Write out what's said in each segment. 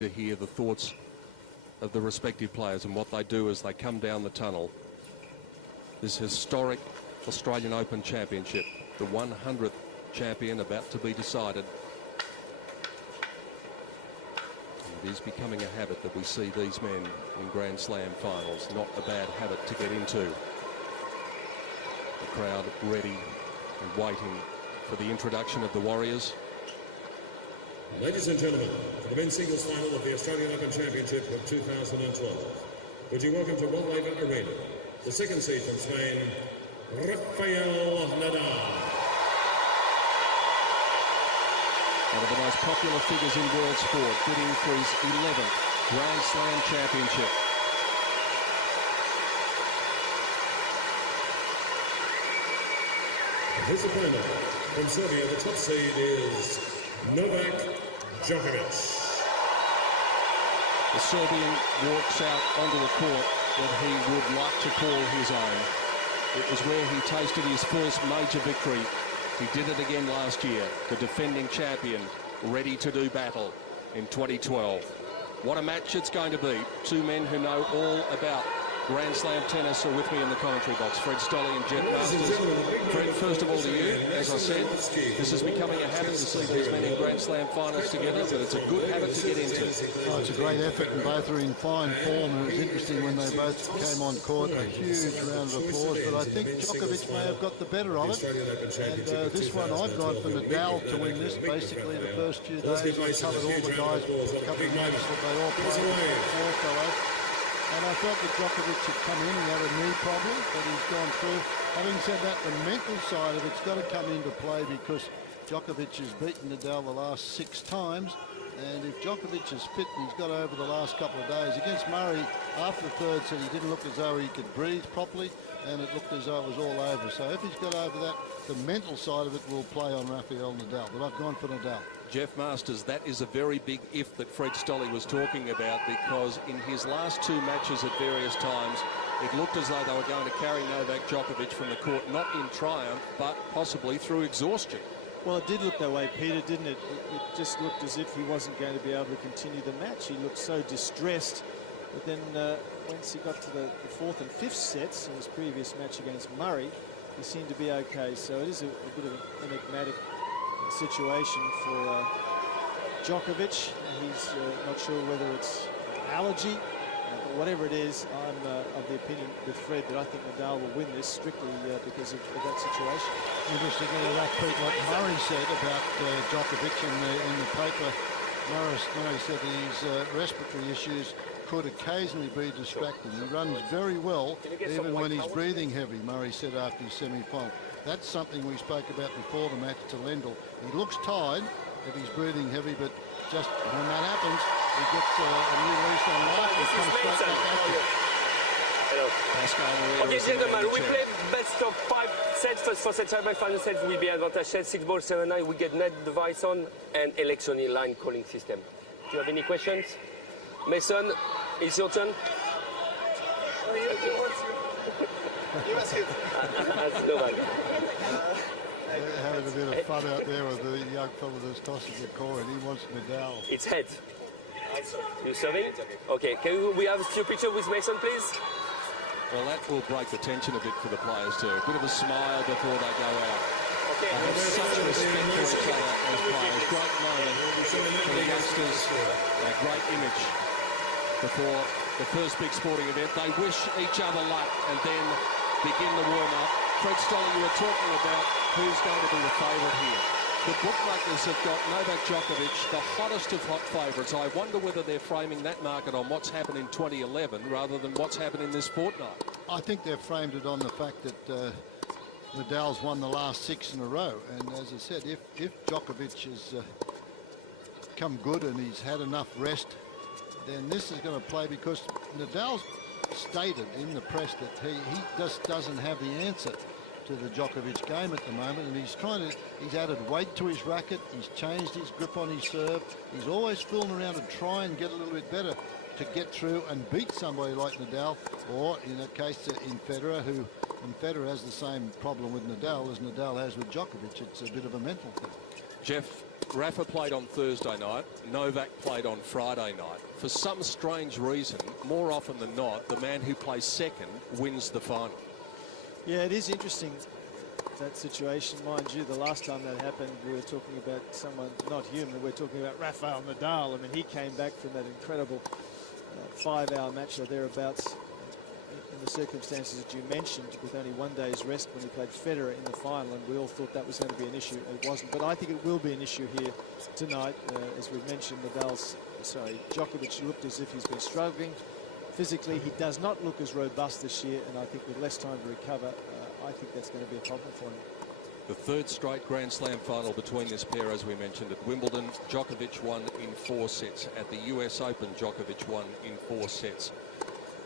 to hear the thoughts of the respective players and what they do as they come down the tunnel. This historic Australian Open Championship, the 100th champion about to be decided. And it is becoming a habit that we see these men in Grand Slam finals. Not a bad habit to get into. The crowd ready and waiting for the introduction of the Warriors. Ladies and gentlemen, for the men's singles final of the Australian Open Championship of 2012, would you welcome to One Arena, the second seed from Spain, Rafael Nadal. One of the most popular figures in world sport, bidding for his 11th Grand Slam championship. His opponent from Serbia, the top seed is Novak Djokovic. The Serbian walks out onto a court that he would like to call his own. It was where he tasted his first major victory. He did it again last year. The defending champion, ready to do battle in 2012. What a match it's going to be. Two men who know all about Grand Slam tennis are with me in the commentary box. Fred Stolle and Jeff Masters. Fred, first of all to you, as I said, this is becoming a habit to see these men in Grand Slam finals together, but it's a good habit to get into. Oh, it's a great effort, and both are in fine form, and it was interesting when they both came on court. A huge round of applause, but I think Djokovic may have got the better of it. And this one, I've gone for Nadal to win this. Basically, the first few days, I covered all the guys, a couple of notes that they all played, four fellows. And I felt that Djokovic had come in, he had a knee problem, but he's gone through. Having said that, the mental side of it's got to come into play, because Djokovic has beaten Nadal the last 6 times. And if Djokovic is fit, and he's got over the last couple of days. Against Murray, after the third set, he didn't look as though he could breathe properly, and it looked as though it was all over. So if he's got over that, the mental side of it will play on Rafael Nadal. But I've gone for Nadal. Jeff Masters, that is a very big if that Fred Stolle was talking about, because in his last 2 matches at various times, it looked as though they were going to carry Novak Djokovic from the court, not in triumph, but possibly through exhaustion. Well, it did look that way, Peter, didn't it? It just looked as if he wasn't going to be able to continue the match. He looked so distressed. But then once he got to the 4th and 5th sets in his previous match against Murray, he seemed to be okay. So it is a bit of an enigmatic situation for Djokovic. He's not sure whether it's allergy, but whatever it is, I'm of the opinion with Fred that I think Nadal will win this strictly because of that situation. Interestingly enough, Pete, what Murray said about Djokovic in the paper, Murray said that his respiratory issues could occasionally be distracting. He runs very well, even when he's breathing heavy, Murray said after his semi-final. That's something we spoke about before the match to Lendl. He looks tired if he's breathing heavy, but just when that happens, he gets a new lease on life and comes straight back at you. Okay, gentlemen, we play best of 5 sets. First 4 sets, final sets will be advantage set. 6 balls, 7-9. We get net device on and election in line calling system. Do you have any questions? Mason, it's your turn. That's Novak. Having a bit of fun out there with the young fella that's tossing the coin. He wants Nadal. It's head. You serving? Okay, can we have a few pictures with Mason, please? Well, that will break the tension a bit for the players too. A bit of a smile before they go out. Okay. They have such respect for each other as players. Great moment for the youngsters. A great image before the first big sporting event. They wish each other luck and then begin the warm-up. Fred Stolle, you were talking about who's going to be the favourite here. The bookmakers have got Novak Djokovic, the hottest of hot favourites. I wonder whether they're framing that market on what's happened in 2011 rather than what's happened in this fortnight. I think they've framed it on the fact that Nadal's won the last 6 in a row. And as I said, if Djokovic has come good and he's had enough rest, then this is going to play, because Nadal's stated in the press that he just doesn't have the answer to the Djokovic game at the moment, and he's added weight to his racket, he's changed his grip on his serve, he's always fooling around to try and get a little bit better to get through and beat somebody like Nadal, or in that case in Federer, and Federer has the same problem with Nadal as Nadal has with Djokovic. It's a bit of a mental thing. Jeff, Rafa played on Thursday night, Novak played on Friday night. For some strange reason, more often than not, the man who plays second wins the final. Yeah, it is interesting, that situation. Mind you, the last time that happened, we were talking about someone not human. We're talking about Rafael Nadal. I mean, he came back from that incredible 5-hour match or thereabouts in the circumstances that you mentioned, with only 1 day's rest when he played Federer in the final, and we all thought that was going to be an issue. It wasn't, but I think it will be an issue here tonight. As we've mentioned, Djokovic looked as if he's been struggling physically. He does not look as robust this year, and I think with less time to recover, I think that's going to be a problem for him. The third straight Grand Slam final between this pair, as we mentioned. At Wimbledon, Djokovic won in 4 sets. At the US Open, Djokovic won in 4 sets.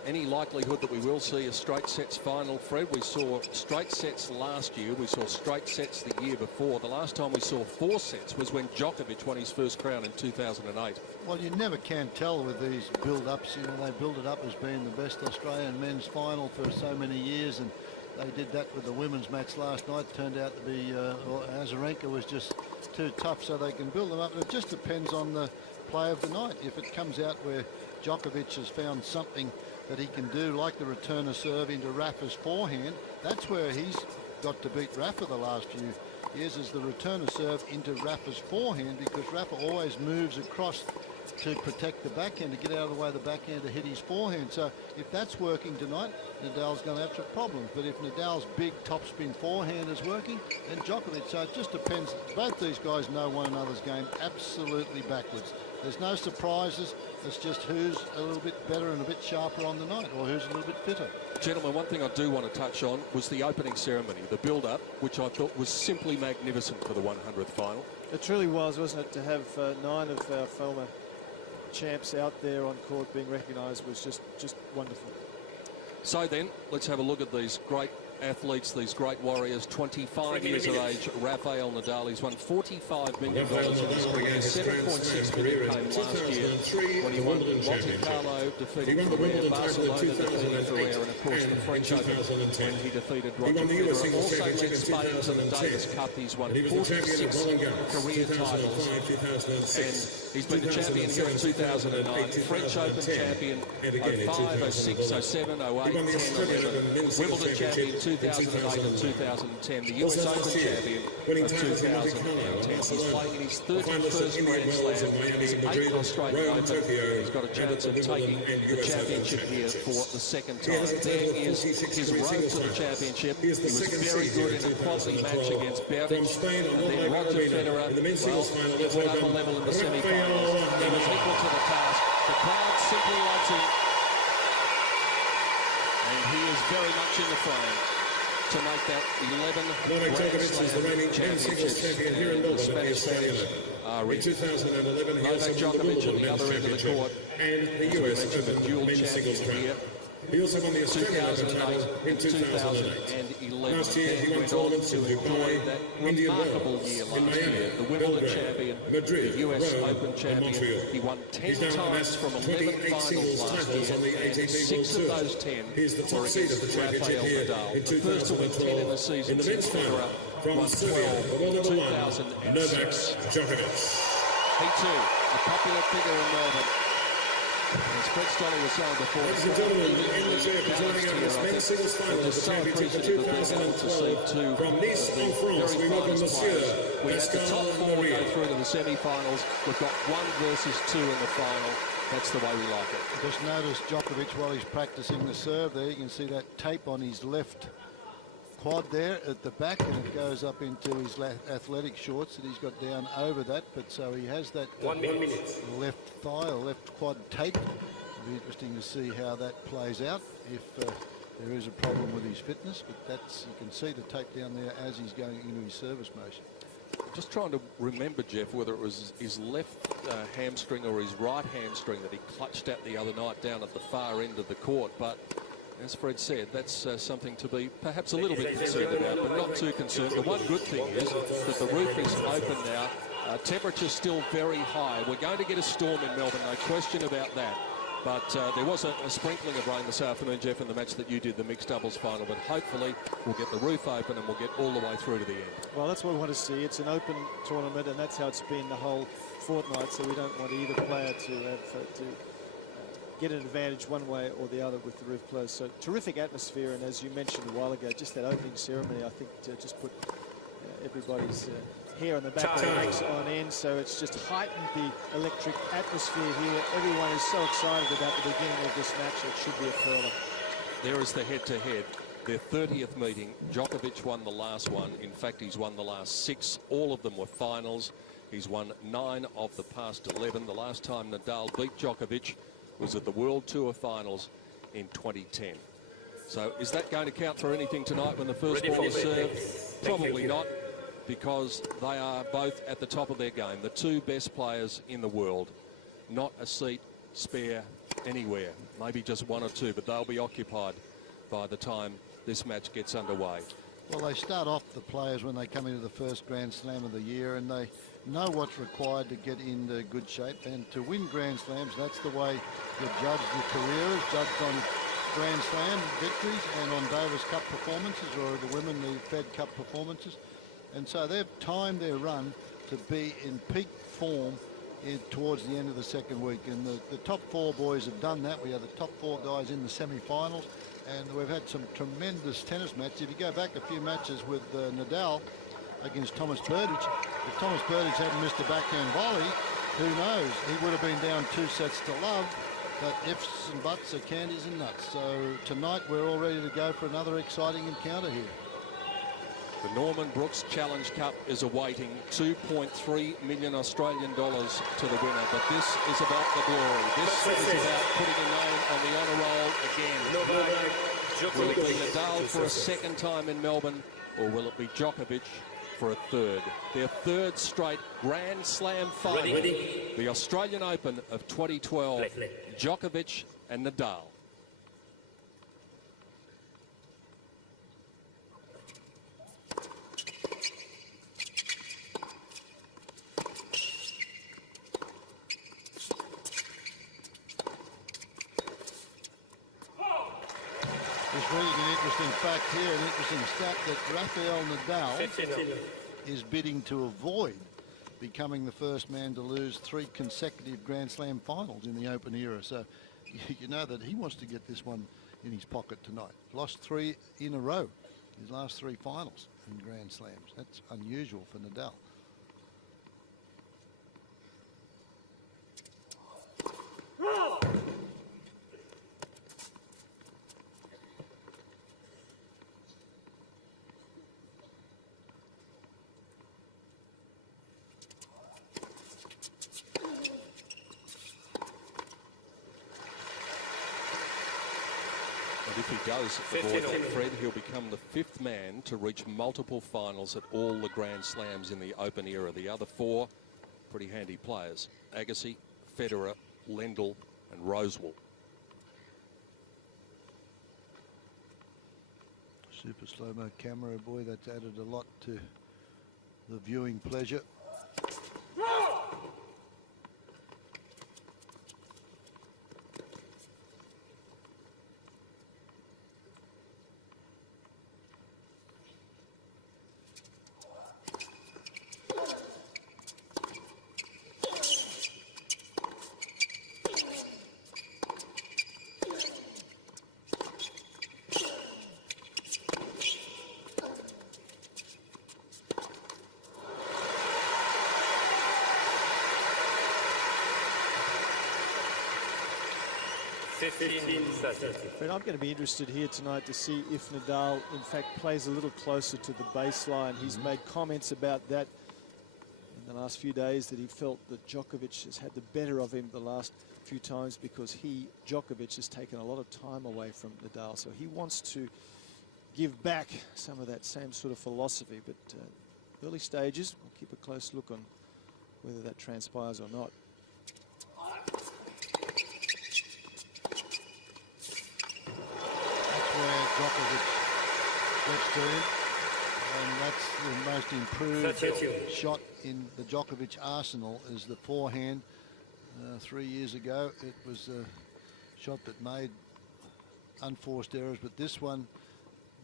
Any likelihood that we will see a straight sets final, Fred? We saw straight sets last year. We saw straight sets the year before. The last time we saw 4 sets was when Djokovic won his first crown in 2008. Well, you never can tell with these build-ups. You know, they build it up as being the best Australian men's final for so many years, and they did that with the women's match last night. Turned out to be Azarenka was just too tough, so they can build them up. It just depends on the play of the night. If it comes out where Djokovic has found something that he can do, like the return of serve into Rafa's forehand, that's where he's got to beat Rafa the last few years, is the return of serve into Rafa's forehand, because Rafa always moves across to protect the backhand, to get out of the way of the backhand to hit his forehand. So if that's working tonight, Nadal's going to have some problems. But if Nadal's big topspin forehand is working, then Djokovic. So it just depends. Both these guys know one another's game absolutely backwards. There's no surprises. It's just who's a little bit better and a bit sharper on the night, or who's a little bit fitter. Gentlemen, one thing I do want to touch on was the opening ceremony, the build-up, which I thought was simply magnificent for the 100th final. It truly was, wasn't it? To have 9 of our former champs out there on court being recognised was just wonderful. So then, let's have a look at these great athletes, these great warriors. 25 years of age, Rafael Nadal. He's won $45 million in his career. 7.6 million came last year when he won Monte Carlo, defeated Ferrer, Barcelona, defeated Ferrer, and of course the French Open when he defeated Roger Federer. Also led Spain to the Davis Cup. He's won 46 career titles, and he's been the champion here in 2009, French Open champion 05, 06, 07, 08, 10, 11, Wimbledon champion 2008 and 2010, the US Open champion of 2010. He's playing in his 31st Grand Slam, his 8th Australian Open. He's got a chance of taking the championship here for the second time. There is his road to the championship. He was very good in a quality match against Berdic, and then Roger Federer, well, he went up a level in the semi-finals. He was equal to the task. The crowd simply loves him, and he is very much in the frame to make that 11 Grand Slam championships. The Spanish fans are in. Novak Djokovic at the other end of the court, as we mentioned, the dual champions here. He also won the Australian Open title in 2011. Last year he went on on to to enjoy that remarkable year last year. The Wimbledon champion, Madrid, the US Rome, Open champion. He won 10 times from 11 finals last year, and 6 of those 10 were against Rafael Nadal. The first to win 10 in the season since Federer won 12 in 2006. He too, a popular figure in Melbourne. As Fred Stolle was saying before, Ladies and gentlemen, in the chair presenting our men's singles final of the championship of 2012 from Nice in France, we welcome Monsieur we had the top 4 go through to the semi-finals. We've got 1 versus 2 in the final. That's the way we like it. Just notice Djokovic while he's practicing the serve there. You can see that tape on his left quad there at the back, and it goes up into his athletic shorts that he's got down over that. But so he has that 1 minute. left thigh or left quad tape. It'll be interesting to see how that plays out if there is a problem with his fitness. But that's, you can see the tape down there as he's going into his service motion. Just trying to remember, Jeff, whether it was his left hamstring or his right hamstring that he clutched at the other night down at the far end of the court. But as Fred said, that's something to be perhaps a little bit concerned about, but not too concerned. The one good thing is that the roof is open now. Temperature's still very high. We're going to get a storm in Melbourne, no question about that. But there was a sprinkling of rain this afternoon, Jeff, in the match that you did, the mixed doubles final. But hopefully we'll get the roof open and we'll get all the way through to the end. Well, that's what we want to see. It's an open tournament, and that's how it's been the whole fortnight. So we don't want either player to have to get an advantage one way or the other with the roof closed. So terrific atmosphere, and as you mentioned a while ago, just that opening ceremony, I think, just put everybody's hair on the back of their necks on end. So it's just heightened the electric atmosphere here. Everyone is so excited about the beginning of this match. It should be a curler. There is the head-to-head. Their 30th meeting. Djokovic won the last one. In fact, he's won the last 6. All of them were finals. He's won 9 of the past 11. The last time Nadal beat Djokovic was at the World Tour Finals in 2010. So is that going to count for anything tonight when the first ball is served? Probably not, because they are both at the top of their game. The 2 best players in the world. Not a seat spare anywhere. Maybe just 1 or 2, but they'll be occupied by the time this match gets underway. Well, they start off, the players, when they come into the first Grand Slam of the year, and they know what's required to get into good shape. And to win Grand Slams, that's the way you judge your careers, judged on Grand Slam victories and on Davis Cup performances, or the women, the Fed Cup performances. And so they've timed their run to be in peak form towards the end of the second week. And the top 4 boys have done that. We have the top 4 guys in the semi-finals. And we've had some tremendous tennis matches. If you go back a few matches with Nadal against Thomas Berdych, if Thomas Berdych hadn't missed a backhand volley, who knows? He would have been down 2 sets to love. But ifs and buts are candies and nuts. So tonight we're all ready to go for another exciting encounter here. The Norman Brooks Challenge Cup is awaiting 2.3 million Australian dollars to the winner. But this is about the glory. This is about putting a name on the honour roll again. Novak, Will it be Nadal for a second time in Melbourne, or will it be Djokovic for a third? Their 3rd straight Grand Slam final. The Australian Open of 2012. Djokovic and Nadal. Just reading an interesting fact here, an interesting stat, that Rafael Nadal is bidding to avoid becoming the first man to lose 3 consecutive Grand Slam finals in the Open era. So you know that he wants to get this one in his pocket tonight. Lost 3 in a row, his last 3 finals in Grand Slams. That's unusual for Nadal. And if he does avoid that, Fred, he'll become the 5th man to reach multiple finals at all the Grand Slams in the Open era. The other 4 pretty handy players: Agassi, Federer, Lendl and Rosewall. Super slow-mo camera, boy, that's added a lot to the viewing pleasure. But I'm going to be interested here tonight to see if Nadal, in fact, plays a little closer to the baseline. He's made comments about that in the last few days, that he felt that Djokovic has had the better of him the last few times because Djokovic has taken a lot of time away from Nadal. So he wants to give back some of that same sort of philosophy. But early stages, we'll keep a close look on whether that transpires or not. Djokovic gets to him, and that's the most improved shot in the Djokovic arsenal, is the forehand. 3 years ago it was shot that made unforced errors, but this one,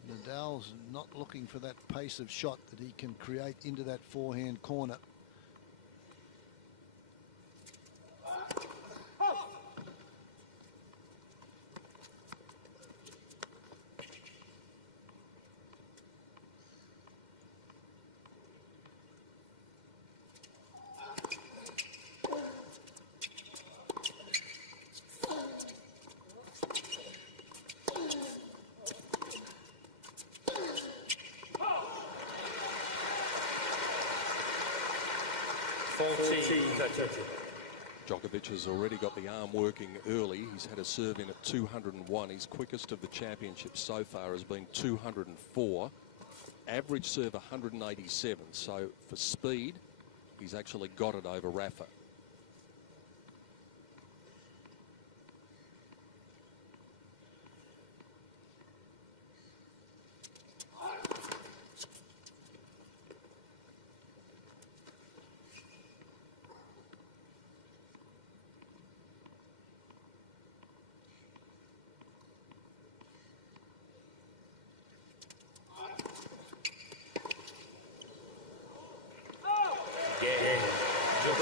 Nadal's not looking for that pace of shot that he can create into that forehand corner. Djokovic has already got the arm working early. He's had a serve in at 201. His quickest of the championship so far has been 204. Average serve 187. So for speed, he's actually got it over Rafa.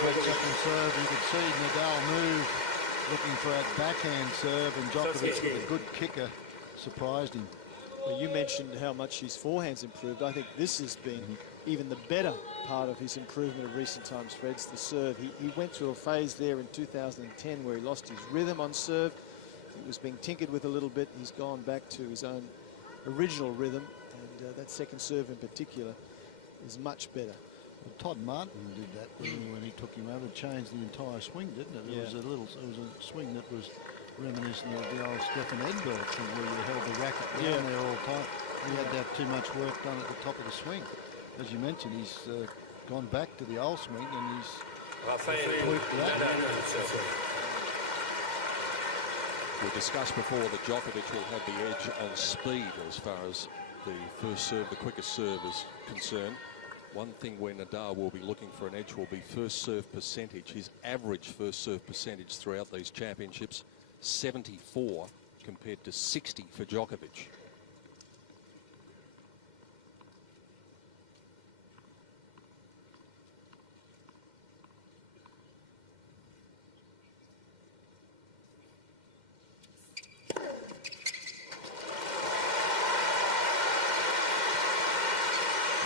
Second serve, you could see Nadal move, looking for that backhand serve, and Djokovic with a good kicker surprised him. Well, you mentioned how much his forehand's improved. I think this has been even the better part of his improvement of recent times, Fred's the serve. He went through a phase there in 2010 where he lost his rhythm on serve. It was being tinkered with a little bit. He's gone back to his own original rhythm, and that second serve in particular is much better. Well, Todd Martin did that when he took him over, changed the entire swing, didn't it? It was a swing that was reminiscent of the old Stefan Edberg thing where you held the racket down there all the time. He had to have too much work done at the top of the swing. As you mentioned, he's gone back to the old swing and he's Rafael, that. We discussed before that Djokovic will have the edge on speed as far as the first serve, the quickest serve is concerned. One thing where Nadal will be looking for an edge will be first serve percentage. His average first serve percentage throughout these championships, 74 compared to 60 for Djokovic.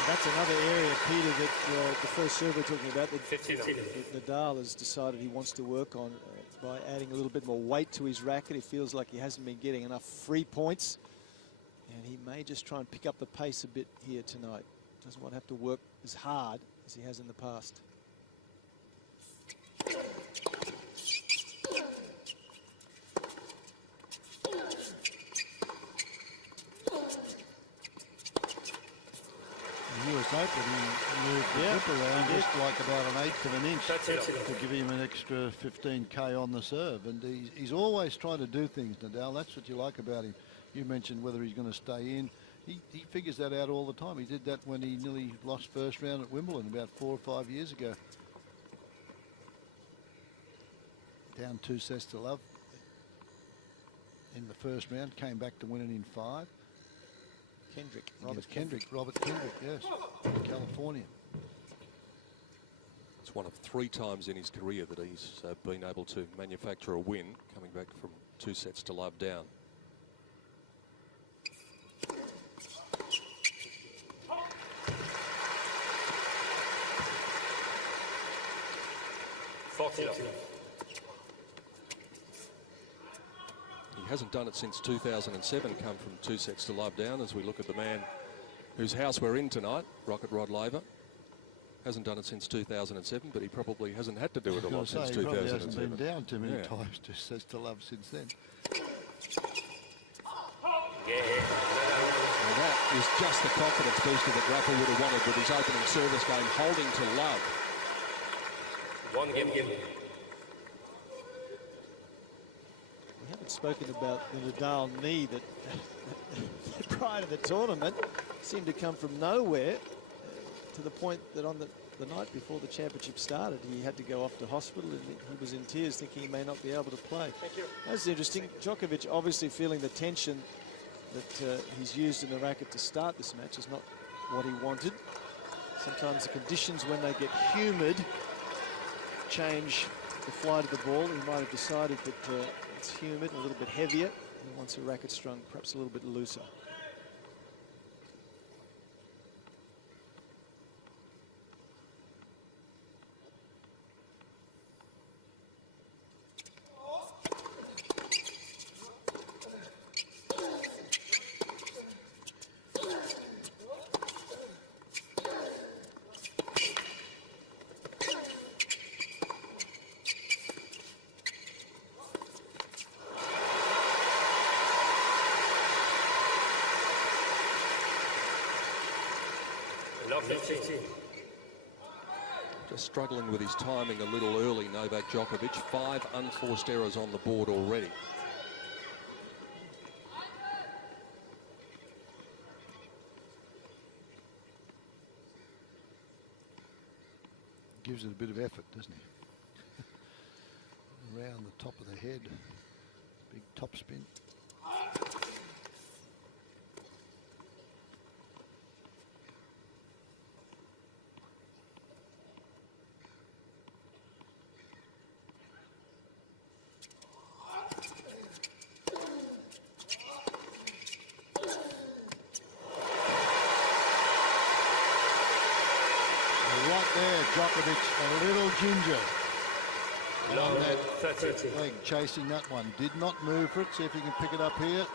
That's another area, Peter, that the first serve we're talking about, that Nadal has decided he wants to work on by adding a little bit more weight to his racket. He feels like he hasn't been getting enough free points, and he may just try and pick up the pace a bit here tonight. Doesn't want to have to work as hard as he has in the past. US Open, he moved the grip around just like about an eighth of an inch to give him an extra 15k on the serve. And he's always trying to do things, Nadal. That's what you like about him. You mentioned whether he's going to stay in. He figures that out all the time. He did that when he nearly lost first round at Wimbledon about 4 or 5 years ago. Down 2 sets to love in the first round, came back to win it in 5. Robert Kendrick, yes, California. It's one of 3 times in his career that he's been able to manufacture a win, coming back from 2 sets to love down. He hasn't done it since 2007, come from 2 sets to love down, as we look at the man whose house we're in tonight, Rocket Rod Laver. Hasn't done it since 2007, but he probably hasn't had to do it a lot since 2007. He probably hasn't been down too many times, 2 sets to love since then. Well, that is just the confidence booster that Rafa would have wanted with his opening service game, holding to love. One game. We haven't spoken about the Nadal knee that prior to the tournament seemed to come from nowhere to the point that on the the night before the championship started. He had to go off to hospital, and he was in tears thinking he may not be able to play. That's interesting. Djokovic obviously feeling the tension that he's used in the racket to start this match is not what he wanted. Sometimes the conditions when they get humid change the flight of the ball. He might have decided that it's humid, a little bit heavier. He wants a racket strung perhaps a little bit looser. Just struggling with his timing a little early, Novak Djokovic. 5 unforced errors on the board already. Gives it a bit of effort, doesn't he? Around the top of the head. Big top spin. Djokovic a little ginger on that leg, chasing that one. Did not move for it. See if he can pick it up here.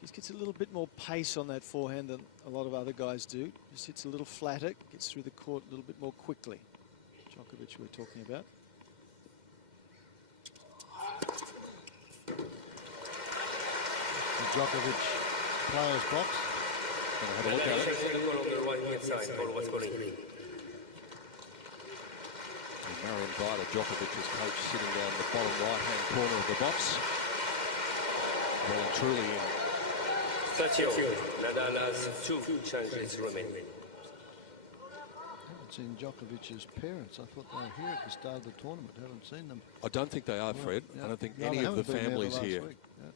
Just gets a little bit more pace on that forehand than a lot of other guys do. Just hits a little flatter, gets through the court a little bit more quickly. Djokovic we're talking about. The Djokovic players box. Gonna have a look at it. Marion Vida, Djokovic's coach, sitting down the bottom right-hand corner of the box. Well and truly in. 30. Nadal has 2 challenges remaining. I haven't seen Djokovic's parents. I thought they were here at the start of the tournament. I haven't seen them. I don't think they are, Fred. Yeah. I don't think No, any they of the haven't been there families last here. week. Yeah.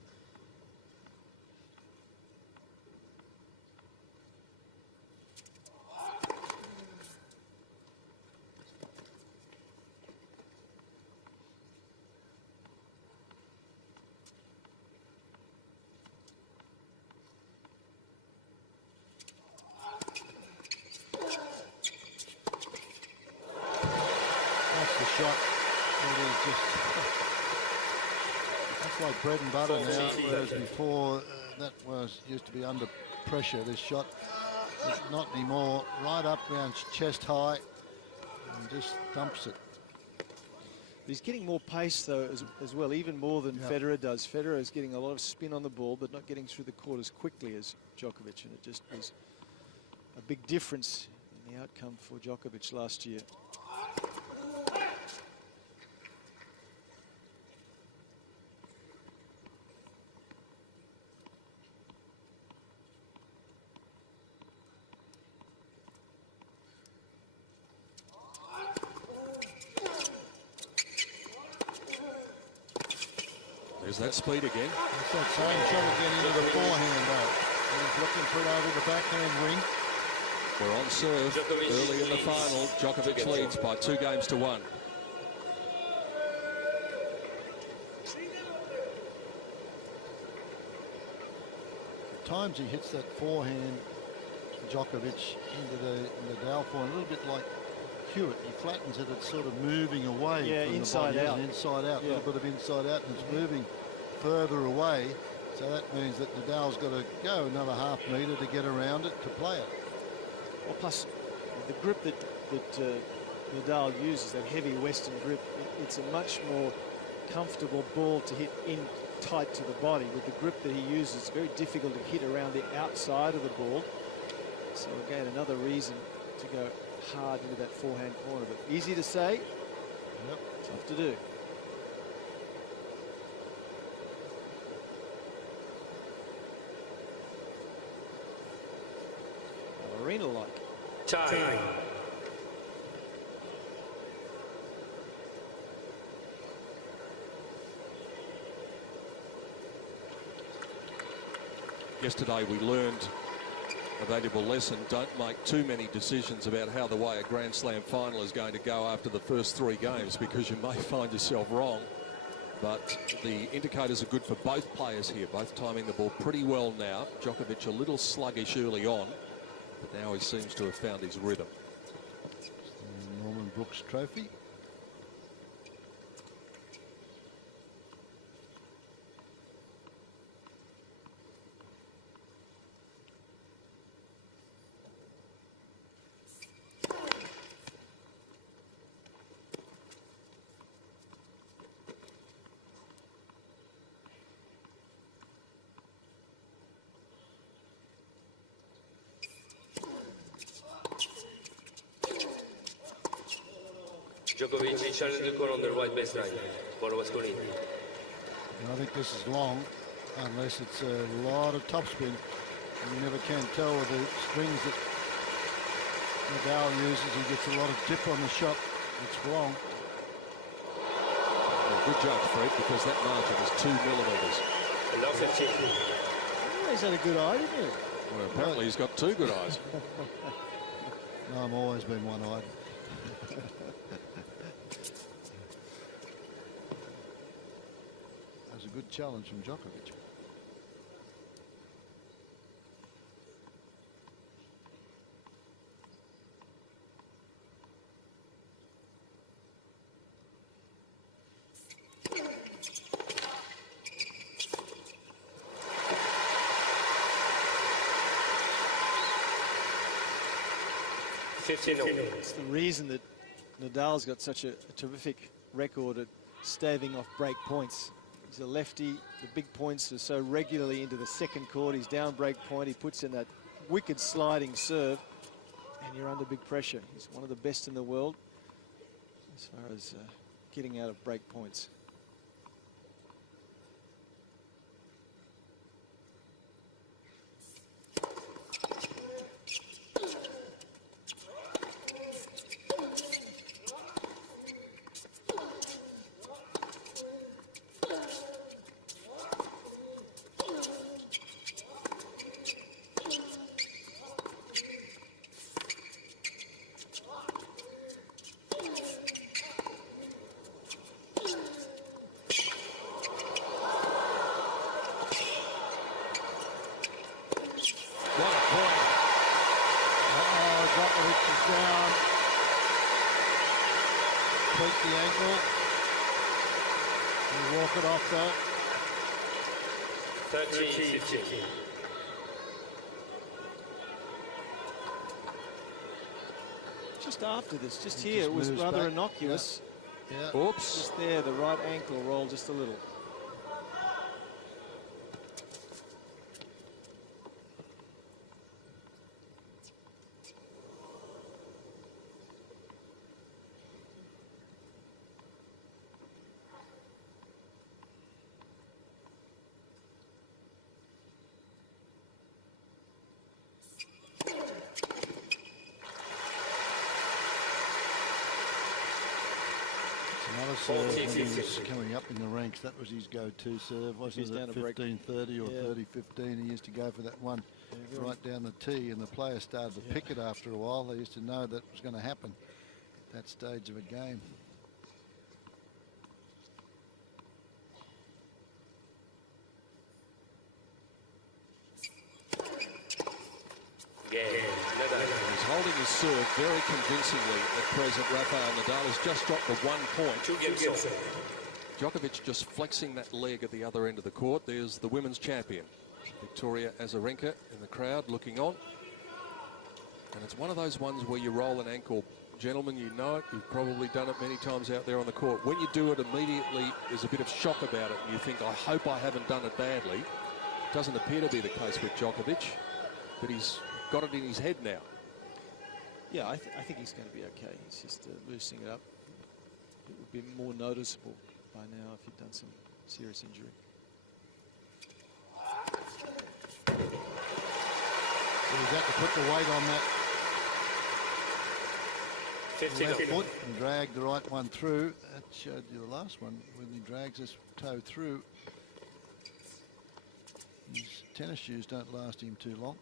Shot that is just, that's like bread and butter now, whereas before that was used to be under pressure. This shot is not anymore. Right up around chest high and just dumps it. He's getting more pace though as well, even more than Federer does. Federer is getting a lot of spin on the ball, but not getting through the court as quickly as Djokovic, and it just was a big difference in the outcome for Djokovic last year. There's that speed again. It's that same shot again into the forehand though. He's looking for it over the backhand wing. We're on serve early in the final. Djokovic leads by 2 games to 1. times he hits that forehand, Djokovic, into the Nadal forehand, a little bit like Hewitt. He flattens it, it's sort of moving away Yeah, from inside the body, out. inside out, a Yeah. little bit of inside out, and it's moving further away. So that means that Nadal's got to go another half metre to get around it to play it. Well, plus the grip that Nadal uses, that heavy Western grip, it's a much more comfortable ball to hit in tight to the body. With the grip that he uses, it's very difficult to hit around the outside of the ball. So again, another reason to go hard into that forehand corner. But easy to say, Yep. tough to do. Arena-like. Time. Yesterday we learned a valuable lesson. Don't make too many decisions about how the way a Grand Slam final is going to go after the first 3 games, because you may find yourself wrong. But the indicators are good for both players here, both timing the ball pretty well now. Djokovic a little sluggish early on, but now he seems to have found his rhythm. Norman Brooks Trophy. Djokovic challenge the call on the right baseline. Ball was calling. And I think this is long, unless it's a lot of topspin. You never can tell with the strings that Nadal uses. He gets a lot of dip on the shot. It's long. Well, good judge, Fred, because that margin is 2 millimetres. Love 15. Oh, he's had a good eye, didn't he? Well, apparently he's got 2 good eyes. No, I've always been one-eyed. That was a good challenge from Djokovic. It's the reason that Nadal's got such a terrific record at staving off break points. He's a lefty. The big points are so regularly into the second court. He's down break point. He puts in that wicked sliding serve, and you're under big pressure. He's one of the best in the world as far as getting out of break points. Down, tweak the ankle, and walk it off though. 13-15. Just after this, just here, it was rather back. innocuous. Yeah. Oops. Just there, the right ankle rolled just a little. Another serve when he was coming up in the ranks. That was his go-to serve, wasn't it? At 15-30 or 30-15, he used to go for that one right down the tee, and the players started to pick it after a while. They used to know that was going to happen at that stage of a game. serve very convincingly at present. Rafael Nadal has just dropped the 1 point. 2 games. Djokovic just flexing that leg at the other end of the court. There's the women's champion, Victoria Azarenka, in the crowd looking on. And it's one of those ones where you roll an ankle. Gentlemen, you know it. You've probably done it many times out there on the court. When you do it immediately, there's a bit of shock about it. And you think, I hope I haven't done it badly. Doesn't appear to be the case with Djokovic, but he's got it in his head now. Yeah, I think he's going to be okay. He's just loosening it up. It would be more noticeable by now if he'd done some serious injury. So he's had to put the weight on that 15 left foot and drag the right one through. That showed you the last one when he drags his toe through. His tennis shoes don't last him too long.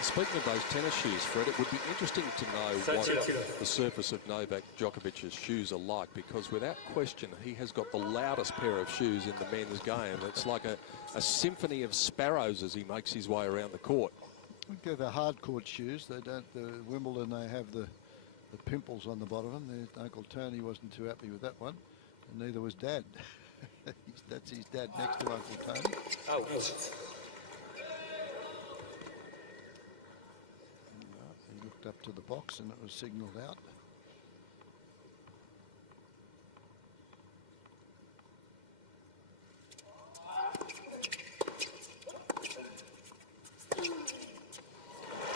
Speaking of those tennis shoes, Fred, it would be interesting to know what the surface of Novak Djokovic's shoes are like, because without question, he has got the loudest pair of shoes in the men's game. It's like a symphony of sparrows as he makes his way around the court. I think they're hard court shoes. They don't. The Wimbledon, they have the pimples on the bottom of them. Uncle Tony wasn't too happy with that one, and neither was Dad. That's his dad next to Uncle Tony. Oh. He looked up to the box and it was signalled out.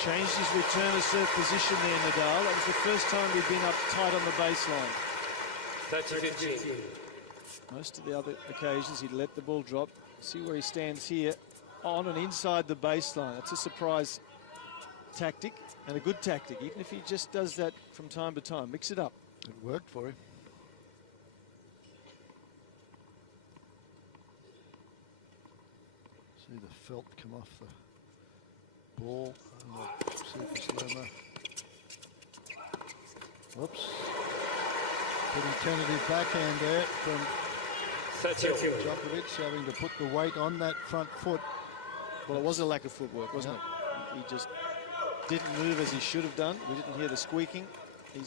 Changed his return to serve position there, Nadal. That was the first time he'd been up tight on the baseline. 30-15. Most of the other occasions he'd let the ball drop. See where he stands here, on and inside the baseline. That's a surprise tactic and a good tactic, even if he just does that from time to time. Mix it up. It worked for him. See the felt come off the ball. Super slow-mo. Whoops. Pretty tentative backhand there from Djokovic, having to put the weight on that front foot. Well, it was a lack of footwork, wasn't it? He just didn't move as he should have done. We didn't hear the squeaking.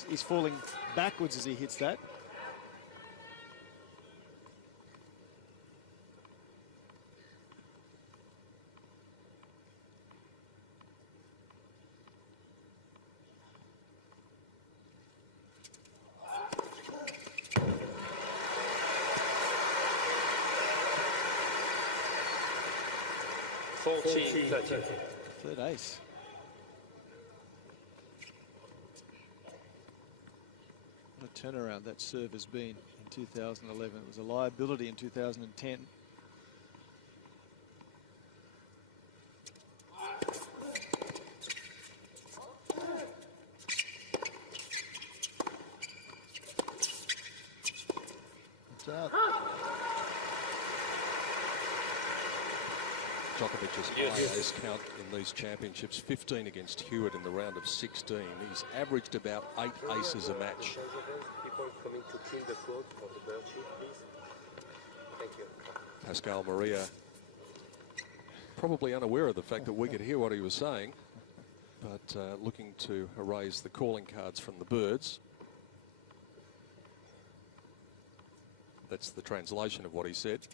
He's falling backwards as he hits that. Third ace. What a turnaround that serve has been in 2011. It was a liability in 2010. It's out. Djokovic's high ace count in these championships, 15 against Hewitt in the round of 16. He's averaged about 8 aces a match. People coming to clean the court for the bird sheet, please. Thank you. Pascal Maria probably unaware of the fact that we could hear what he was saying, but looking to erase the calling cards from the birds. That's the translation of what he said.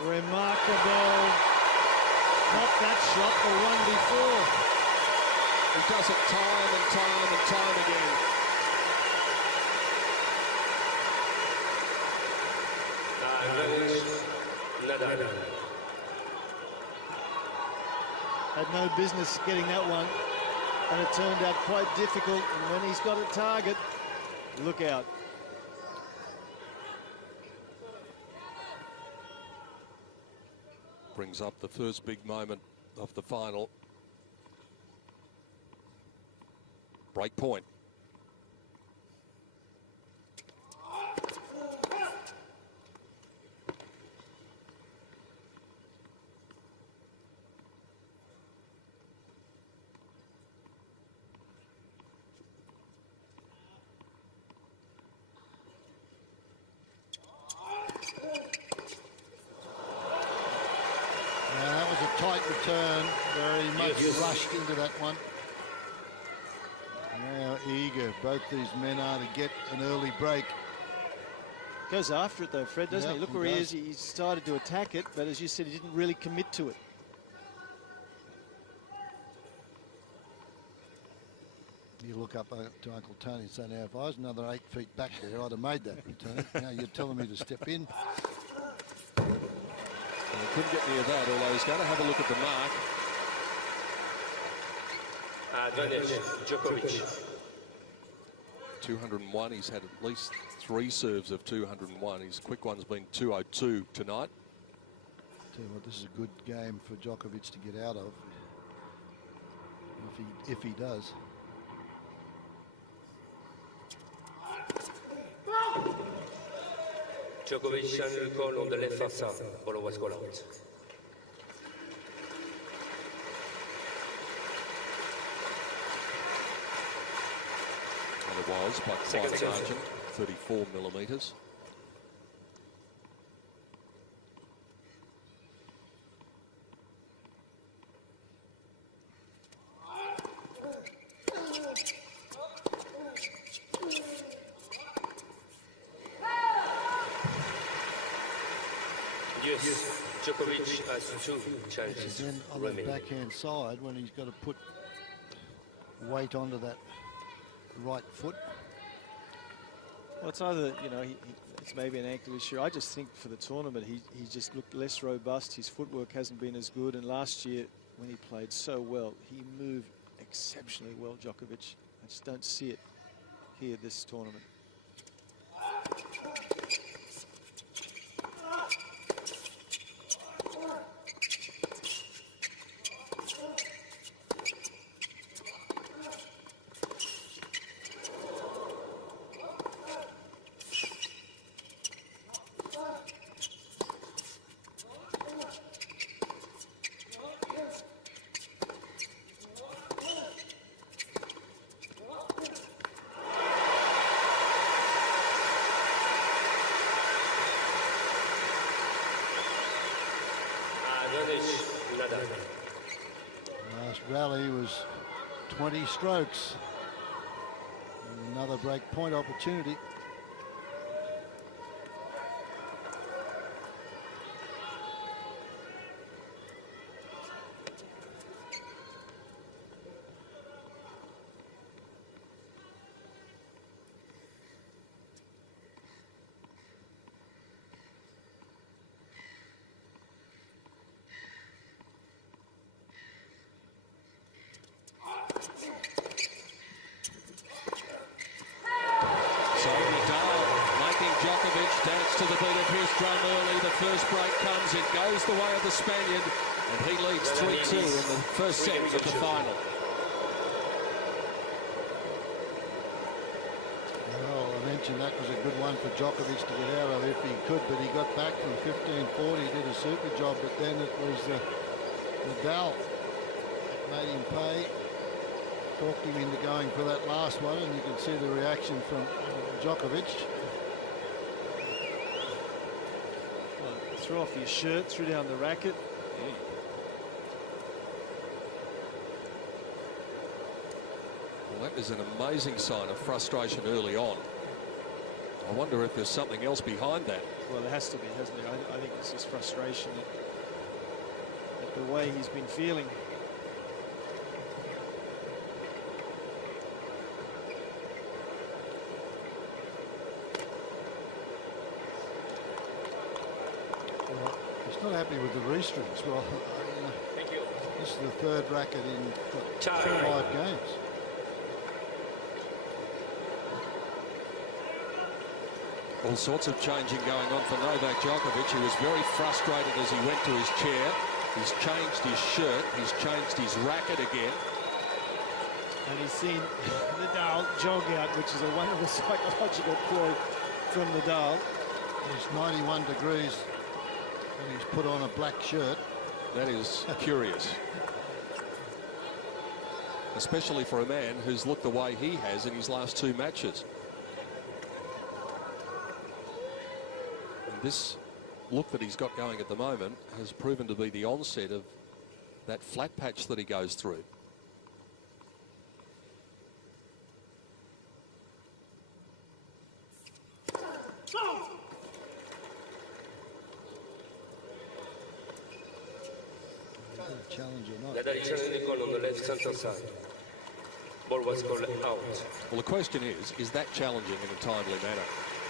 Remarkable. Not that shot, the one before. He does it time and time and time again. Nadal. had no business getting that one, and it turned out quite difficult. And when he's got a target, look out. Brings up the first big moment of the final. Break point. That was a tight return, very much rushed into that one. How eager both these men are to get an early break. Goes after it though, Fred, doesn't Yep, he? Look he where he does. is. He started to attack it, but as you said, he didn't really commit to it. You look up to Uncle Tony and say, now, if I was another 8 feet back there, I'd have made that return. Now you're telling me to step in. Well, he couldn't get near that, although he's going to have a look at the mark. Advantage, Djokovic. 201, he's had at least 3 serves of 201. His quick one's been 202 tonight. Tell you what, this is a good game for Djokovic to get out of, if he does. Djokovic channel call on the left face. Ball was called out. And it was by quite Second a serve. margin, 34 millimetres. Yes, Djokovic has 2 challenges Then on that remaining. backhand side, when he's got to put weight onto that right foot. Well, it's either, you know, it's maybe an ankle issue. I just think for the tournament, he just looked less robust. His footwork hasn't been as good. And last year, when he played so well, he moved exceptionally well, Djokovic. I just don't see it here this tournament. Nadal. Last rally was 20 strokes. Another break point opportunity. So Nadal making Djokovic dance to the beat of his drum early. The first break comes, it goes the way of the Spaniard, and he leads 3-2 in the first set of the final. Well, I mentioned that was a good one for Djokovic to get out of if he could, but he got back from 15-40, did a super job, but then it was Nadal that made him pay. Talked him into going for that last one, and you can see the reaction from Djokovic. Well, threw off his shirt, threw down the racket. Well, that is an amazing sign of frustration early on. I wonder if there's something else behind that. Well, there has to be, hasn't there? I think it's his frustration at the way he's been feeling. Well, he's not happy with the restrings. Well, you know, Thank you. this lost the third racket in 5 games. All sorts of changing going on for Novak Djokovic. He was very frustrated as he went to his chair. He's changed his shirt. He's changed his racket again. And he's seen Nadal jog out, which is a wonderful psychological ploy from Nadal. It's 91 degrees and he's put on a black shirt. That is curious. Especially for a man who's looked the way he has in his last 2 matches. And this look that he's got going at the moment has proven to be the onset of that flat patch that he goes through. Challenge or not. Nadal is challenging the corner on the left center side. Ball was called out. Well, the question is that challenging in a timely manner?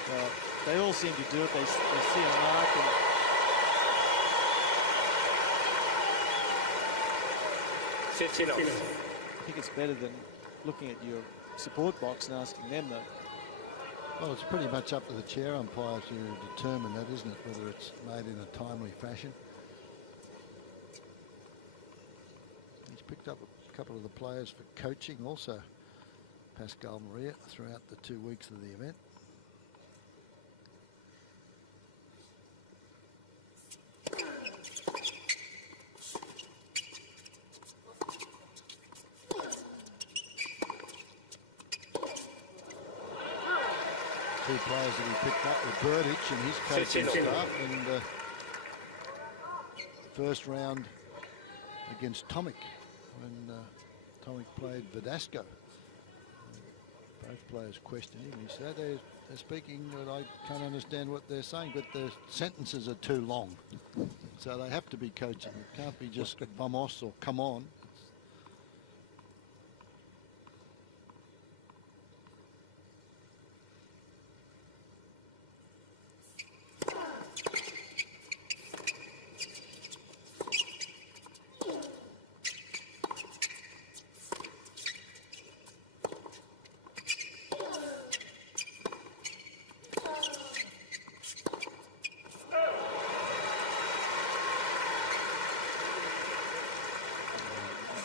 Well, they all seem to do it. They see a mark. And 15 off. I think it's better than looking at your support box and asking them, though. Well, it's pretty much up to the chair umpire to determine that, isn't it? Whether it's made in a timely fashion. He's picked up a couple of the players for coaching also, Pascal Maria, throughout the 2 weeks of the event. Two players that he picked up were Burditch and his coaching staff, and first round against Tomic when Tomic played Verdasco. Both players questioned him. He said they're speaking, but I can't understand what they're saying, but the sentences are too long. So they have to be coaching. It can't be just vamos or come on.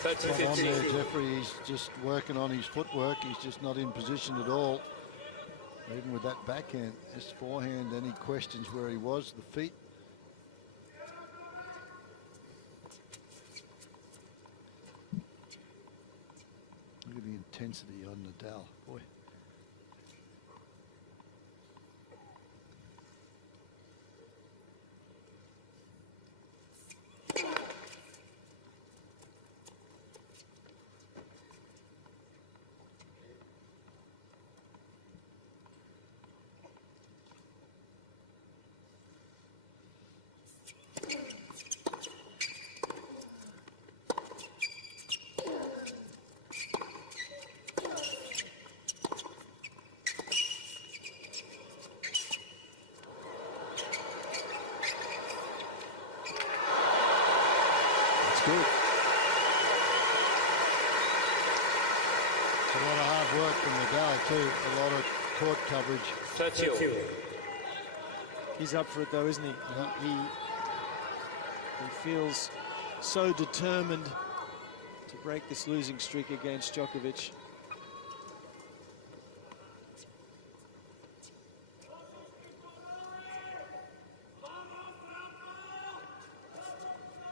But on there, Jeffrey, he's just working on his footwork. He's just not in position at all. Even with that backhand, his forehand, any questions where he was, the feet. Look at the intensity on Nadal, boy. Good. It's a lot of hard work from Nadal too. A lot of court coverage. 30. He's up for it though, isn't he? Yeah. He feels so determined to break this losing streak against Djokovic.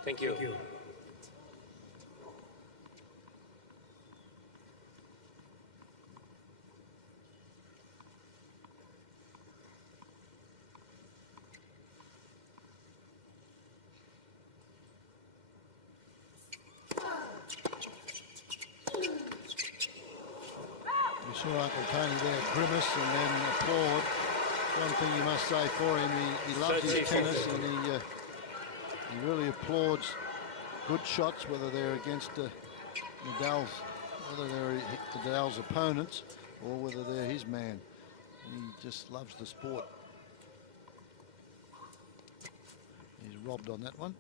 Thank you. You saw Uncle Tony there grimace and then applaud. One thing you must say for him, he loves his tennis, and he really applauds good shots, whether they're against Nadal's, whether they're Nadal's opponents or whether they're his man. He just loves the sport. He's robbed on that one.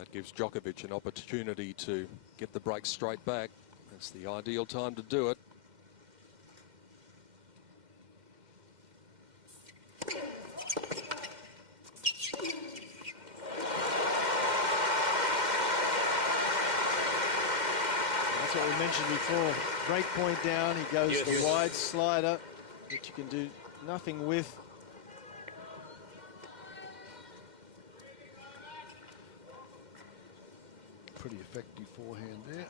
That gives Djokovic an opportunity to get the break straight back. That's the ideal time to do it. That's what we mentioned before. Break point down, he goes the wide slider that you can do nothing with. Pretty effective forehand there.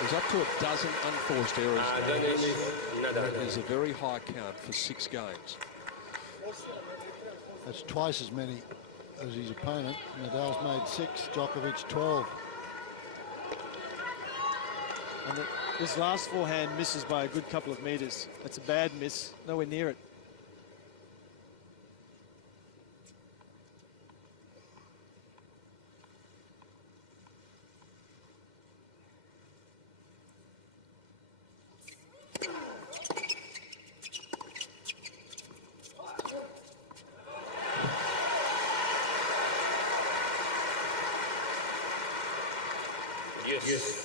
There's up to a dozen unforced errors now. Nadal. That is a very high count for 6 games. That's twice as many as his opponent. Nadal's made 6, Djokovic 12. And this last forehand misses by a good couple of meters. That's a bad miss, nowhere near it. Yes.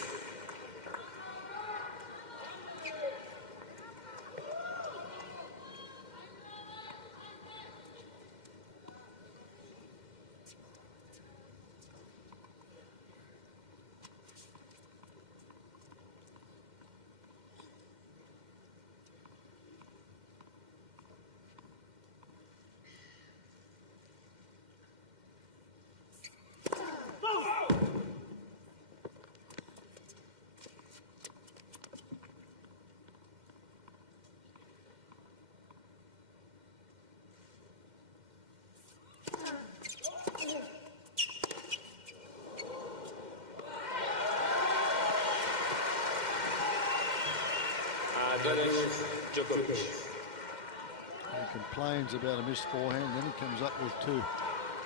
Djokovic. He complains about a missed forehand, then he comes up with 2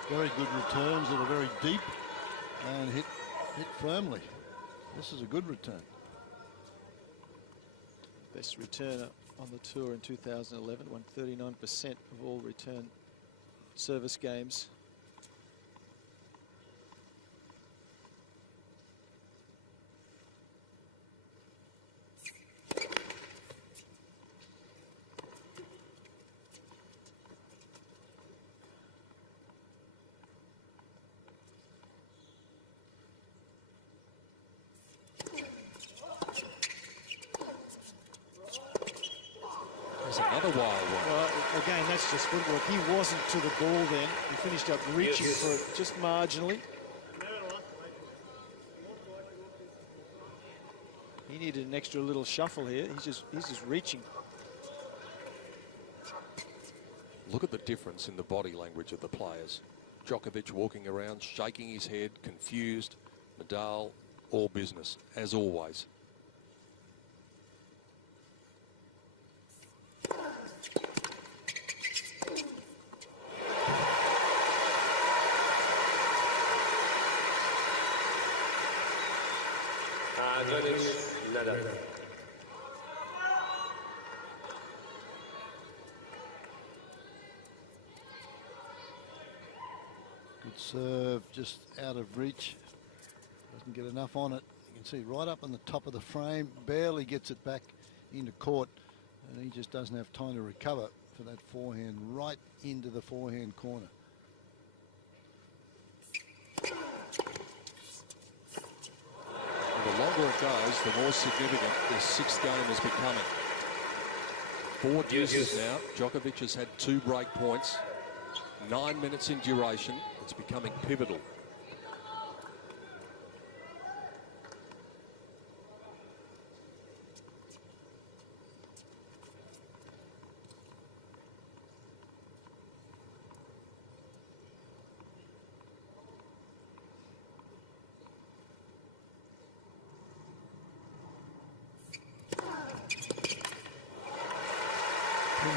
very good returns that are very deep and hit firmly. This is a good return. Best returner on the tour in 2011, won 39% of all return service games. Another wild one. Well, again, that's just footwork. He wasn't to the ball then. He finished up reaching for it just marginally. He needed an extra little shuffle here. He's just reaching. Look at the difference in the body language of the players. Djokovic walking around, shaking his head, confused. Nadal, all business, as always. Nadal. Good serve, just out of reach. Doesn't get enough on it. You can see right up on the top of the frame, barely gets it back into court, and he just doesn't have time to recover for that forehand right into the forehand corner. The longer it goes, the more significant this 6th game is becoming. 4 deuces now. Djokovic has had 2 break points. 9 minutes in duration. It's becoming pivotal.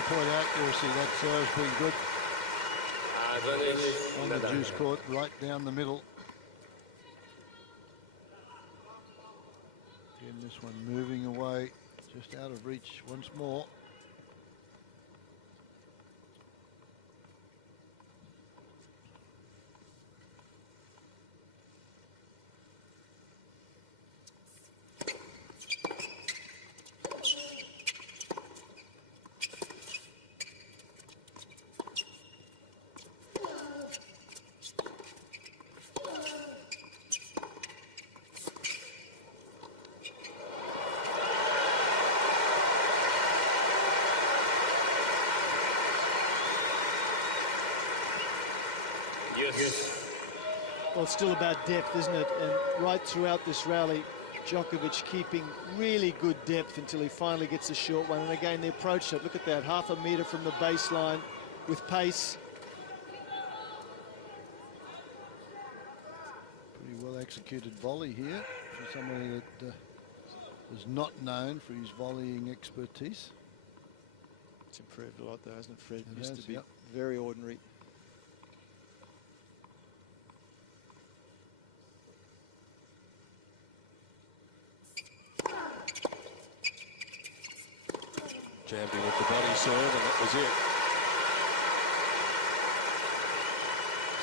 point out, you'll see that serve's been good on the juice court, right down the middle. Again, this one moving away, just out of reach once more. Well, it's still about depth, isn't it? And right throughout this rally, Djokovic keeping really good depth until he finally gets a short one. And again, the approach shot, look at that, half a metre from the baseline with pace. Pretty well executed volley here for somebody that was not known for his volleying expertise. It's improved a lot though, hasn't it, Fred? It used has, to be yep. very ordinary. Jammed him with the body serve, and that was it.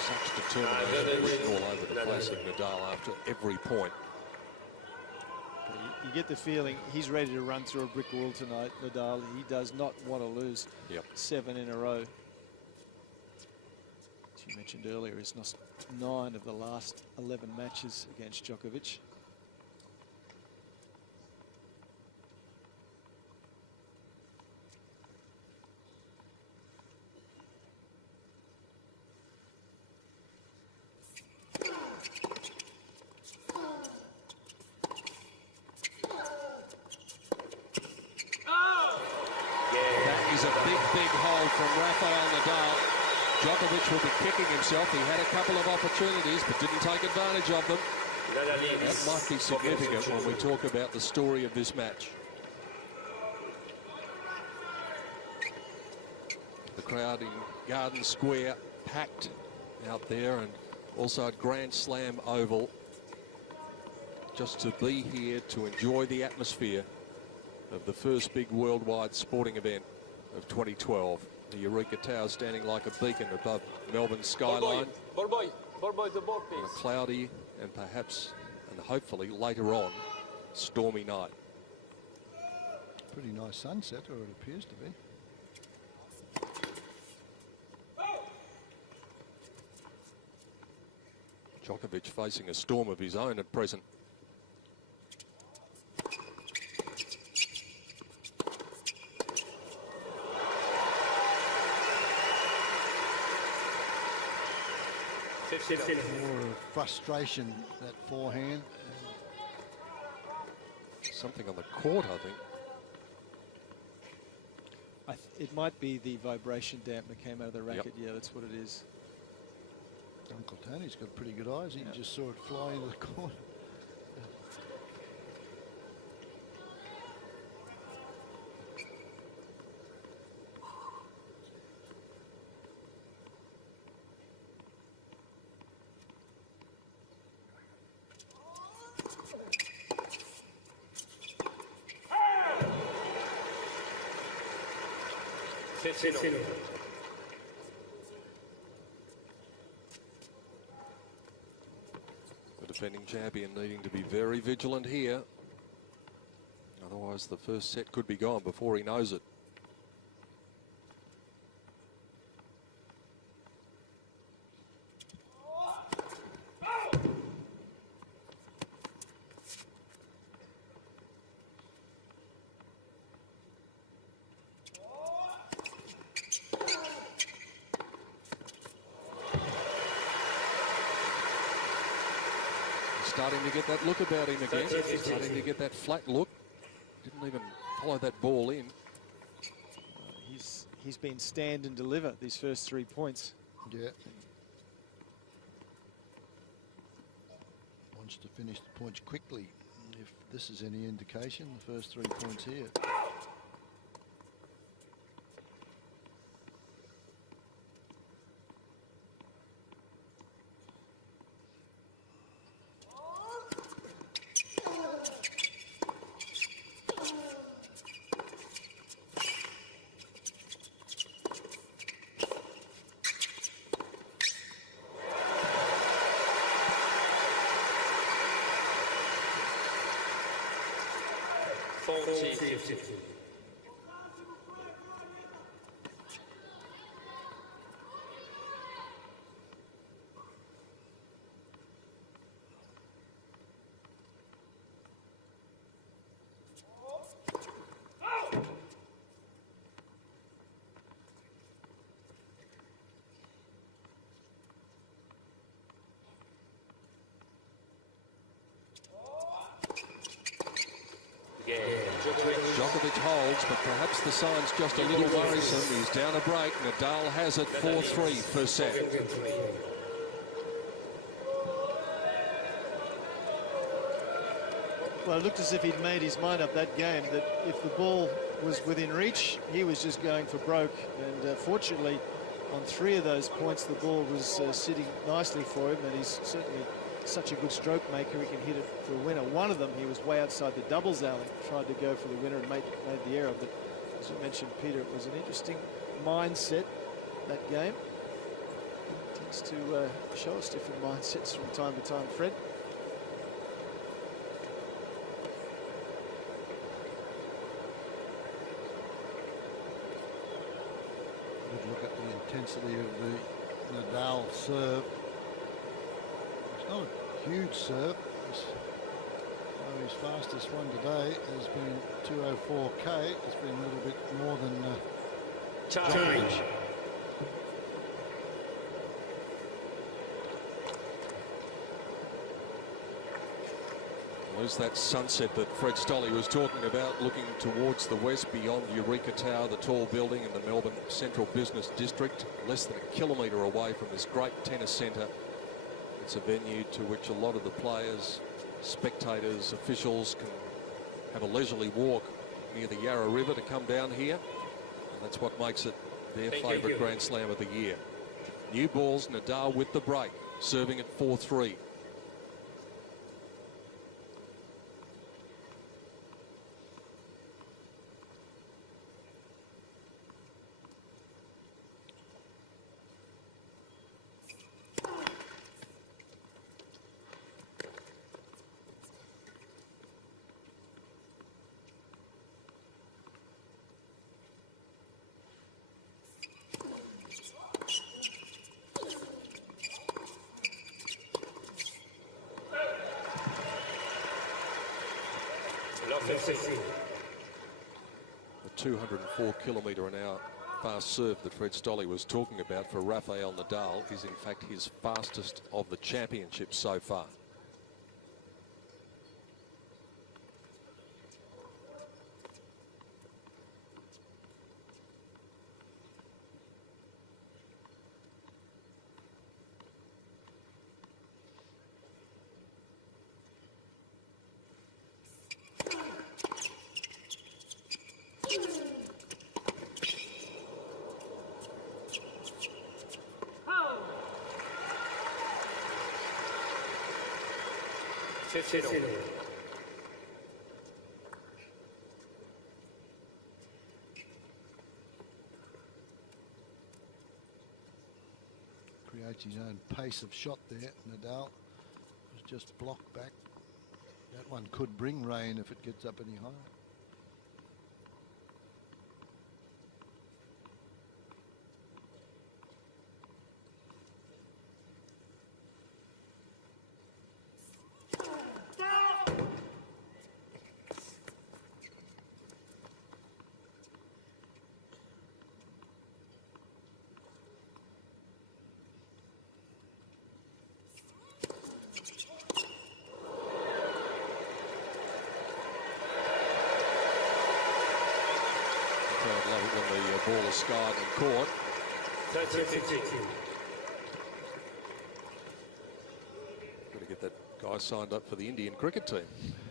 Such determination written all over the face of Nadal after every point. You get the feeling he's ready to run through a brick wall tonight, Nadal. He does not want to lose 7 in a row. As you mentioned earlier, he's lost 9 of the last 11 matches against Djokovic. Big hole from Rafael Nadal. Djokovic will be kicking himself. He had a couple of opportunities but didn't take advantage of them. That might be significant when we talk about the story of this match. The crowd in Garden Square packed out there, and also at Grand Slam Oval, just to be here to enjoy the atmosphere of the first big worldwide sporting event of 2012. The Eureka Tower standing like a beacon above Melbourne's skyline. Ball boy, the ball, please. On a cloudy and perhaps, and hopefully later on, stormy night. Pretty nice sunset, or it appears to be. Djokovic facing a storm of his own at present. More of frustration, that forehand. Something on the court, I think. It might be the vibration damp that came out of the racket. Yeah, that's what it is. Uncle Tony's got pretty good eyes. He just saw it fly into the corner. The defending champion needing to be very vigilant here. Otherwise, the first set could be gone before he knows it. Starting to get that look about him again. Starting to get that flat look. Didn't even follow that ball in. He's been stand and deliver these first 3 points. Yeah. Wants to finish the points quickly. If this is any indication, the first 3 points here. 40-50. Djokovic holds, but perhaps the sign's just a little worrisome. He's down a break. Nadal has it 4-3 first set. Well, it looked as if he'd made his mind up that game that if the ball was within reach, he was just going for broke. And fortunately, on 3 of those points, the ball was sitting nicely for him, and he's certainly such a good stroke maker. He can hit it for a winner. One of them, he was way outside the doubles alley, tried to go for the winner and made the error. But as you mentioned, Peter, it was an interesting mindset, that game. It tends to show us different mindsets from time to time, Fred. Good look at the intensity of the Nadal serve. It's not a huge serve. His fastest one today has been 204k. It's been a little bit more than Change. There's that sunset that Fred Stolle was talking about, looking towards the west beyond Eureka Tower, the tall building in the Melbourne Central Business District, less than a kilometre away from this great tennis centre. It's a venue to which a lot of the players, spectators, officials can have a leisurely walk near the Yarra River to come down here. And that's what makes it their favourite Grand Slam of the year. New balls, Nadal with the break, serving at 4-3. The 204 km/h fast serve that Fred Stolle was talking about for Rafael Nadal is in fact his fastest of the championship so far. Creates his own pace of shot there. Nadal was just blocked back. That one could bring rain if it gets up any higher. When the ball is skied and caught. Got to get that guy signed up for the Indian cricket team.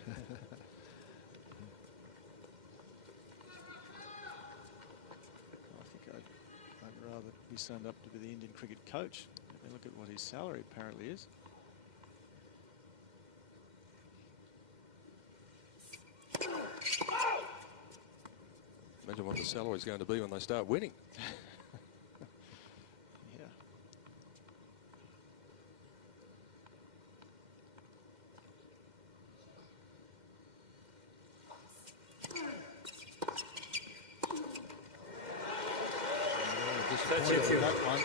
I think I'd rather be signed up to be the Indian cricket coach. Look at what his salary apparently is. Imagine what the salary is going to be when they start winning. Yeah. disappointed with that one.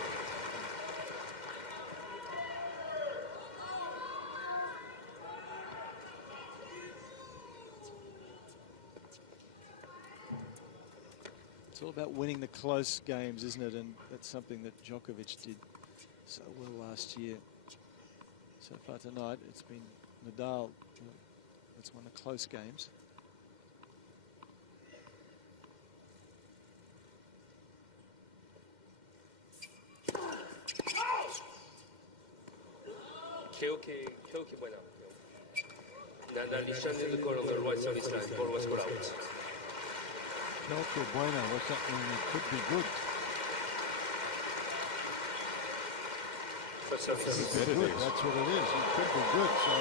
It's all about winning the close games, isn't it? And that's something that Djokovic did so well last year. So far tonight, it's been Nadal that's won the close games. Qué buena. Nadal is shining the corner on the right service line. Ball was called out. Qué bueno, what's that mean? It could be good. First service. Could be good. That's what it is. It could be good. So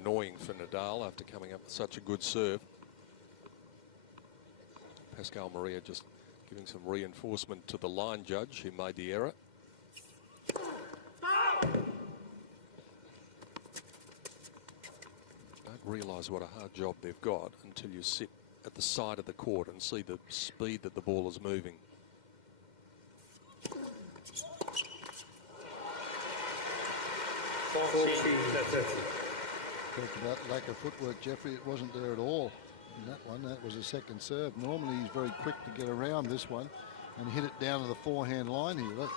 annoying for Nadal after coming up with such a good serve. Pascal Maria just giving some reinforcement to the line judge who made the error. Don't realise what a hard job they've got until you sit at the side of the court and see the speed that the ball is moving. talked about lack of footwork, Jeffrey. It wasn't there at all in that one. That was a second serve. Normally he's very quick to get around this one and hit it down to the forehand line here. Look,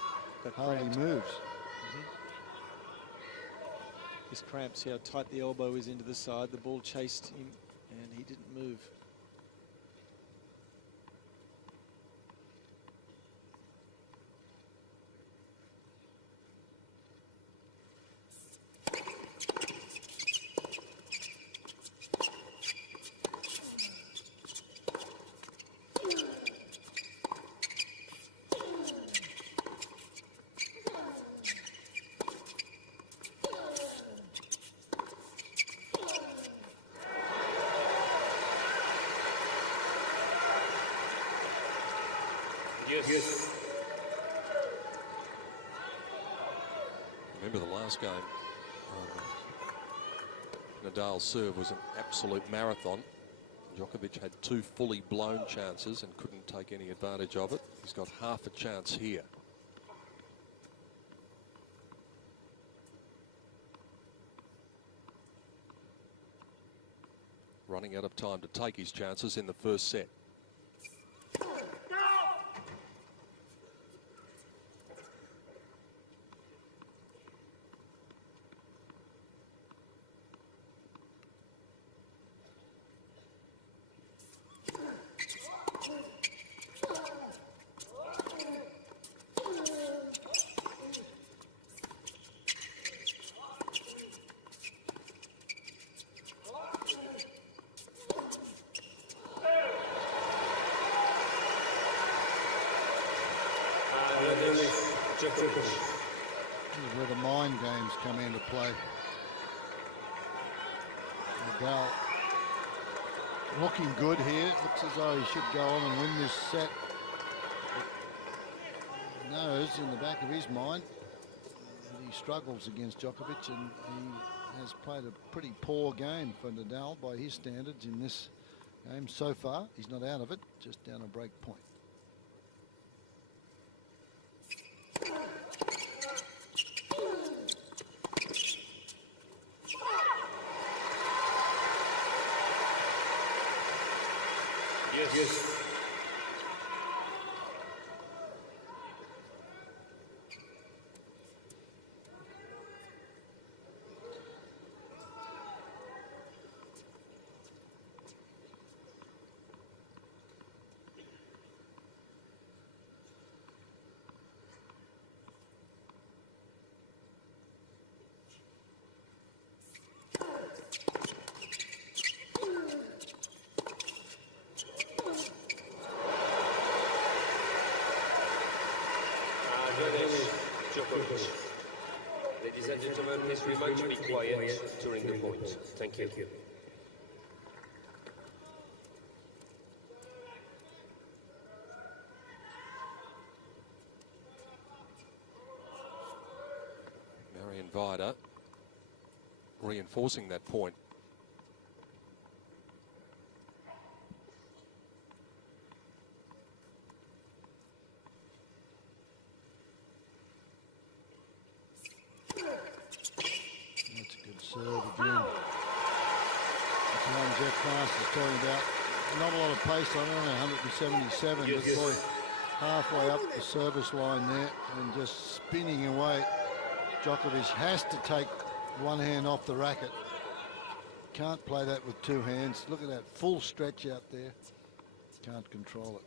hardly moves. His cramps, see how tight the elbow is into the side. The ball chased him and he didn't move. Yes. Remember the last game, Nadal's serve was an absolute marathon. Djokovic had 2 fully blown chances and couldn't take any advantage of it. He's got half a chance here. Running out of time to take his chances in the first set. This is where the mind games come into play. Nadal looking good here. Looks as though he should go on and win this set. He knows in the back of his mind that he struggles against Djokovic, and he has played a pretty poor game for Nadal by his standards in this game so far. He's not out of it, just down a break point. Yes. Ladies and gentlemen, please remind to be quiet during the point. Thank you. Marion Vida, reinforcing that point. That's a good serve again. That's the one Jeff Masters is talking about. Not a lot of pace, I don't know, 177, but boy, halfway up the service line there and just spinning away. Djokovic has to take one hand off the racket. Can't play that with two hands. Look at that full stretch out there. Can't control it.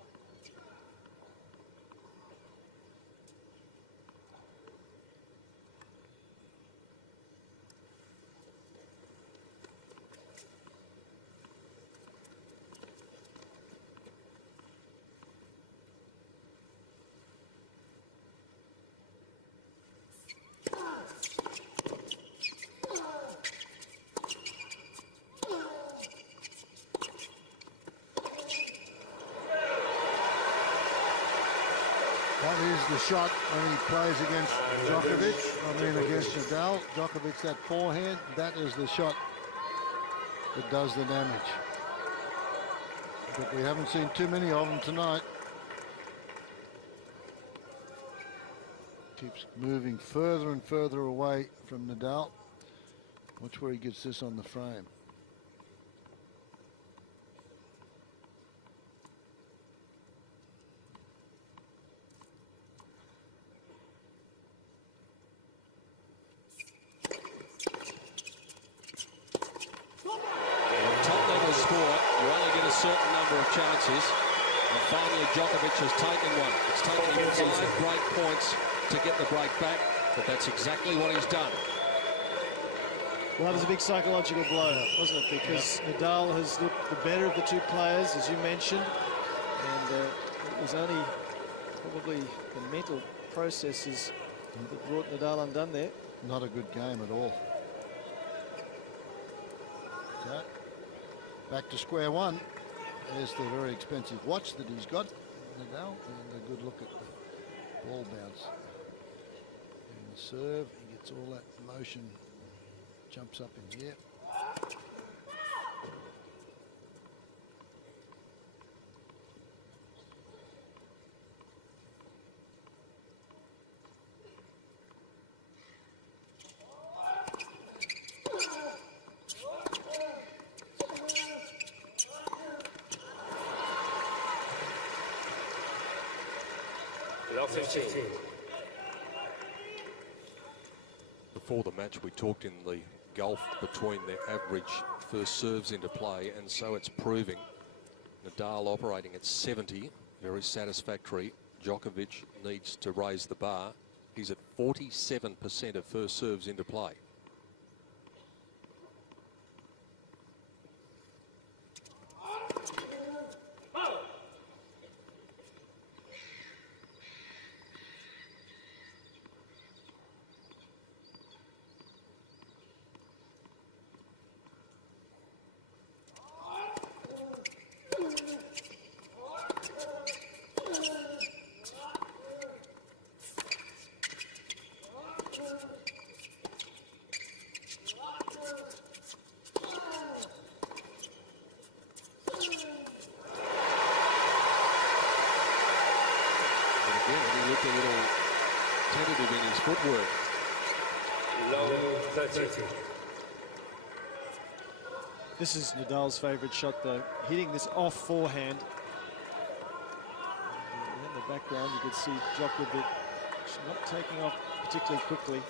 That is the shot when he plays against Djokovic, against Nadal. Djokovic, that forehand, that is the shot that does the damage. But we haven't seen too many of them tonight. Keeps moving further and further away from Nadal. Watch where he gets this on the frame. Certain number of chances, and finally Djokovic has taken one. It's taken him 5 break points to get the break back, but that's exactly what he's done. Well, that was a big psychological blow, wasn't it? Because Nadal has looked the better of the two players, as you mentioned, and it was only probably the mental processes that brought Nadal undone there. Not a good game at all. So, back to square one. There's the very expensive watch that he's got, Nadal, and a good look at the ball bounce. And the serve, he gets all that motion, jumps up in here. Before the match, we talked in the gulf between their average first serves into play, and so it's proving. Nadal operating at 70, very satisfactory. Djokovic needs to raise the bar. He's at 47% of first serves into play. Looked a little tentative in his footwork. Low 30. This is Nadal's favourite shot, though. Hitting this off forehand. And in the background, you can see Djokovic not taking off particularly quickly.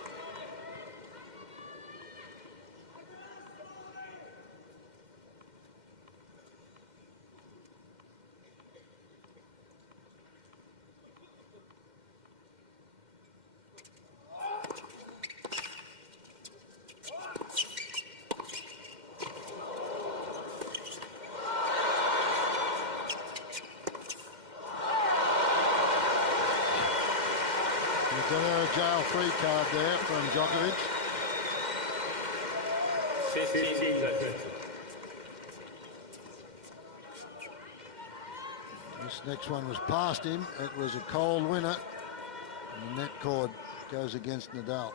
Got a jail-free card there from Djokovic. 15. This next one was past him. It was a cold winner. And the net cord goes against Nadal.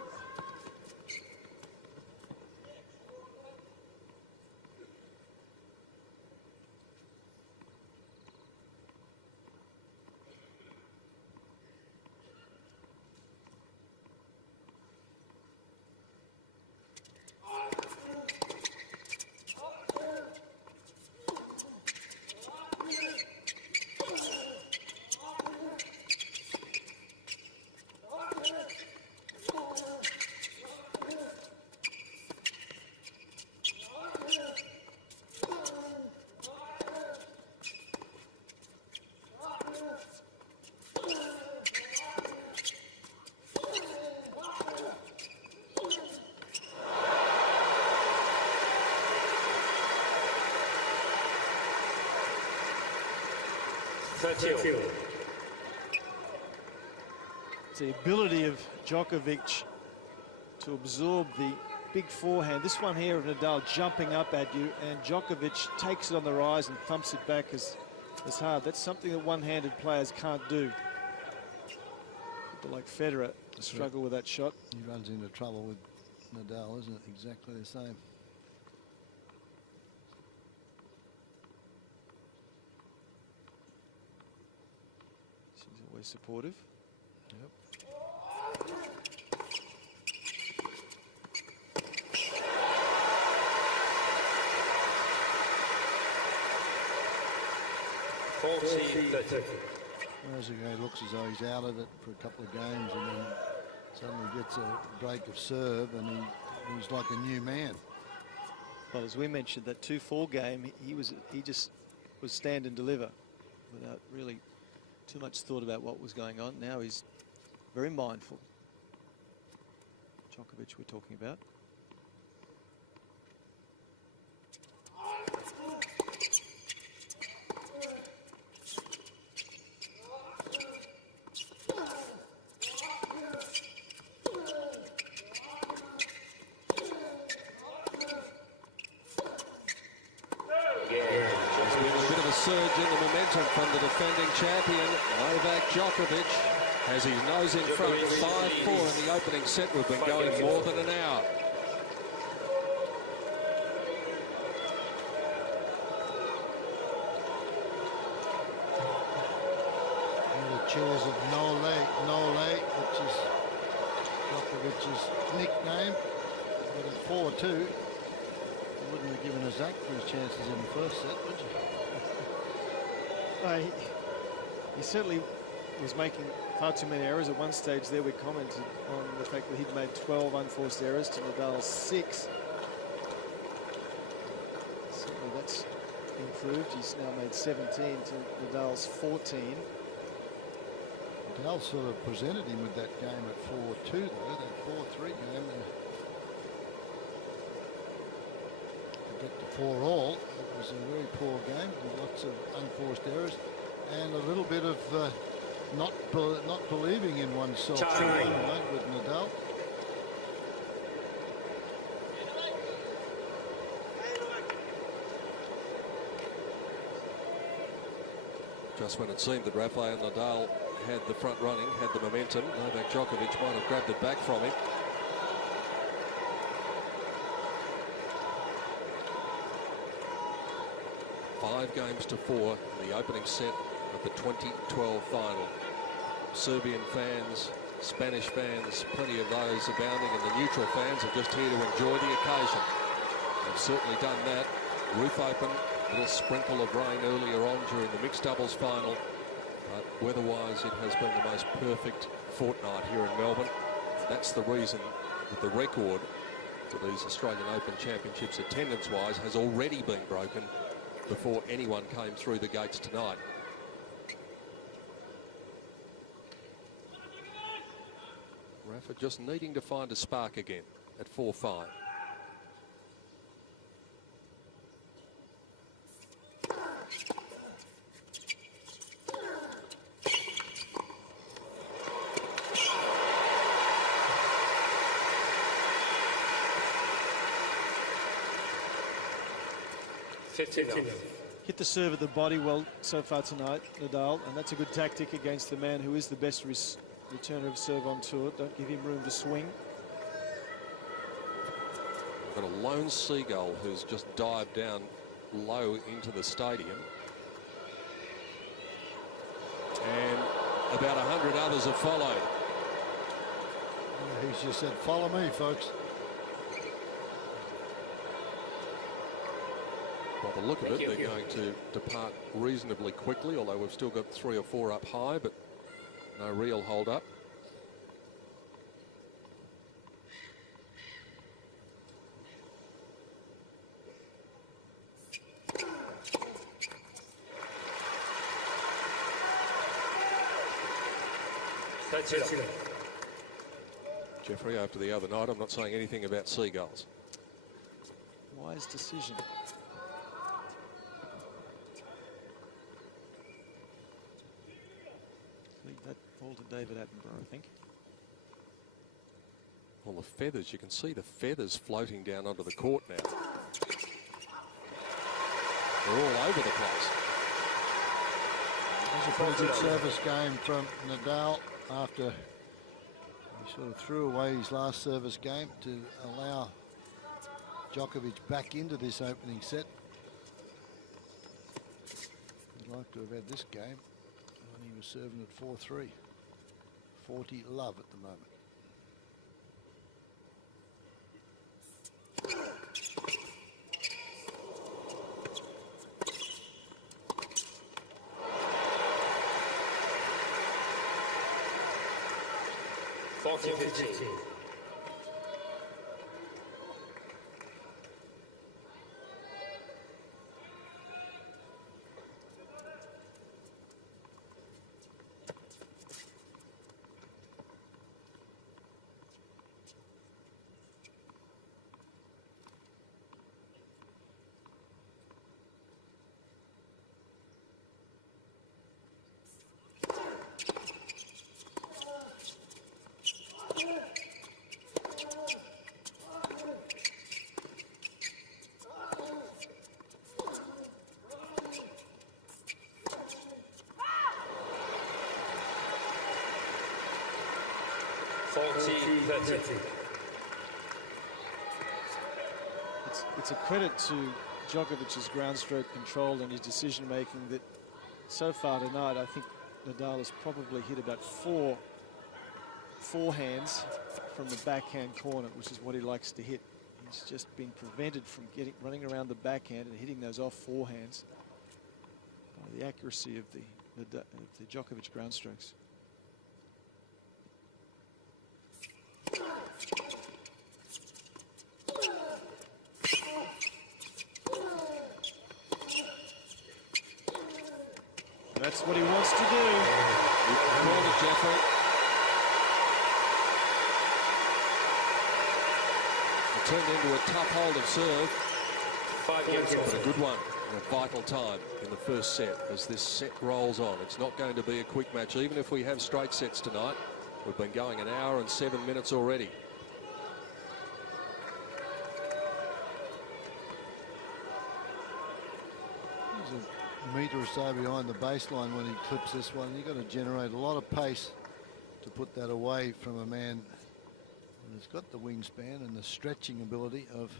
30. It's the ability of Djokovic to absorb the big forehand. This one here of Nadal jumping up at you, and Djokovic takes it on the rise and thumps it back as hard. That's something that one-handed players can't do. People like Federer struggle with that shot. He runs into trouble with Nadal, isn't it? Exactly the same. She's always supportive. Yep. Whereas he looks as though he's out of it for a couple of games, and then suddenly gets a break of serve, and he's like a new man. Well, as we mentioned, that 2-4 game, he just was stand and deliver without really too much thought about what was going on. Now he's very mindful. Djokovic we're talking about. Surge in the momentum from the defending champion, Novak Djokovic, has his nose in front, 5-4 in the opening set. We've been going more than an hour. And the cheers of Nole, which is Djokovic's nickname. But at 4-2, you wouldn't have given a Zach for his chances in the first set, would you? He certainly was making far too many errors. At one stage there we commented on the fact that he'd made 12 unforced errors to Nadal's 6. Certainly that's improved. He's now made 17 to Nadal's 14. Nadal sort of presented him with that game at 4-2 though, that 4-3 game. To get to 4-all, it was a very poor game with lots of unforced errors and a little bit of not believing in oneself with Nadal. Just when it seemed that Rafael and Nadal had the front running, had the momentum, Novak Djokovic might have grabbed it back from him. Five games to 4 in the opening set of the 2012 final. Serbian fans, Spanish fans, plenty of those abounding, and the neutral fans are just here to enjoy the occasion. They've certainly done that. Roof open, a little sprinkle of rain earlier on during the mixed doubles final, but weather-wise it has been the most perfect fortnight here in Melbourne. That's the reason that the record for these Australian Open Championships attendance-wise has already been broken before anyone came through the gates tonight. Rafa just needing to find a spark again at 4-5. Hit the serve at the body well so far tonight, Nadal, and that's a good tactic against the man who is the best returner of serve on tour. Don't give him room to swing. We've got a lone seagull who's just dived down low into the stadium. And about 100 others have followed. He's just said, follow me, folks. By the look of it, they're going to depart reasonably quickly, although we've still got 3 or 4 up high, but no real hold up. Jeffrey, after the other night, I'm not saying anything about seagulls. Wise decision. That ball to David Attenborough, I think. Well, the feathers, you can see the feathers floating down onto the court now. They're all over the place. That's a pretty good service game from Nadal after he sort of threw away his last service game to allow Djokovic back into this opening set. He'd like to have had this game when he was serving at 4-3. 40 love at the moment. It's a credit to Djokovic's ground stroke control and his decision making that so far tonight I think Nadal has probably hit about four forehands from the backhand corner, which is what he likes to hit. He's just been prevented from running around the backhand and hitting those off forehands by the accuracy of the Djokovic ground strokes. That's what he wants to do. You called it, Jeffrey. It turned into a tough hold of serve. 5 games. But a good one and a vital time in the first set as this set rolls on. It's not going to be a quick match, even if we have straight sets tonight. We've been going an hour and 7 minutes already. A metre or so behind the baseline when he clips this one. You've got to generate a lot of pace to put that away from a man who's got the wingspan and the stretching ability of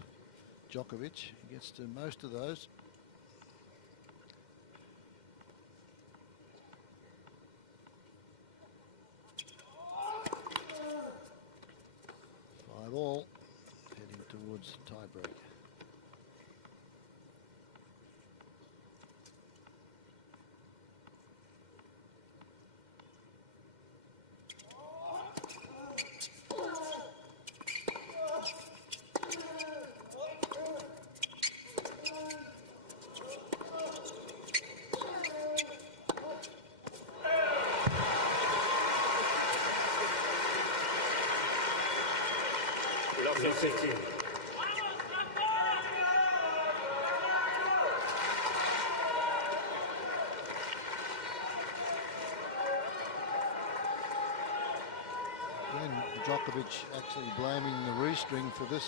Djokovic. He gets to most of those. 5-all, heading towards tiebreak. Again, Djokovic actually blaming the restring for this.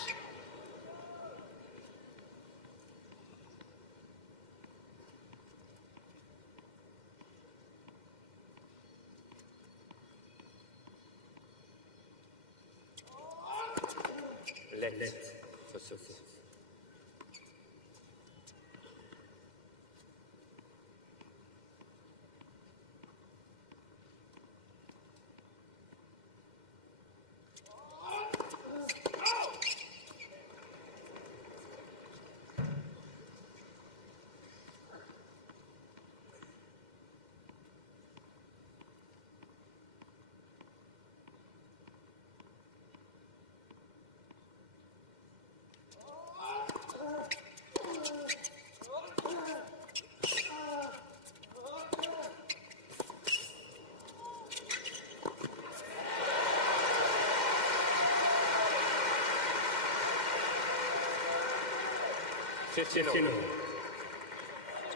Let. So.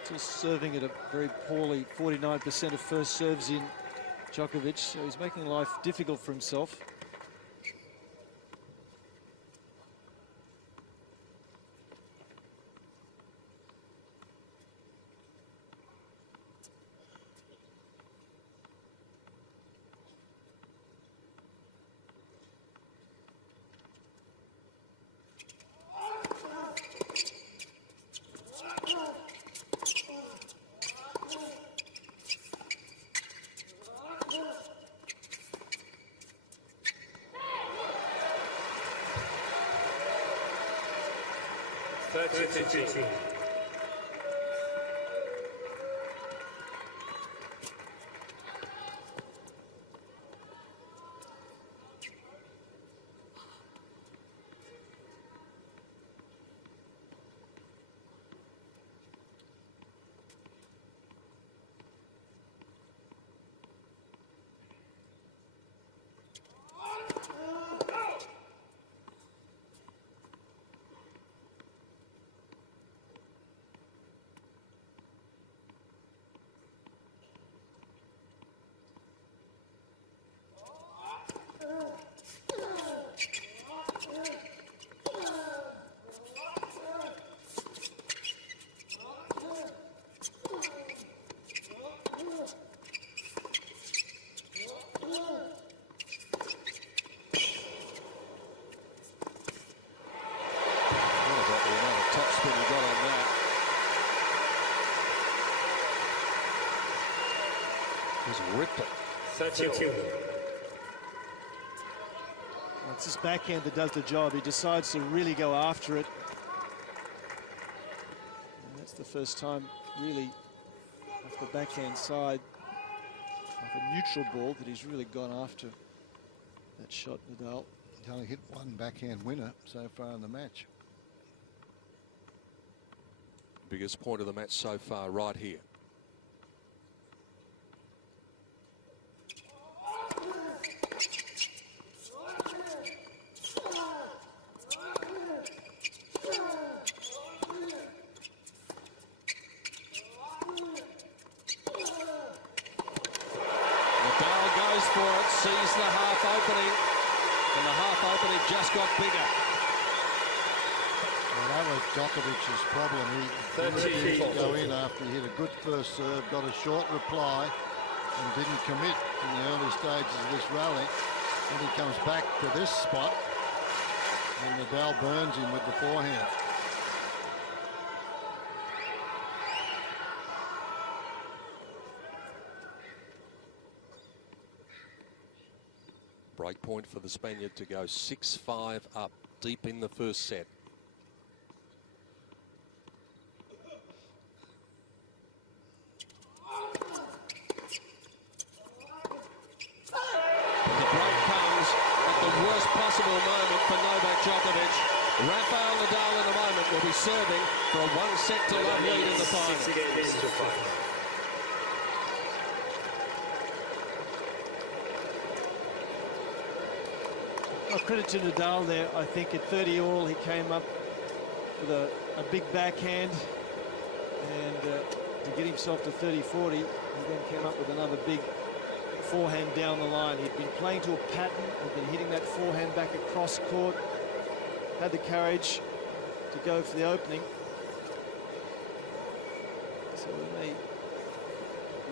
Still serving at a very poorly 49% of first serves in Djokovic, so he's making life difficult for himself. Ripped it. 32. It's his backhand that does the job. He decides to really go after it. And that's the first time, really, off the backhand side, off a neutral ball, that he's really gone after that shot, Nadal. He's only hit one backhand winner so far in the match. Biggest point of the match so far, right here. Sees the half opening, and the half opening just got bigger. Well, that was Djokovic's problem. He didn't go in after he hit a good first serve, got a short reply, and didn't commit in the early stages of this rally. Then he comes back to this spot, and Nadal burns him with the forehand. Break point for the Spaniard to go 6-5 up deep in the first set. And the break comes at the worst possible moment for Novak Djokovic. Rafael Nadal in a moment will be serving for a 1-set-to-love lead in the final. Well, credit to Nadal there. I think at 30 all he came up with a big backhand, and to get himself to 30-40, he then came up with another big forehand down the line. He'd been playing to a pattern, he'd been hitting that forehand back across court, had the courage to go for the opening. So we may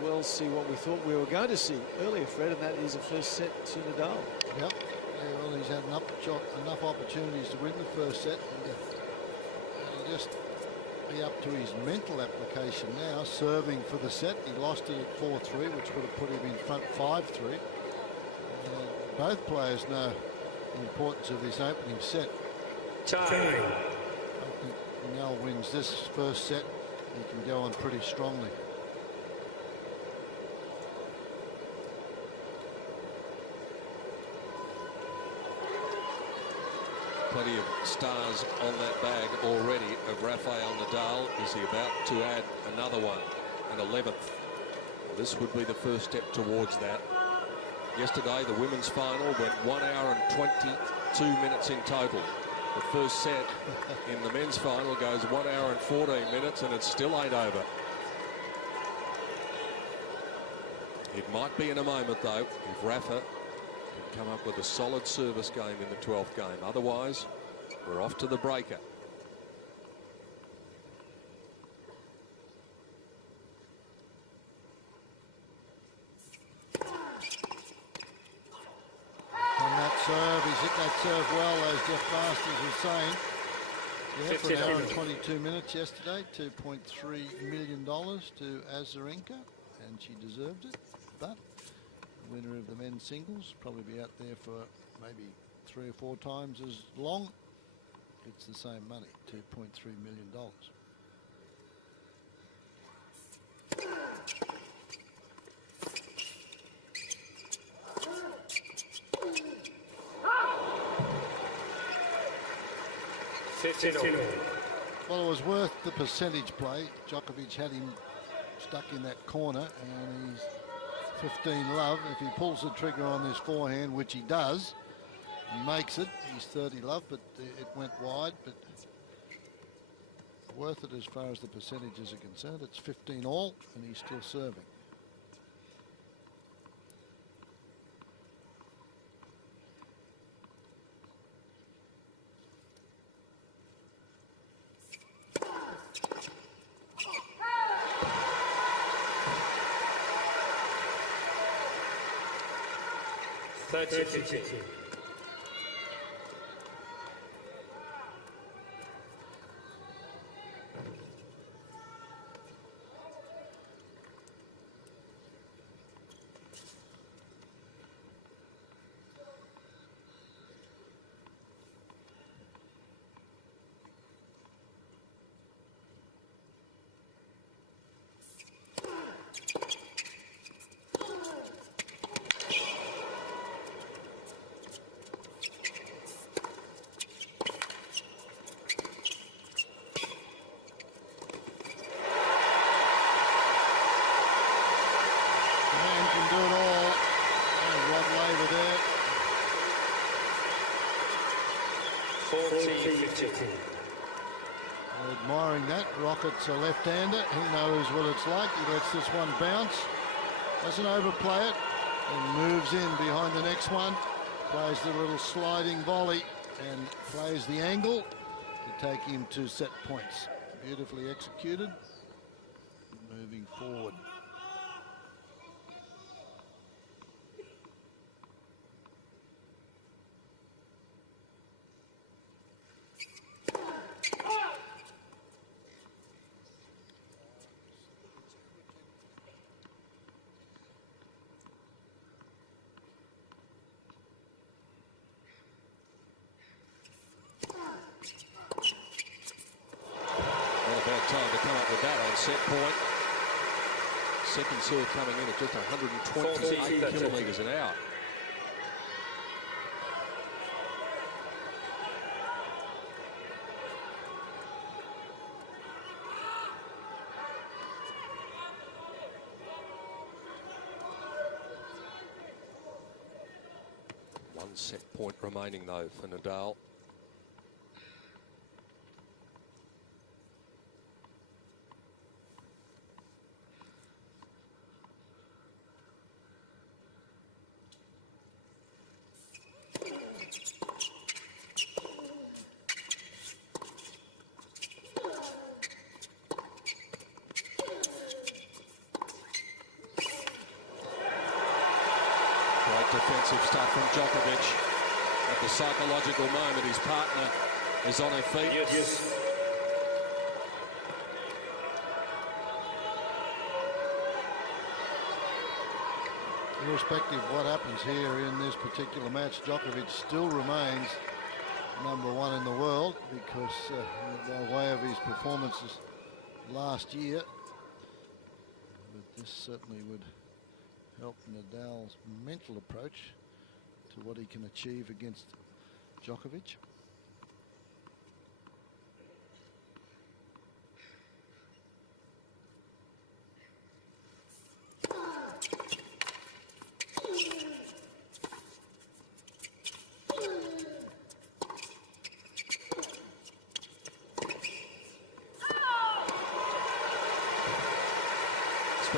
well see what we thought we were going to see earlier, Fred, and that is a first set to Nadal. Yep. Yeah, well, he's had enough opportunities to win the first set, and it'll just be up to his mental application now, serving for the set. He lost it at 4-3, which would have put him in front 5-3. Both players know the importance of this opening set. Time. I think Nadal wins this first set, he can go on pretty strongly. Plenty of stars on that bag already of Rafael Nadal. Is he about to add another one, an 11th? This would be the first step towards that. Yesterday, the women's final went 1 hour and 22 minutes in total. The first set in the men's final goes 1 hour and 14 minutes, and it still ain't over. It might be in a moment, though, if Rafa can come up with a solid service game in the 12th game. Otherwise, we're off to the breaker. On that serve, he's hit that serve well, as Jeff Masters was saying. Yeah, for an hour and 22 minutes yesterday, $2.3 million to Azarenka, and she deserved it. But the winner of the men's singles probably be out there for maybe 3 or 4 times as long. It's the same money, $2.3 million. Well, it was worth the percentage play. Djokovic had him stuck in that corner, and he's 15 love. If he pulls the trigger on this forehand, which he does, he makes it. He's 30 love, but it went wide. But worth it as far as the percentages are concerned. It's 15 all, and he's still serving. Admiring that. Rocket's a left-hander. He knows what it's like. He lets this one bounce. Doesn't overplay it. And moves in behind the next one. Plays the little sliding volley and plays the angle to take him to set points. Beautifully executed. Moving forward. Set point. Second serve coming in at just 128 kilometres an hour. One set point remaining though for Nadal. Defensive stuff from Djokovic. At the psychological moment, his partner is on her feet. Yes. Irrespective of what happens here in this particular match, Djokovic still remains #1 in the world because by way of his performances last year. But this certainly would help Nadal's mental approach to what he can achieve against Djokovic.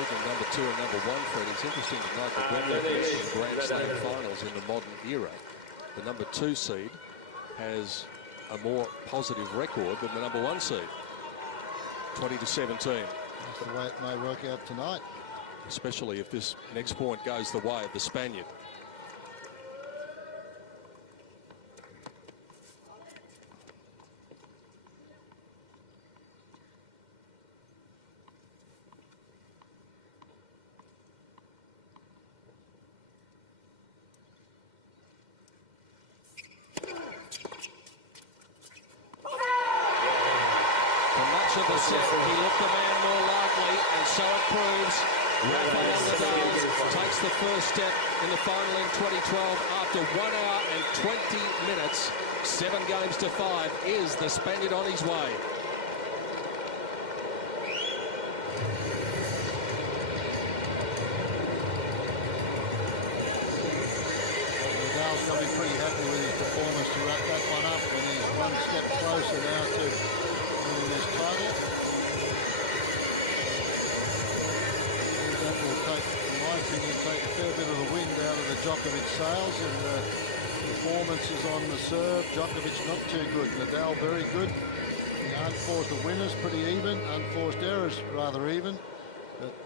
speaking of number 2 and number 1, Fred, it's interesting to note that when we're mentioning Grand Slam finals in the modern era, the number 2 seed has a more positive record than the number 1 seed. 20-17. That's the way it may work out tonight. Especially if this next point goes the way of the Spaniard. Of the set, he looked the man more likely, and so it proves. Rafael Nadal takes the first step in the final in 2012 after 1 hour and 20 minutes. 7 games to 5 is the Spaniard on his way. Nadal's going to be pretty happy with his performance to wrap that one up, and he's 1 step closer now to winning this title. That will take, in my opinion, take a fair bit of the wind out of the Djokovic sails, and performances on the serve. Djokovic not too good. Nadal very good. The unforced winners pretty even. Unforced errors rather even. But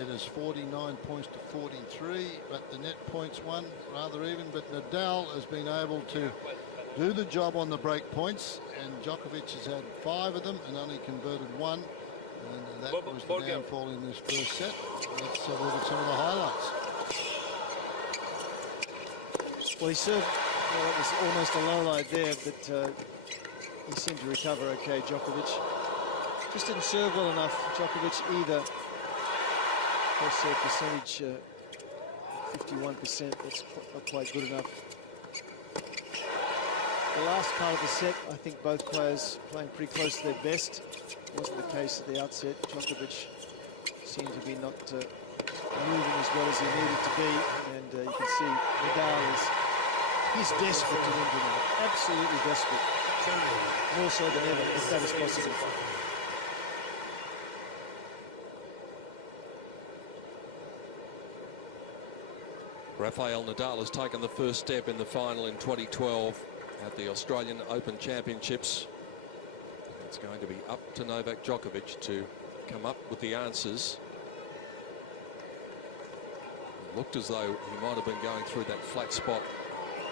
it is 49 points to 43. But the net points won rather even. But Nadal has been able to do the job on the break points, and Djokovic has had 5 of them and only converted 1. And that was the downfall in this first set. Let's look at some of the highlights. Well, he served, well, it was almost a low light there, but he seemed to recover okay, Djokovic. Just didn't serve well enough, Djokovic, either. First serve percentage, 51%, that's not quite good enough. The last part of the set, I think both players playing pretty close to their best. Wasn't the case at the outset. Djokovic seemed to be not moving as well as he needed to be, and you can see Nadal he's desperate to win tonight. Absolutely desperate. More so than ever, if that is possible. Rafael Nadal has taken the first step in the final in 2012 at the Australian Open Championships. It's going to be up to Novak Djokovic to come up with the answers. It looked as though he might have been going through that flat spot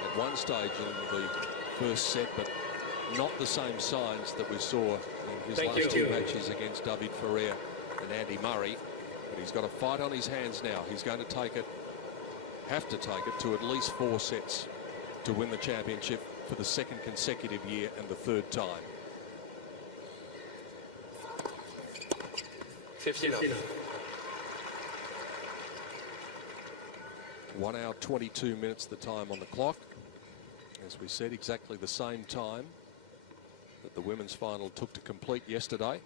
at one stage in the first set, but not the same signs that we saw in his last 2 matches against David Ferrer and Andy Murray. But he's got a fight on his hands now. He's going to have to take it to at least 4 sets to win the championship for the 2nd consecutive year and the 3rd time. 15. 1 hour 22 minutes the time on the clock. As we said, exactly the same time that the women's final took to complete yesterday.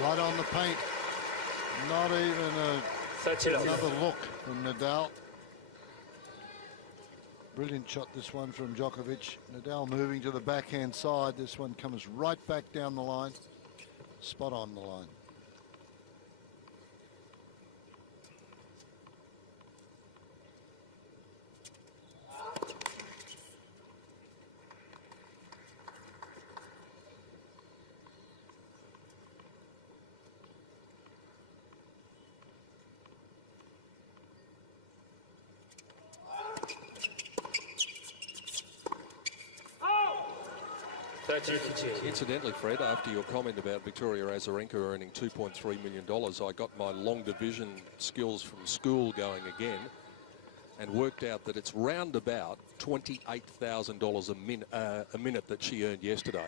Right on the paint. Not even another look from Nadal. Brilliant shot, this one from Djokovic. Nadal moving to the backhand side. This one comes right back down the line. Spot on the line. Incidentally, Fred, after your comment about Victoria Azarenka earning $2.3 million, I got my long division skills from school going again and worked out that it's round about $28,000 a minute that she earned yesterday.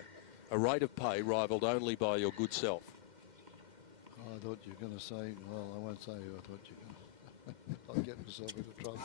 A rate of pay rivalled only by your good self. I thought you were going to say, well, I won't say who I thought you were going to. I'll get myself into trouble.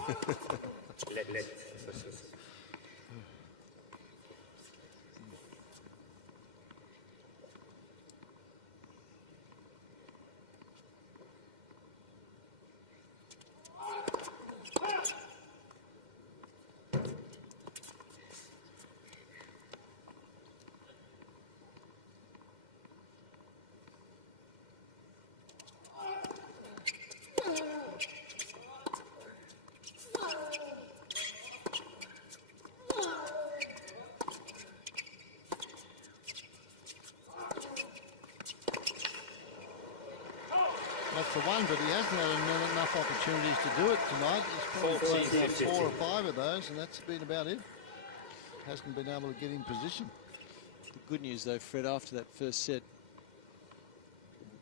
for one, but he hasn't had enough opportunities to do it tonight. He's probably played about 4 or 5 of those, and that's been about it. Hasn't been able to get in position. The good news, though, Fred, after that first set,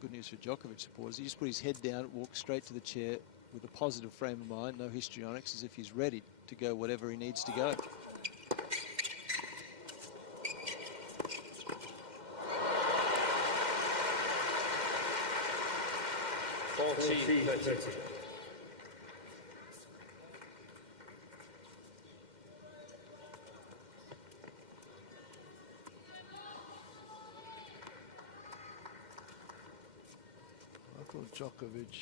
good news for Djokovic supporters, he just put his head down, walked straight to the chair with a positive frame of mind, no histrionics, as if he's ready to go whatever he needs to go. I thought Djokovic,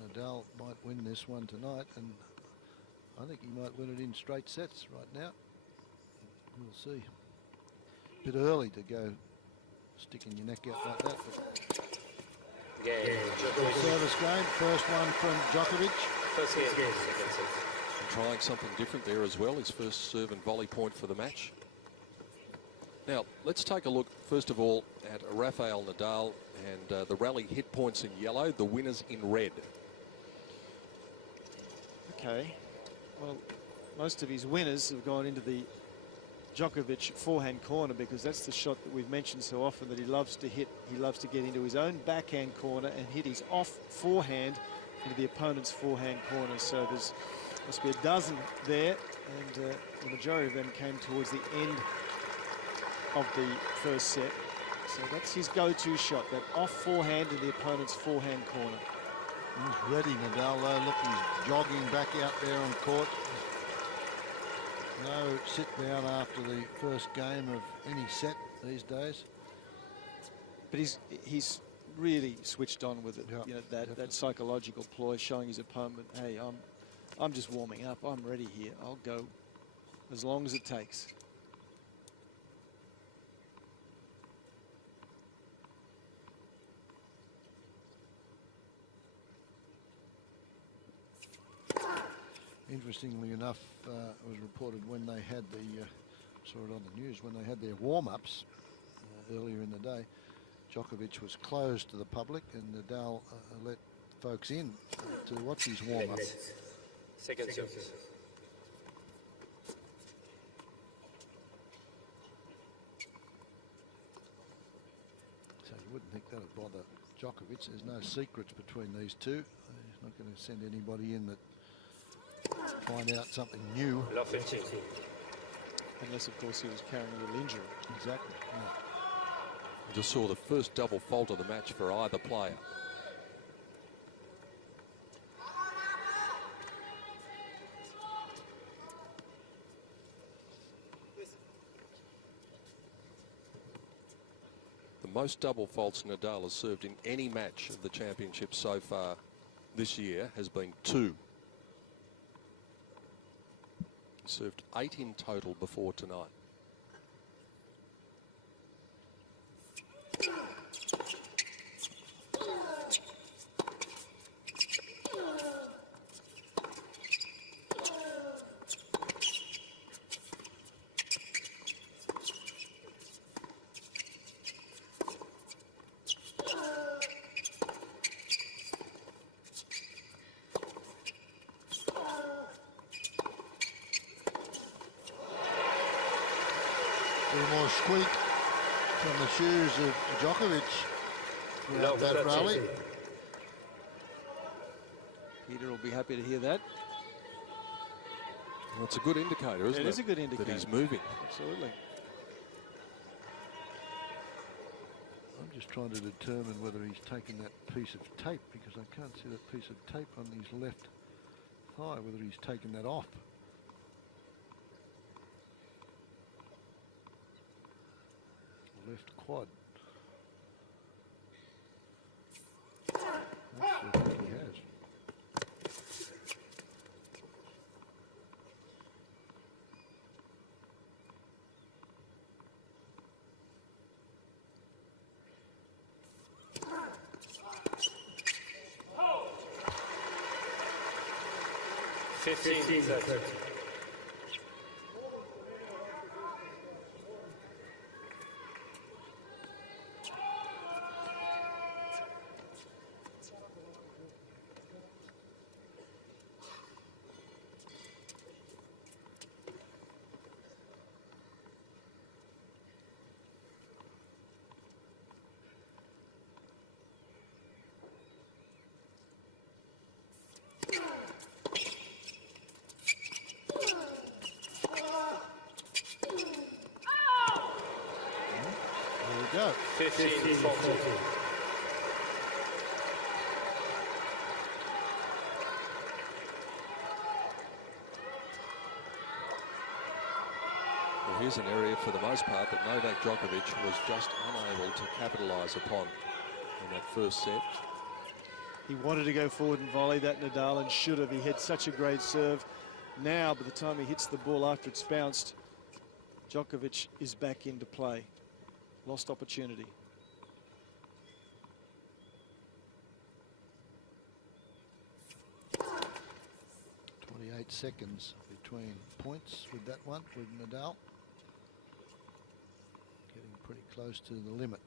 Nadal might win this one tonight, and I think he might win it in straight sets right now. We'll see. Bit early to go sticking your neck out like that. But service game, first one from Djokovic. First game, second set. Trying something different there as well. His first serve and volley point for the match. Now, let's take a look, first of all, at Rafael Nadal and the rally hit points in yellow, the winners in red. Okay. Well, most of his winners have gone into the Djokovic forehand corner, because that's the shot that we've mentioned so often that he loves to hit. He loves to get into his own backhand corner and hit his off forehand into the opponent's forehand corner. So there's must be a dozen there, and the majority of them came towards the end of the first set. So that's his go-to shot, that off forehand in the opponent's forehand corner. He's ready, Nadal, though. Look, he's jogging back out there on court. No sit down after the first game of any set these days. But he's really switched on with it. Yeah, you know, that psychological ploy, showing his opponent, hey, I'm just warming up. I'm ready here. I'll go as long as it takes. Interestingly enough, it was reported when they had saw it on the news, when they had their warm-ups earlier in the day, Djokovic was closed to the public, and Nadal let folks in to watch his warm-ups. Second serve. So you wouldn't think that would bother Djokovic. There's no secrets between these two. He's not going to send anybody in that find out something new. Love it. Unless, of course, he was carrying a little injury. Exactly. Yeah. I just saw the first double fault of the match for either player. The most double faults Nadal has served in any match of the championship so far this year has been 2. He served 8 in total before tonight. A little more squeak from the shoes of Djokovic throughout that rally. Peter will be happy to hear that. Well, it's a good indicator, isn't it? It is a good indicator. That he's moving. Absolutely. I'm just trying to determine whether he's taken that piece of tape, because I can't see that piece of tape on his left thigh, whether he's taken that off. Left quad. Actually, I think he has. Fifteen. go. 15-14. Well, here's an area for the most part that Novak Djokovic was just unable to capitalise upon in that first set. He wanted to go forward and volley that Nadal, and should have. He had such a great serve. Now, by the time he hits the ball after it's bounced, Djokovic is back into play. Lost opportunity. Seconds between points with that one, with Nadal. Getting pretty close to the limit.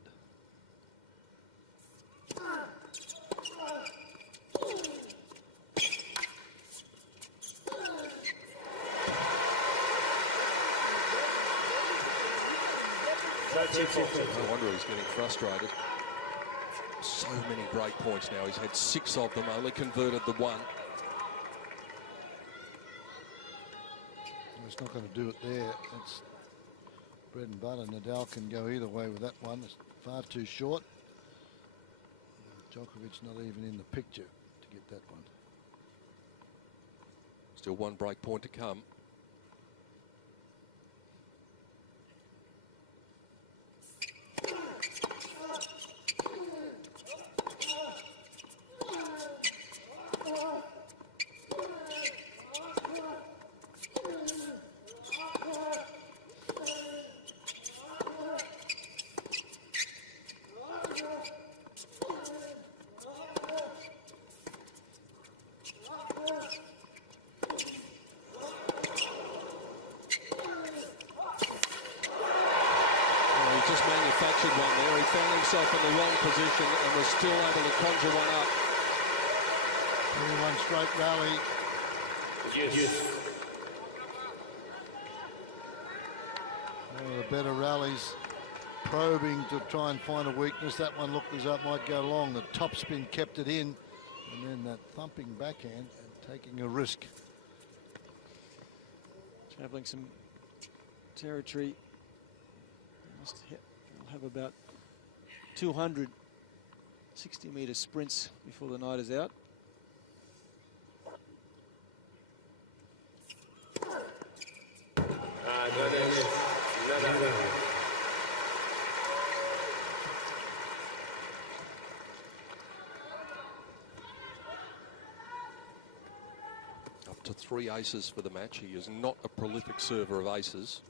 No wonder he's getting frustrated. So many break points now. He's had 6 of them, only converted the 1. It's not going to do it there. It's bread and butter. Nadal can go either way with that one. It's far too short. Djokovic not even in the picture to get that one. Still 1 break point to come. Just manufactured one there. He found himself in the wrong position and was still able to conjure one up. 21 straight rally. Yes. One of the better rallies, probing to try and find a weakness. That one looked as though it might go long. The top spin kept it in, and then that thumping backhand and taking a risk. Traveling some territory. We'll have about 200 60-metre sprints before the night is out. Up to 3 aces for the match. He is not a prolific server of aces.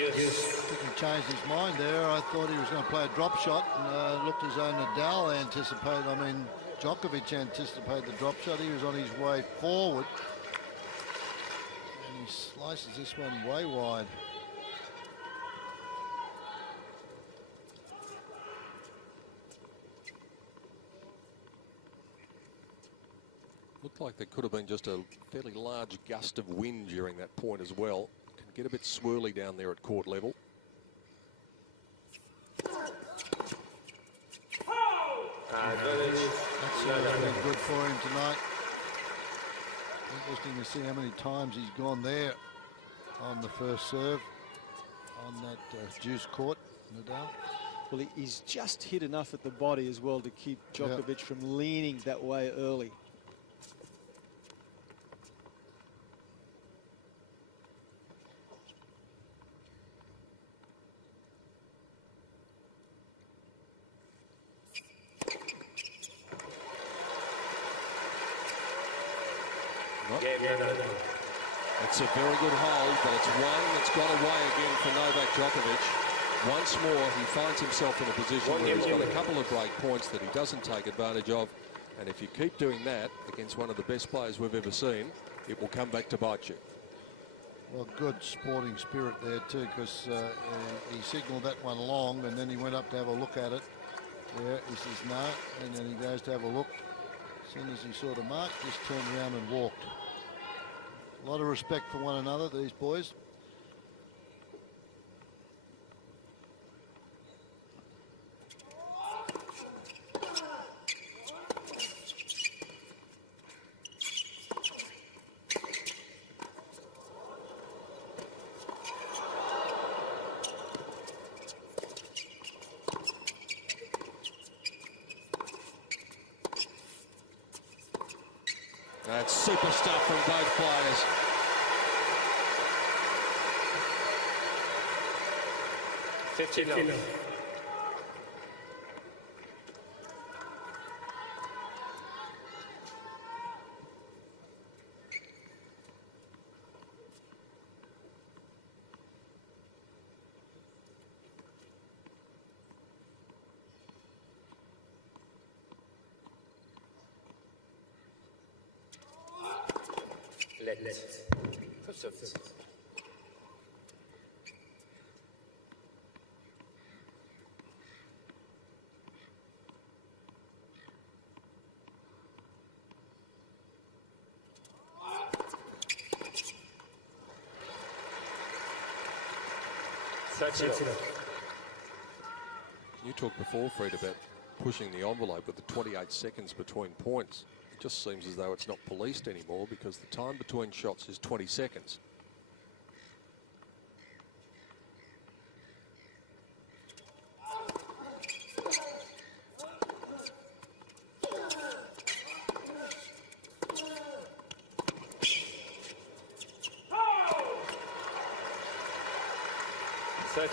I think he changed his mind there. I thought he was going to play a drop shot, and looked as though Nadal anticipated. I mean, Djokovic anticipated the drop shot. He was on his way forward, and he slices this one way wide. Looked like there could have been just a fairly large gust of wind during that point as well. Can get a bit swirly down there at court level. That's been good for him tonight. Interesting to see how many times he's gone there on the first serve on that juice court, Nadal. Well, he's just hit enough at the body as well to keep Djokovic from leaning that way early. It's a very good hold, but it's one that's got away again for Novak Djokovic. Once more, he finds himself in a position where he's got a couple of break points that he doesn't take advantage of. And if you keep doing that against one of the best players we've ever seen, it will come back to bite you. Well, good sporting spirit there too, because he signalled that one long, and then he went up to have a look at it Yeah, he says no, and then he goes to have a look. As soon as he saw the mark, just turned around and walked. A lot of respect for one another, these boys. That's super stuff from both players. $50. Let. You talked before, Fred, about pushing the envelope with the 28 seconds between points. It just seems as though it's not policed anymore because the time between shots is 20 seconds.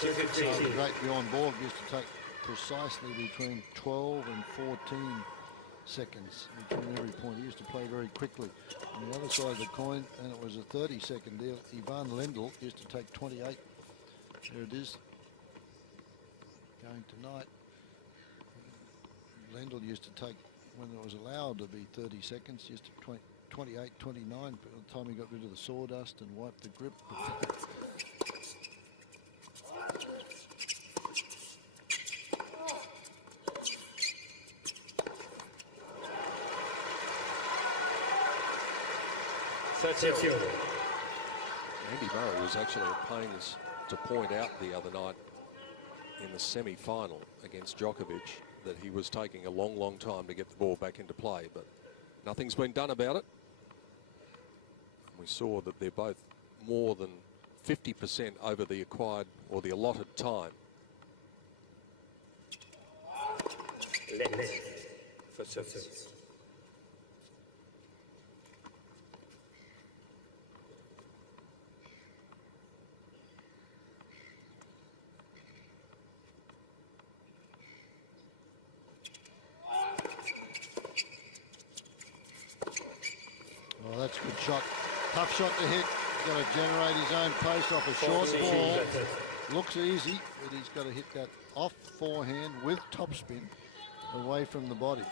The great Bjorn Borg used to take precisely between 12 and 14 seconds between every point. He used to play very quickly. On the other side of the coin, and it was a 30-second deal, Ivan Lendl used to take 28. There it is. Going tonight. Lendl used to take, when it was allowed to be 30 seconds, used to 28, 29, by the time he got rid of the sawdust and wiped the grip. Andy Murray was actually at pains to point out the other night in the semi-final against Djokovic that he was taking a long, long time to get the ball back into play, but nothing's been done about it. We saw that they're both more than 50% over the acquired or the allotted time. Let. For service. Oh, that's a good shot. Tough shot to hit. He's got to generate his own pace off a short ball. Looks easy, but he's got to hit that off forehand with topspin away from the body.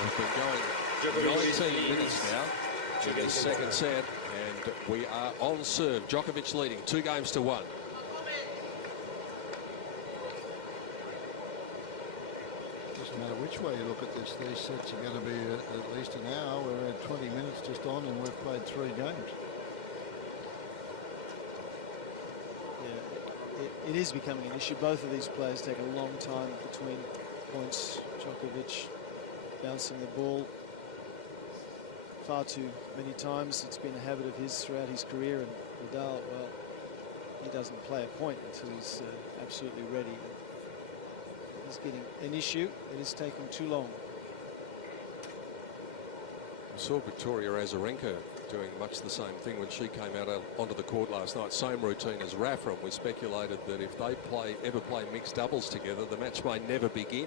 We've been going 19 minutes now in this second set, and we are on serve. Djokovic leading 2-1. Doesn't matter which way you look at this, these sets are going to be at least an hour. We're at 20 minutes just on, and we've played 3 games. Yeah, it is becoming an issue. Both of these players take a long time between points. Djokovic bouncing the ball far too many times. It's been a habit of his throughout his career, and Nadal, well, he doesn't play a point until he's absolutely ready. He's getting an issue. It is taking too long. Saw Victoria Azarenka doing much the same thing when she came out onto the court last night. Same routine as Rafa, and we speculated that if they ever play mixed doubles together, the match may never begin.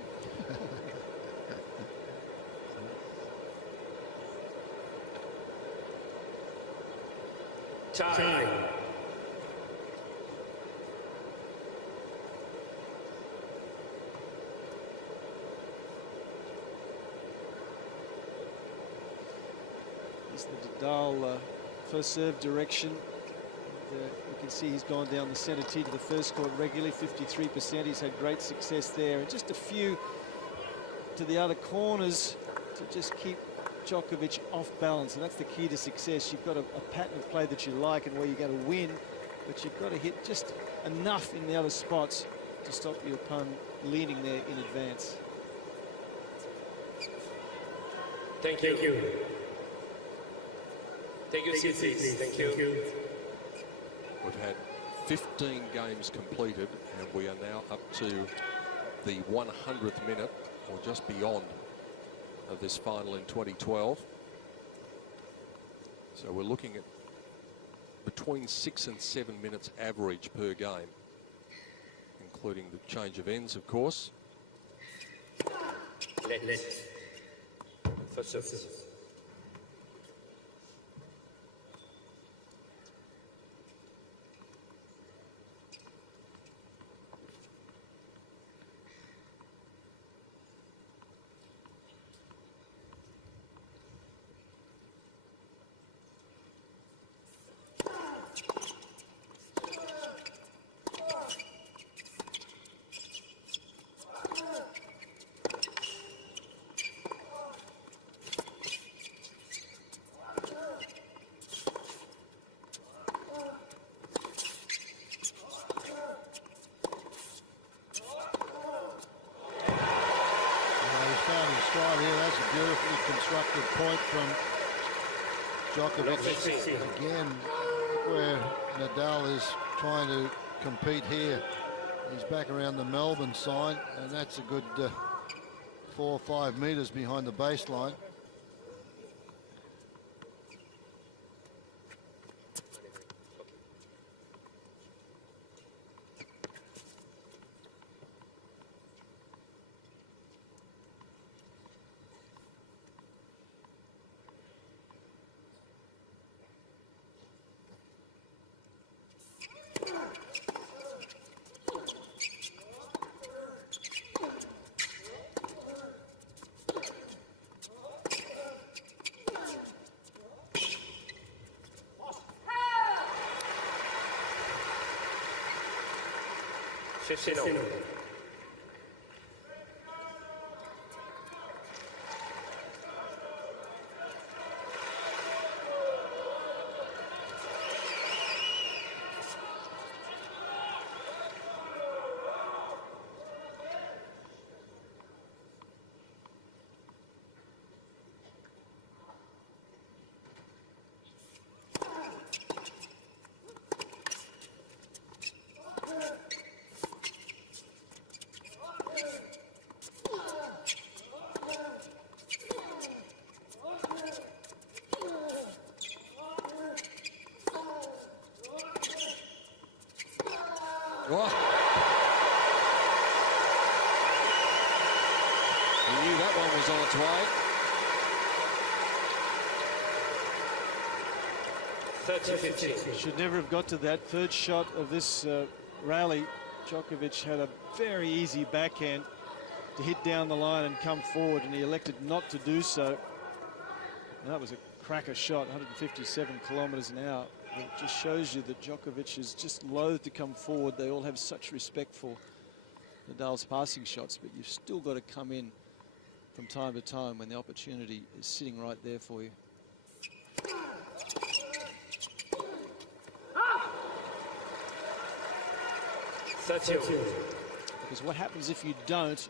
Time. Here's the Nadal first serve direction. And, you can see he's gone down the centre tee to the first court regularly, 53%. He's had great success there. And just a few to the other corners to just keep Djokovic off balance, and that's the key to success. You've got a pattern of play that you like and where you're going to win, but you've got to hit just enough in the other spots to stop your opponent leaning there in advance. Thank you. Take your seat, please. Thank you. We've had 15 games completed, and we are now up to the 100th minute, or just beyond, of this final in 2012. So we're looking at between 6 and 7 minutes average per game, including the change of ends, of course. Let's. First service. Constructed point from Djokovic. Again, where Nadal is trying to compete here. He's back around the Melbourne side, and that's a good 4 or 5 meters behind the baseline. Oh. He knew that one was on its way. 30-15. Should never have got to that third shot of this rally. Djokovic had a very easy backhand to hit down the line and come forward, and he elected not to do so. And that was a cracker shot, 157 kilometers an hour. It just shows you that Djokovic is just loath to come forward. They all have such respect for Nadal's passing shots, but you've still got to come in from time to time when the opportunity is sitting right there for you. Because what happens if you don't,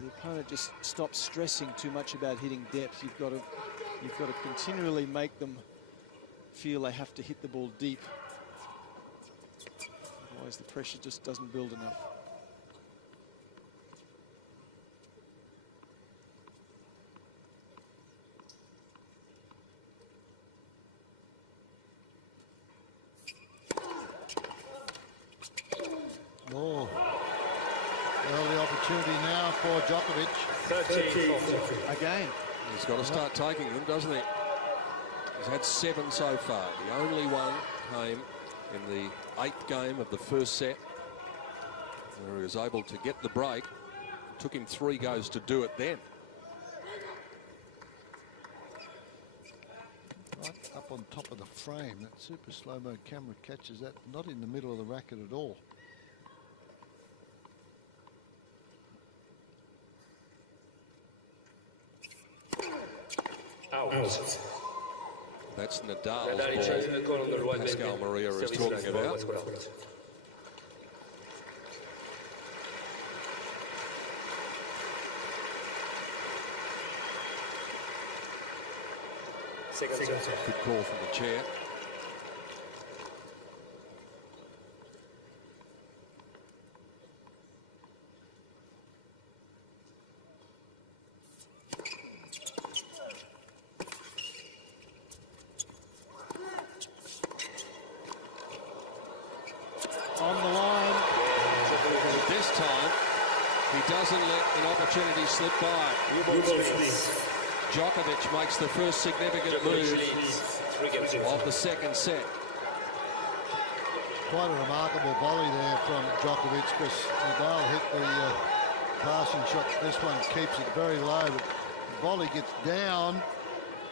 the opponent just stops stressing too much about hitting depth. You've got to continually make them feel they have to hit the ball deep. Otherwise the pressure just doesn't build enough. 30-40. Again. He's got to start taking them, doesn't he? He's had 7 so far. The only one came in the 8th game of the first set, where he was able to get the break. It took him 3 goes to do it then. Right up on top of the frame. That super slow-mo camera catches that. Not in the middle of the racket at all. Out. That's Nadal's Nadal ball. changing the call on the right Pascal wing. Maria is 36 talking ball, about. let's go out. Second set. Good call from the chair. On the line. This time, he doesn't let an opportunity slip by. Djokovic makes the first significant move of the second set. Quite a remarkable volley there from Djokovic, because Nadal hit the passing shot. This one keeps it very low, but the volley gets down,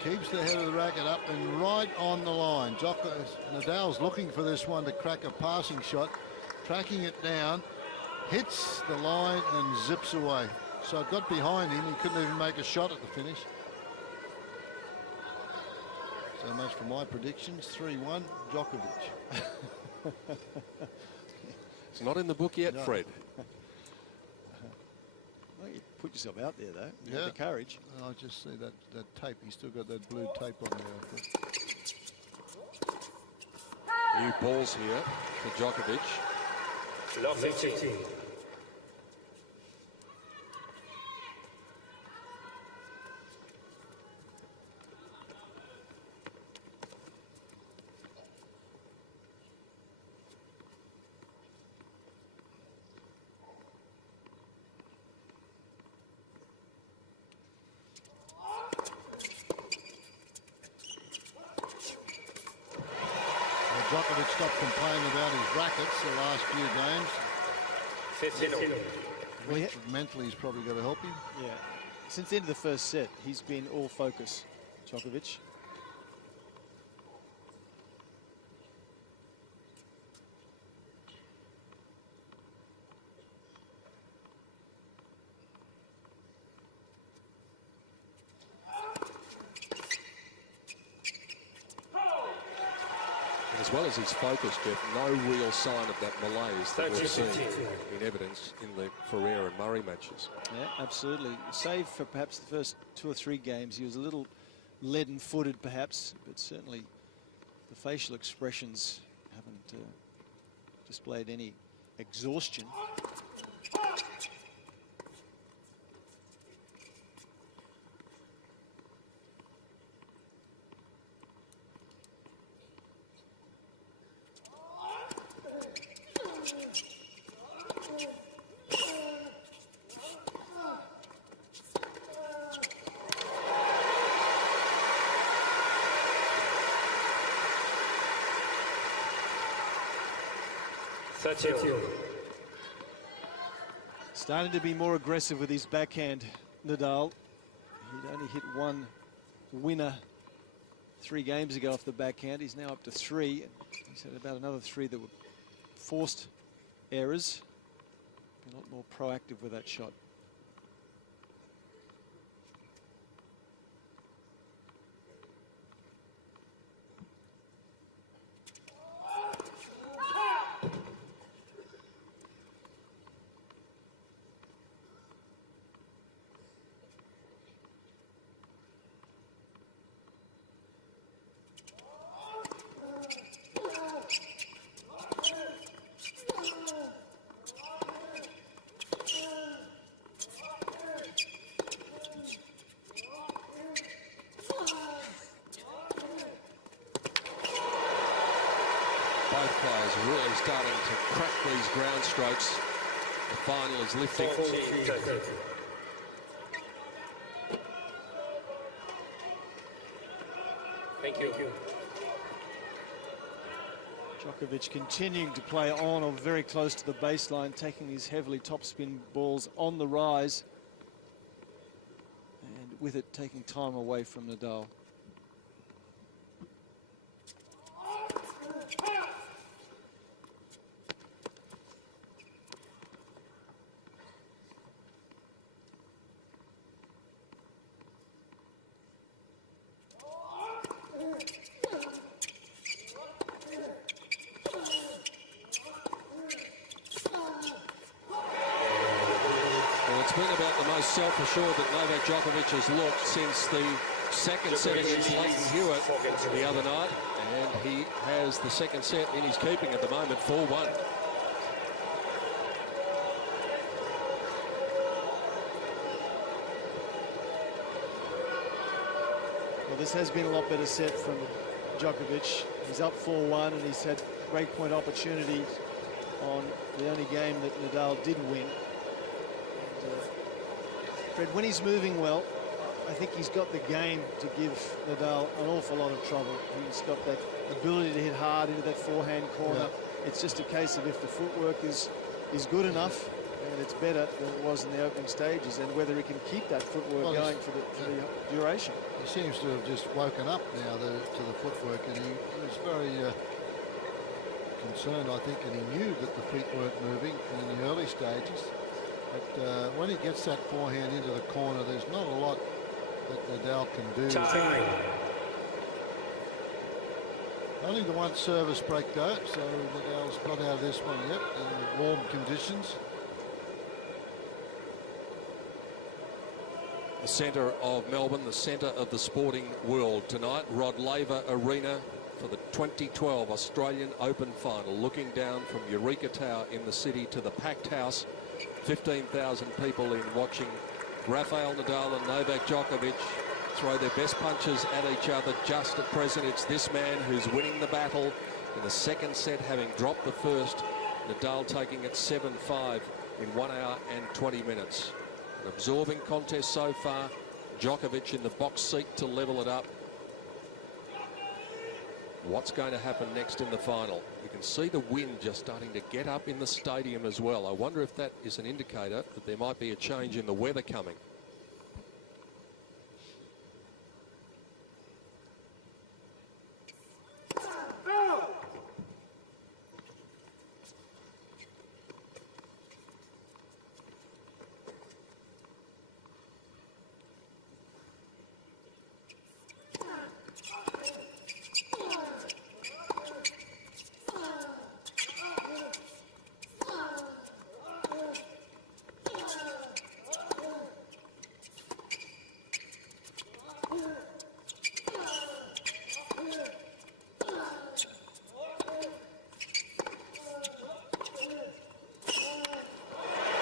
keeps the head of the racket up and right on the line. Nadal's looking for this one to crack a passing shot, tracking it down, hits the line and zips away. So it got behind him. He couldn't even make a shot at the finish. So much for my predictions. 3-1, Djokovic. It's not in the book yet, No. Fred. Well, you put yourself out there, though. You Yeah. have the courage. I just see that tape. He's still got that blue tape on there, I think. New balls here for Djokovic. Love 15. Djokovic stopped complaining about his rackets the last few games. 15. Well, Mentally, he's probably got to help him. yeah. Since the end of the first set, he's been all focus, Djokovic. As well as his focus, Jeff, no real sign of that malaise that we've seen 13. in evidence in the Ferrer and Murray matches. Yeah, absolutely. Save for perhaps the first 2 or 3 games, he was a little leaden-footed, perhaps, but certainly the facial expressions haven't displayed any exhaustion. Starting to be more aggressive with his backhand, Nadal. He'd only hit 1 winner 3 games ago off the backhand. He's now up to 3. He's had about another 3 that were forced errors. Be a lot more proactive with that shot. Both players really starting to crack these ground strokes. The final is lifting. Thank you. Djokovic continuing to play on or very close to the baseline, taking these heavily topspin balls on the rise, and with it taking time away from Nadal. It's been about the most self-assured that Novak Djokovic has looked since the second set against Leighton Hewitt the other night, and he has the second set in his keeping at the moment, 4-1. Well, this has been a lot better set from Djokovic. He's up 4-1, and he's had break point opportunity on the only game that Nadal did win. Fred, when he's moving well, I think he's got the game to give Nadal an awful lot of trouble. He's got that ability to hit hard into that forehand corner. Yeah. It's just a case of if the footwork is good enough, and it's better than it was in the opening stages, and whether he can keep that footwork going for the duration. He seems to have just woken up now to the footwork, and he was very concerned, I think, and he knew that the feet weren't moving in the early stages. But when he gets that forehand into the corner, there's not a lot that Nadal can do. Time. Only the one service break though, so Nadal's not out of this one yet in warm conditions. The centre of Melbourne, the centre of the sporting world tonight, Rod Laver Arena for the 2012 Australian Open final. Looking down from Eureka Tower in the city to the packed house. 15,000 people in watching Rafael Nadal and Novak Djokovic throw their best punches at each other. Just at present, it's this man who's winning the battle in the second set, having dropped the first. Nadal taking it 7-5 in 1 hour and 20 minutes. An absorbing contest so far. Djokovic in the box seat to level it up. What's going to happen next in the final? You can see the wind just starting to get up in the stadium as well. I wonder if that is an indicator that there might be a change in the weather coming.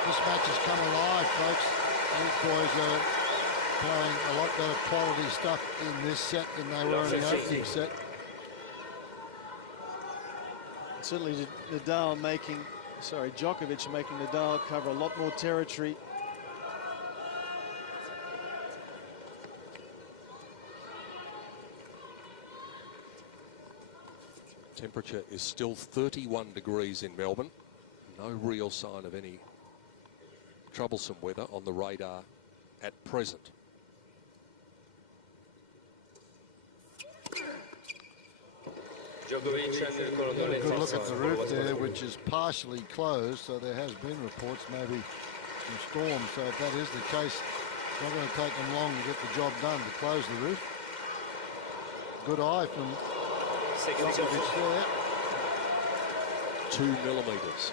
This match has come alive, folks. These boys are playing a lot better quality stuff in this set than they were in the opening set. Certainly Nadal Djokovic making Nadal cover a lot more territory. Temperature is still 31 degrees in Melbourne. No real sign of any troublesome weather on the radar at present. Djokovic and Good look at the roof there, which is partially closed, so there has been reports maybe some storms. So if that is the case, it's not going to take them long to get the job done to close the roof. Good eye from Djokovic there. 2 millimetres.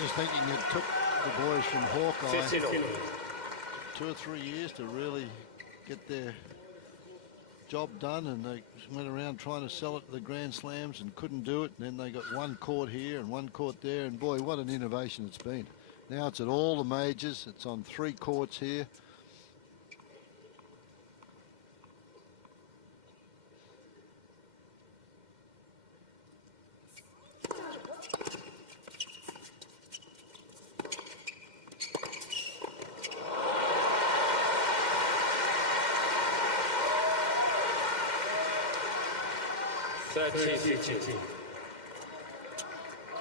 Just thinking it took the boys from Hawkeye 15. 2 or 3 years to really get their job done, and they went around trying to sell it to the Grand Slams and couldn't do it. And then they got one court here and one court there, and boy, what an innovation it's been. Now it's at all the majors. It's on 3 courts here.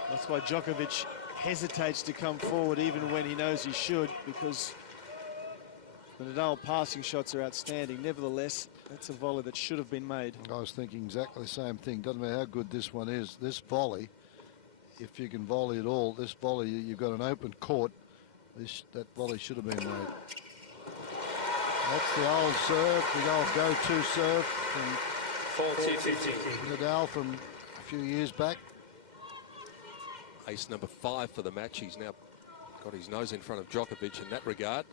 That's why Djokovic hesitates to come forward even when he knows he should, because the Nadal passing shots are outstanding. Nevertheless, that's a volley that should have been made. I was thinking exactly the same thing. Doesn't matter how good this one is. This volley, if you can volley at all, this volley, you've got an open court. That volley should have been made. That's the old serve, the old go-to serve from 40-50. Nadal from a few years back. Ace number 5 for the match. He's now got his nose in front of Djokovic in that regard.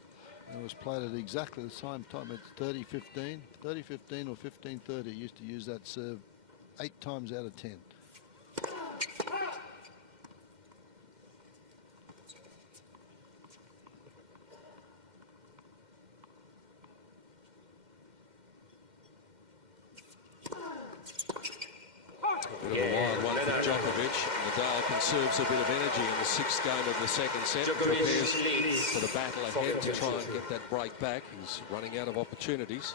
It was played at exactly the same time. It's 30-15, 30-15 or 15-30. Used to use that serve 8 times out of 10. Nadal conserves a bit of energy in the 6th game of the 2nd set. Prepares for the battle ahead to try and get that break back. He's running out of opportunities.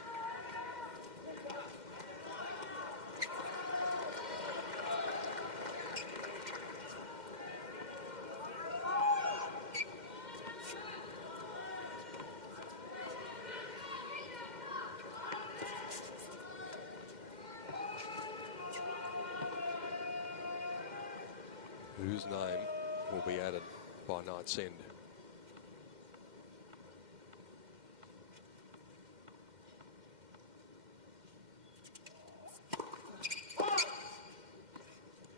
Whose name will be added by night's end?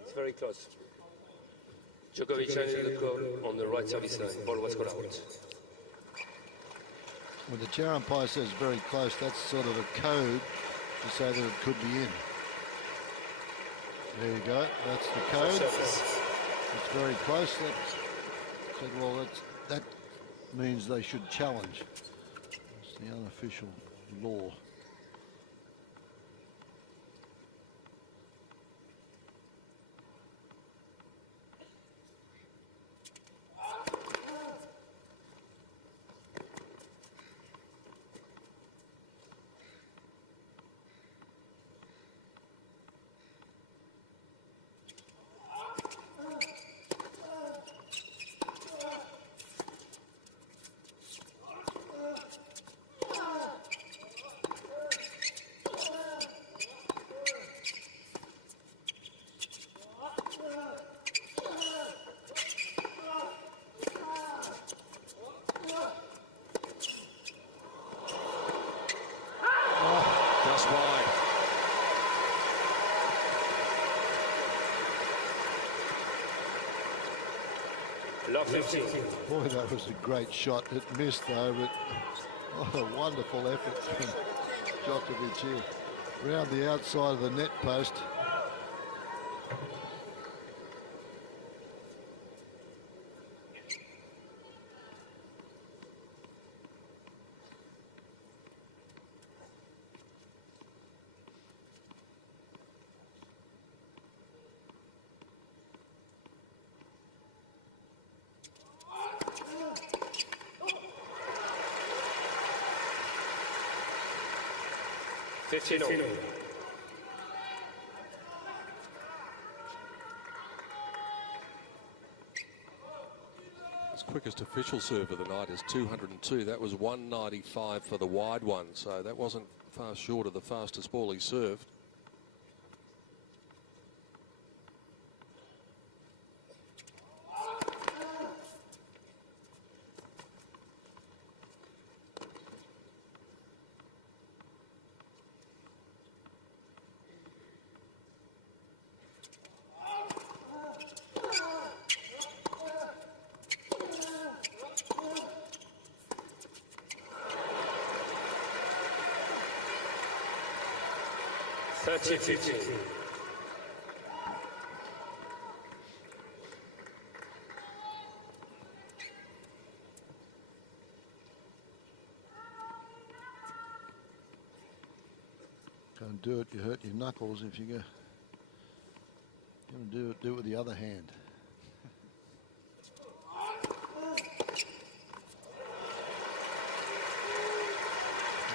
It's very close. Djokovic ended the court on the right service line. Ball was called out. When the chair umpire says very close, that's sort of a code to say that it could be in. There you go. That's the code. It's very close. That said, well, that means they should challenge. It's the unofficial law. Boy, that was a great shot. It missed though, but what a wonderful effort from Djokovic here. Round the outside of the net post. His quickest official serve of the night is 202. That was 195 for the wide one, so that wasn't far short of the fastest ball he served. 30-15. Can't do it, you hurt your knuckles if you go. Do it with the other hand.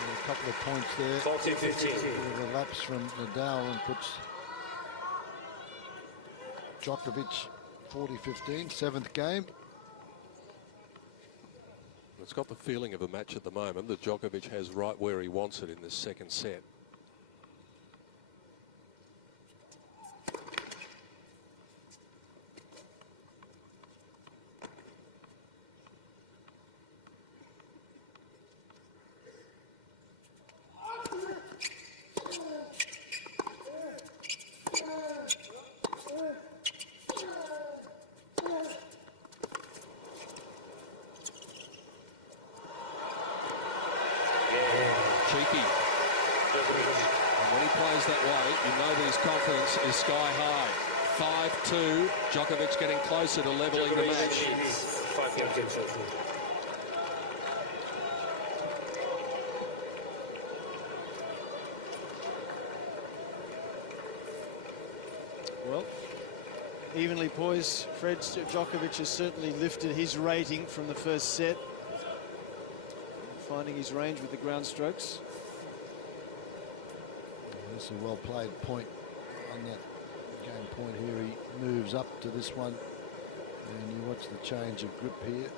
A couple of points there. 14-15. A lapse from Nadal and puts Djokovic 40-15, seventh game. It's got the feeling of a match at the moment that Djokovic has right where he wants it in this second set. Cheeky. And when he plays that way, you know that his confidence is sky high. 5-2. Djokovic getting closer to leveling the match. 5 games. Well, evenly poised. Fred Djokovic has certainly lifted his rating from the first set, finding his range with the ground strokes. That's a well-played point on that game point here. He moves up to this one, and you watch the change of grip here.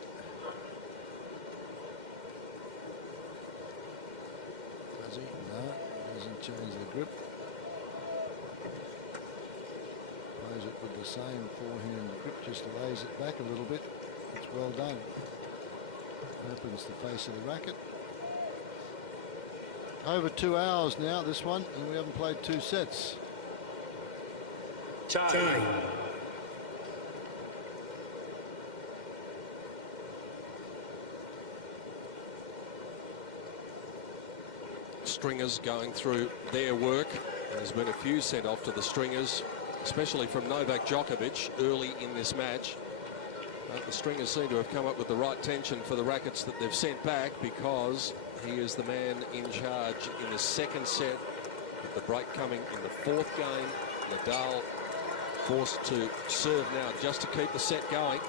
Does he? No, doesn't change the grip. Plays it with the same forehand grip, just lays it back a little bit. It's well done. Opens the face of the racket. Over 2 hours now, this one, and we haven't played 2 sets. Time. Stringers going through their work. There's been a few sent off to the stringers, especially from Novak Djokovic early in this match. The stringers seem to have come up with the right tension for the rackets that they've sent back, because he is the man in charge in the second set, with the break coming in the 4th game. Nadal forced to serve now just to keep the set going.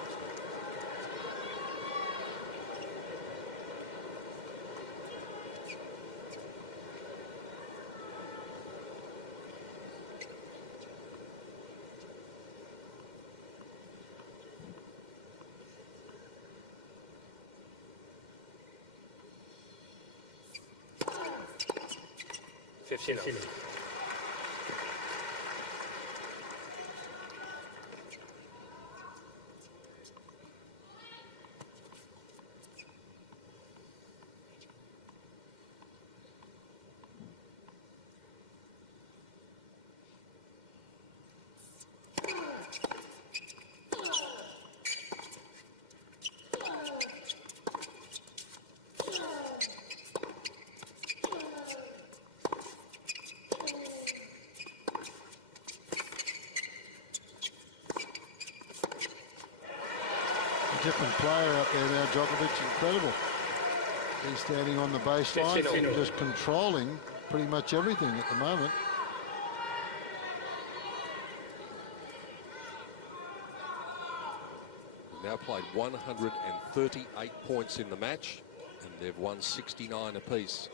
Different player out there now, Djokovic, incredible. He's standing on the baseline and just controlling pretty much everything at the moment. They've now played 138 points in the match, and they've won 69 apiece.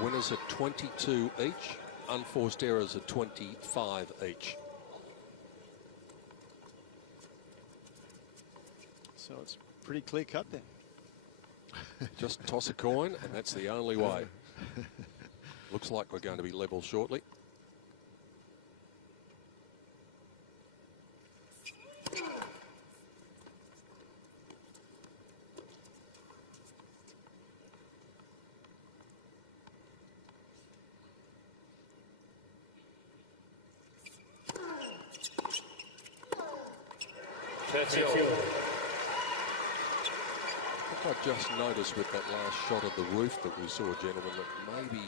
Winners at 22 each, unforced errors at 25 each. So it's pretty clear cut then. Just toss a coin, and that's the only way. Looks like we're going to be level shortly. I just noticed with that last shot of the roof that we saw, gentlemen, that maybe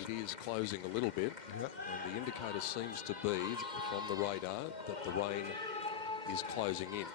it is closing a little bit. Yep. And the indicator seems to be from the radar that the rain is closing in.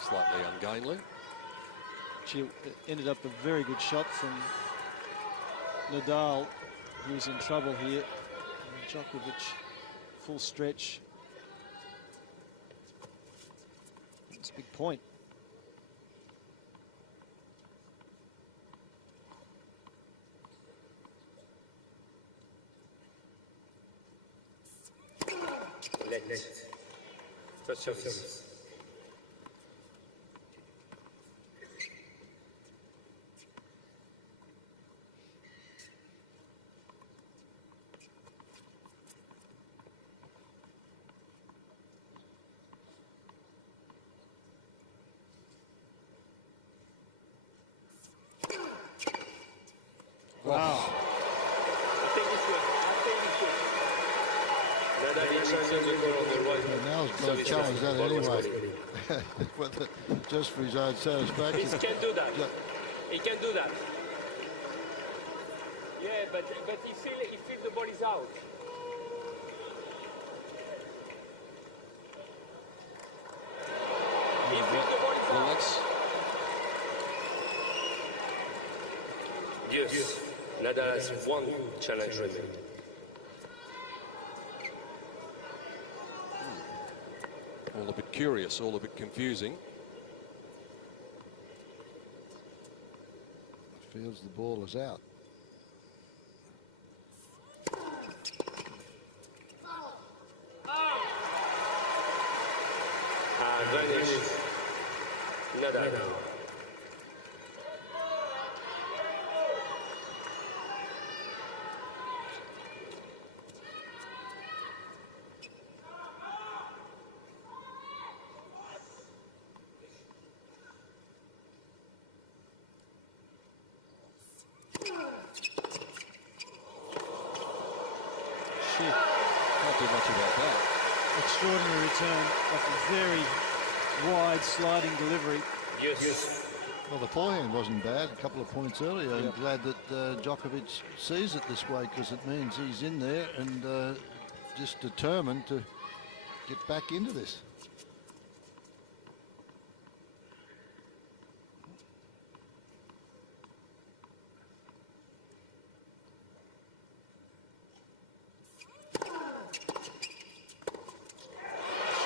Slightly ungainly. She ended up a very good shot from Nadal. He was in trouble here. And Djokovic, full stretch. It's a big point. First service. Wow. I think Now's got to challenge that anyway. Just for his own satisfaction. He can do that. He can do that. Yeah, but he feel the ball is out. He feel the ball is out. Yes. Nadal has one challenge remaining. All a bit curious, all a bit confusing. Feels the ball is out. Advantage. Nadal. Can't do much about that. Extraordinary return off a very wide sliding delivery. Yes. Well, the forehand wasn't bad. A couple of points earlier. I'm glad that Djokovic sees it this way, because it means he's in there and just determined to get back into this.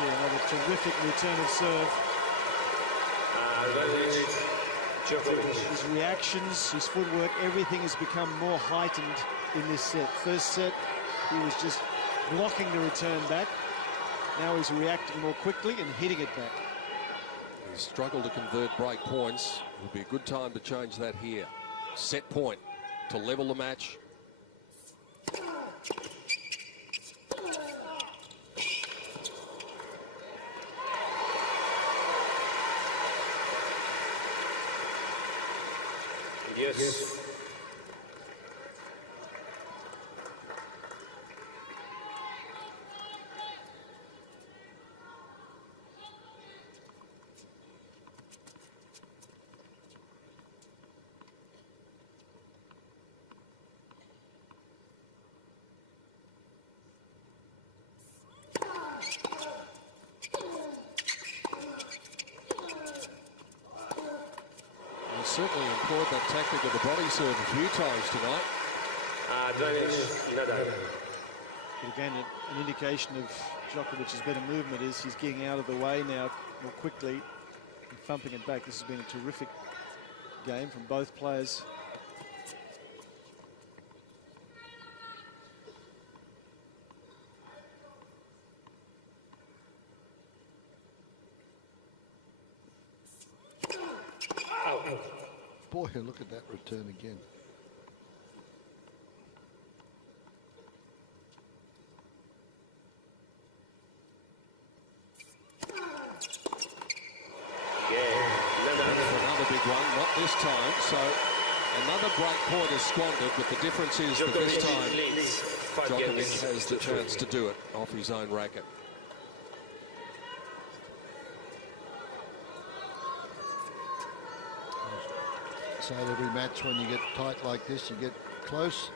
Another terrific return of serve. His reactions, his footwork, everything has become more heightened in this set. First set, he was just blocking the return back. Now he's reacting more quickly and hitting it back. He struggled to convert break points. It would be a good time to change that here. Set point to level the match. Yes. certainly employed that tactic of the body serve a few times tonight. Advantage Nadal. But again, an indication of Djokovic's better movement is he's getting out of the way now more quickly and thumping it back. This has been a terrific game from both players. Boy, look at that return again. Another big one, not this time. So another break point is squandered, but the difference is that this time Djokovic has the chance to do it off his own racket. So every match when you get tight like this, you get close.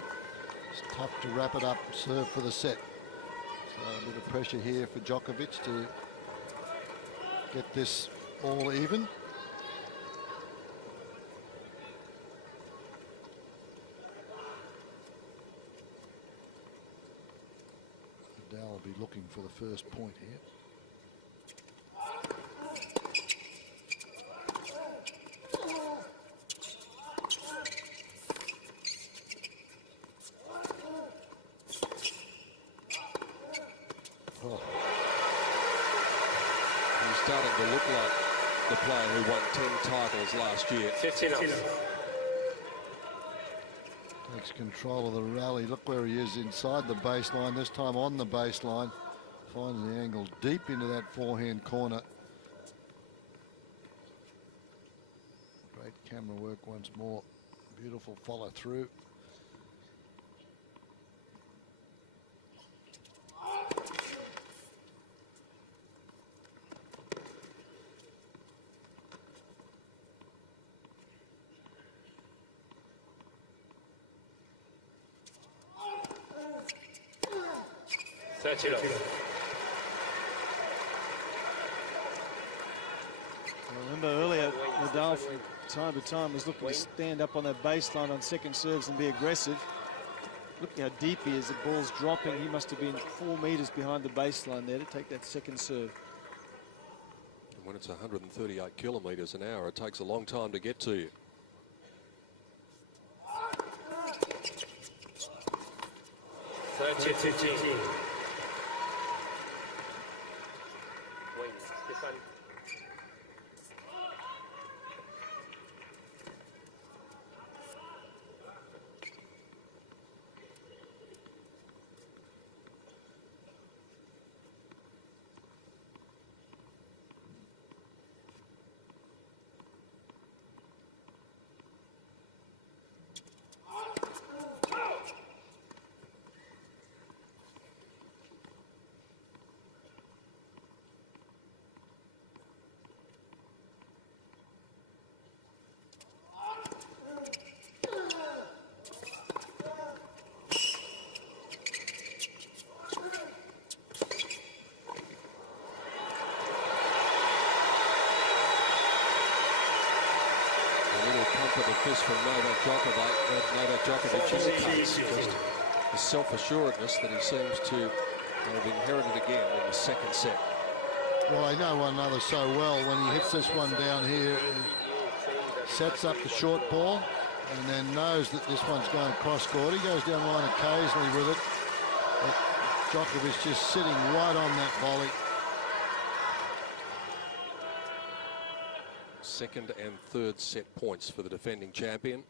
It's tough to wrap it up, serve for the set. So a bit of pressure here for Djokovic to get this all even. Nadal will be looking for the first point here. Starting to look like the player who won 10 titles last year. 15 off. Takes control of the rally. Look where he is inside the baseline, this time on the baseline. Finds the angle deep into that forehand corner. Great camera work once more. Beautiful follow through. Remember earlier, Nadal from time to time was looking to stand up on that baseline on second serves and be aggressive. Look how deep he is. The ball's dropping. He must have been 4 meters behind the baseline there to take that second serve. And when it's 138 kilometers an hour, it takes a long time to get to you. Fist from Novak Djokovic in the cuts. Just the self-assuredness that he seems to have inherited again in the second set. Well, they know one another so well. When he hits this one down here, he sets up the short ball and then knows that this one's going cross court. He goes down line occasionally with it. But Djokovic just sitting right on that volley. Second and third set points for the defending champion.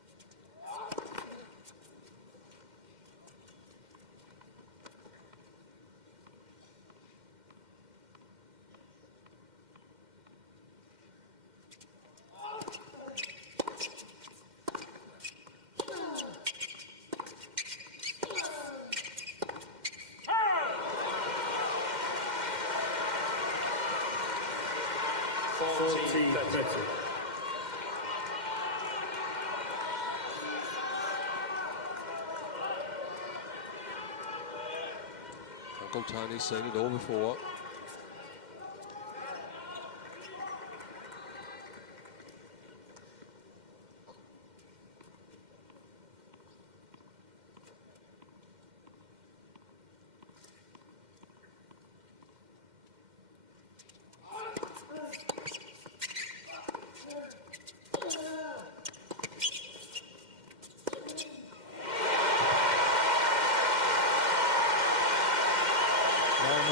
Uncle Tony's seen it all before.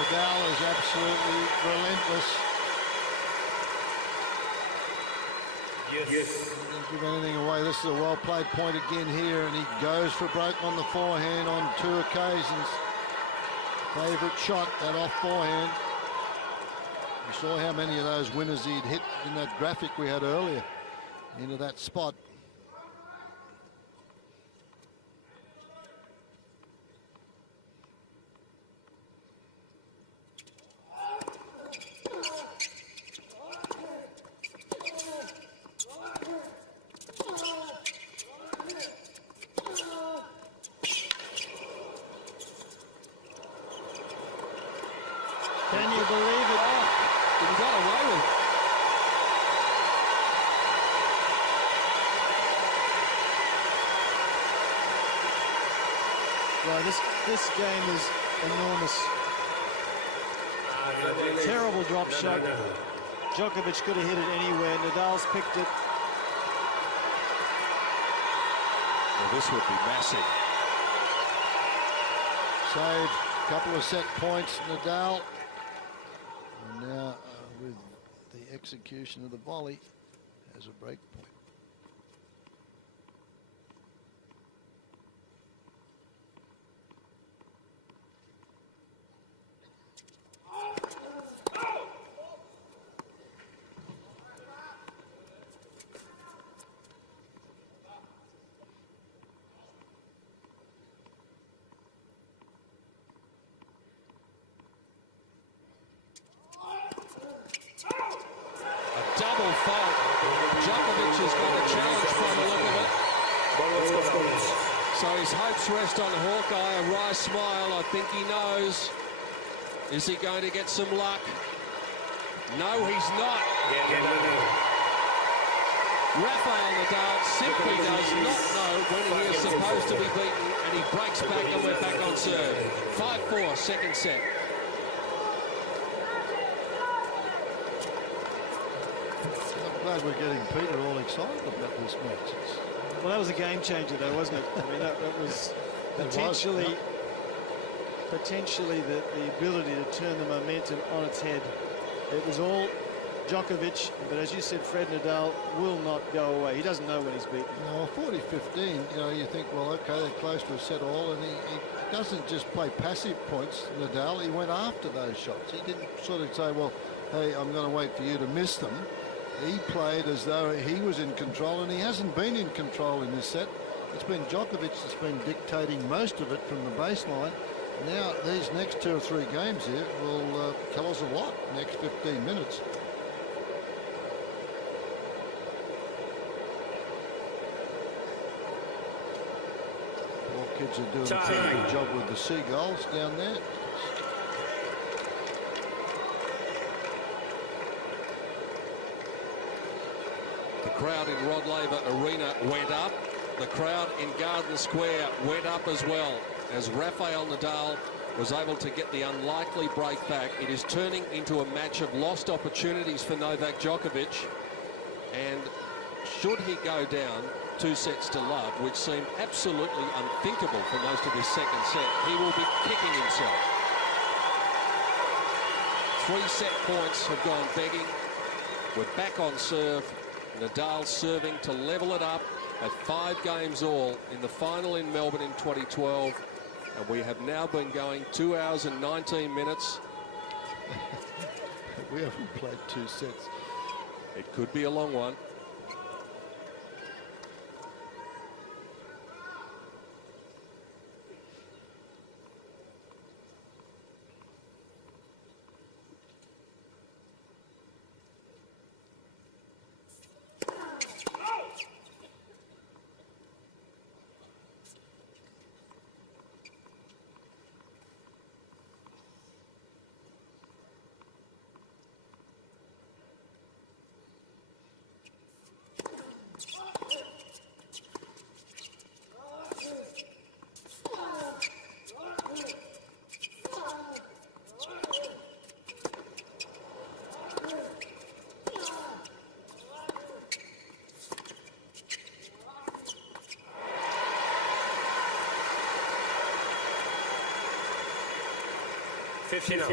Nadal is absolutely relentless. Yes. He didn't give anything away. This is a well-played point again here, and he goes for a break on the forehand on 2 occasions. Favourite shot, that off forehand. We saw how many of those winners he'd hit in that graphic we had earlier into that spot. Can you believe it? He got away with it. Well, this game is enormous. Terrible drop shot. Djokovic could have hit it anywhere. Nadal's picked it. Well, this would be massive. Save, a couple of set points, Nadal. And now with the execution of the volley as a break point. Double fault. Djokovic has got a challenge from the look of it. So his hopes rest on Hawkeye. A wry smile. I think he knows. Is he going to get some luck? No, he's not. Rafael Nadal simply does not know when he is supposed to be beaten, and he breaks back, and we're back on serve. 5-4, second set. I'm glad we're getting Peter all excited about this match. Well, that was a game changer, though, wasn't it? I mean, that was potentially the ability to turn the momentum on its head. It was all Djokovic, but as you said, Fred Nadal will not go away. He doesn't know when he's beaten. No, 40-15, you think, well, okay, they're close to a set all, and he doesn't just play passive points, Nadal. He went after those shots. He didn't sort of say, well, hey, I'm going to wait for you to miss them. He played as though he was in control, and he hasn't been in control in this set. It's been Djokovic that's been dictating most of it from the baseline. Now, these next 2 or 3 games here will tell us a lot, next 15 minutes. Poor kids are doing a pretty good job with the seagulls down there. The crowd in Rod Laver Arena went up. The crowd in Garden Square went up as well as Rafael Nadal was able to get the unlikely break back. It is turning into a match of lost opportunities for Novak Djokovic. And should he go down 2 sets to love, which seemed absolutely unthinkable for most of his second set, he will be kicking himself. 3 set points have gone begging. We're back on serve. Nadal serving to level it up at 5 games all in the final in Melbourne in 2012. And we have now been going 2 hours and 19 minutes. We haven't played 2 sets. It could be a long one. 15 now.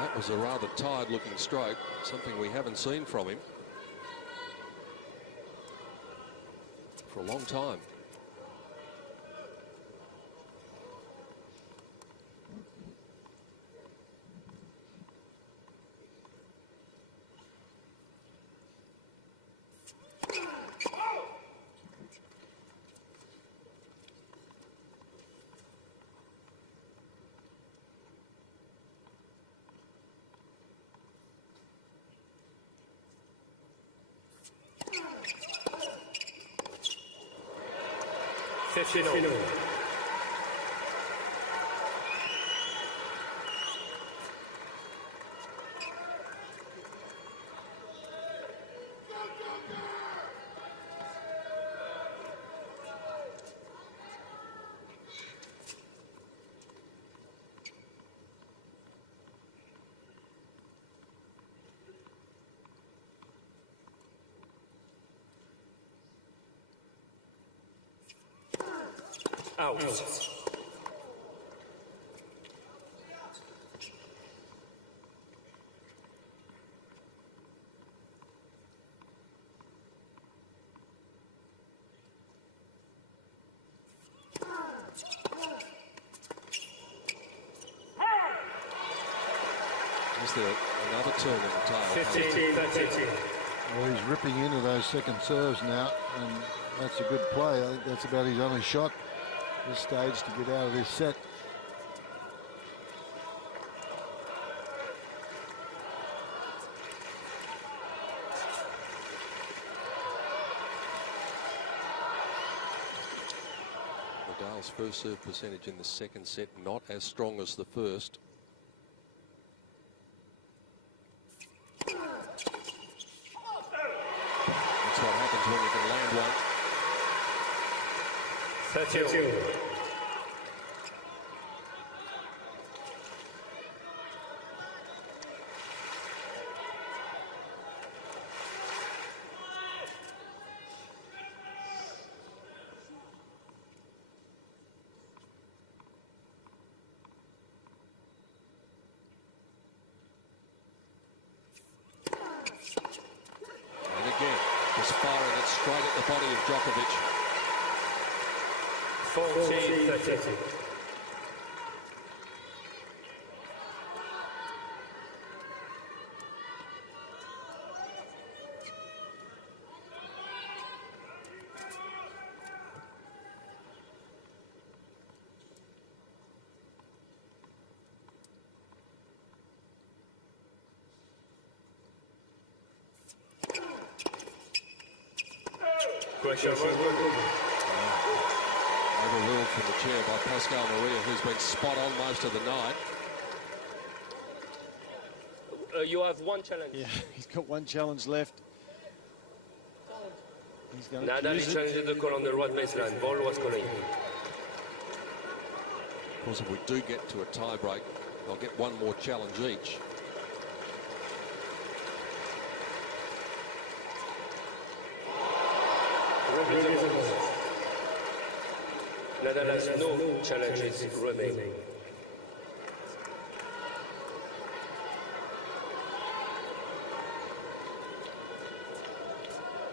That was a rather tired-looking stroke, something we haven't seen from him for a long time. Out. Is there another turn in the tail? 15, 13. Well, he's ripping into those second serves now, and that's a good play. I think that's about his only shot this stage to get out of this set. Nadal's first serve percentage in the second set not as strong as the first. That's what happens when you can land one. 32. And again, just firing it straight at the body of Djokovic. 14, 13. Pressure. Overruled from the chair by Pascal Maria, who's been spot on most of the night. You have one challenge. Yeah, he's got one challenge left. He's going to Nadal is challenging the call on the right baseline. Ball was calling. Of course, if we do get to a tie-break, they'll get one more challenge each. Nadal has no challenges remaining.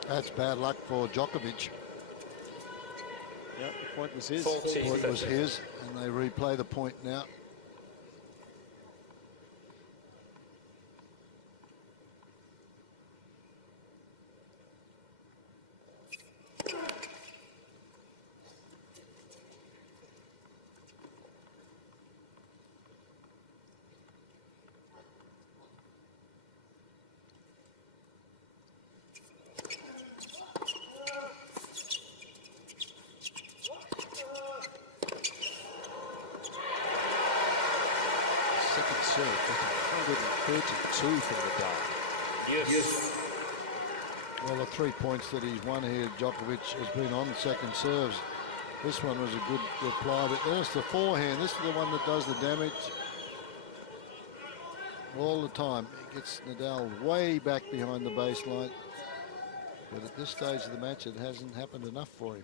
That's bad luck for Djokovic. Yep, the point was his. 14, The point was his, and they replay the point now. Second serve, just 132 from Nadal. Yes. Well, the 3 points that he's won here, Djokovic has been on second serves. This one was a good reply, but there's the forehand. This is the one that does the damage all the time. It gets Nadal way back behind the baseline. But at this stage of the match, it hasn't happened enough for him.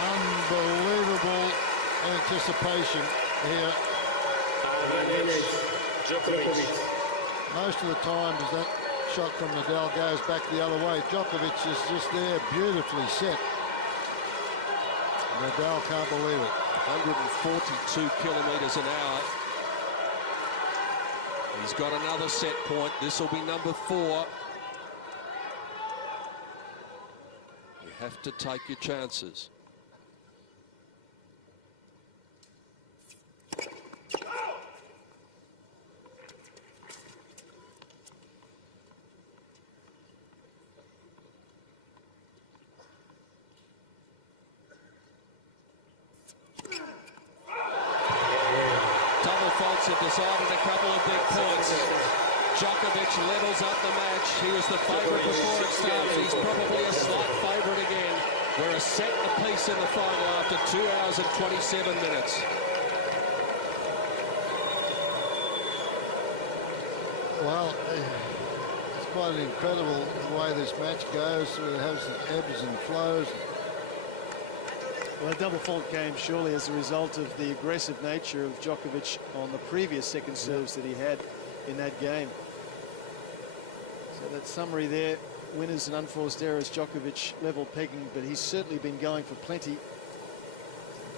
Unbelievable anticipation here. Djokovic. Most of the time as that shot from Nadal goes back the other way, Djokovic is just there, beautifully set. Nadal can't believe it. 142 kilometres an hour. He's got another set point. This will be number 4. You have to take your chances. Have decided a couple of big points. Djokovic levels up the match. He was the favourite before it started. He's probably a slight favourite again. We're a set apiece in the final after 2 hours and 27 minutes. Well, it's quite incredible the way this match goes. It has the ebbs and flows. Well, a double fault came surely as a result of the aggressive nature of Djokovic on the previous second serves that he had in that game. So that summary there, winners and unforced errors, Djokovic level pegging, but he's certainly been going for plenty.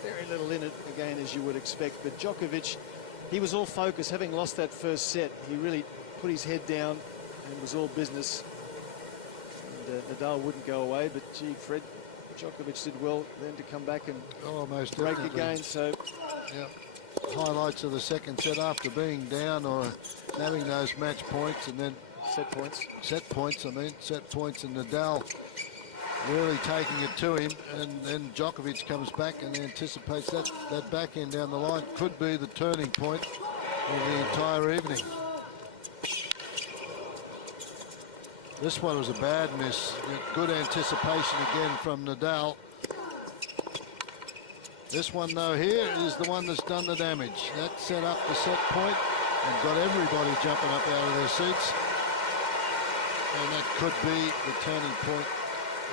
Very little in it, again, as you would expect. But Djokovic, he was all focus. Having lost that first set, he really put his head down and was all business. And Nadal wouldn't go away, but gee, Fred, Djokovic did well then to come back and most break definitely again. So, yeah, highlights of the second set after being down or having those match points and then set points. Set points and Nadal really taking it to him, and then Djokovic comes back and anticipates that backhand down the line could be the turning point of the entire evening. This one was a bad miss. Good anticipation again from Nadal. This one, though, here is the one that's done the damage. That set up the set point and got everybody jumping up out of their seats. And that could be the turning point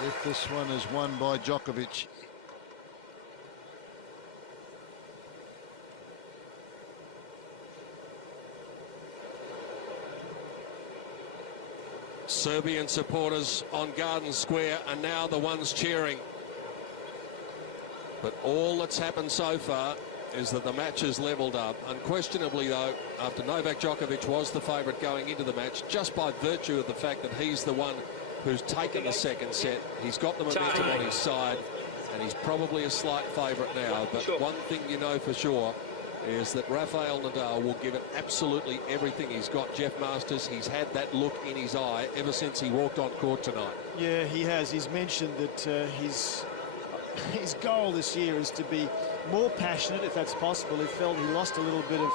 if this one is won by Djokovic. Serbian supporters on Garden Square are now the ones cheering. But all that's happened so far is that the match is levelled up. Unquestionably, though, after Novak Djokovic was the favourite going into the match, just by virtue of the fact that he's the one who's taken the second set, he's got the momentum on his side, and he's probably a slight favourite now. But one thing you know for sure is that Rafael Nadal will give it absolutely everything he's got. Jeff Masters, he's had that look in his eye ever since he walked on court tonight. Yeah, he has. He's mentioned that his goal this year is to be more passionate, if that's possible. He felt he lost a little bit of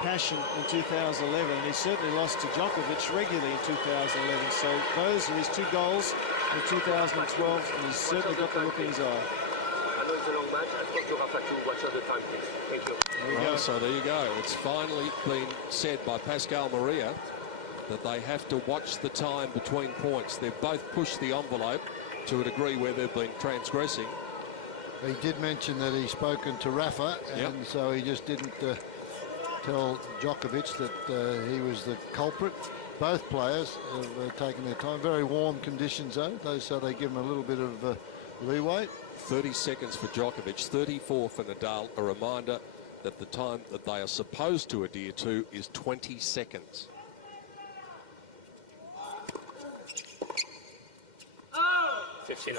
passion in 2011, and he certainly lost to Djokovic regularly in 2011. So those are his 2 goals in 2012, and he's certainly got the look in his eye. I know it's a long match. I'll talk to Rafa to watch out the time, please. Thank you. Right, so there you go. It's finally been said by Pascal Maria that they have to watch the time between points. They've both pushed the envelope to a degree where they've been transgressing. He did mention that he's spoken to Rafa, and so he just didn't tell Djokovic that he was the culprit. Both players have taken their time. Very warm conditions, though, so they give him a little bit of leeway. 30 seconds for Djokovic, 34 for Nadal. A reminder that the time that they are supposed to adhere to is 20 seconds. Oh! 15.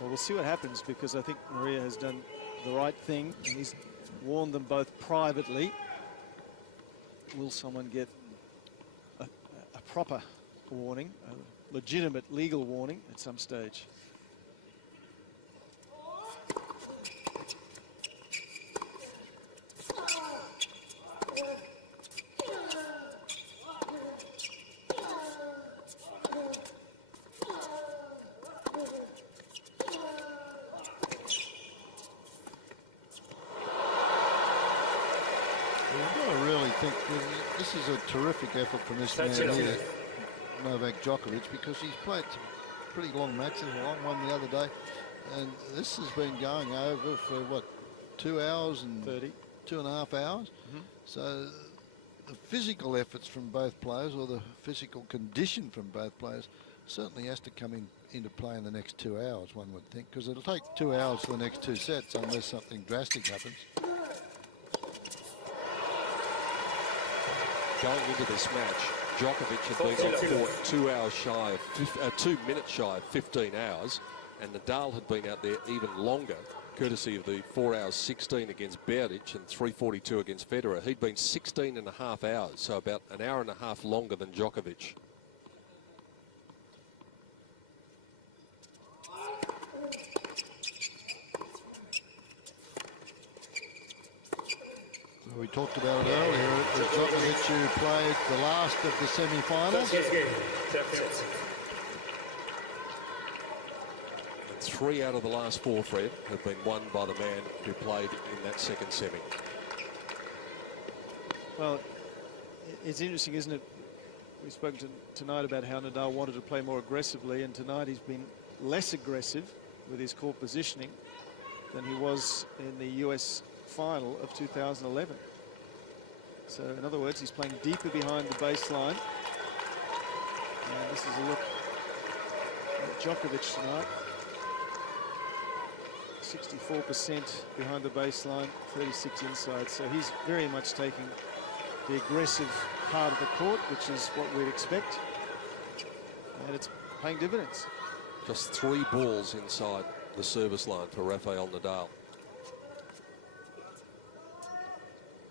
Well, we'll see what happens, because I think Maria has done the right thing, and he's warned them both privately. Will someone get a proper warning, a legitimate legal warning at some stage? I really think this is a terrific effort from this man here, Novak Djokovic, because he's played some pretty long matches, a long one the other day, and this has been going over for what, 2 hours and 2.5 hours. So the physical efforts from both players, or the physical condition from both players, certainly has to come into play in the next 2 hours, one would think, because it'll take 2 hours for the next 2 sets unless something drastic happens. Going into this match, Djokovic had been on court 2 hours shy of 2 minutes shy of 15 hours, and Nadal had been out there even longer, courtesy of the 4 hours 16 against Berdych and 3:42 against Federer. He'd been 16.5 hours, so about an hour and a half longer than Djokovic. We talked about it earlier. It was Djokovic who played the last of the semi-finals. And 3 out of the last 4, Fred, have been won by the man who played in that second semi. Well, it's interesting, isn't it? We spoke tonight about how Nadal wanted to play more aggressively, and tonight he's been less aggressive with his court positioning than he was in the US final of 2011. So in other words, he's playing deeper behind the baseline. And this is a look at Djokovic tonight. 64% behind the baseline, 36 inside. So he's very much taking the aggressive part of the court, which is what we'd expect. And it's paying dividends. Just 3 balls inside the service line for Rafael Nadal.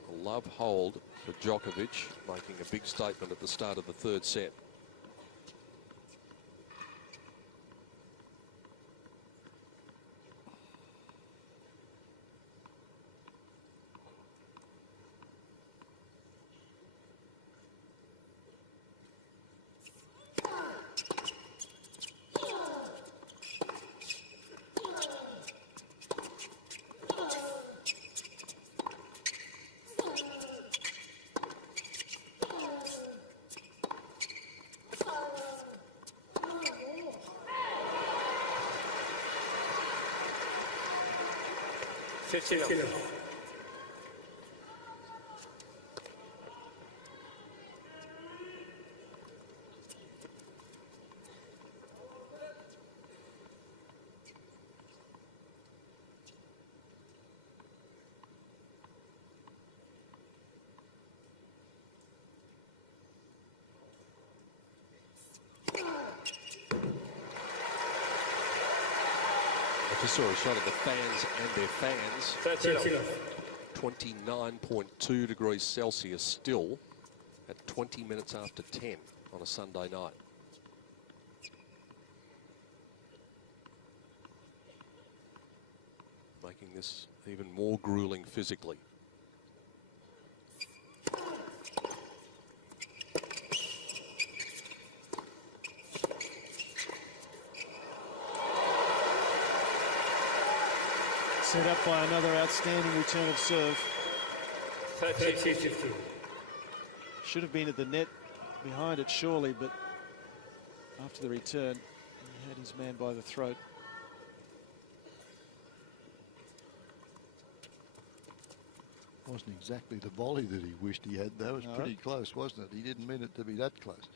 A love hold for Djokovic, making a big statement at the start of the 3rd set. I just saw a shot of the fans and their fans. 29.2 degrees Celsius still at 20 minutes after 10 on a Sunday night. Making this even more grueling physically. Set up by another outstanding return of serve. 30-15. Should have been at the net behind it, surely, but after the return, he had his man by the throat. Wasn't exactly the volley that he wished he had. That was pretty close, wasn't it? He didn't mean it to be that close.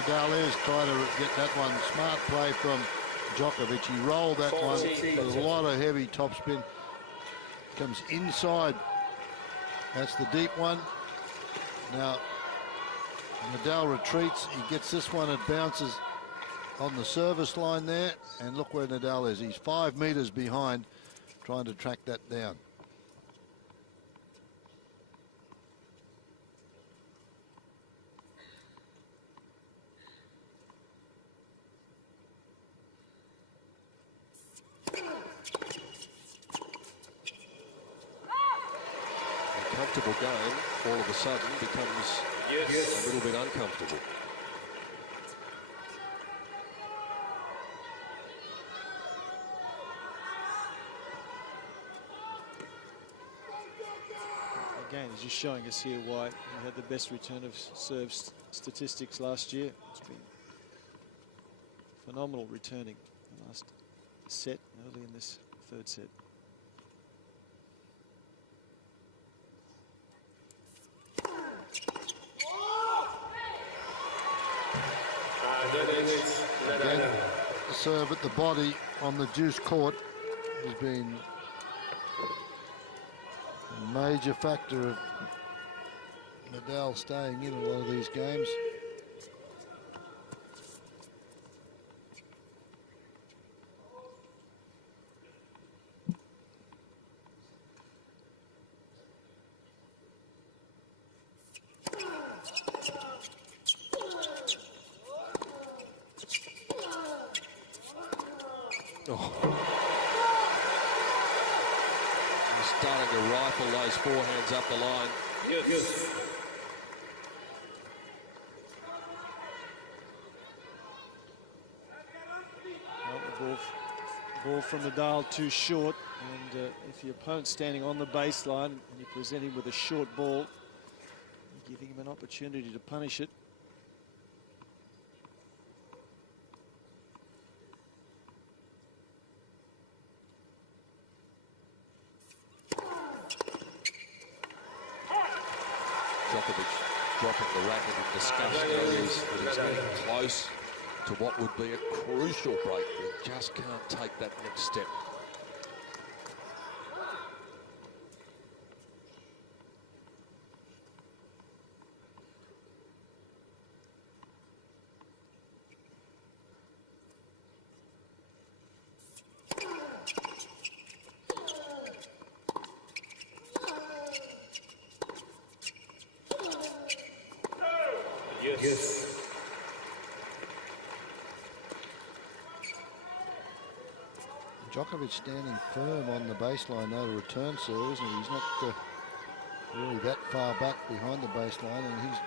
Nadal is trying to get that one. Smart play from Djokovic. He rolled that one with a lot of heavy topspin. Comes inside. That's the deep one. Now, Nadal retreats. He gets this one. It bounces on the service line there. And look where Nadal is. He's 5 meters behind, trying to track that down. Comfortable game all of a sudden becomes a little bit uncomfortable. Again, he's just showing us here why he had the best return of serves statistics last year. It's been phenomenal returning the last set, early in this third set. Again, the serve at the body on the juice court has been a major factor of Nadal staying in a lot of these games. Starting to rifle those forehands up the line. Yes. Well, the ball from Nadal too short, and if your opponent's standing on the baseline and you present him with a short ball, you're giving him an opportunity to punish it. Djokovic dropping the racket in disgust knows that he's getting close to what would be a crucial breakthrough. He just can't take that next step. Yes. Djokovic standing firm on the baseline now to return serve, isn't he? He's not really that far back behind the baseline, and he's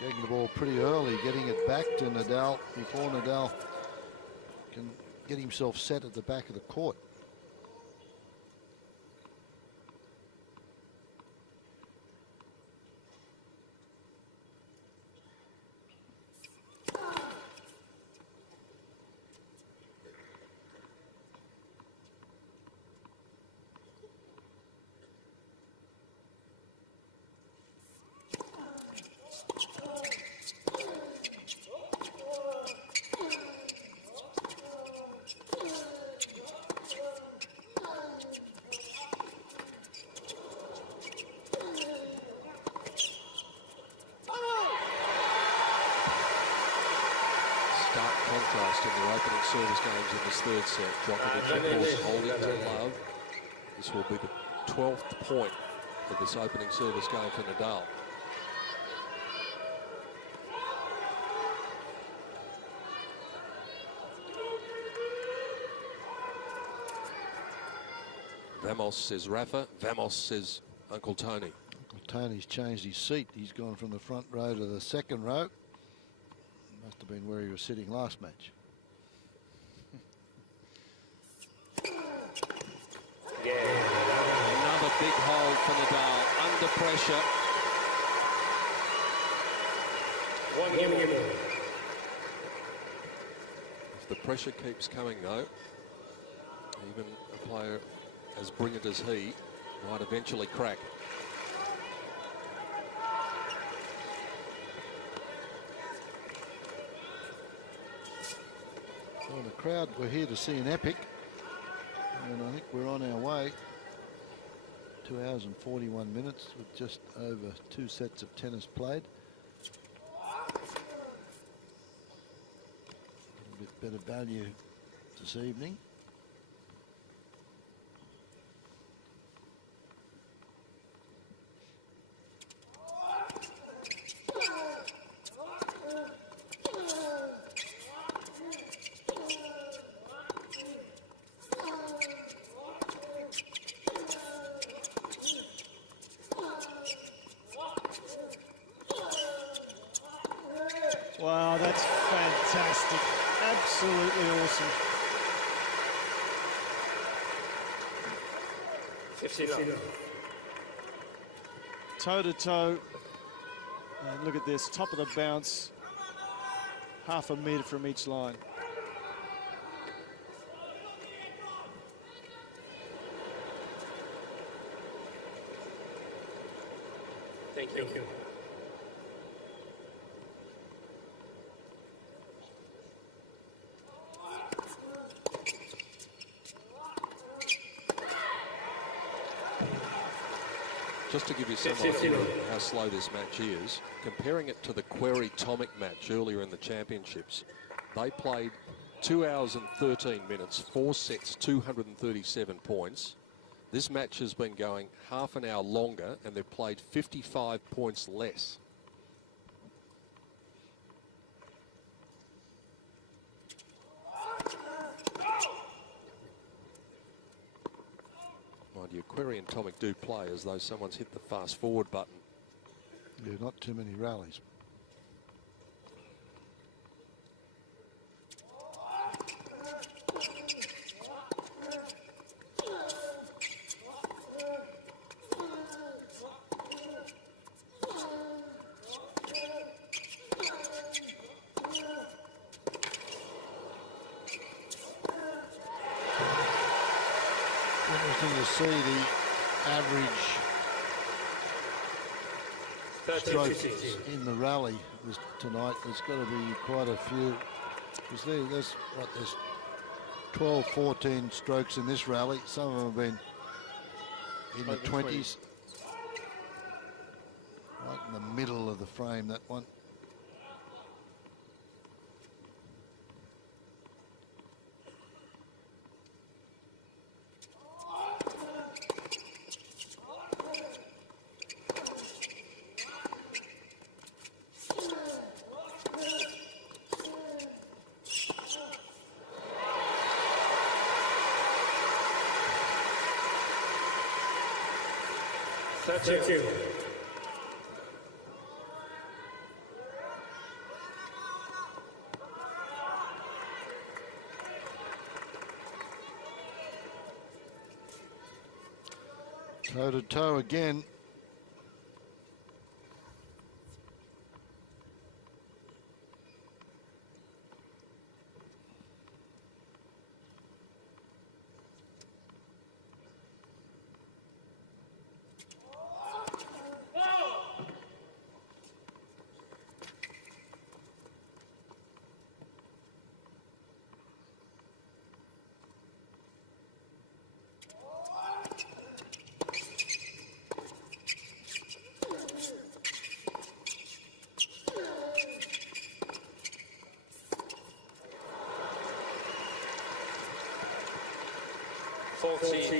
getting the ball pretty early, getting it back to Nadal before Nadal can get himself set at the back of the court. Contrast in the opening service games in this third set. Djokovic, of course, holding to love. This will be the 12th point of this opening service game for Nadal. Vamos, says Rafa. Vamos, says Uncle Tony. Uncle Tony's changed his seat. He's gone from the front row to the second row. Must have been where he was sitting last match. Another big hold for Nadal, under pressure. One game. If the pressure keeps coming, though, even a player as brilliant as he might eventually crack. crowd were here to see an epic, and I think we're on our way. 2 hours and 41 minutes with just over 2 sets of tennis played. A bit better value this evening. Wow, that's fantastic. Absolutely awesome. 50 love. Toe to toe. And look at this, top of the bounce. Half a metre from each line. Thank you. Thank you. Just to give you some idea of how slow this match is, comparing it to the Querrey-Tomic match earlier in the championships, they played 2 hours and 13 minutes, 4 sets, 237 points. This match has been going half an hour longer, and they've played 55 points less. Mind you, Querrey and Tomic do play as though someone's hit the fast forward button. Yeah, not too many rallies. Interesting to see the average strokes in the rally tonight. There's got to be quite a few. Because there's 12, 14 strokes in this rally. Some of them have been in the 20s. Right in the middle of the frame, that one. Thank you. Toe to toe again.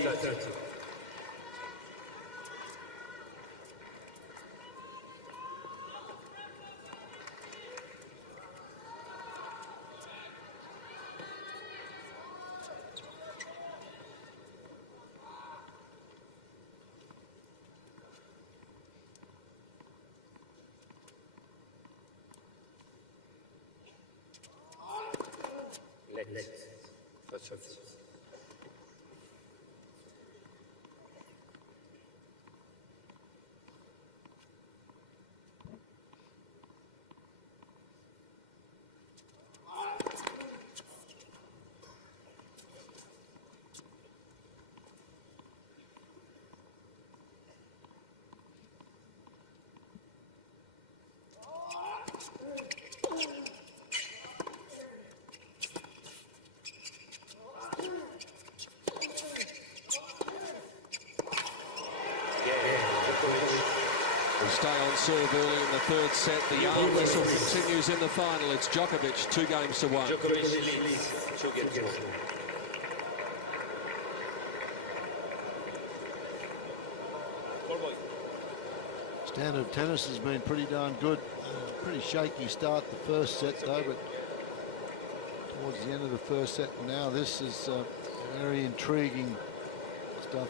That's it. on serve early in the third set. The arm wrestle continues in the final. It's Djokovic, 2-1. Djokovic leads 2-1. Standard of tennis has been pretty darn good. Pretty shaky start the first set though, but towards the end of the first set now this is very intriguing stuff.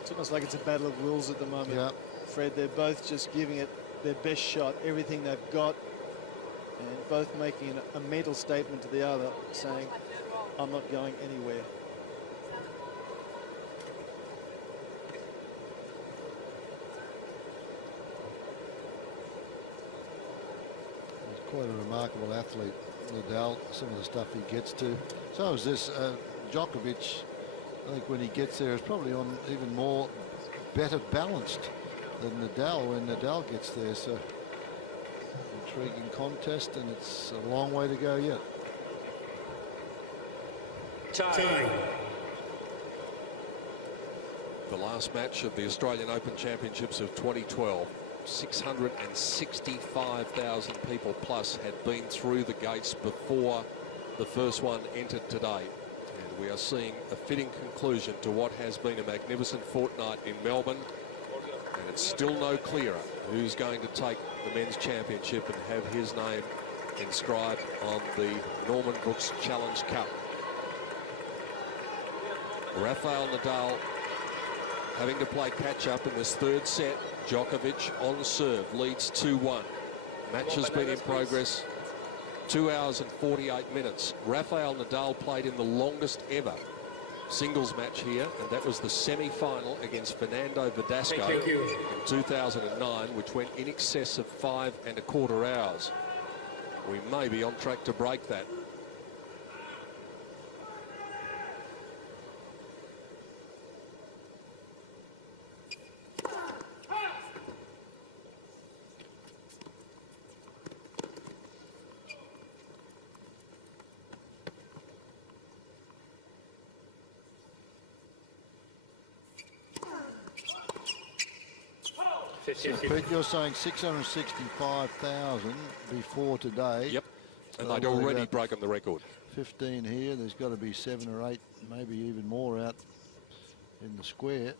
It's almost like it's a battle of wills at the moment. Yeah. Fred, they're both just giving it their best shot, everything they've got, and both making a mental statement to the other, saying, I'm not going anywhere. He's quite a remarkable athlete, Nadal, some of the stuff he gets to. So is this Djokovic. I think when he gets there, is probably on even more better balanced than Nadal when Nadal gets there. So intriguing contest, and it's a long way to go yet. Time. The last match of the Australian Open Championships of 2012. 665,000 people plus had been through the gates before the first one entered today. And we are seeing a fitting conclusion to what has been a magnificent fortnight in Melbourne. And it's still no clearer who's going to take the men's championship and have his name inscribed on the Norman Brooks Challenge Cup. Rafael Nadal having to play catch-up in this third set. Djokovic on serve leads 2-1. Match has been in progress 2 hours and 48 minutes. Rafael Nadal played in the longest ever singles match here, and that was the semi-final against Fernando Verdasco in 2009, which went in excess of 5¼ hours. We may be on track to break that. So, Pete, you're saying 665,000 before today. Yep, and So they'd already broken the record. 15 here. There's got to be 7 or 8, maybe even more out in the square.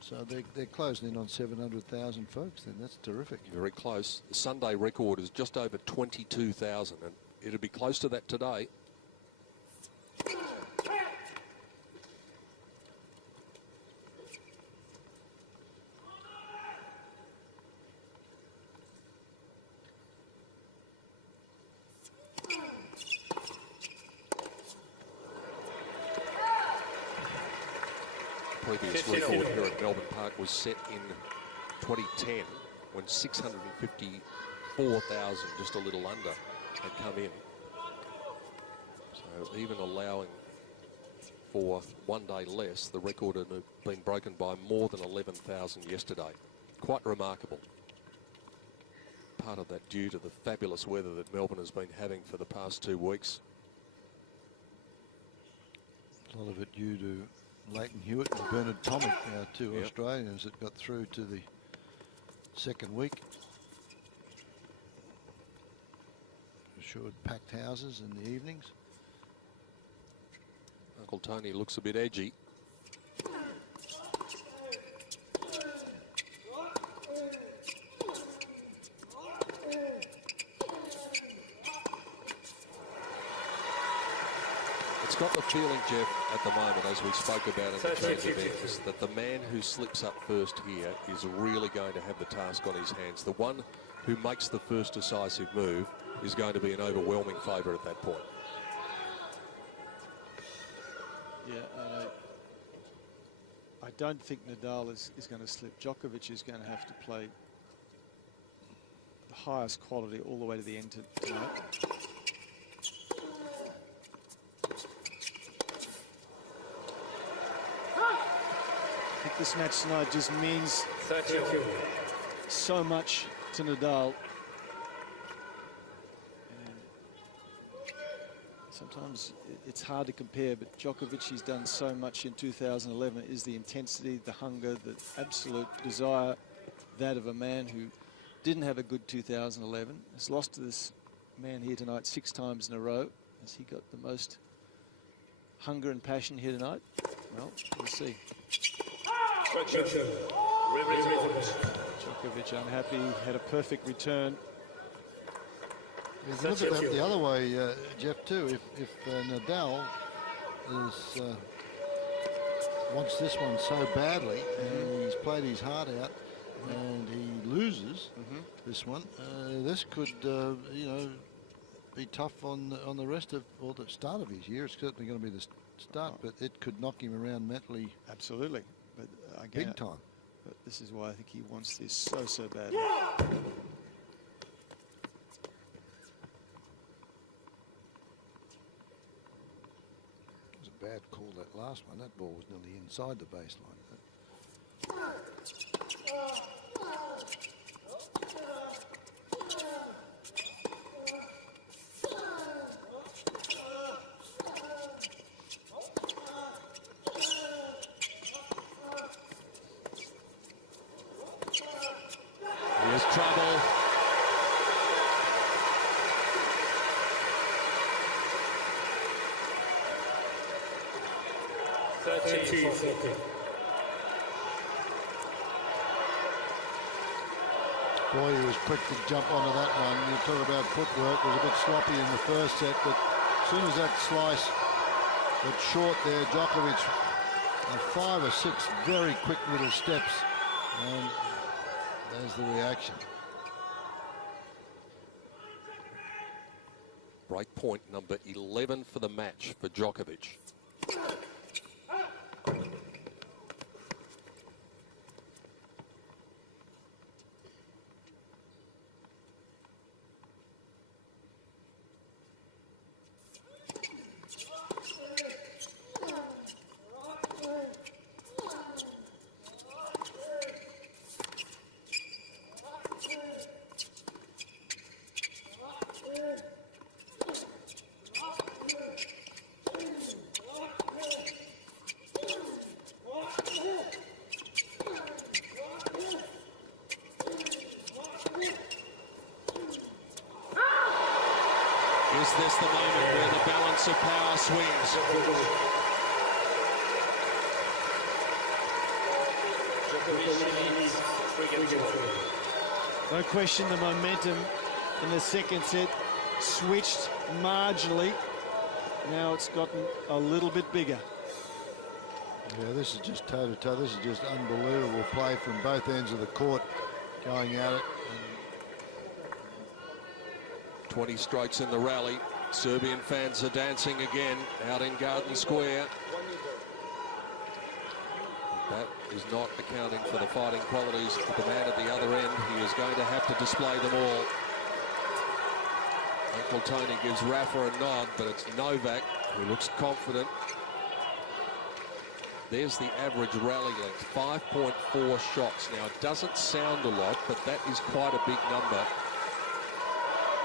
So they're closing in on 700,000 folks then. That's terrific. Very close. The Sunday record is just over 22,000, and it'll be close to that today. Previous record here at Melbourne Park was set in 2010 when 654,000, just a little under, had come in. So even allowing for 1 day less, the record had been broken by more than 11,000 yesterday. Quite remarkable. Part of that due to the fabulous weather that Melbourne has been having for the past 2 weeks. A lot of it due to Leighton Hewitt and Bernard Tomic, two Australians that got through to the second week. Assured packed houses in the evenings. Uncle Tony looks a bit edgy. It's got the feeling, Jeff, at the moment, as we spoke about in the trans events, that the man who slips up first here is really going to have the task on his hands. The one who makes the first decisive move is going to be an overwhelming favourite at that point. Yeah, I don't think Nadal is going to slip. Djokovic is going to have to play the highest quality all the way to the end tonight. I think this match tonight just means so much to Nadal. And sometimes it's hard to compare, but Djokovic, he's done so much in 2011, is the intensity, the hunger, the absolute desire that of a man who didn't have a good 2011, has lost to this man here tonight 6 times in a row. Has he got the most hunger and passion here tonight? Well, we'll see. Djokovic unhappy, had a perfect return. You can look at that the other way, Jeff, too. If Nadal is, wants this one so badly, and he's played his heart out, and he loses this one, this could, you know, be tough on the rest of, or the start of his year. It's certainly going to be the start, but it could knock him around mentally. Absolutely, but again, big time. But this is why I think he wants this so badly. It was a bad call, that last one. That ball was nearly inside the baseline. Here's trouble. Boy, he was quick to jump onto that one. You talk about footwork, was a bit sloppy in the first set, but as soon as that slice got short there, Djokovic, 5 or 6 very quick little steps, and there's the reaction. Break point number 11 for the match for Djokovic. Is this the moment where the balance of power swings? No question the momentum in the second set switched marginally. Now it's gotten a little bit bigger. Yeah, this is just toe-to-toe. This is just unbelievable play from both ends of the court, going at it. 20 strokes in the rally. Serbian fans are dancing again out in Garden Square. That is not accounting for the fighting qualities of the man at the other end. He is going to have to display them all. Uncle Tony gives Rafa a nod, but it's Novak who looks confident. There's the average rally length, 5.4 shots. Now, it doesn't sound a lot, but that is quite a big number.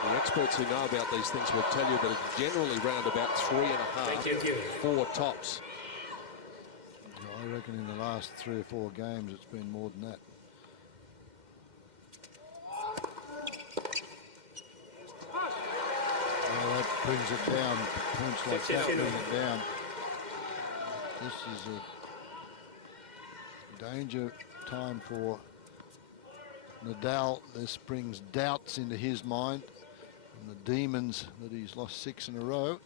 The experts who know about these things will tell you that it's generally round about 3.5, 4 tops. I reckon in the last 3 or 4 games it's been more than that. Well, that brings it down. Points like that bring it down. This is a danger time for Nadal. This brings doubts into his mind. And the demons that he's lost 6 in a row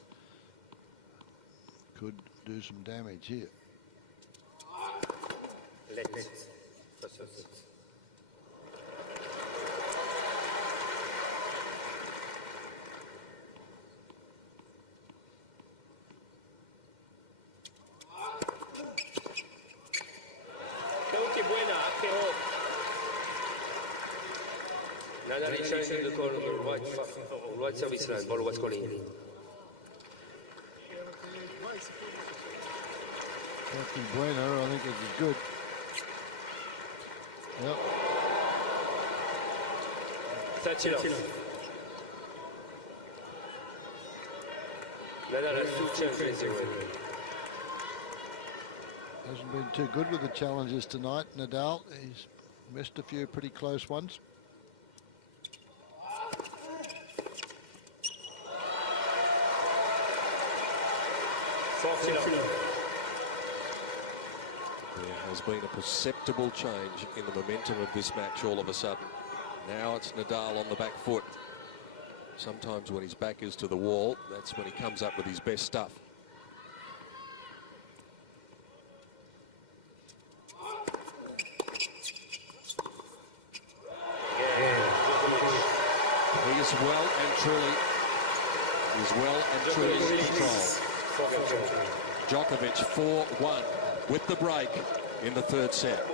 could do some damage here. Nadal is challenging the call right service line. Ball was calling. Bueno, I think it was good. Yep. Touch it off. Nadal has 2 chances. Hasn't been too good with the challenges tonight, Nadal. He's Missed a few pretty close ones. There has been a perceptible change in the momentum of this match all of a sudden. Now it's Nadal on the back foot. Sometimes when his back is to the wall, that's when he comes up with his best stuff. He is well and truly in control. Djokovic 4-1 with the break in the third set.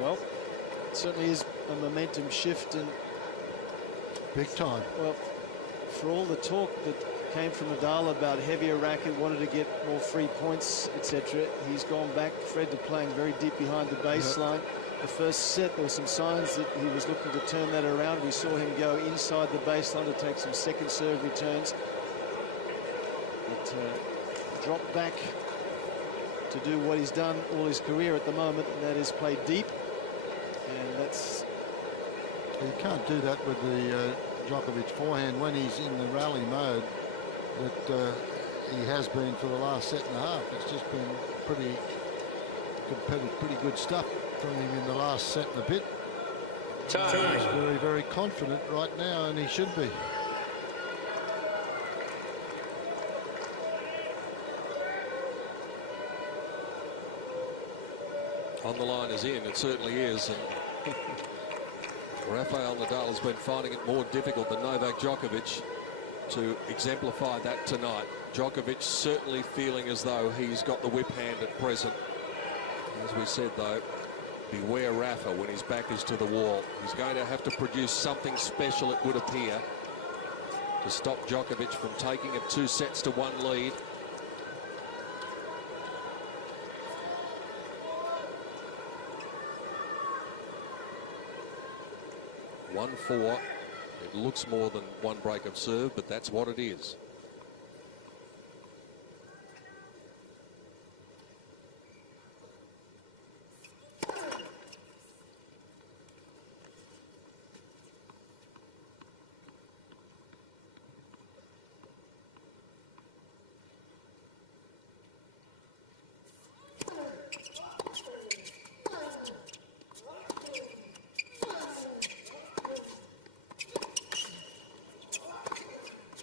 Well, it certainly is a momentum shift, and Big time. well, for all the talk that came from Nadal about heavier racket, wanted to get more free points, etc., he's gone back, Fred, to playing very deep behind the baseline. The first set, there were some signs that he was looking to turn that around. We saw him go inside the baseline to take some second serve returns. It dropped back to do what he's done all his career at the moment, and that is play deep. And that's... You can't do that with the Djokovic forehand when he's in the rally mode that he has been for the last set and a half. It's just been pretty competitive, pretty good stuff from him in the last set and a bit. He's very, very confident right now, and he should be. On the line is in, it certainly is, and Rafael Nadal has been finding it more difficult than Novak Djokovic to exemplify that tonight. Djokovic certainly feeling as though he's got the whip hand at present. As we said, though, beware Rafa when his back is to the wall. He's going to have to produce something special, it would appear, to stop Djokovic from taking it 2 sets to 1 lead. One 4. It looks more than one break of serve, but that's what it is.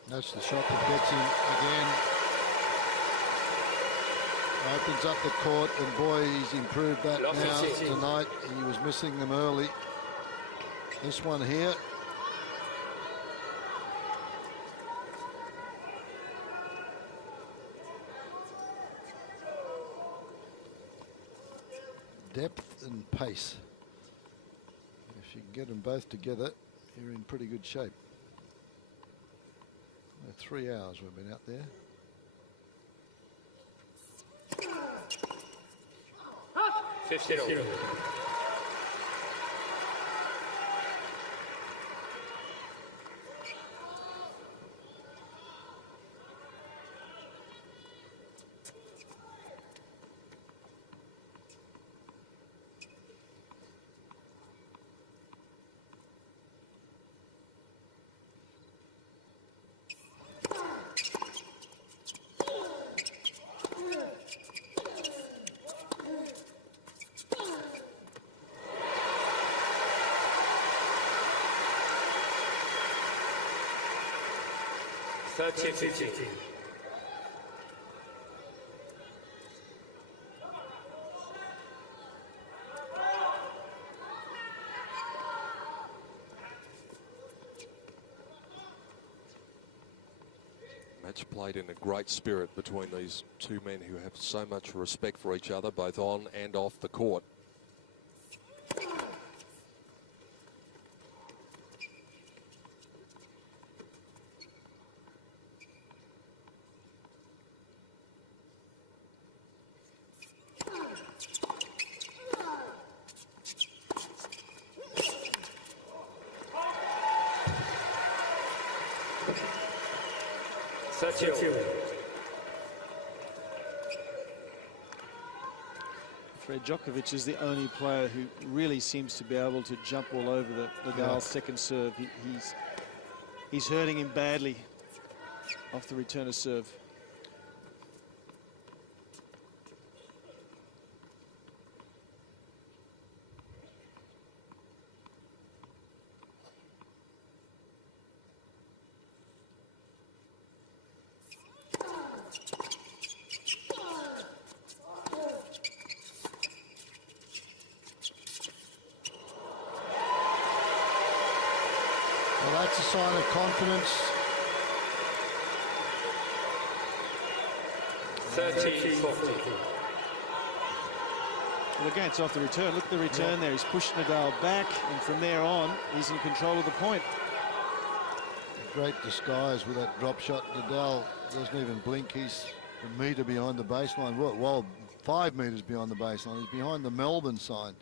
That's the shot that gets him again. Opens up the court, and boy, he's improved that now tonight. He was missing them early. This one here. Depth and pace. If you can get them both together, you're in pretty good shape. 3 hours we've been out there. Match played in a great spirit between these two men who have so much respect for each other, both on and off the court. Fred Djokovic is the only player who really seems to be able to jump all over the Nadal's second serve. He's hurting him badly off the return of serve. Well, that's a sign of confidence. 30-40. Well, again, it's off the return. Look at the return there. He's pushed Nadal back, and from there on, he's in control of the point. Great disguise with that drop shot. Nadal doesn't even blink. He's a metre behind the baseline. Well, 5 metres behind the baseline. He's behind the Melbourne sign.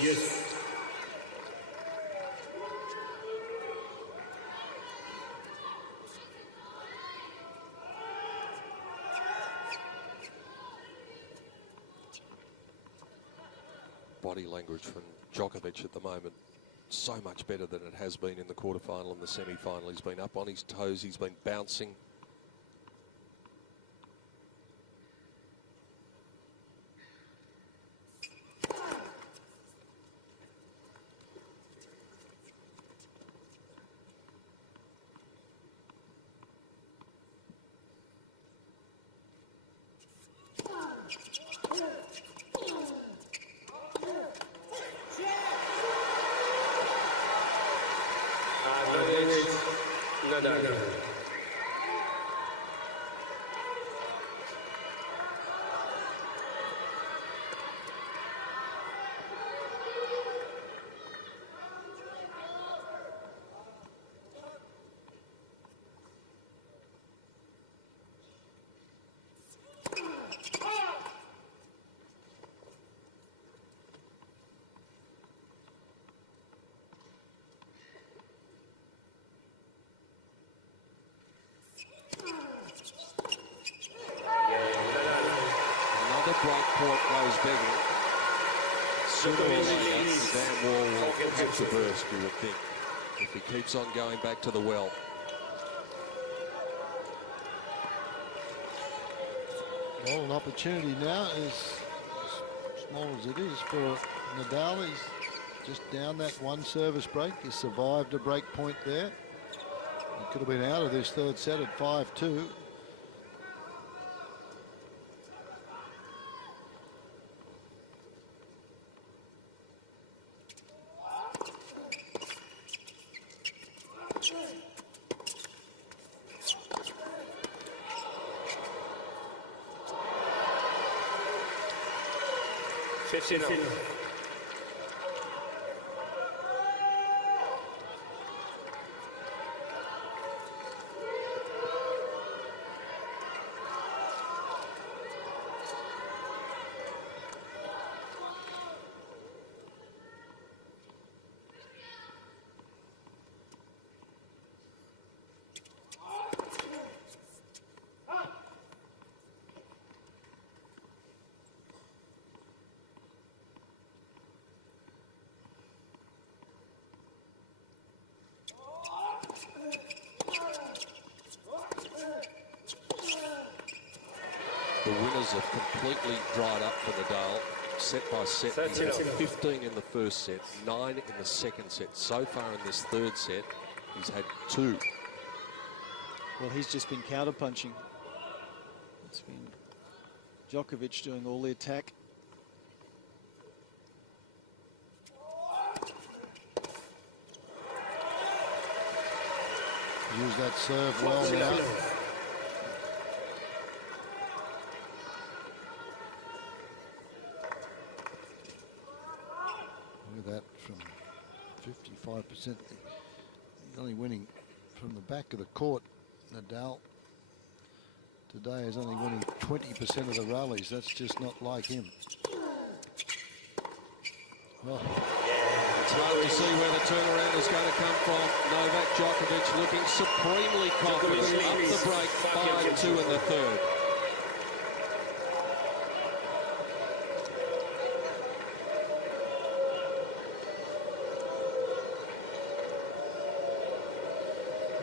Yes. Body language from Djokovic at the moment, so much better than it has been in the quarterfinal and the semi-final. He's been up on his toes, he's been bouncing. Nadal. Break point goes begging. Sooner or later, the damn wall will have to burst, you would think, if he keeps on going back to the well. Well, an opportunity now is as small as it is for Nadal. He's just down that one service break. He survived a break point there. He could have been out of this third set at 5-2. The winners have completely dried up for Nadal, set by set. He's had 15 in the first set, 9 in the second set. So far in this third set, he's had 2. Well, he's just been counterpunching. It's been Djokovic doing all the attack. Use that serve well now. Look at that, from 55%. He's only winning from the back of the court, Nadal. today is only winning 20% of the rallies. That's just not like him. Well, it's hard to see where the turnaround is going to come from. Novak Djokovic looking supremely confident. Up the break, 5-2 in the third.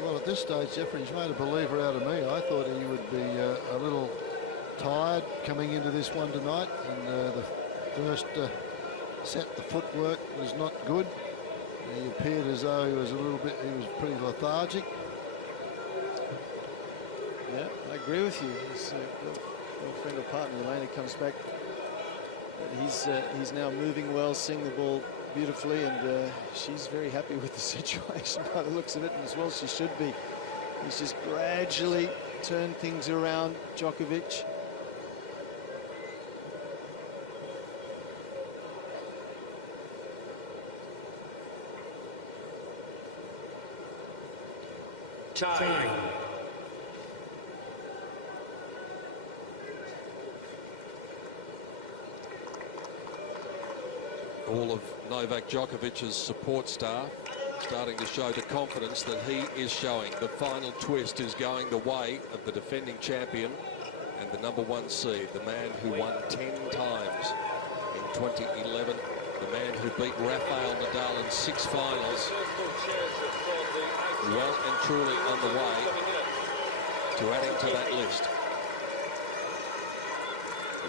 well, at this stage, Jeffrey's made a believer out of me. I thought he would be a little tired coming into this one tonight. And the first set, the footwork was not good. He appeared as though he was pretty lethargic. Yeah, I agree with you. His girlfriend or partner, Elena, comes back. He's now moving well, seeing the ball beautifully, and she's very happy with the situation by the looks of it, and as well she should be. He's just gradually turned things around, Djokovic. Time. All of Novak Djokovic's support staff starting to show the confidence that he is showing. The final twist is going the way of the defending champion and the #1 seed, the man who won 10 times in 2011, the man who beat Rafael Nadal in 6 finals, well and truly on the way to adding to that list.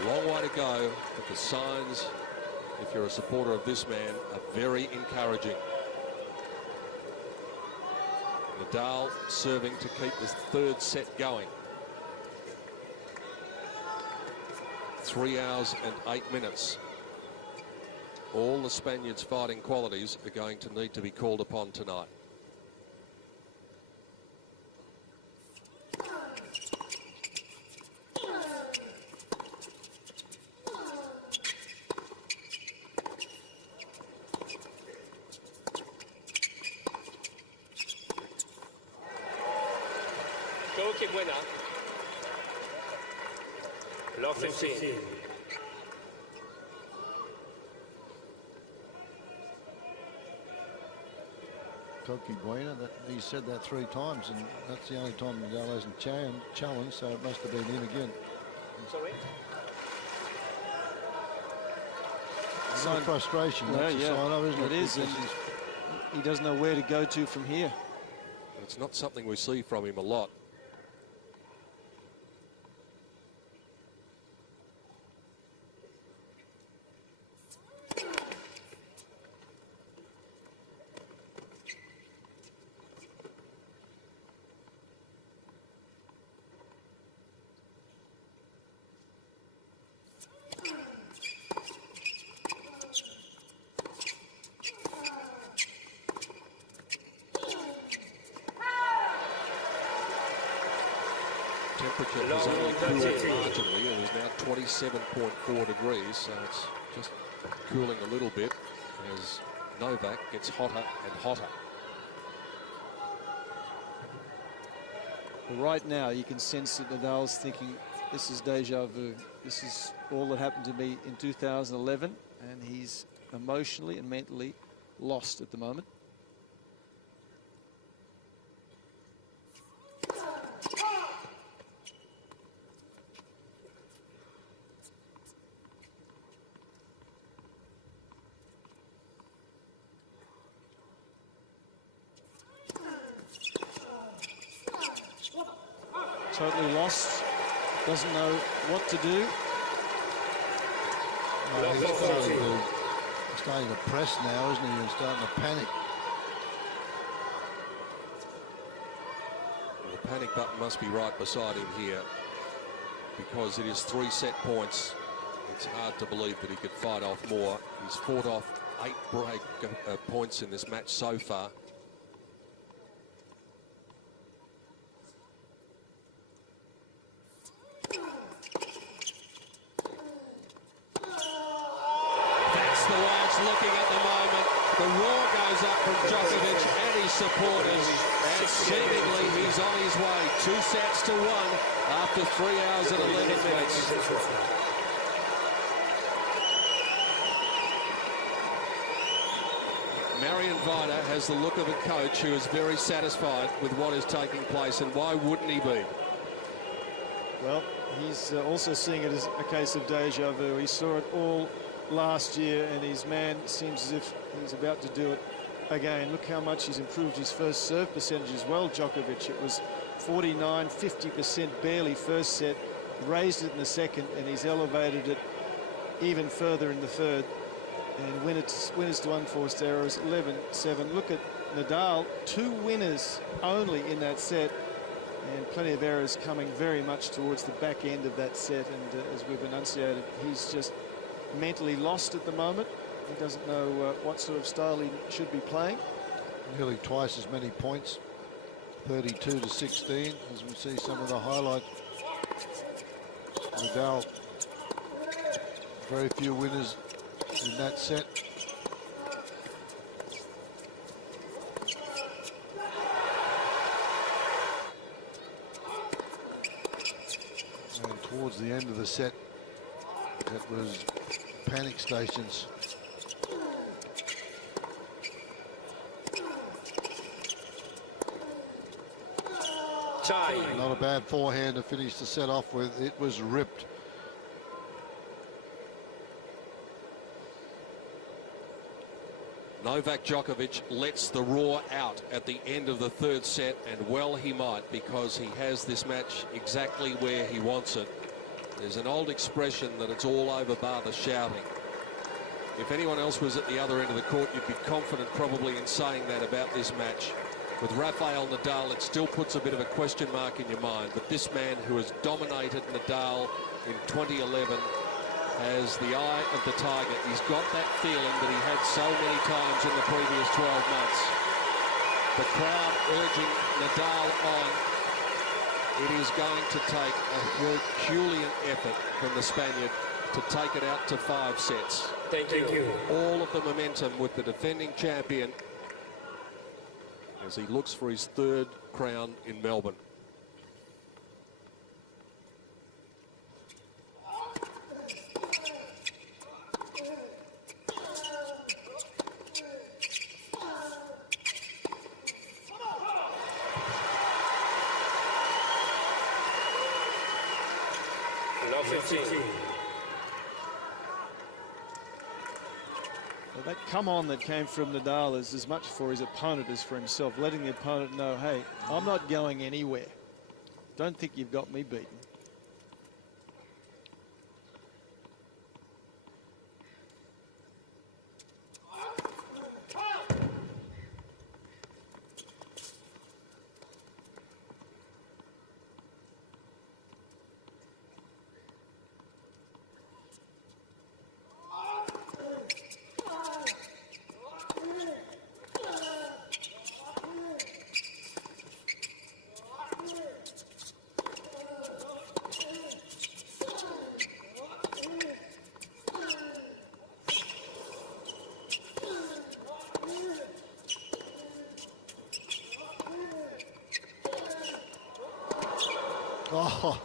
A long way to go, but the signs, if you're a supporter of this man, are very encouraging. Nadal serving to keep this third set going. 3 hours and 8 minutes. All the Spaniards' fighting qualities are going to need to be called upon tonight. Que buena. Love 15. Coqui Buena, he said that 3 times, and that's the only time Nadal hasn't challenged, so it must have been him again. Sorry? It's not frustration, that's a sign of, isn't it? It is, and he doesn't know where to go to from here. It's not something we see from him a lot. Temperature has only cooled marginally. It is now 27.4 degrees, so it's just cooling a little bit as Novak gets hotter and hotter. Right now, you can sense that Nadal's thinking, this is deja vu. This is all that happened to me in 2011, and he's emotionally and mentally lost at the moment. Totally lost, doesn't know what to do. He's starting to press now, isn't he? And starting to panic. Well, the panic button must be right beside him here, because it is 3 set points. It's hard to believe that he could fight off more. He's fought off 8 break points in this match so far. Looking at the moment, the roar goes goes up from Djokovic and his supporters, and seemingly he's on his way. 2 sets to 1 after 3 hours and 11 minutes. Marian Vida has the look of a coach who is very satisfied with what is taking place, and why wouldn't he be? Well, he's also seeing it as a case of deja vu. He saw it all last year, and his man seems as if he's about to do it again. Look how much he's improved his first serve percentage as well, Djokovic. It was 49, 50% barely first set, raised it in the second, and he's elevated it even further in the third. And winners to unforced errors, 11-7. Look at Nadal, 2 winners only in that set, and plenty of errors coming very much towards the back end of that set. And as we've enunciated, he's just mentally lost at the moment. He doesn't know what sort of style he should be playing. Nearly twice as many points, 32-16, as we see some of the highlights. Nadal, very few winners in that set. And towards the end of the set, it was panic stations. Not a bad forehand to finish the set off with. It was ripped. Novak Djokovic lets the roar out at the end of the third set, and well he might, because he has this match exactly where he wants it. There's an old expression that it's all over bar the shouting. If anyone else was at the other end of the court, you'd be confident probably in saying that about this match. With Rafael Nadal, it still puts a bit of a question mark in your mind, but this man who has dominated Nadal in 2011 has the eye of the tiger. He's got that feeling that he had so many times in the previous 12 months. The crowd urging Nadal on. It is going to take a Herculean effort from the Spaniard to take it out to 5 sets. Thank you. All of the momentum with the defending champion as he looks for his 3rd crown in Melbourne. Now 15. Well, that come on that came from Nadal is as much for his opponent as for himself, letting the opponent know, hey, I'm not going anywhere. Don't think you've got me beaten. Oh.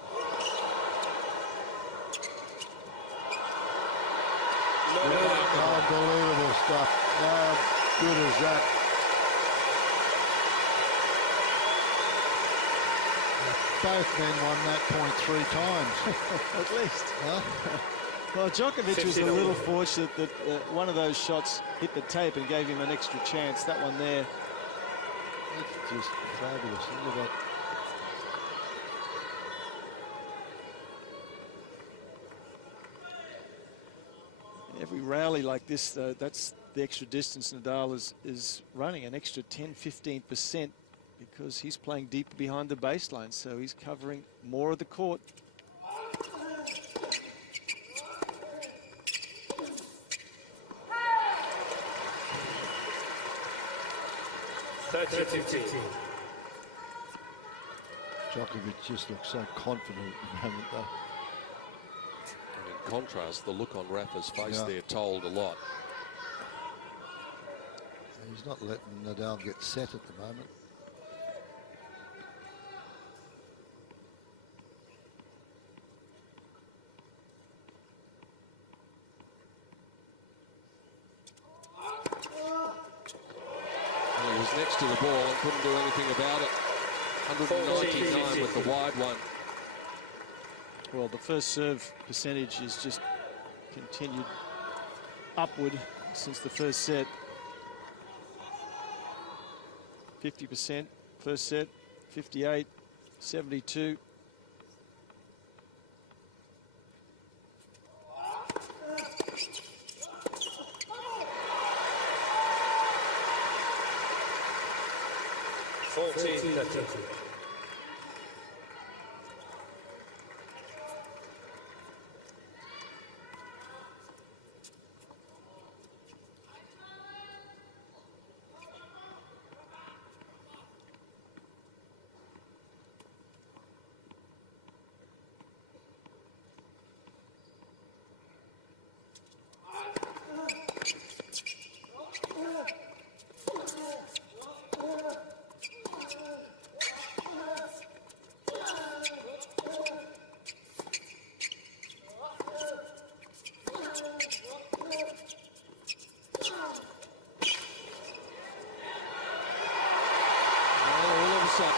Unbelievable stuff. How good is that? Both men won that point 3 times. At least. Huh? Well, Djokovic was a little fortunate that one of those shots hit the tape and gave him an extra chance. That one there. It's just fabulous. Look at that. Every rally like this, though, that's the extra distance Nadal is running, an extra 10-15%, because he's playing deep behind the baseline, so he's covering more of the court. Djokovic just looks so confident at the moment, though. In contrast, the look on Rafa's face there told a lot. He's not letting Nadal get set at the moment. He was next to the ball and couldn't do anything about it. 199 with the wide one. Well, the first serve percentage is just continued upward since the first set. 50% first set, 58, 72.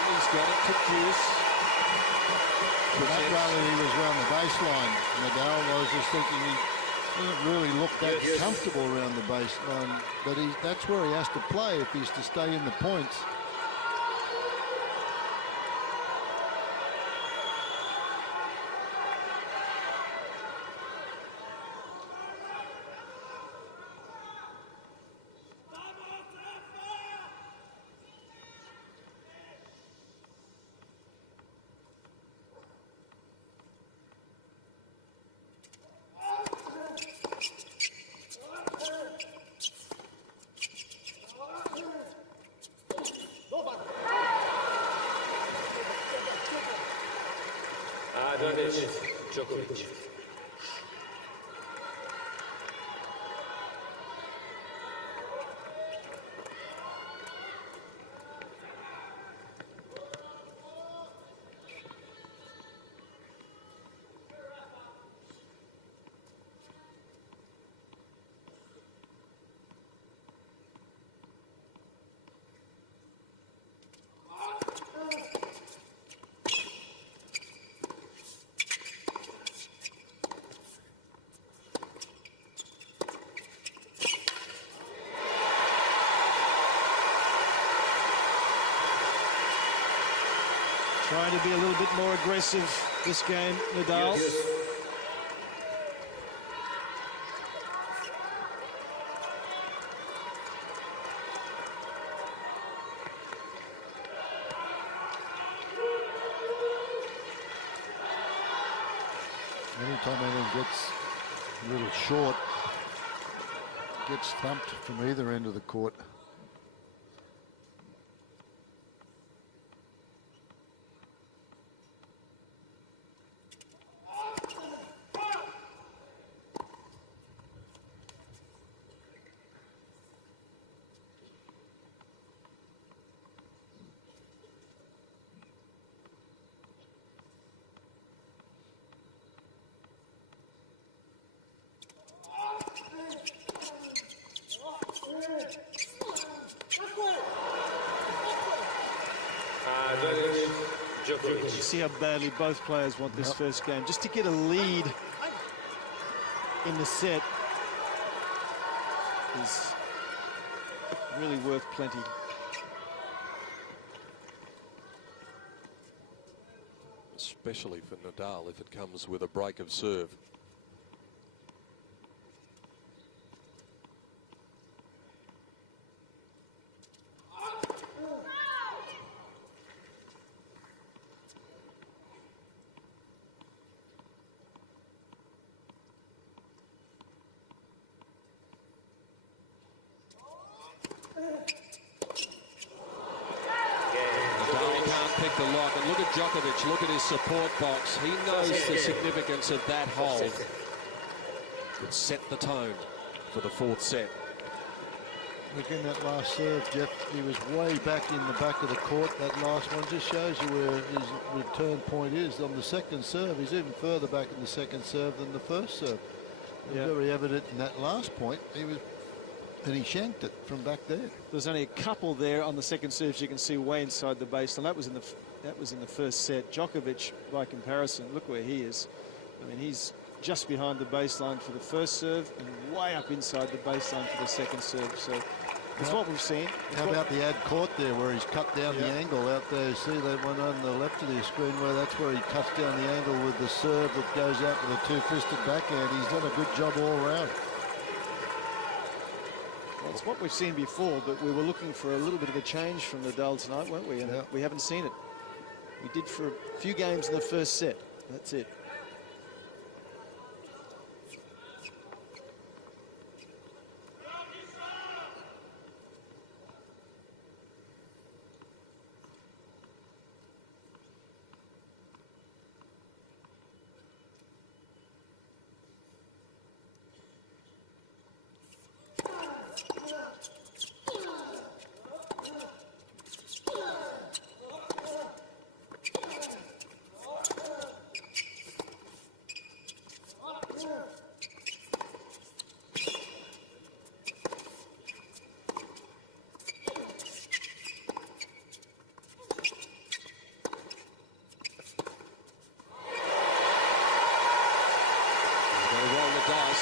He's got it to Juice. That rally he was around the baseline. Nadal was just thinking he doesn't really look that comfortable around the baseline, but that's where he has to play if he's to stay in the points. Djokovic. Trying to be a little bit more aggressive this game, Nadal. Anytime anything gets a little short, gets thumped from either end of the court. You see how badly both players want this first game. Just to get a lead in the set is really worth plenty. Especially for Nadal if it comes with a break of serve. Pick the lock, and look at Djokovic, look at his support box. He knows the significance of that hold. It set the tone for the fourth set. Again, that last serve, Jeff, he was way back in the back of the court. That last one just shows you where his return point is. On the second serve, he's even further back in the second serve than the first serve. It was very evident in that last point. And he shanked it from back there. There's only a couple there on the second serve. You can see way inside the baseline. That was in the first set. Djokovic, by comparison, look where he is. I mean, he's just behind the baseline for the first serve and way up inside the baseline for the second serve. So it's what we've seen. How about the ad court there where he's cut down the angle out there? See that one on the left of the screen where that's where he cuts down the angle with the serve that goes out with a two-fisted backhand. He's done a good job all around. Well, it's what we've seen before, but we were looking for a little bit of a change from Nadal tonight, weren't we? And we haven't seen it. We did for a few games in the first set. That's it.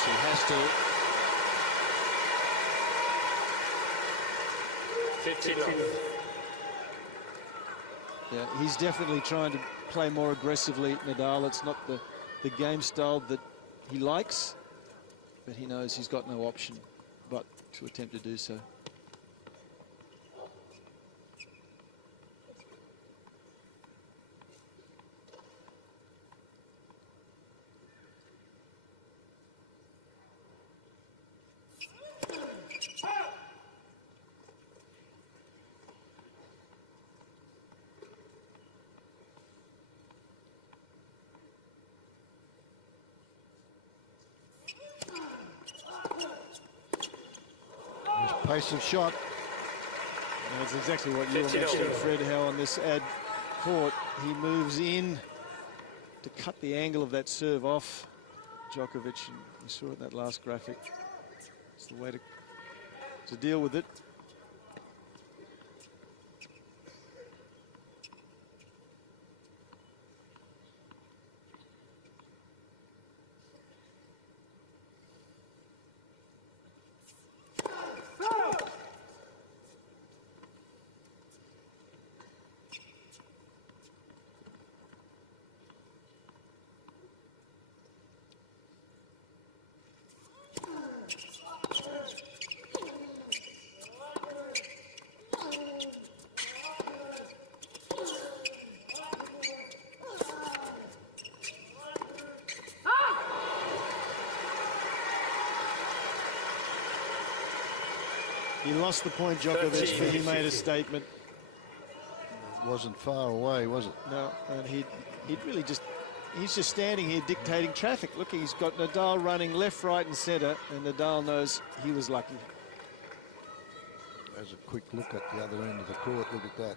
He has to. 15 love. Yeah, he's definitely trying to play more aggressively, Nadal. It's not the game style that he likes, but he knows he's got no option but to attempt to do so. Pace of shot. And that's exactly what you were mentioning, Fred, how on this ad court he moves in to cut the angle of that serve off Djokovic. And you saw it in that last graphic. It's the way to deal with it. He lost the point, Djokovic, but he made a statement. It wasn't far away, was it? No, and he'd really just, he's just standing here dictating traffic. Look, he's got Nadal running left, right, and centre, and Nadal knows he was lucky. There's a quick look at the other end of the court. Look at that.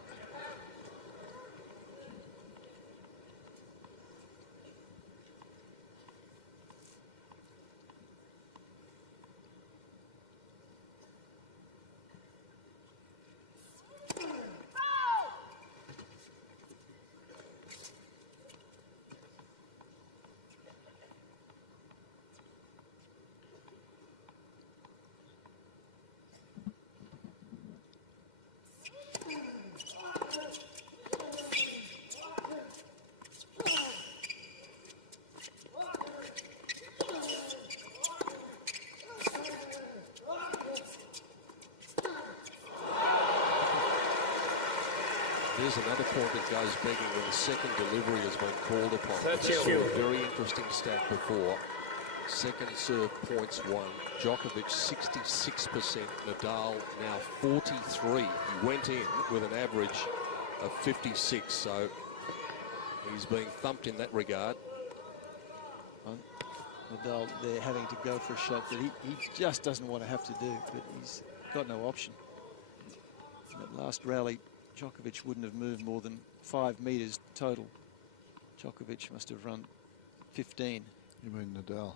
There's another point that goes begging when the second delivery has been called upon. We saw a very interesting stat before. Second serve points won. Djokovic 66%, Nadal now 43. He went in with an average of 56, so he's being thumped in that regard. Nadal, they're having to go for a shot that he just doesn't want to have to do, but got no option. In that last rally, Djokovic wouldn't have moved more than 5 metres total. Djokovic must have run 15. You mean Nadal?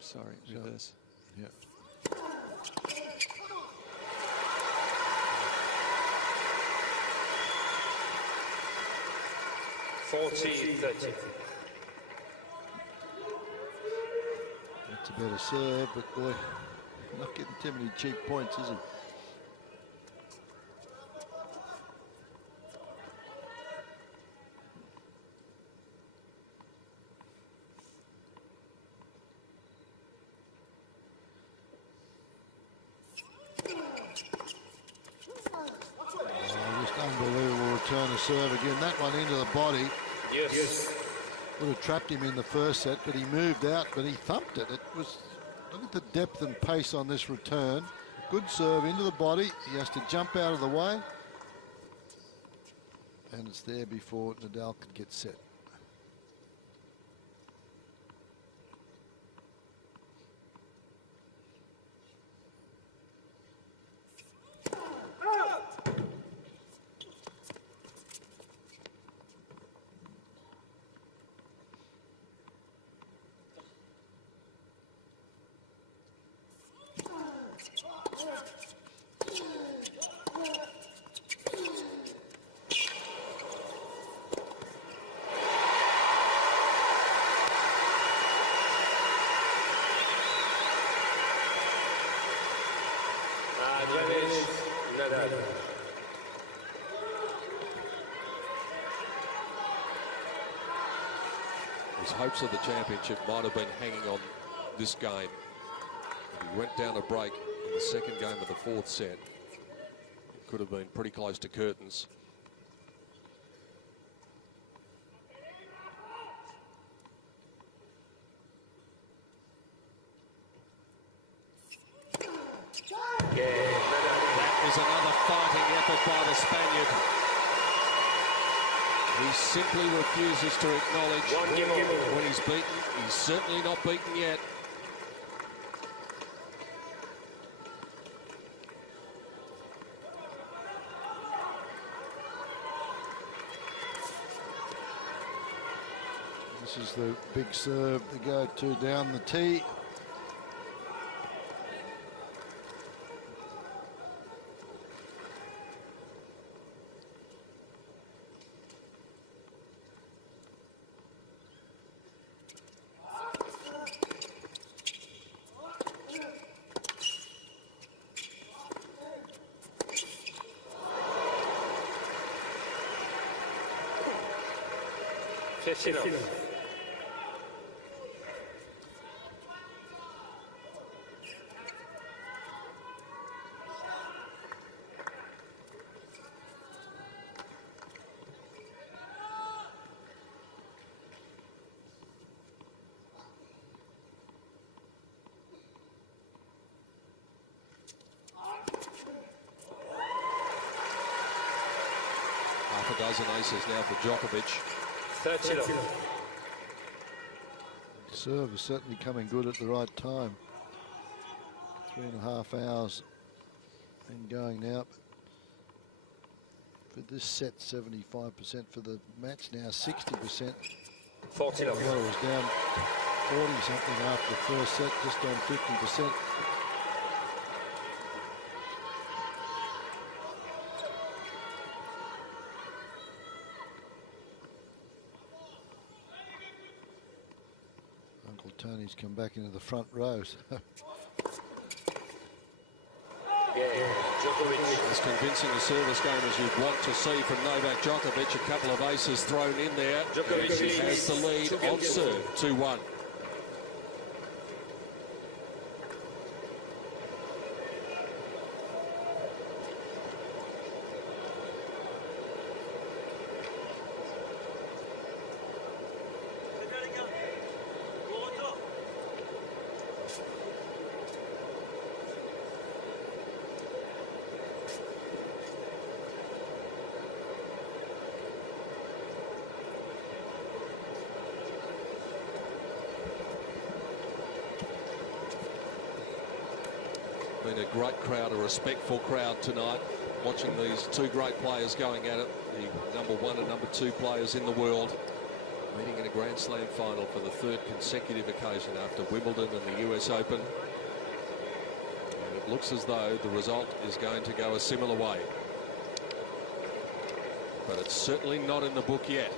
Sorry, reverse. Yeah. That's a better serve, but boy, not getting too many cheap points, is he? Just unbelievable return of serve again. That one into the body. Yes. Would have trapped him in the first set, but he moved out, but he thumped it. It was, look at the depth and pace on this return. Good serve into the body. He has to jump out of the way. And it's there before Nadal could get set. Nadal. His hopes of the championship might have been hanging on this game. He went down a break in the second game of the fourth set. It could have been pretty close to curtains. That is another fighting effort by the Spaniard. He simply refuses to acknowledge when he's beaten. He's certainly not beaten yet. This is the big serve to go to down the tee. Half a dozen aces now for Djokovic. 30 love. Serve is certainly coming good at the right time. 3.5 hours and going now. For this set, 75% for the match now, 60%. 40 love. Well, it was down 40 something after the first set, just on 50%. Uncle Tony's come back into the front row. So. As convincing a service game as you'd want to see from Novak Djokovic. A couple of aces thrown in there. He has the lead on serve, 2-1. been a great crowd, a respectful crowd tonight, watching these two great players going at it, the #1 and #2 players in the world, meeting in a Grand Slam final for the 3rd consecutive occasion after Wimbledon and the US Open. And it looks as though the result is going to go a similar way. But it's certainly not in the book yet.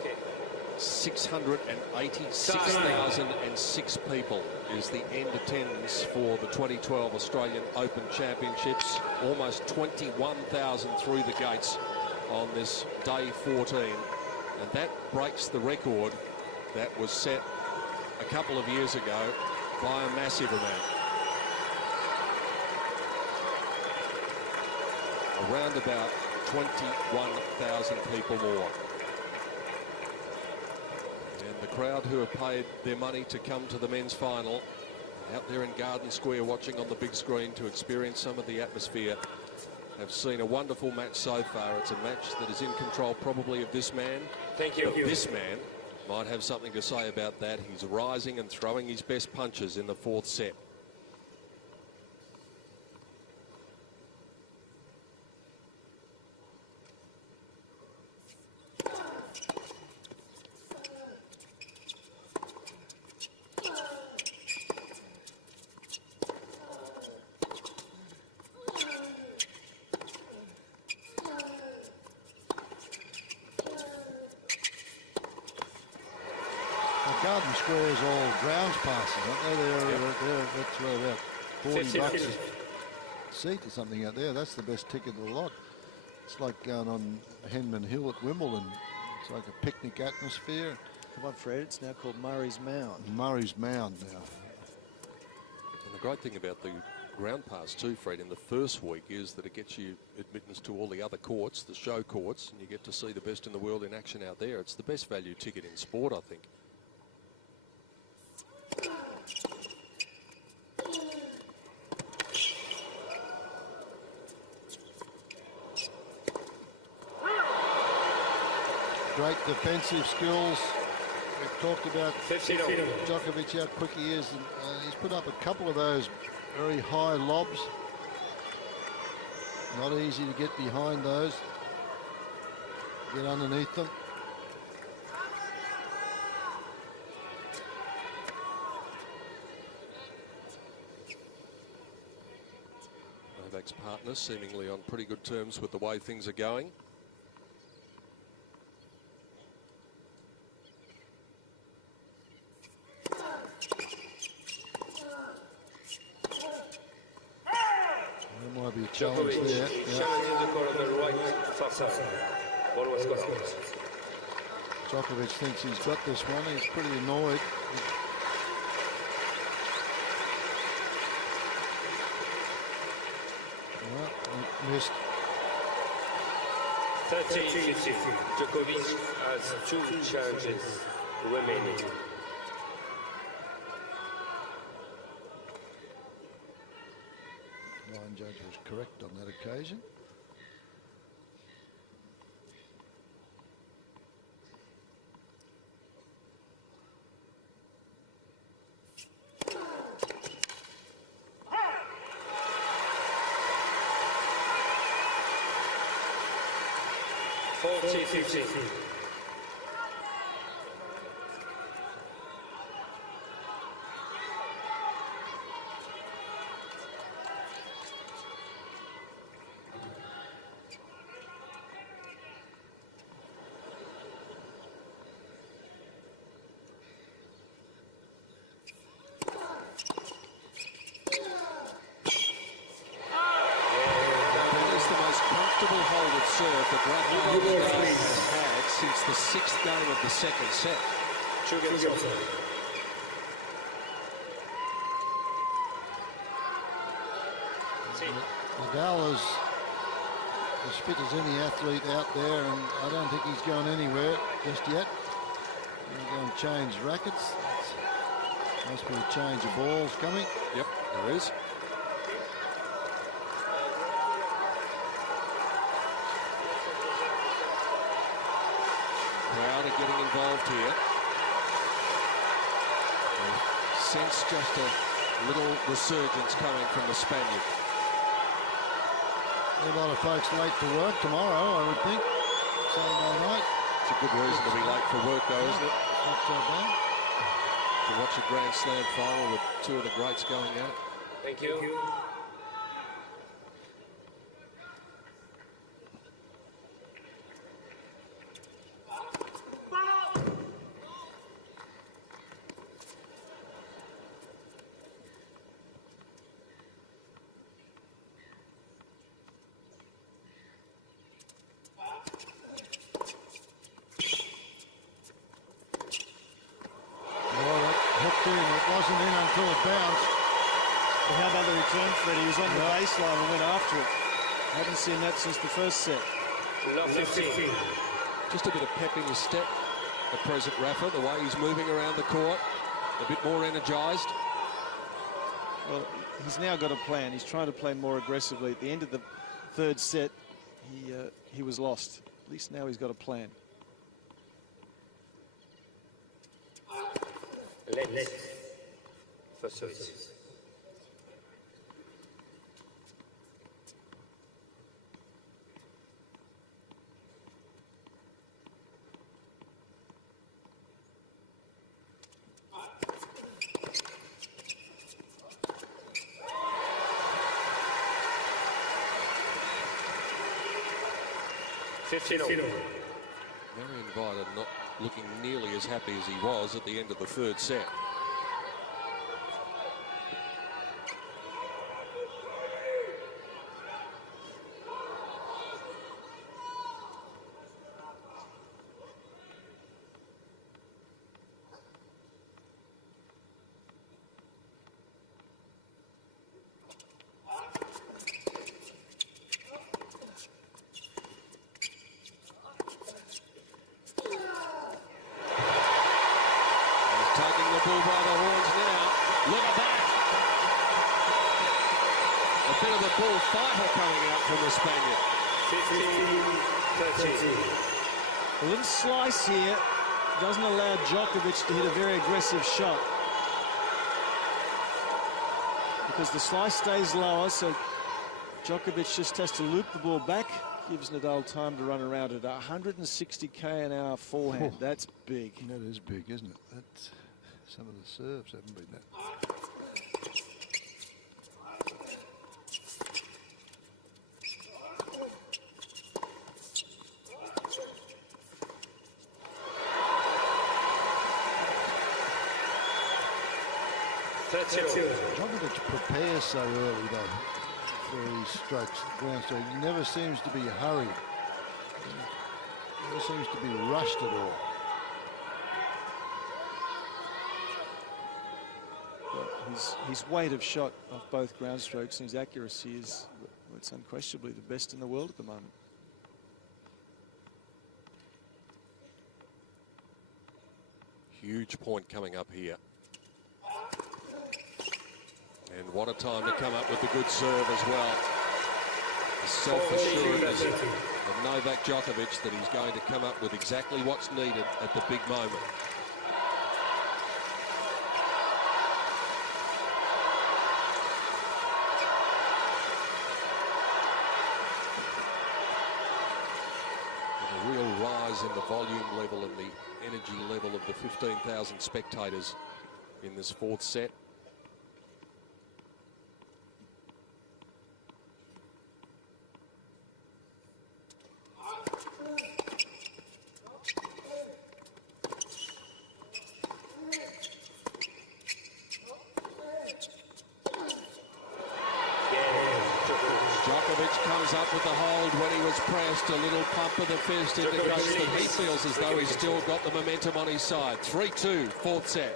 Okay. 686,006 people is the end attendance for the 2012 Australian Open Championships. Almost 21,000 through the gates on this day 14. And that breaks the record that was set a couple of years ago by a massive amount. Around about 21,000 people more. And the crowd who have paid their money to come to the men's final, out there in Garden Square watching on the big screen to experience some of the atmosphere, have seen a wonderful match so far. It's a match that is in control probably of this man. Thank you. But this man might have something to say about that. He's rising and throwing his best punches in the 4th set. Garden Square is all grounds passes, aren't they? That's about $40 a seat or something out there. That's the best ticket of the lot. It's like going on Henman Hill at Wimbledon. It's like a picnic atmosphere. Come on, Fred, it's now called Murray's Mound. Murray's Mound now. And the great thing about the ground pass too, Fred, in the first week is that it gets you admittance to all the other courts, the show courts, and you get to see the best in the world in action out there. It's the best value ticket in sport, I think. Great defensive skills. We've talked about 15. Djokovic, how quick he is, and he's put up a couple of those very high lobs. Not easy to get behind those, get underneath them. Novak's partner seemingly on pretty good terms with the way things are going. There might be a challenge there. Yeah. Challenging the corner on the right far side. Ball was gone. Djokovic thinks he's got this one. He's pretty annoyed. Well, he missed. 30-15. Djokovic has 2 challenges remaining. Line judge was correct on that occasion. Hold of serve that Rafael Nadal has had since the 6th game of the 2nd set. Nadal is as fit as any athlete out there, and I don't think he's going anywhere just yet. He's going to change rackets. Must be a change of balls coming. Yep, there is. Crowd are getting involved here. sense just a little resurgence coming from the Spaniard. A lot of folks late for work tomorrow, I would think. Saturday night. It's a good reason to be late for work, though, isn't it? It's not so bad. To watch a Grand Slam final with two of the greats going at it. Thank you. It wasn't in until it bounced. But how about the return, Freddie? He was on the baseline and went after it. Haven't seen that since the first set. Love 15. Just a bit of pep in his step at present, Rafa, the way he's moving around the court, a bit more energised. Well, he's now got a plan. He's trying to play more aggressively. At the end of the third set, he was lost. At least now he's got a plan. Let. First service. Marion Vida not looking nearly as happy as he was at the end of the third set. Bull by the horns now. Look at that. A bit of a bull fighter coming out from the Spaniard. 15-13. A little slice here doesn't allow Djokovic to hit a very aggressive shot. Because the slice stays lower, so Djokovic just has to loop the ball back. Gives Nadal time to run around at 160 km/h forehand. That's big. That is big, isn't it? That's... Some of the serves haven't been that. Djokovic prepares so early, though, for his strokes, ground strokes. He never seems to be hurried. Never seems to be rushed at all. His weight of shot off both ground strokes and his accuracy is, well, it's unquestionably the best in the world at the moment. Huge point coming up here. And what a time to come up with the good serve as well. As self-assured as of Novak Djokovic that he's going to come up with exactly what's needed at the big moment. In the volume level and the energy level of the 15,000 spectators in this fourth set. Djokovic comes up with the hold when he was pressed. A little pump of the fist indicates that he feels as though he's still got the momentum on his side. 3-2, fourth set.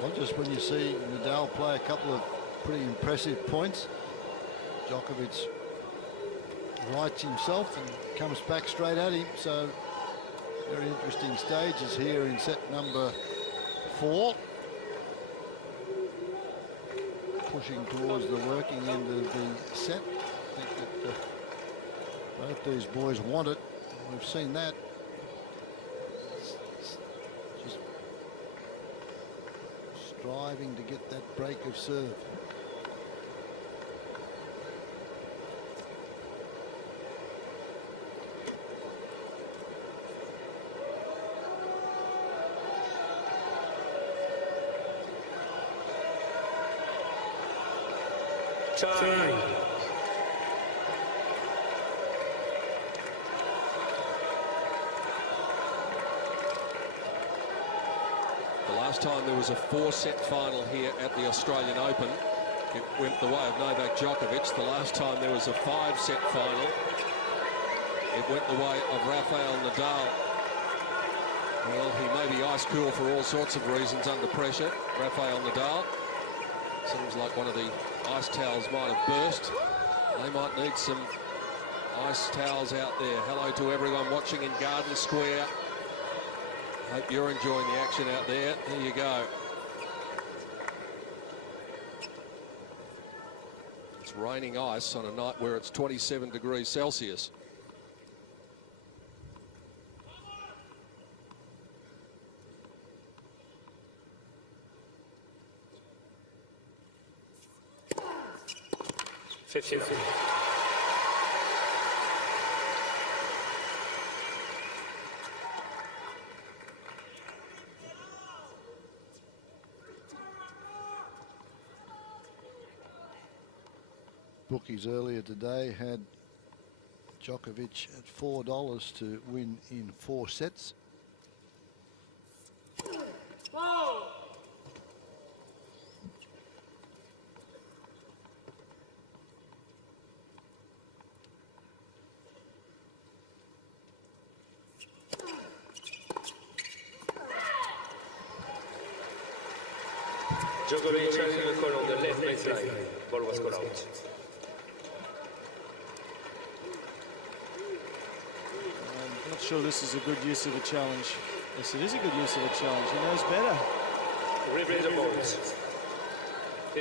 Well, just when you see Nadal play a couple of pretty impressive points, Djokovic rights himself and comes back straight at him. So very interesting stages here in set number 4. Pushing towards the working end of the set. I think that both these boys want it. We've seen that. Just striving to get that break of serve. Time. The last time there was a 4-set final here at the Australian Open, it went the way of Novak Djokovic. The last time there was a 5-set final, it went the way of Rafael Nadal. Well, he may be ice cool for all sorts of reasons under pressure, Rafael Nadal. Seems like one of the ice towels might have burst. They might need some ice towels out there. Hello to everyone watching in Garden Square. Hope you're enjoying the action out there. There you go. It's raining ice on a night where it's 27 degrees Celsius. Bookies earlier today had Djokovic at $4 to win in 4 sets. Djokovic having a call on the left baseline. Ball was called out. I'm not sure this is a good use of a challenge. Yes, it is a good use of a challenge. He knows better. Replay the balls. He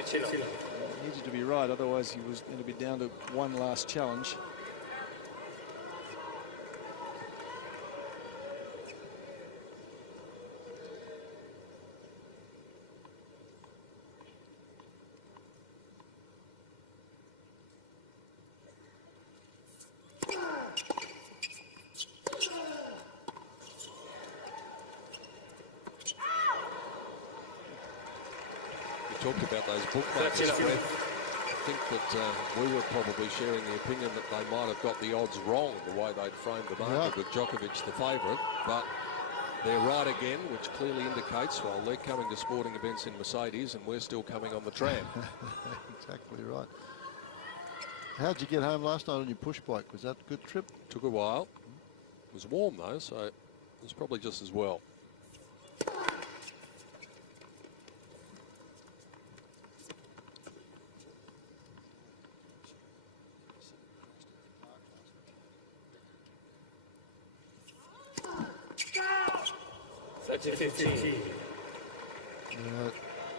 needed to be right, otherwise he was going to be down to one last challenge. Talked about those bookmakers, Fred. I think that we were probably sharing the opinion that they might have got the odds wrong, the way they'd framed the market with Djokovic the favourite. But they're right again, which clearly indicates, well, they're coming to sporting events in Mercedes and we're still coming on the tram. Exactly right. How'd you get home last night on your push bike? Was that a good trip? Took a while. It was warm though, so it was probably just as well.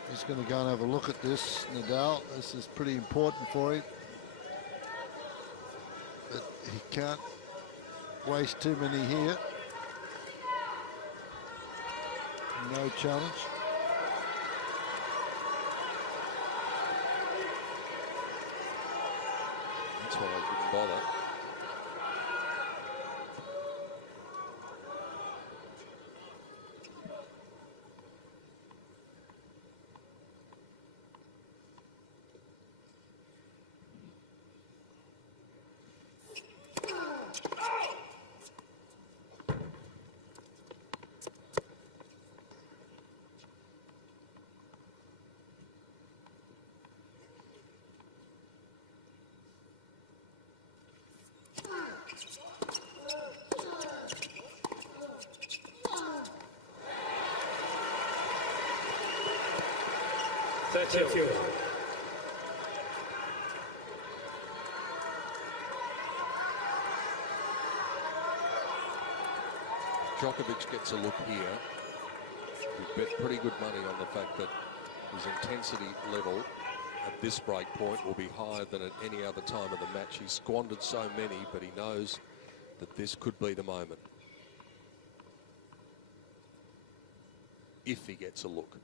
He's going to go and have a look at this, Nadal. This is pretty important for him. But he can't waste too many here. No challenge. That's why I didn't bother. Djokovic gets a look here. We bet pretty good money on the fact that his intensity level at this break point will be higher than at any other time of the match. He's squandered so many, but he knows that this could be the moment. If he gets a look.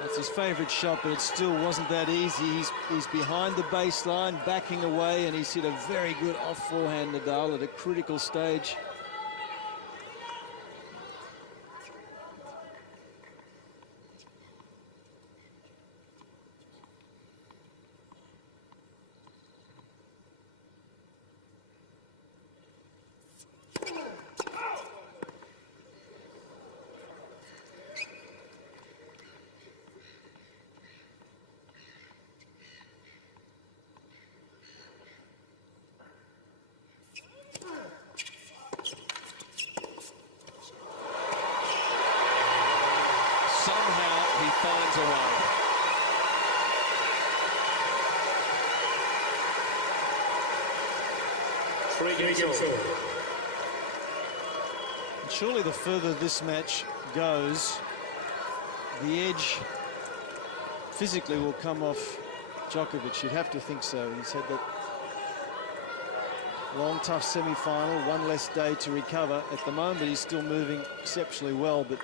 That's his favourite shot, but it still wasn't that easy. He's behind the baseline, backing away, and he's hit a very good off forehand, Nadal, at a critical stage. Finds a way. Three games over. Surely the further this match goes, the edge physically will come off Djokovic. You'd have to think so. He's had that long, tough semi-final, one less day to recover. At the moment, he's still moving exceptionally well, but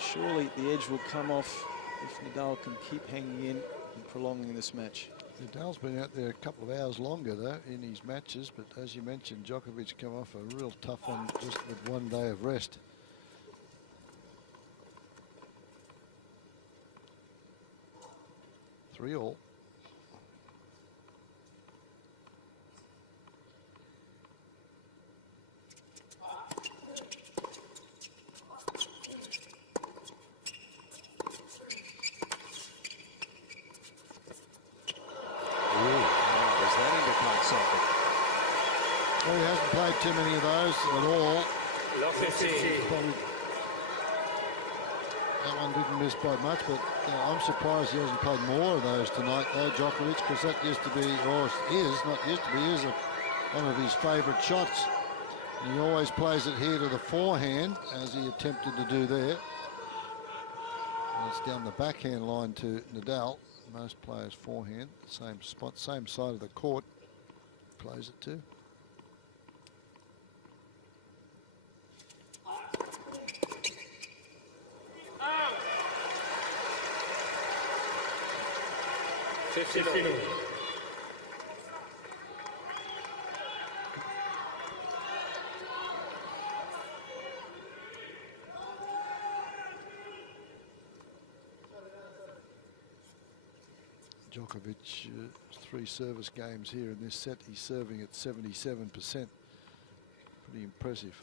surely the edge will come off if Nadal can keep hanging in and prolonging this match. Nadal's been out there a couple of hours longer, though, in his matches, but as you mentioned, Djokovic come off a real tough one just with 1 day of rest. Three all. Well, he hasn't played too many of those at all. Probably, that one didn't miss by much, but I'm surprised he hasn't played more of those tonight, though, Djokovic, because that used to be, or is, not used to be, is one of his favourite shots. And he always plays it here to the forehand, as he attempted to do there. And it's down the backhand line to Nadal. Most players forehand, same spot, same side of the court, plays it to. Djokovic, 3 service games here in this set. He's serving at 77%. Pretty impressive.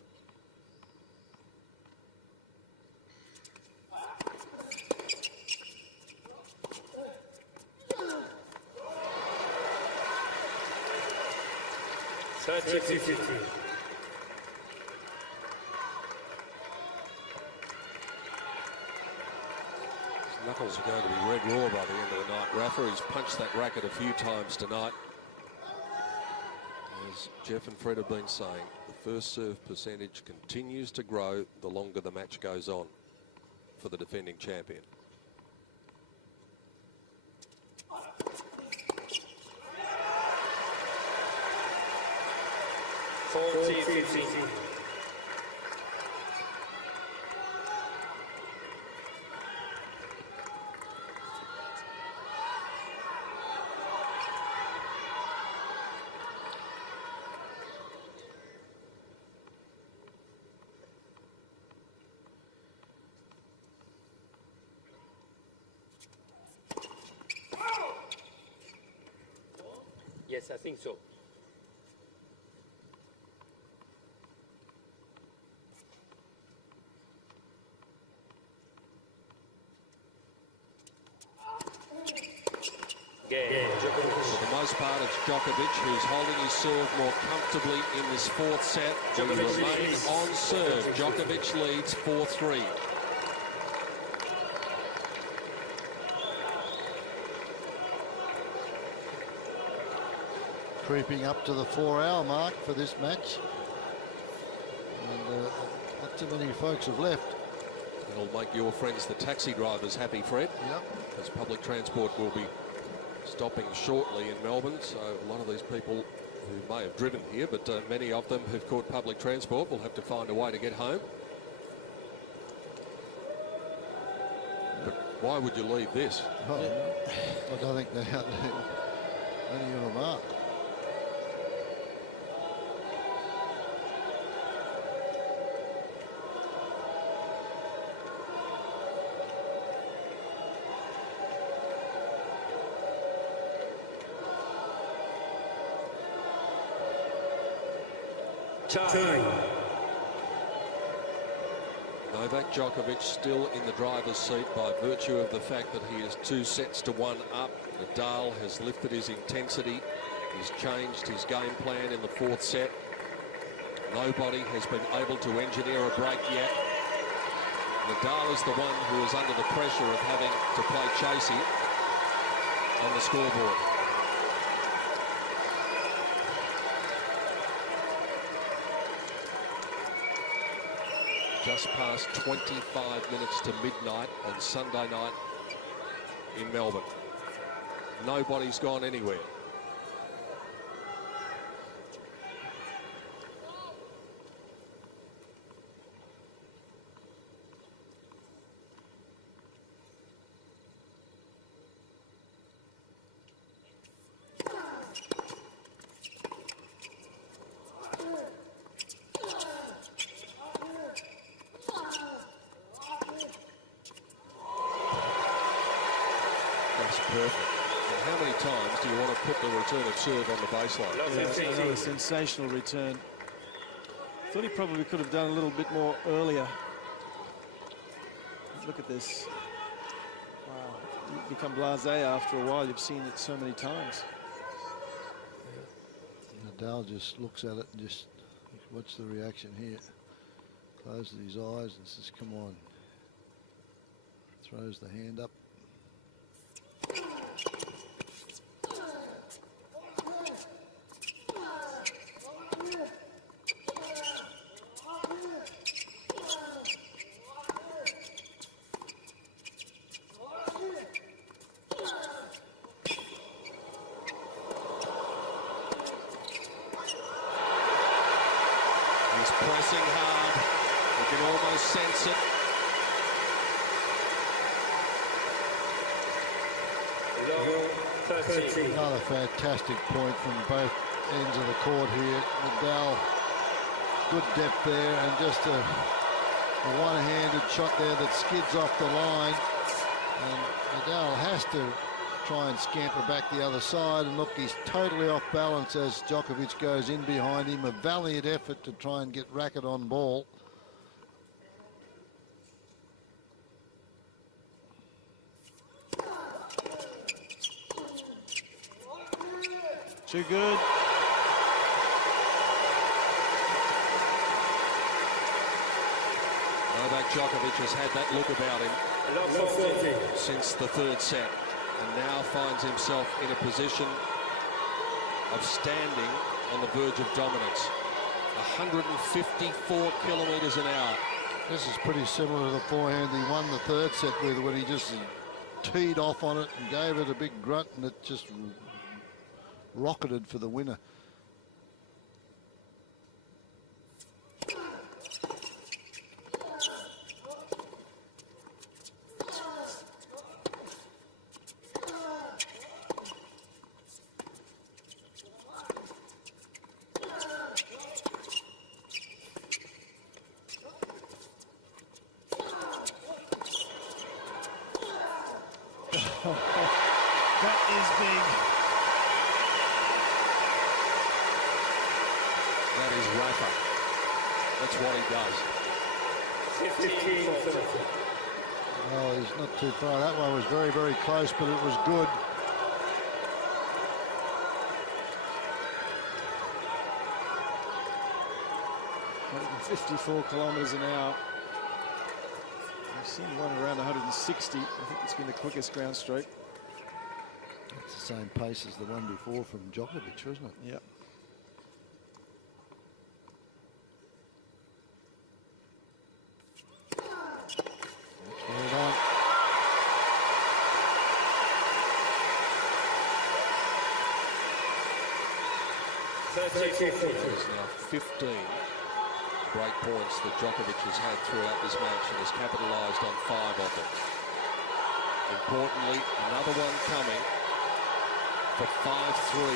Knuckles are going to be red raw by the end of the night. Rafa, he's punched that racket a few times tonight. As Jeff and Fred have been saying, the first serve percentage continues to grow the longer the match goes on for the defending champion. Yes, I think so. most part, it's Djokovic who's holding his serve more comfortably in this fourth set. We remain on serve. Djokovic leads 4-3. Creeping up to the 4-hour mark for this match. And not too many folks have left. It'll make your friends, the taxi drivers, happy, Fred. Yep. Because public transport will be stopping shortly in Melbourne. So a lot of these people who may have driven here, but many of them who've caught public transport will have to find a way to get home. But why would you leave this? Oh, I don't think many of them are. Time. Novak Djokovic still in the driver's seat by virtue of the fact that he is 2-1 up. Nadal has lifted his intensity. He's changed his game plan in the fourth set. Nobody has been able to engineer a break yet. Nadal is the one who is under the pressure of having to play chasey on the scoreboard. Just past 25 minutes to midnight on Sunday night in Melbourne. Nobody's gone anywhere. Perfect. And how many times do you want to put the return of serve on the baseline? Yeah, another sensational return. Thought he probably could have done a little bit more earlier. Look at this. Wow. You become blasé after a while. You've seen it so many times. Nadal just looks at it and just watch the reaction here. Closes his eyes and says, come on. Throws the hand up. Pressing hard. You can almost sense it. Another fantastic point from both ends of the court here. Nadal, good depth there, and just a one-handed shot there that skids off the line. And Nadal has to try and scamper back the other side, and look, he's totally off balance as Djokovic goes in behind him. A valiant effort to try and get racket on ball. Too good. Novak Djokovic has had that look about him since the third set, and now finds himself in a position of standing on the verge of dominance. 154 kilometres an hour. This is pretty similar to the forehand he won the third set with, when he just teed off on it and gave it a big grunt, and it just rocketed for the winner. That is big. That is Rafa. That's what he does. Oh, he's not too far. That one was very, very close, but it was good. 54 kilometres an hour. I've seen one around 160. I think it's been the quickest ground stroke. It's the same pace as the one before from Djokovic, wasn't it? Yep. Well done. That is now 15 break points that Djokovic has had throughout this match and has capitalised on 5 of them. Importantly, another one coming for 5-3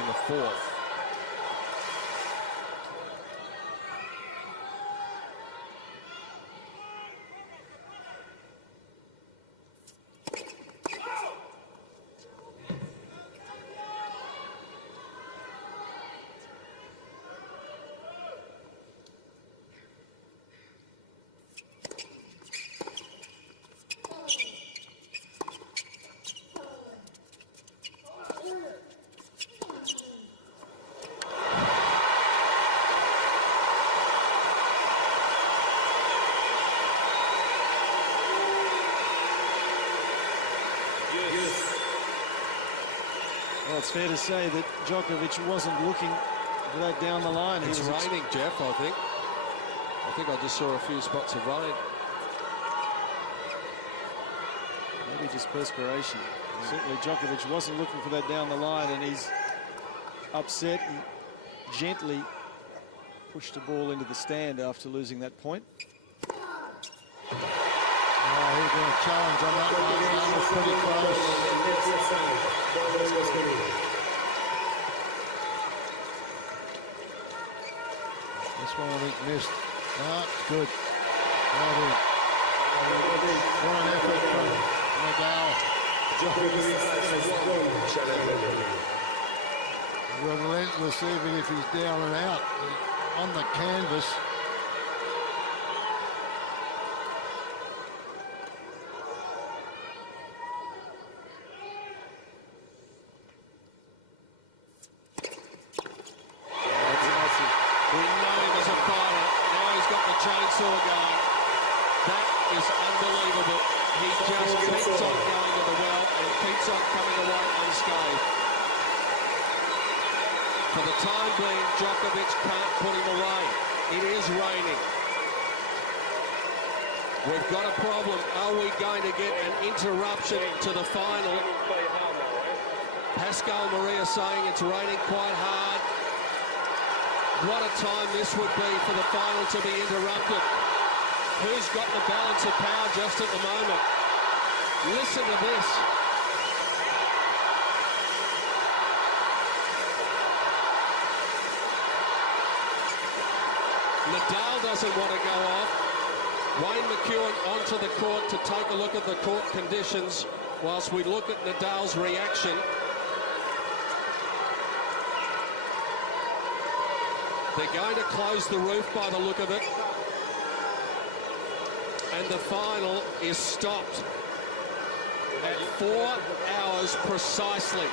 in the 4th. Well, it's fair to say that Djokovic wasn't looking for that down the line. It's raining, Jeff, I think. I think I just saw a few spots of rain. Maybe just perspiration. Certainly Djokovic wasn't looking for that down the line, and he's upset and gently pushed the ball into the stand after losing that point. Oh, he's going to challenge on that one. That was pretty close. This one I think missed. Ah, it's good. What an effort from Nadal. Relentless even if he's down and out on the canvas. Chainsaw going. That is unbelievable. He just keeps on going to the well and keeps on coming away unscathed. For the time being, Djokovic can't put him away. It is raining. We've got a problem. Are we going to get an interruption to the final? Pascal Maria saying it's raining quite hard. What a time this would be for the final to be interrupted. Who's got the balance of power just at the moment? Listen to this. Nadal doesn't want to go off. Wayne McEwen onto the court to take a look at the court conditions whilst we look at Nadal's reaction. They're going to close the roof by the look of it. And the final is stopped at 4 hours precisely.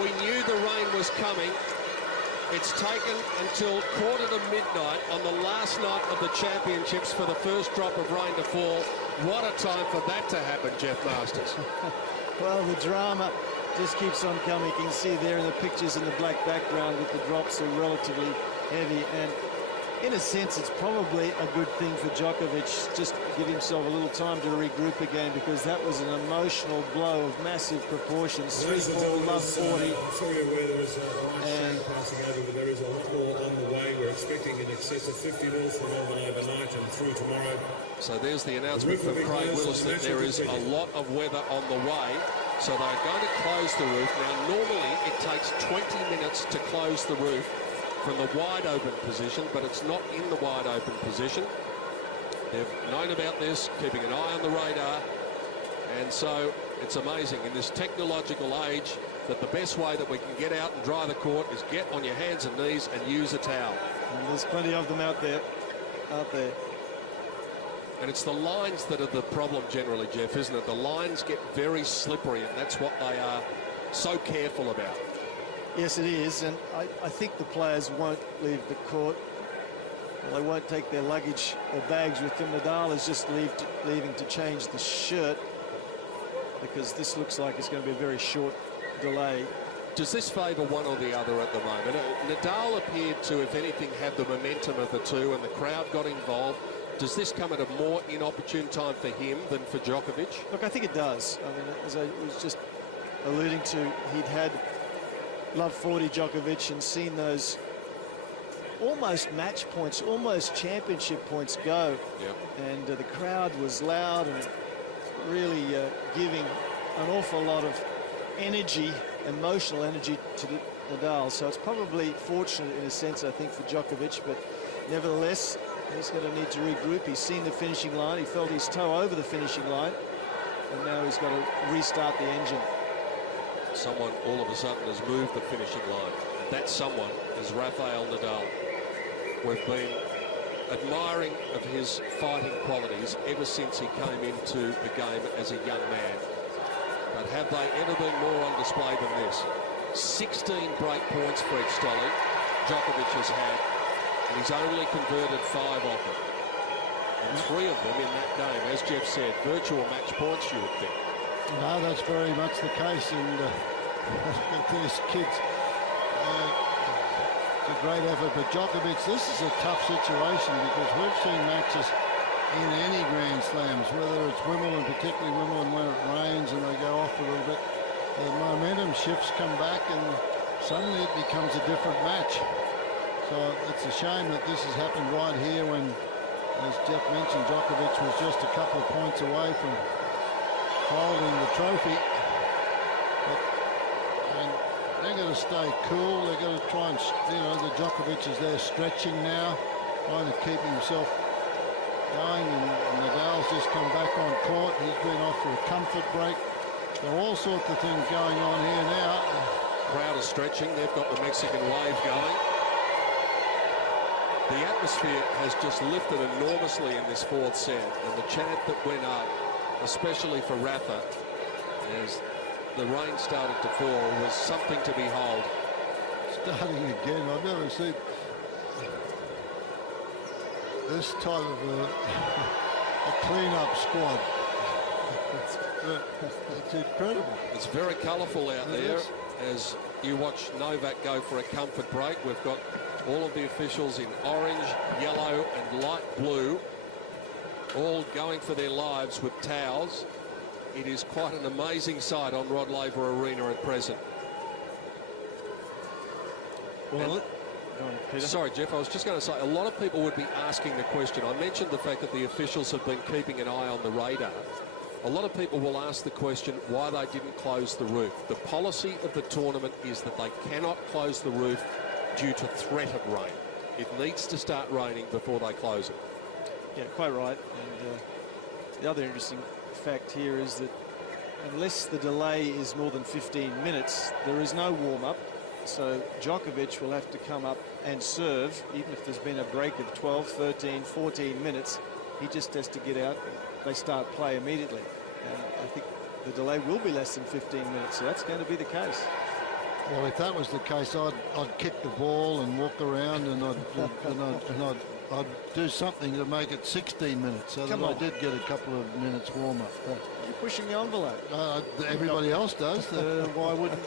We knew the rain was coming. It's taken until 1:45 on the last night of the championships for the first drop of rain to fall. What a time for that to happen, Jeff Masters. Well, the drama just keeps on coming. You can see there in the pictures in the black background that the drops are relatively heavy, and in a sense it's probably a good thing for Djokovic just to give himself a little time to regroup again, because that was an emotional blow of massive proportions. 3-4, love 40. I'm sure you're aware there is a nice show passing over, but there is a lot more on the way. We're expecting in excess of 50 mils from Melbourne overnight and through tomorrow. So there's the announcement from Craig Willis that there is a lot of weather on the way. So they're going to close the roof. Now, normally it takes 20 minutes to close the roof from the wide open position, but it's not in the wide open position. They've known about this, keeping an eye on the radar, and so it's amazing in this technological age that the best way that we can get out and dry the court is get on your hands and knees and use a towel. And there's plenty of them out there. And it's the lines that are the problem generally, Jeff, isn't it? The lines get very slippery, and that's what they are so careful about. Yes, it is, and I think the players won't leave the court Well, they won't take their luggage or bags with them. Nadal is just leaving to change the shirt, because this looks like it's going to be a very short delay. Does this favour one or the other at the moment? Nadal appeared to, if anything, have the momentum of the two, and the crowd got involved. Does this come at a more inopportune time for him than for Djokovic? Look, I think it does. I mean, as I was just alluding to, he'd had love 40 Djokovic and seen those almost match points, almost championship points go. Yep. And the crowd was loud and really giving an awful lot of energy, emotional energy to Nadal. So it's probably fortunate in a sense, I think, for Djokovic, but nevertheless, he's going to need to regroup. He's seen the finishing line. He felt his toe over the finishing line, and now he's got to restart the engine. Someone all of a sudden has moved the finishing line. That someone is Rafael Nadal. We've been admiring of his fighting qualities ever since he came into the game as a young man. But have they ever been more on display than this? 16 break points for each Stolly Djokovic has had, and he's only converted 5 off it. And 3 of them in that game, as Jeff said, virtual match points, you would think. No, that's very much the case, and these kids, it's a great effort. But Djokovic, this is a tough situation, because we've seen matches in any Grand Slams, whether it's Wimbledon, particularly Wimbledon when it rains and they go off a little bit, the momentum shifts come back and suddenly it becomes a different match. So it's a shame that this has happened right here when, as Jeff mentioned, Djokovic was just a couple of points away from holding the trophy. And they're going to stay cool. They're going to try and, the Djokovic is there stretching now, trying to keep himself going, and Nadal's just come back on court. He's been off for a comfort break. So all sorts of things going on here now. Crowd is stretching. They've got the Mexican wave going. The atmosphere has just lifted enormously in this 4th set, and the chant that went up, especially for Rafa, as the rain started to fall, was something to behold. Starting again, I've never seen this type of a clean-up squad. It's incredible. It's very colourful out there as you watch Novak go for a comfort break. We've got all of the officials in orange, yellow and light blue, all going for their lives with towels. It is quite an amazing sight on Rod Laver Arena at present. Well, sorry, Jeff, I was just going to say, a lot of people would be asking the question. I mentioned the fact that the officials have been keeping an eye on the radar. A lot of people will ask the question why they didn't close the roof. The policy of the tournament is that they cannot close the roof due to threat of rain. It needs to start raining before they close it. Yeah, quite right. And the other interesting fact here is that unless the delay is more than 15 minutes, there is no warm-up. So Djokovic will have to come up and serve, even if there's been a break of 12, 13, 14 minutes. He just has to get out. They start play immediately. And I think the delay will be less than 15 minutes, so that's going to be the case. Well, if that was the case, I'd kick the ball and walk around, and I'd do something to make it 16 minutes, so that I did get a couple of minutes warm-up. You're pushing the envelope. Everybody else does. Why wouldn't?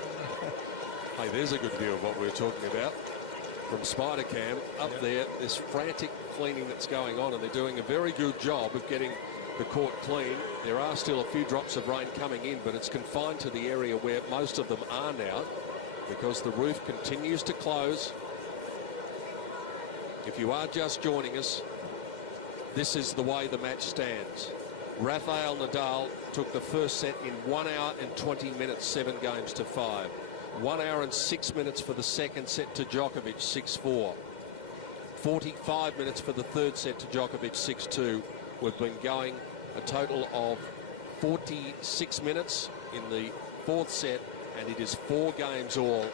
Hey, there's a good view of what we were talking about from Spider Cam up there. This frantic cleaning that's going on, and they're doing a very good job of getting the court clean. There are still a few drops of rain coming in, but it's confined to the area where most of them are now, because the roof continues to close. If you are just joining us, this is the way the match stands. Rafael Nadal took the first set in 1 hour and 20 minutes, 7 games to 5. 1 hour and 6 minutes for the second set to Djokovic, 6-4. 45 minutes for the third set to Djokovic, 6-2. We've been going a total of 46 minutes in the fourth set, and it is 4 games all,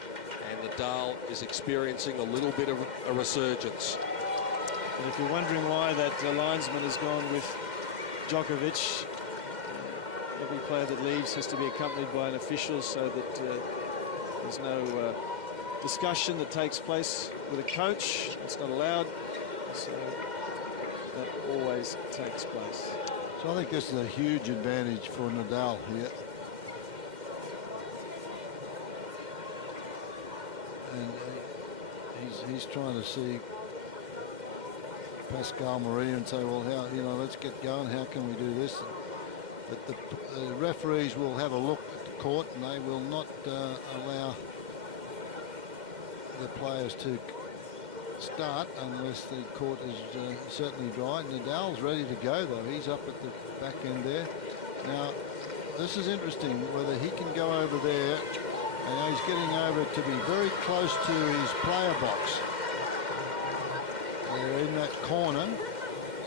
and Nadal is experiencing a little bit of a resurgence. And if you're wondering why that linesman has gone with Djokovic, every player that leaves has to be accompanied by an official so that there's no discussion that takes place with a coach. It's not allowed. So that always takes place. So I think this is a huge advantage for Nadal here. And he's trying to see Pascal Maria and say, well, how, you know, let's get going. How can we do this? But the referees will have a look at the court, and they will not allow the players to start unless the court is certainly dry. Nadal's ready to go, though. He's up at the back end there. Now, this is interesting, whether he can go over there. And he's getting over to be very close to his player box. They're in that corner,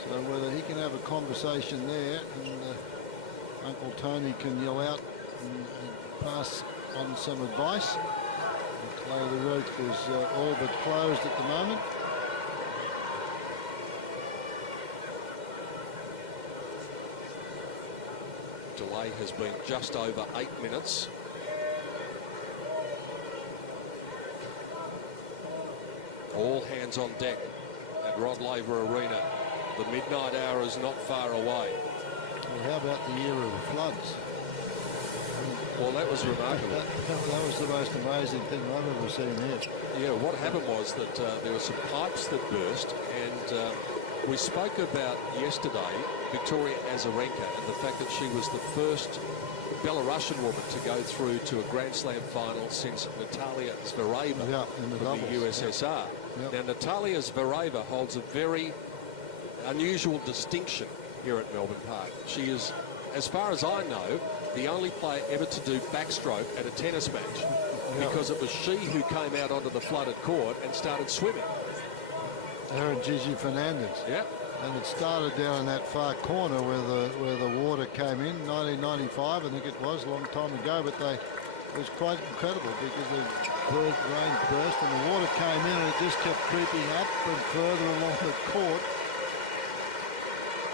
so whether he can have a conversation there and Uncle Tony can yell out and pass on some advice. The play of the roof is all but closed at the moment. Delay has been just over 8 minutes. All hands on deck at Rod Laver Arena. The midnight hour is not far away. Well, how about the year of the floods? Well, that was remarkable. That was the most amazing thing I've ever seen here. Yeah, what happened was that there were some pipes that burst, and we spoke about yesterday Victoria Azarenka and the fact that she was the first Belarusian woman to go through to a Grand Slam final since Natalia Zvereva in the from doubles. the USSR. Yep. Now, Natalia Zvereva holds a very unusual distinction here at Melbourne Park. She is, as far as I know, the only player ever to do backstroke at a tennis match, because it was she who came out onto the flooded court and started swimming. Her and Gigi Fernandez. Yeah. And it started down in that far corner where the water came in, 1995, I think it was, a long time ago. But it was quite incredible because the rain burst and the water came in and it just kept creeping up and further along the court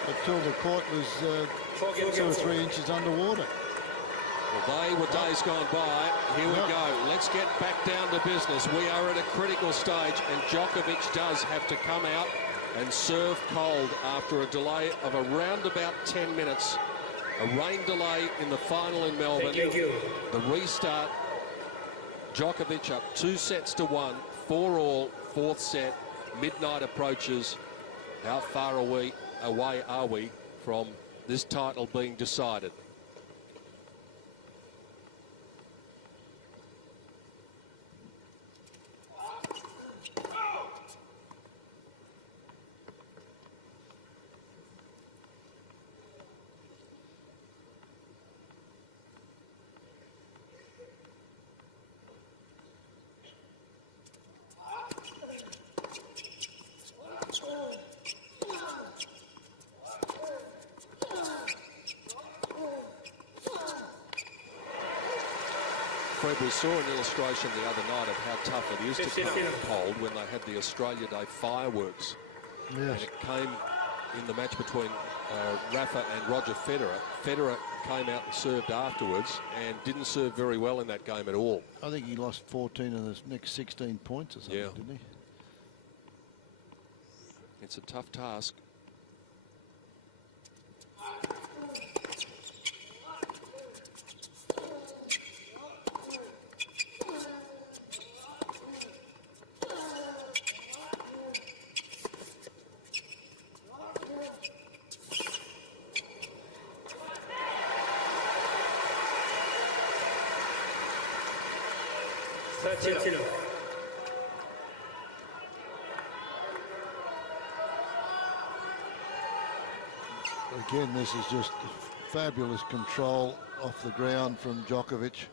until the court was 2 or 3 inches underwater. Well, they were days gone by. Here we go. Let's get back down to business. We are at a critical stage, and Djokovic does have to come out and serve cold after a delay of around about 10 minutes. A rain delay in the final in Melbourne. Thank you. The restart. Djokovic up 2-1, 4-all, 4th set. Midnight approaches. How far away are we from this title being decided? Fred, we saw an illustration the other night of how tough it is to come cold when they had the Australia Day fireworks. Yes. And it came in the match between Rafa and Roger Federer. Federer came out and served afterwards and didn't serve very well in that game at all. I think he lost 14 of the next 16 points or something, didn't he? It's a tough task. Again, this is just fabulous control off the ground from Djokovic.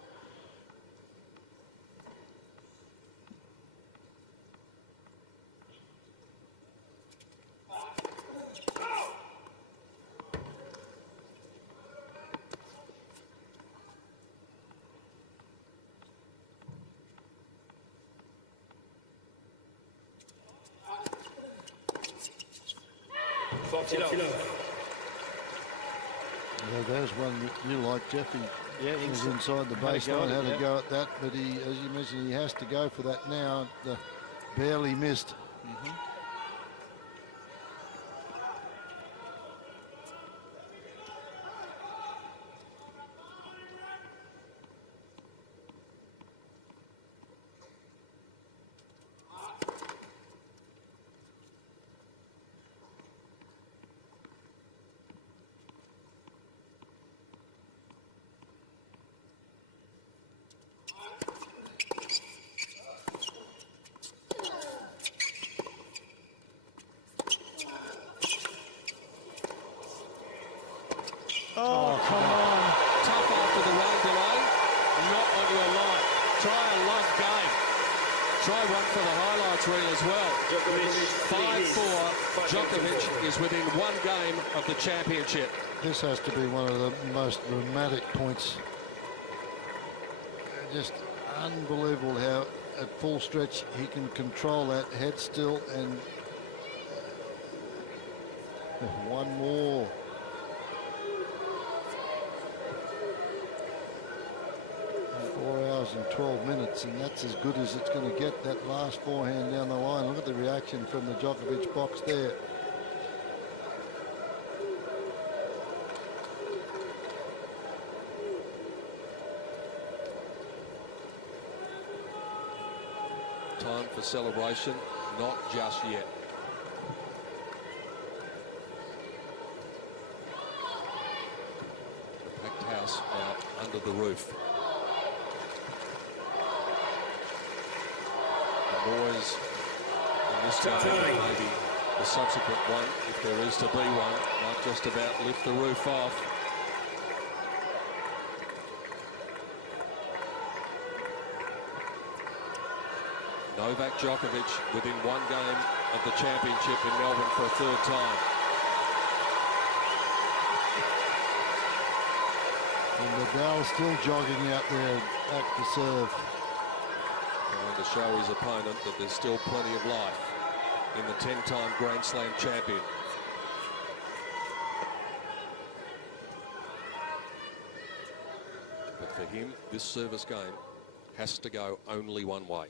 There's one you like, Jeffy. Yeah, was inside the baseline, had a go at that, but he, as you mentioned, he has to go for that now. Barely missed. Oh, come on. Tough after the rain delay. Not on your line. Try a love game. Try one for the highlights reel as well. 5-4. Djokovic is within one game of the championship. This has to be one of the most dramatic points. Just unbelievable how at full stretch he can control that head still, and one more. And 4 hours and 12 minutes, and that's as good as it's going to get, that last forehand down the line. Look at the reaction from the Djokovic box there. Time for celebration, not just yet. The packed house now under the roof. The noise in this game, maybe the subsequent one, if there is to be one, might just about lift the roof off. Novak Djokovic within one game of the championship in Melbourne for a third time. And Nadal still jogging out there back to serve. Trying to show his opponent that there's still plenty of life in the 10-time Grand Slam champion. But for him, this service game has to go only one way.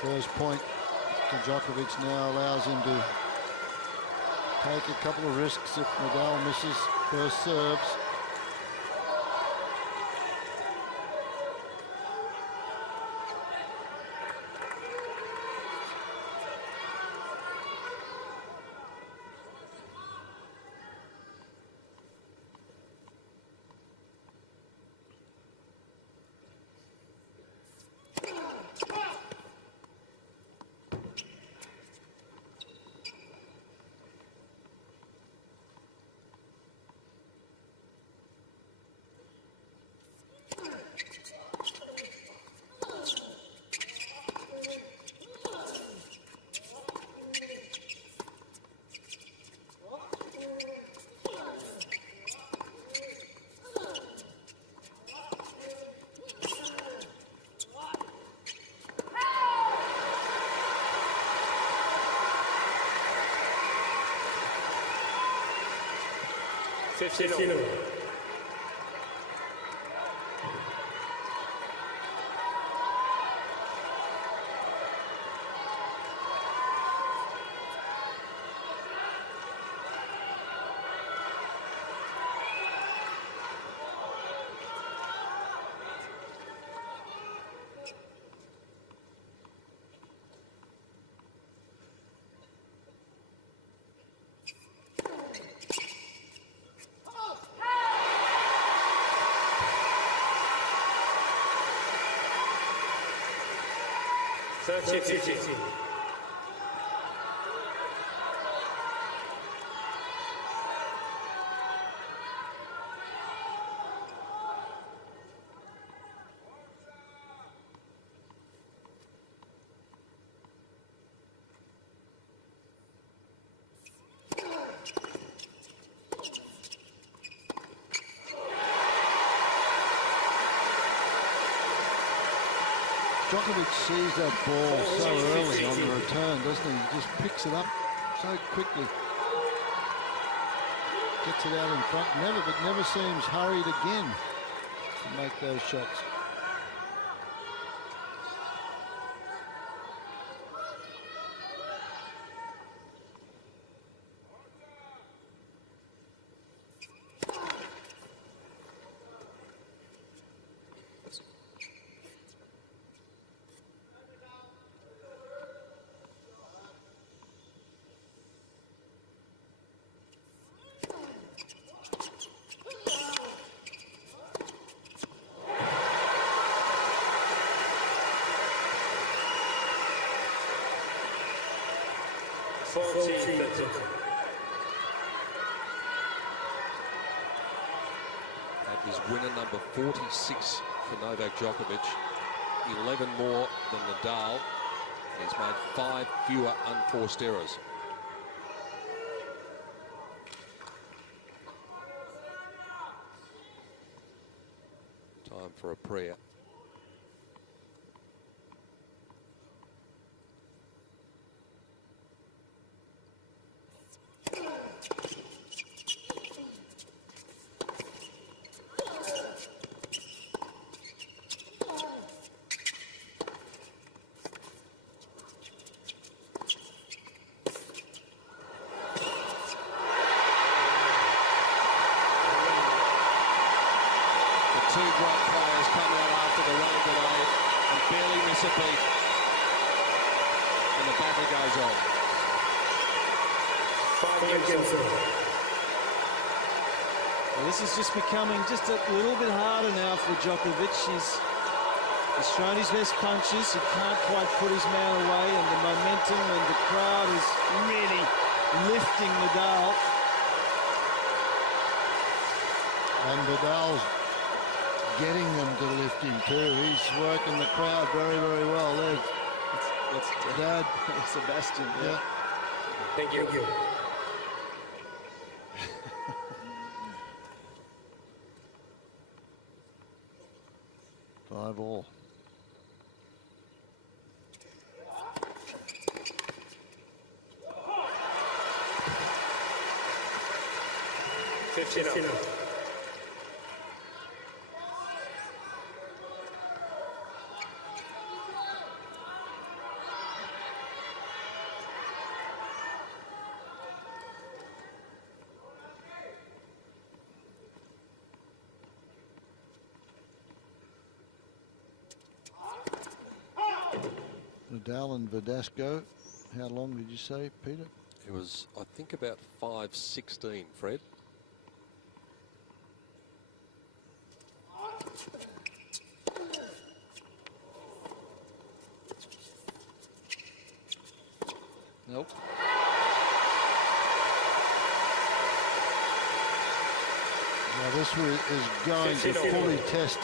First point to Djokovic now allows him to take a couple of risks if Nadal misses first serves. Djokovic sees that ball so early on the return, doesn't he? He just picks it up so quickly. Gets it out in front, but never seems hurried again to make those shots. 40-30. That is winner number 46 for Novak Djokovic. 11 more than Nadal. He's made 5 fewer unforced errors. Time for a prayer. Two great players come out after the rain today and barely miss a beat. And the battle goes on. 5 games. Well, this is just becoming just a little bit harder now for Djokovic. He's thrown his best punches. He can't quite put his man away, and the momentum and the crowd is really lifting Nadal. And Nadal's getting them to lift him too. He's working the crowd very, very well. There's Dad. Sebastian. Yeah. Thank you. 5-all. Nadal and Verdasco. How long did you say, Peter? It was, I think, about 5-16, Fred. Nope. Now this is going to fully test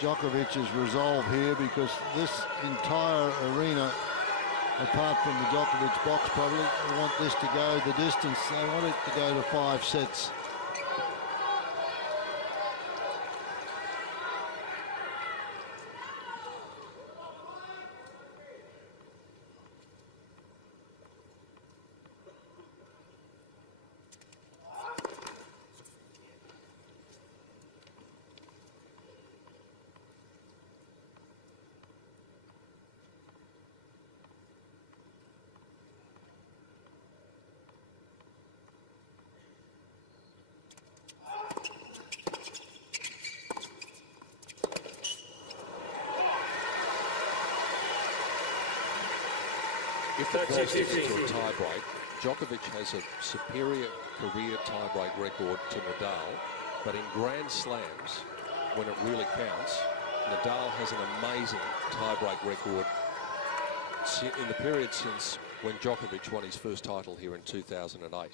Djokovic's resolve here, because this entire arena, apart from the Djokovic box probably, they want this to go the distance. They want it to go to 5 sets. If it was to a tie-break, Djokovic has a superior career tie-break record to Nadal, but in Grand Slams, when it really counts, Nadal has an amazing tie-break record in the period since when Djokovic won his first title here in 2008.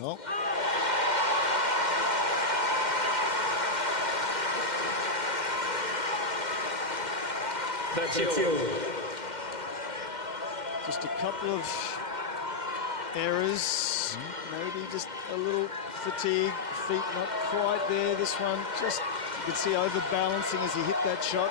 No. That's you. Just a couple of errors, maybe just a little fatigue, feet not quite there. This one just, you can see overbalancing as he hit that shot.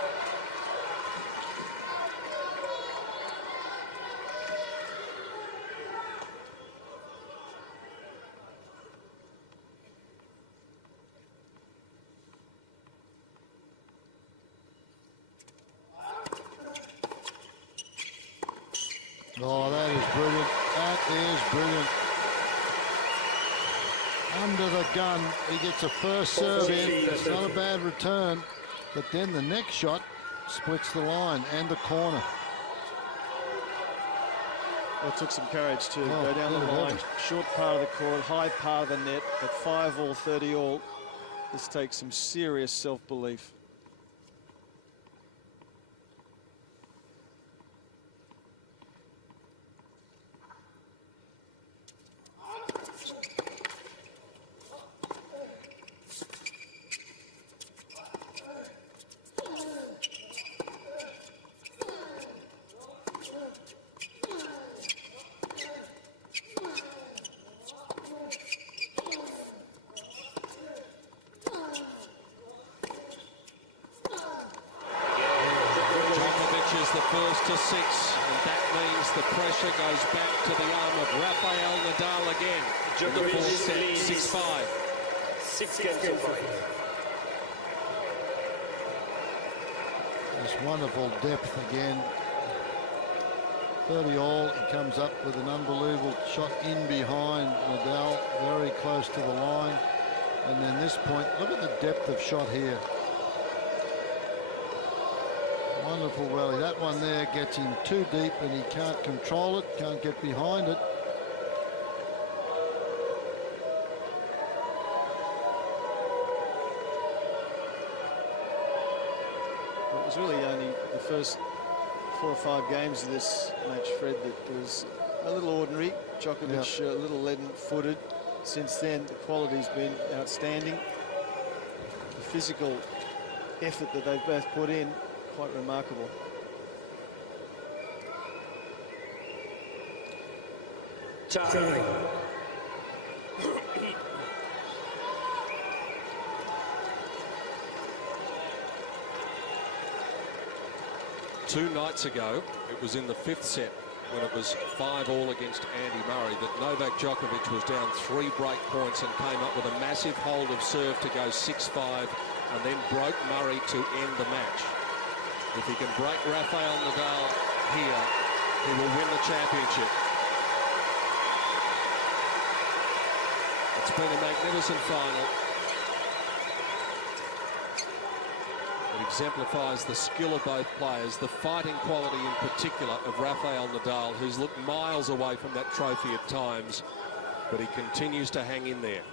Oh, that is brilliant. That is brilliant. under the gun. He gets a first serve in. It's not a bad return. But then the next shot splits the line and the corner. Well, it took some courage to go down the line. Short part of the court, high part of the net, but 5-all, 30-all. This takes some serious self-belief. First to 6, and that means the pressure goes back to the arm of Rafael Nadal again. In the fourth set, 6-5. 6 games to 5. This wonderful depth again. 30-all, he comes up with an unbelievable shot in behind Nadal, very close to the line. And then this point, look at the depth of shot here. Wonderful rally. That one there gets him too deep and he can't control it, can't get behind it. It was really only the first 4 or 5 games of this match, Fred, that was a little ordinary. Djokovic a little leaden-footed. Since then, the quality's been outstanding. The physical effort that they've both put in, quite remarkable. Charlie. 2 nights ago, it was in the 5th set when it was 5-all against Andy Murray that Novak Djokovic was down 3 break points and came up with a massive hold of serve to go 6-5 and then broke Murray to end the match. If he can break Rafael Nadal here, he will win the championship. It's been a magnificent final. It exemplifies the skill of both players, the fighting quality in particular of Rafael Nadal, who's looked miles away from that trophy at times, but he continues to hang in there.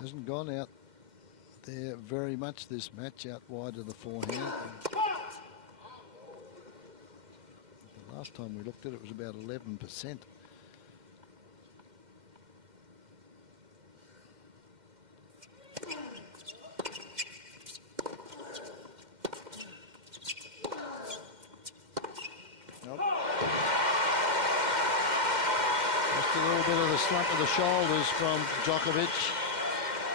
Hasn't gone out there very much this match, out wide of the forehand. The last time we looked at it was about 11%. Just a little bit of the slump of the shoulders from Djokovic.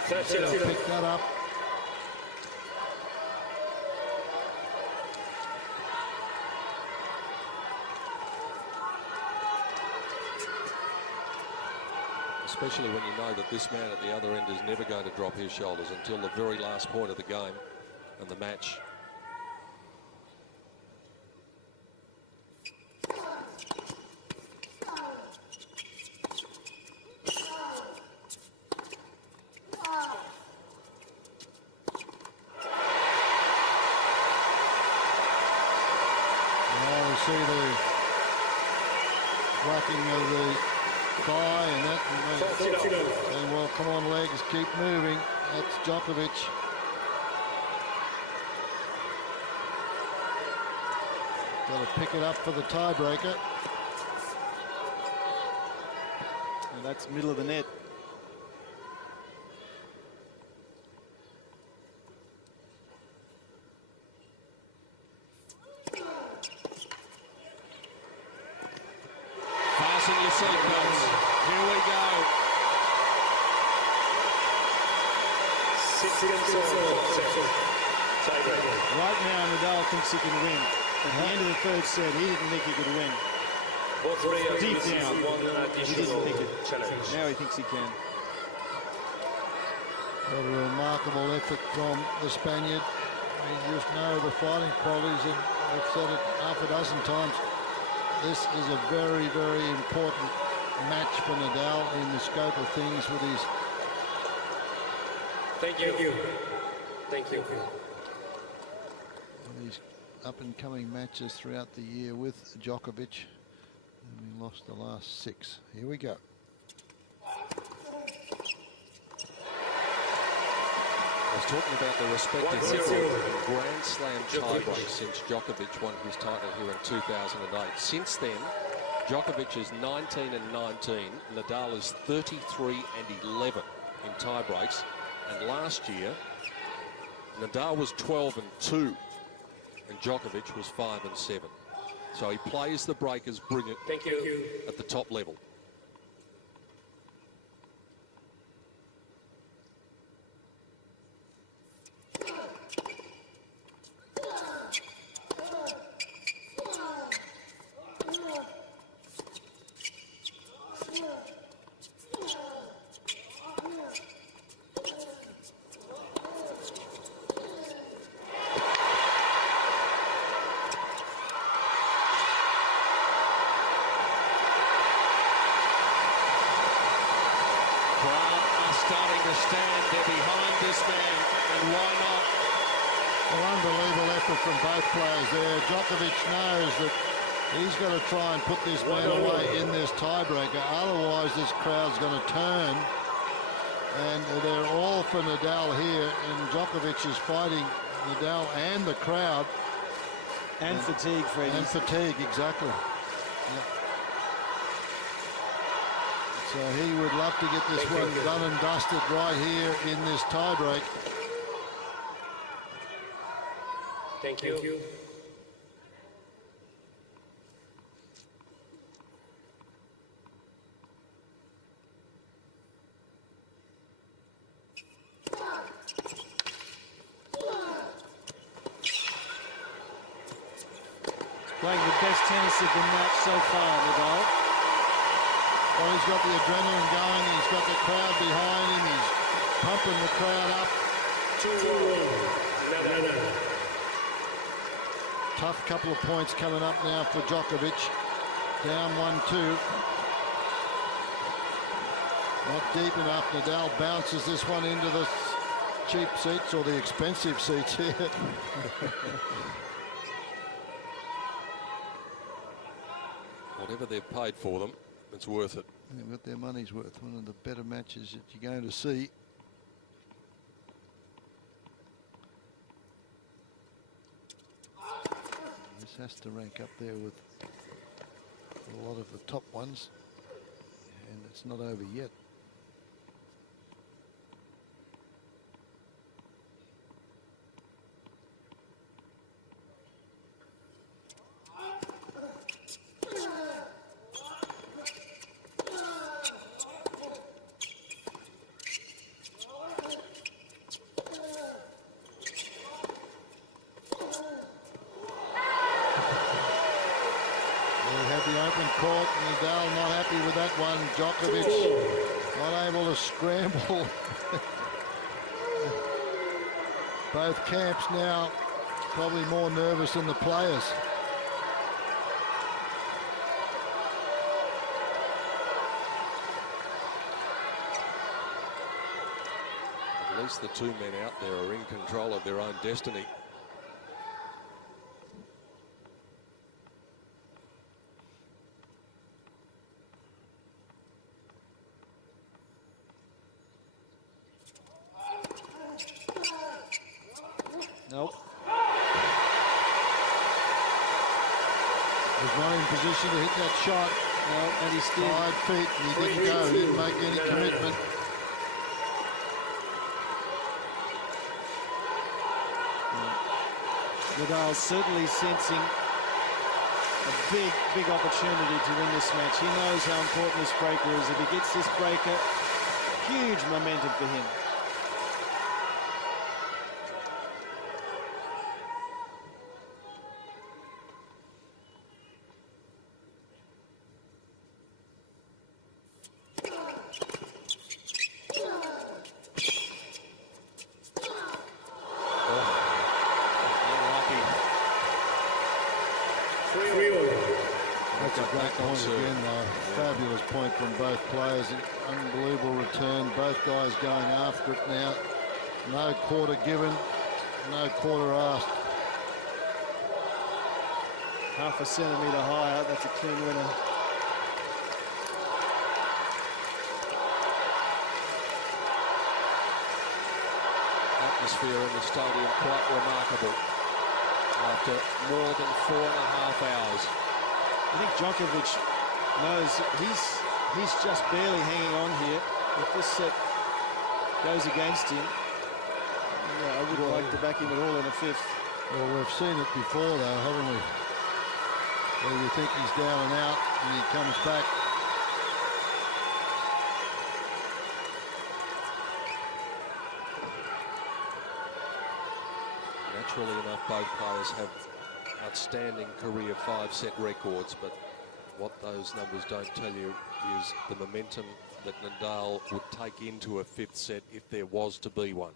Pick that up. Especially when you know that this man at the other end is never going to drop his shoulders until the very last point of the game and the match. See the whacking of the thigh and that, and well, come on legs, keep moving. That's Djokovic. Got to pick it up for the tiebreaker. And that's middle of the net. Fasten your seatbelt. Right now, Nadal thinks he can win. At the end of the third set, he didn't think he could win. Deep down, he didn't think it. Now he thinks he can. What a remarkable effort from the Spaniard. You just know the fighting qualities, and I've said it half a dozen times. This is a very, very important match for Nadal in the scope of things with his... Thank you. Thank you. These up-and-coming matches throughout the year with Djokovic. And we lost the last 6. Here we go. I was talking about the respective record in Grand Slam tiebreaks since Djokovic won his title here in 2008. Since then, Djokovic is 19-19. Nadal is 33-11 in tiebreaks. And last year, Nadal was 12-2, and Djokovic was 5-7. So he plays the breakers brilliant at the top level. Starting to stand, they're behind this man, and why not? Well, unbelievable effort from both players there. Djokovic knows that he's got to try and put this man away in this tiebreaker, otherwise this crowd's going to turn. And they're all for Nadal here, and Djokovic is fighting Nadal and the crowd. And fatigue, Freddie. And fatigue, exactly. Yeah. So he would love to get this one done and dusted right here in this tiebreak. Thank you. Playing the best tennis of the match so far, Nadal. Well, he's got the adrenaline going, he's got the crowd behind him, he's pumping the crowd up. Tough couple of points coming up now for Djokovic. Down 1-2. Not deep enough. Nadal bounces this one into the cheap seats, or the expensive seats here. Whatever they've paid for them, it's worth it. They've got their money's worth. One of the better matches that you're going to see. This has to rank up there with a lot of the top ones, and it's not over yet. Court, Nadal not happy with that one. Djokovic not able to scramble. Both camps now probably more nervous than the players. At least the two men out there are in control of their own destiny. Nope. Was not in position to hit that shot. No, and he still 5 feet, and he didn't go. He didn't make any commitment. Nadal certainly sensing a big opportunity to win this match. He knows how important this breaker is. If he gets this breaker, huge momentum for him. an unbelievable return. Both guys going after it now. No quarter given, no quarter asked. Half a centimetre higher, that's a clean winner. Atmosphere in the stadium quite remarkable after more than 4.5 hours. I think Djokovic knows he's just barely hanging on here. If this set goes against him, yeah, I wouldn't like to back him at all in a fifth. Well, we've seen it before, though, haven't we? Where you think he's down and out, and he comes back. Naturally enough, both players have outstanding career 5-set records, but what those numbers don't tell you is the momentum that Nadal would take into a 5th set if there was to be one.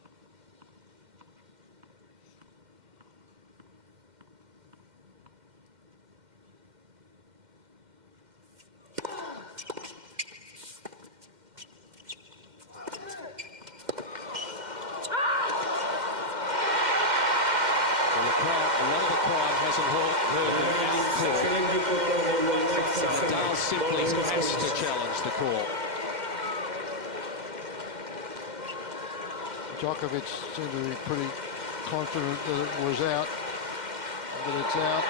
Nadal simply has to challenge the call. Djokovic seemed to be pretty confident that it was out, but it's out.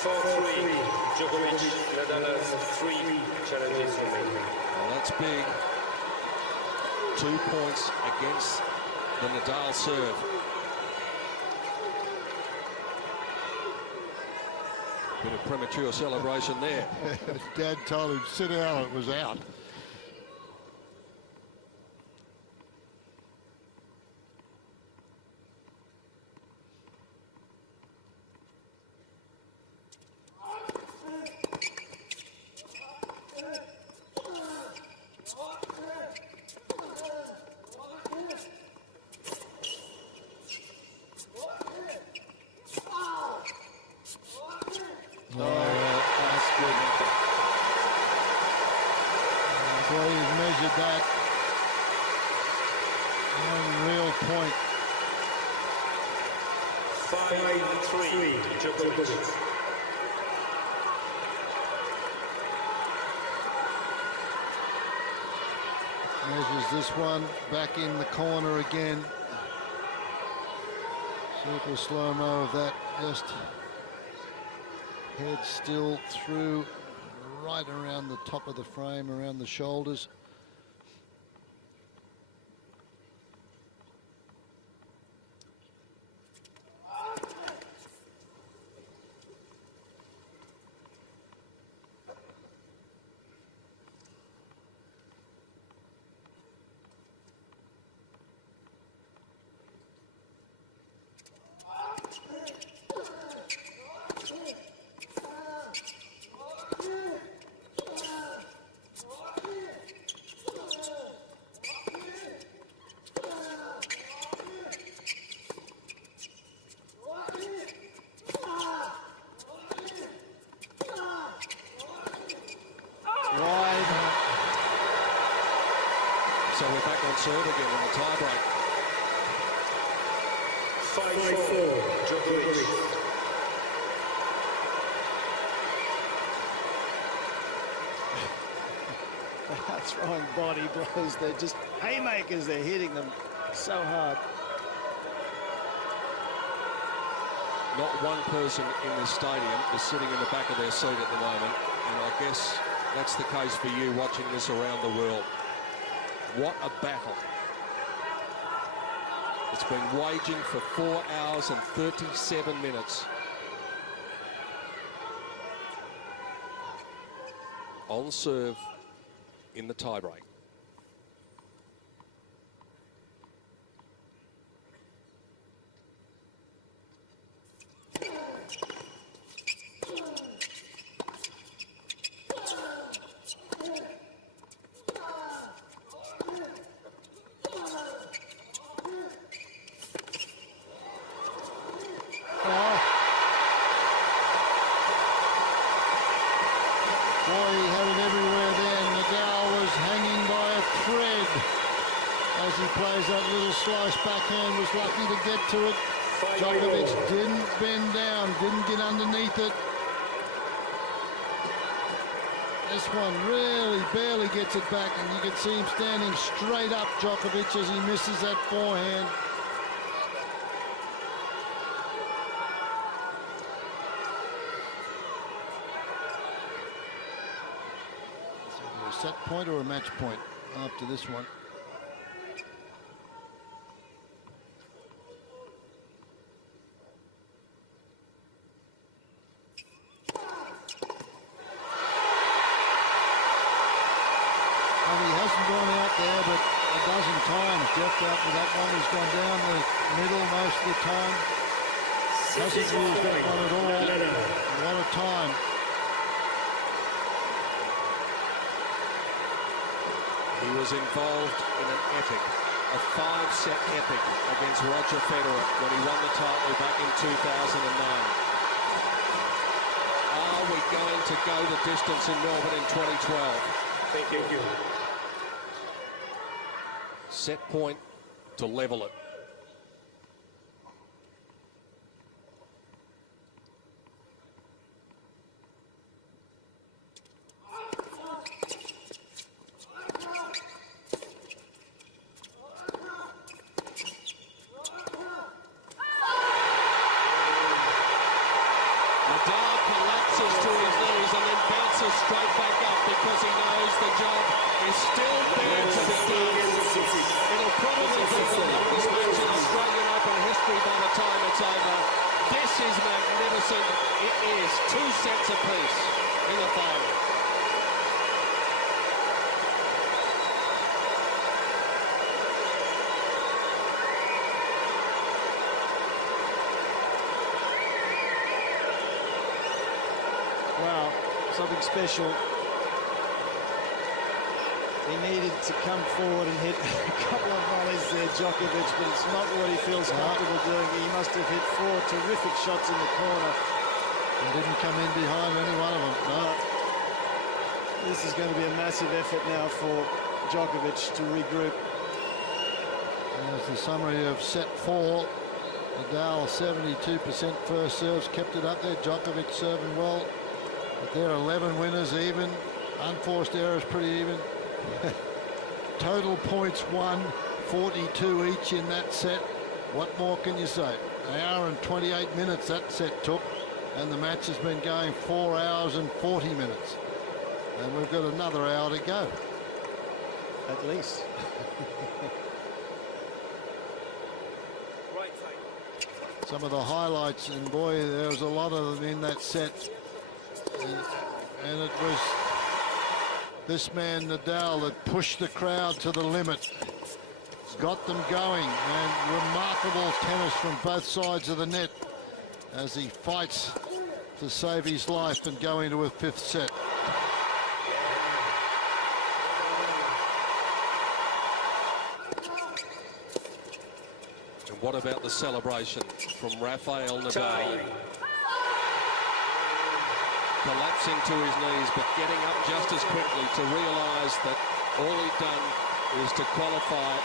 So 4-3, Djokovic. Nadal has 3 challenges remaining. Well, that's big. 2 points against the Nadal serve. Bit of premature celebration there. Dad told him, sit down, it was out. That unreal point. 5-3, Djokovic. Measures this one back in the corner again. Super slow-mo of that, just head still through right around the top of the frame, around the shoulders. So we're back on serve again in the tiebreak. 5-4, Djokovic. They're throwing body blows. They're just haymakers. They're hitting them so hard. Not one person in this stadium is sitting in the back of their seat at the moment, and I guess that's the case for you watching this around the world. What a battle. It's been waging for 4 hours and 37 minutes. On serve in the tiebreak. Boy, he had it everywhere there. as he plays that little slice backhand, was lucky to get to it. Djokovic didn't bend down, didn't get underneath it. This one really barely gets it back, and you can see him standing straight up, Djokovic, as he misses that forehand. Is it a set point or a match point after this one? Jeff out with that one. He's gone down the middle most of the time. Hasn't used that one at all. What a time. He was involved in an epic, a 5-set epic against Roger Federer when he won the title back in 2009. Are we going to go the distance in Melbourne in 2012? Thank you. Set point to level it. Nadal collapses to his knees and then bounces straight back up because he knows the job is still there to be done. It'll probably be the longest match in Australian Open history by the time it's over. This is magnificent. It is 2 sets apiece in the final. Wow, something special. He needed to come forward and hit a couple of volleys there, Djokovic, but it's not what he feels comfortable doing. He must have hit 4 terrific shots in the corner. He didn't come in behind any one of them, no. This is going to be a massive effort now for Djokovic to regroup. There's the summary of set 4. Nadal 72% first serves, kept it up there. Djokovic serving well. But they're 11 winners even. Unforced errors pretty even. Total points won, 42 each in that set. What more can you say? An hour and 28 minutes that set took, and the match has been going 4 hours and 40 minutes. And we've got another hour to go. At least. Some of the highlights, and boy, there was a lot of them in that set. And it was this man, Nadal, that pushed the crowd to the limit. Got them going, and remarkable tennis from both sides of the net as he fights to save his life and go into a 5th set. And what about the celebration from Rafael Nadal? Collapsing to his knees, but getting up just as quickly to realise that all he'd done is to qualify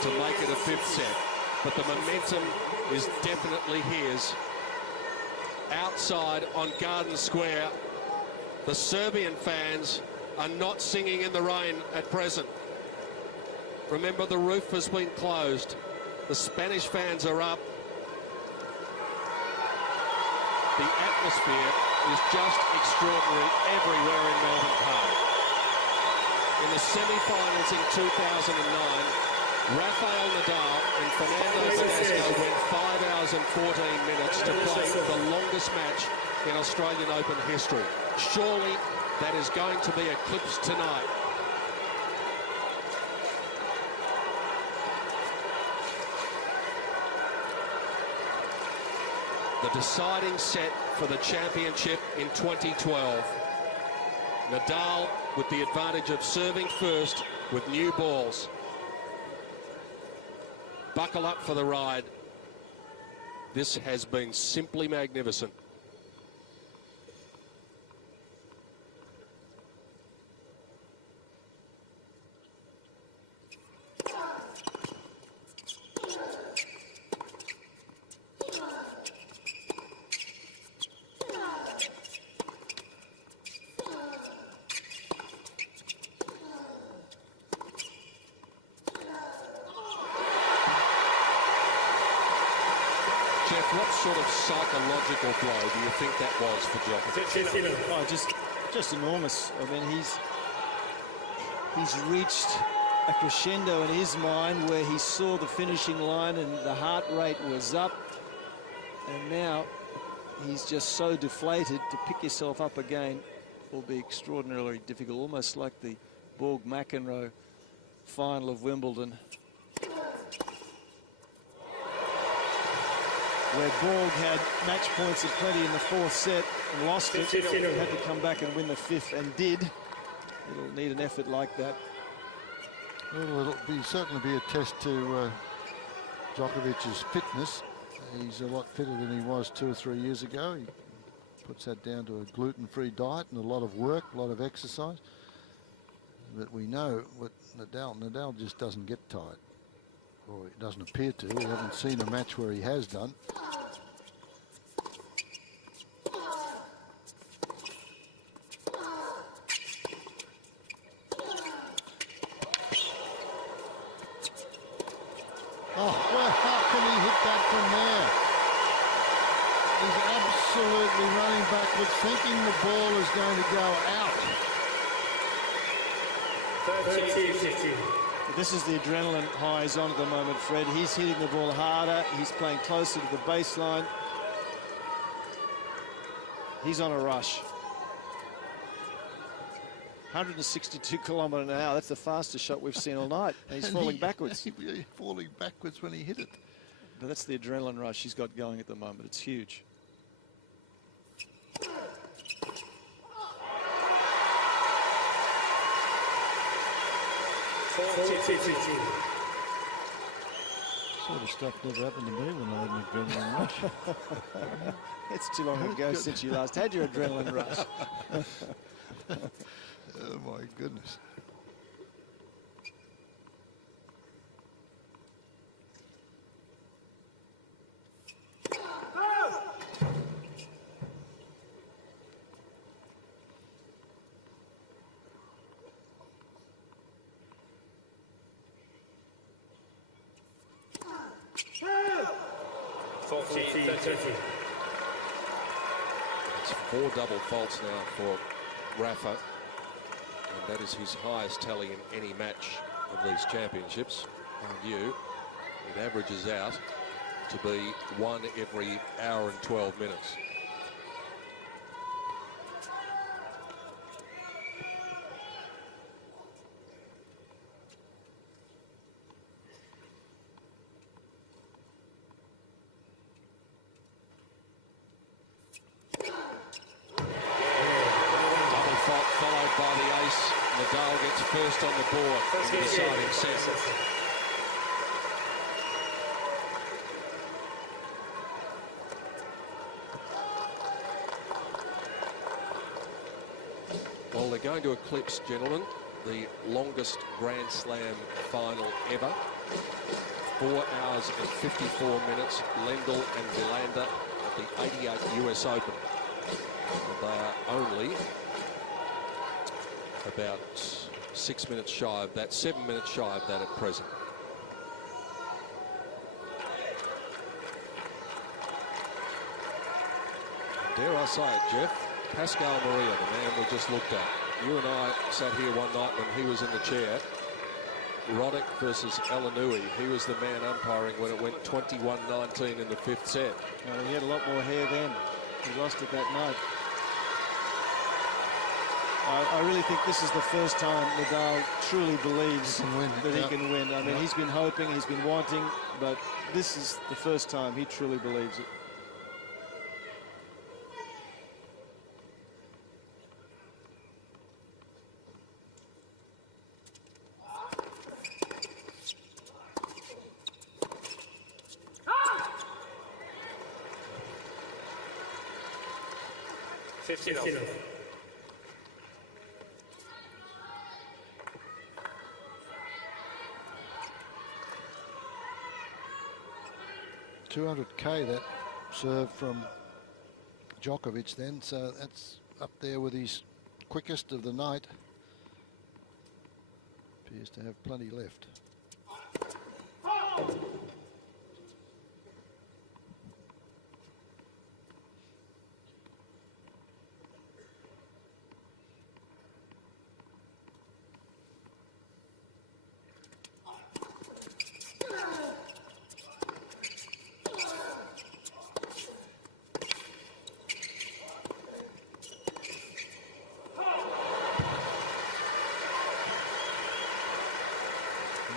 to make it a 5th set. But the momentum is definitely his. Outside on Garden Square, the Serbian fans are not singing in the rain at present. Remember, the roof has been closed. The Spanish fans are up. The atmosphere is just extraordinary everywhere in Melbourne Park. In the semi-finals in 2009, Rafael Nadal and Fernando Verdasco went 5 hours and 14 minutes to play the longest match in Australian Open history. Surely that is going to be eclipsed tonight. The deciding set for the championship in 2012. Nadal with the advantage of serving first with new balls. Buckle up for the ride. This has been simply magnificent. what sort of psychological blow do you think that was for Djokovic? Oh, just enormous. I mean, he's reached a crescendo in his mind where he saw the finishing line and the heart rate was up, and now he's just so deflated. To pick yourself up again will be extraordinarily difficult, almost like the Borg-McEnroe final of Wimbledon, where Borg had match points aplenty in the fourth set and lost it. He had to come back and win the fifth, and did. It'll need an effort like that. Well, it'll certainly be a test to Djokovic's fitness. He's a lot fitter than he was 2 or 3 years ago. He puts that down to a gluten-free diet and a lot of work, a lot of exercise. But we know what Nadal just doesn't get tired, or it doesn't appear to. We haven't seen a match where he has done. Oh, well, how can he hit that from there? He's absolutely running backwards, thinking the ball is going to go out. 30-15. This is the adrenaline high he's on at the moment, Fred. He's hitting the ball harder. He's playing closer to the baseline. He's on a rush. 162 kilometres an hour. That's the fastest shot we've seen all night. And he's falling backwards. He's falling backwards when he hit it. But that's the adrenaline rush he's got going at the moment. It's huge. Sort of stuff never happened to me when I had an adrenaline rush. It's too long ago since you last had your adrenaline rush. Oh my goodness. It's 4 double faults now for Rafa, and that is his highest tally in any match of these championships. Mind you, it averages out to be 1 every hour and 12 minutes. Nadal gets first on the board in the deciding set. Well, they're going to eclipse, gentlemen, the longest Grand Slam final ever. 4 hours and 54 minutes, Lendl and Villander at the 88 US Open. And they are only about 6 minutes shy of that, 7 minutes shy of that at present. Dare I say it, Jeff, Pascal Maria, the man we just looked at. You and I sat here one night when he was in the chair. Roddick versus Alanui. He was the man umpiring when it went 21-19 in the 5th set. He had a lot more hair then. He lost it that night. I really think this is the first time Nadal truly believes that he can win. I mean, he's been hoping, he's been wanting, but this is the first time he truly believes it. $15. 200k that serve from Djokovic then, so that's up there with his quickest of the night. Appears to have plenty left.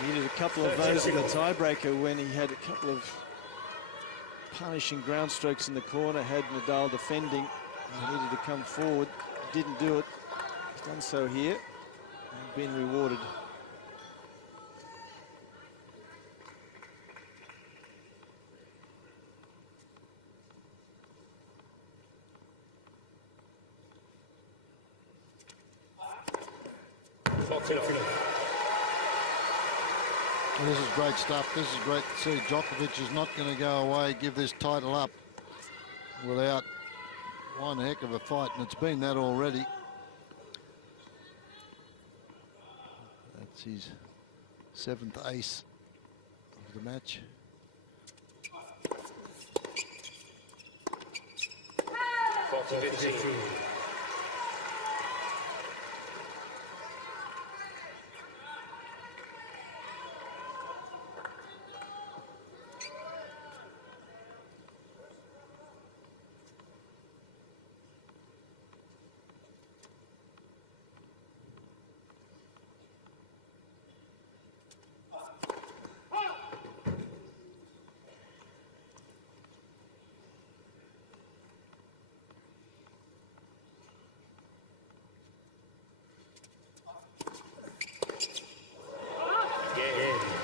Needed a couple of those in the tiebreaker when he had a couple of punishing ground strokes in the corner, had Nadal defending. He needed to come forward, didn't do it. He's done so here and been rewarded. Well, this is great stuff. This is great to see. Djokovic is not going to go away, give this title up without one heck of a fight, and it's been that already. That's his 7th ace of the match.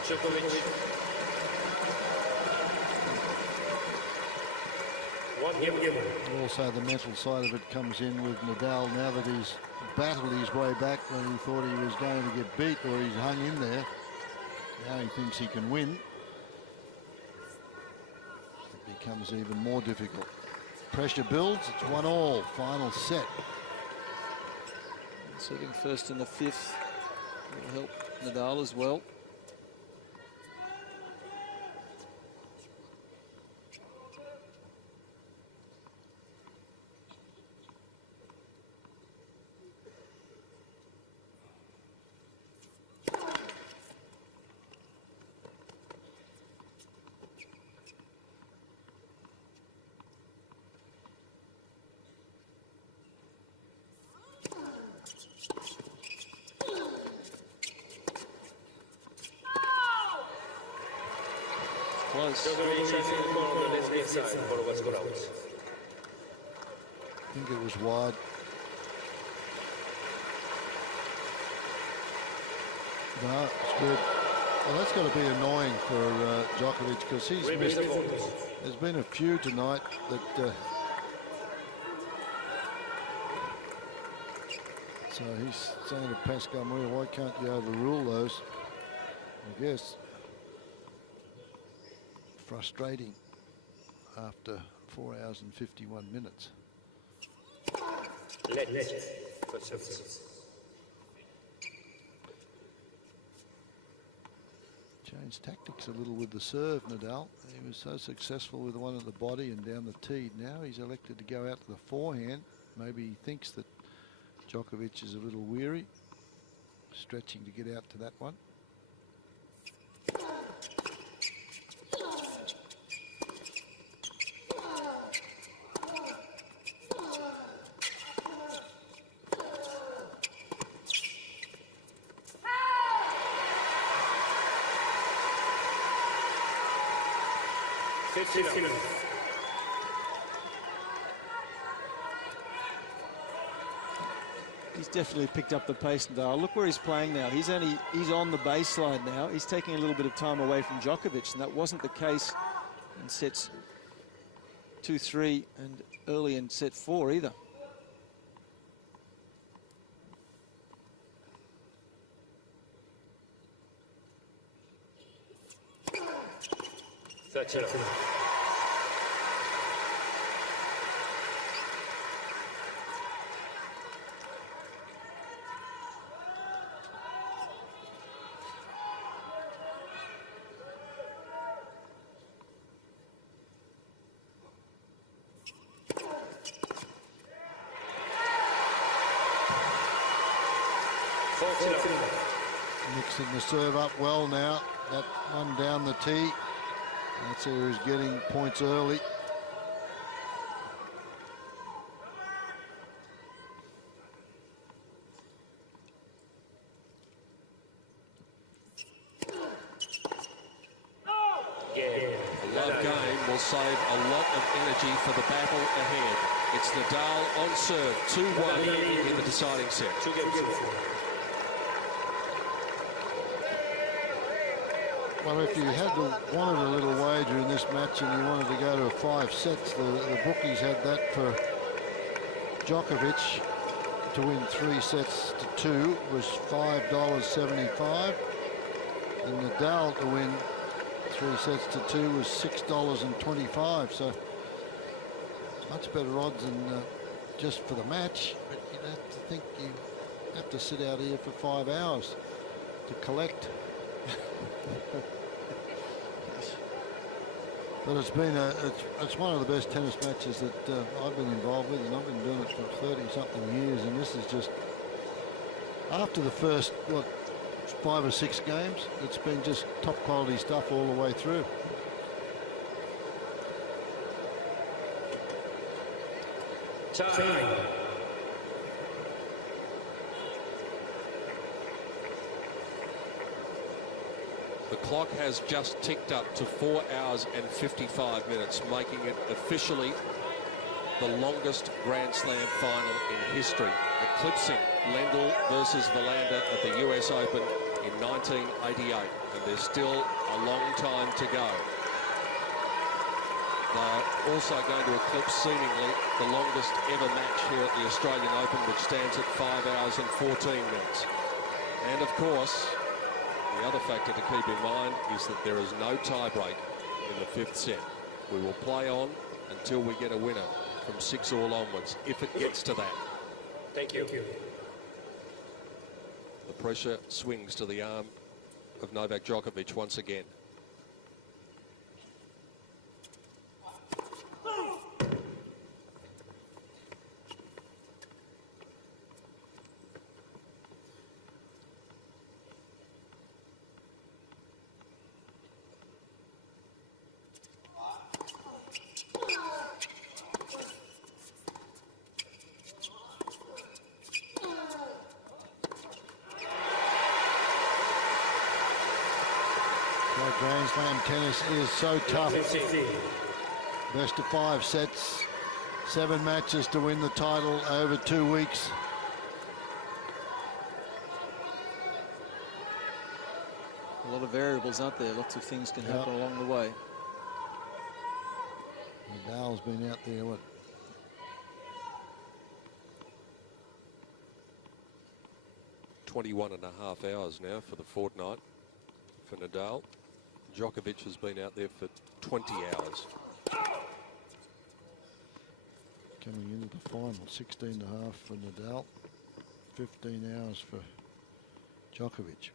Djokovic. Also, the mental side of it comes in with Nadal now that he's battled his way back when he thought he was going to get beat, or he's hung in there. Now he thinks he can win. It becomes even more difficult. Pressure builds. It's 1-1. Final set. Serving first in the 5th will help Nadal as well. Close. I think it was wide. No, it's good. Well, that's got to be annoying for Djokovic, because he's missed. There's been a few tonight that. So he's saying to Pascal Maria, why can't you overrule those? I guess. Frustrating after 4 hours and 51 minutes. Changed tactics a little with the serve, Nadal. He was so successful with the one at the body and down the tee. Now he's elected to go out to the forehand. Maybe he thinks that Djokovic is a little weary, stretching to get out to that one. He's definitely picked up the pace, Nadal. Look where he's playing now. He's on the baseline now. He's taking a little bit of time away from Djokovic, and that wasn't the case in sets 2, 3, and early in set 4 either. Mixing the serve up well now. That one down the tee. That's where he's getting points early. will save a lot of energy for the battle ahead. It's Nadal on serve, 2-1 in the deciding set. Well, if you wanted a little wager in this match and you wanted to go to 5 sets, the bookies had that for Djokovic to win 3 sets to 2 was $5.75, and Nadal to win 3 sets to 2 was $6.25. So much better odds than just for the match. But you'd have to think you have to sit out here for 5 hours to collect. But it's been it's one of the best tennis matches that I've been involved with, and I've been doing it for 30-something years. And this is just after the first 5 or 6 games, it's been just top quality stuff all the way through. Time. The clock has just ticked up to 4 hours and 55 minutes, making it officially the longest Grand Slam final in history, eclipsing Lendl versus Verlander at the US Open in 1988. And there's still a long time to go. They're also going to eclipse seemingly the longest ever match here at the Australian Open, which stands at 5 hours and 14 minutes. And of course, the other factor to keep in mind is that there is no tie-break in the 5th set. We will play on until we get a winner from 6-all onwards, if it gets to that. Thank you. The pressure swings to the arm of Novak Djokovic once again. Grand Slam tennis is so tough. Best of 5 sets, 7 matches to win the title over 2 weeks. A lot of variables, aren't there? Lots of things can happen along the way. Nadal's been out there, 21.5 hours now for the fortnight for Nadal. Djokovic has been out there for 20 hours. Coming into the final, 16.5 for Nadal, 15 hours for Djokovic.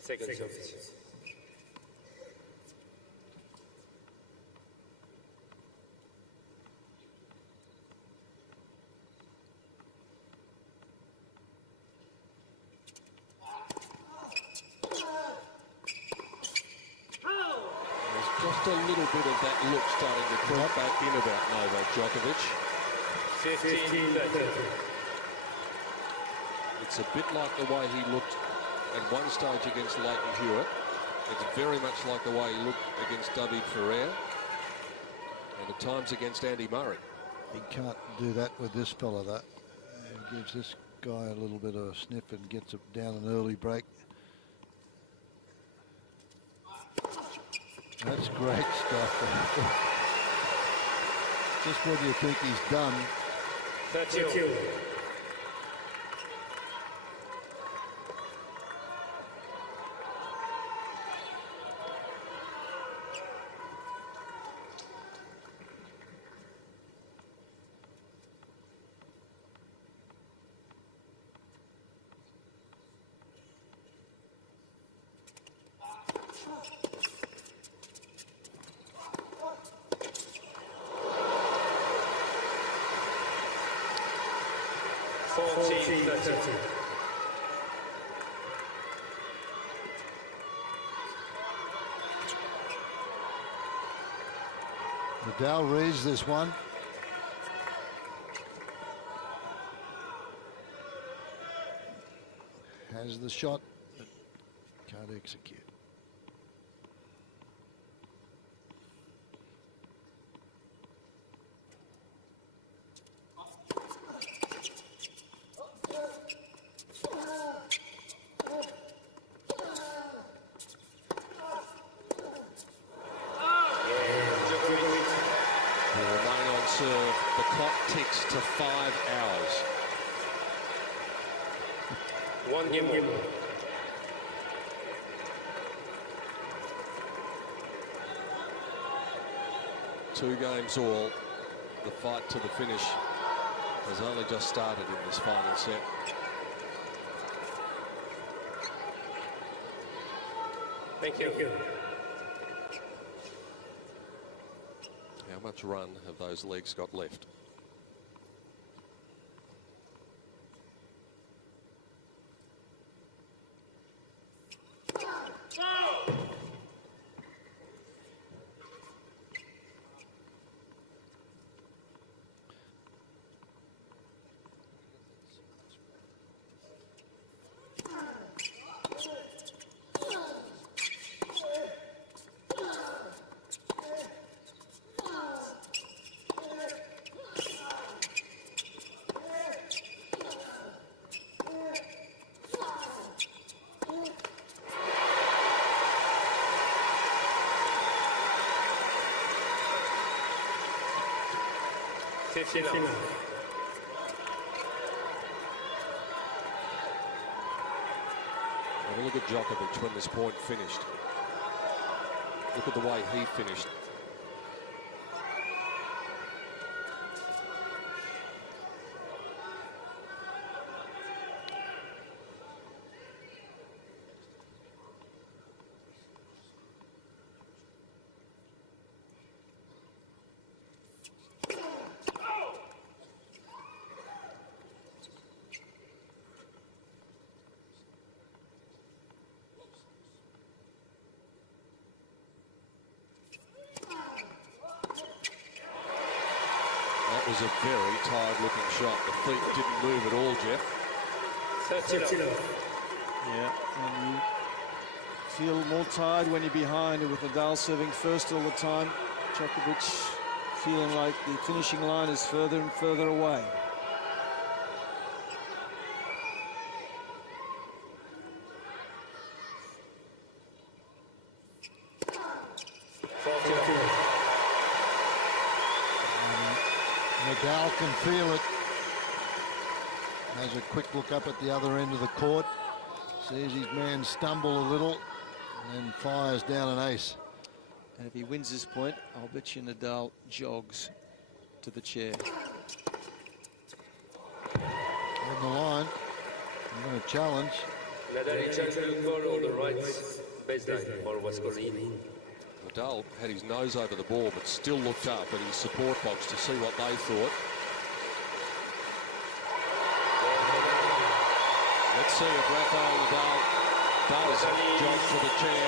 Second service. Just a little bit of that look starting to creep back in about Novak Djokovic. 15-30. It's a bit like the way he looked at one stage against Leighton Hewitt. It's very much like the way he looked against David Ferrer and at times against Andy Murray. He can't do that with this fella, that. It gives this guy a little bit of a sniff and gets it down an early break. That's great stuff. Just what do you think he's done? 30. 14-30. Nadal reads this one. Has the shot, but can't execute. Serve. The clock ticks to 5 hours. One game more. Two games all. The fight to the finish has only just started in this final set. Thank you. How much run have those legs got left? Have a look at Djokovic when this point finished. Look at the way he finished. That was a very tired-looking shot. The feet didn't move at all, Jeff. 30. Yeah, and you feel more tired when you're behind, and with Nadal serving first all the time. Djokovic feeling like the finishing line is further and further away. Nadal can feel it. Has a quick look up at the other end of the court. Sees his man stumble a little and then fires down an ace. And if he wins this point, I'll bet you Nadal jogs to the chair. On the line. I'm going to challenge. Nadal is jumping ball on the right baseline. Ball was going in. Nadal had his nose over the ball, but still looked up at his support box to see what they thought. Let's see if Rafael Nadal does jog to the chair.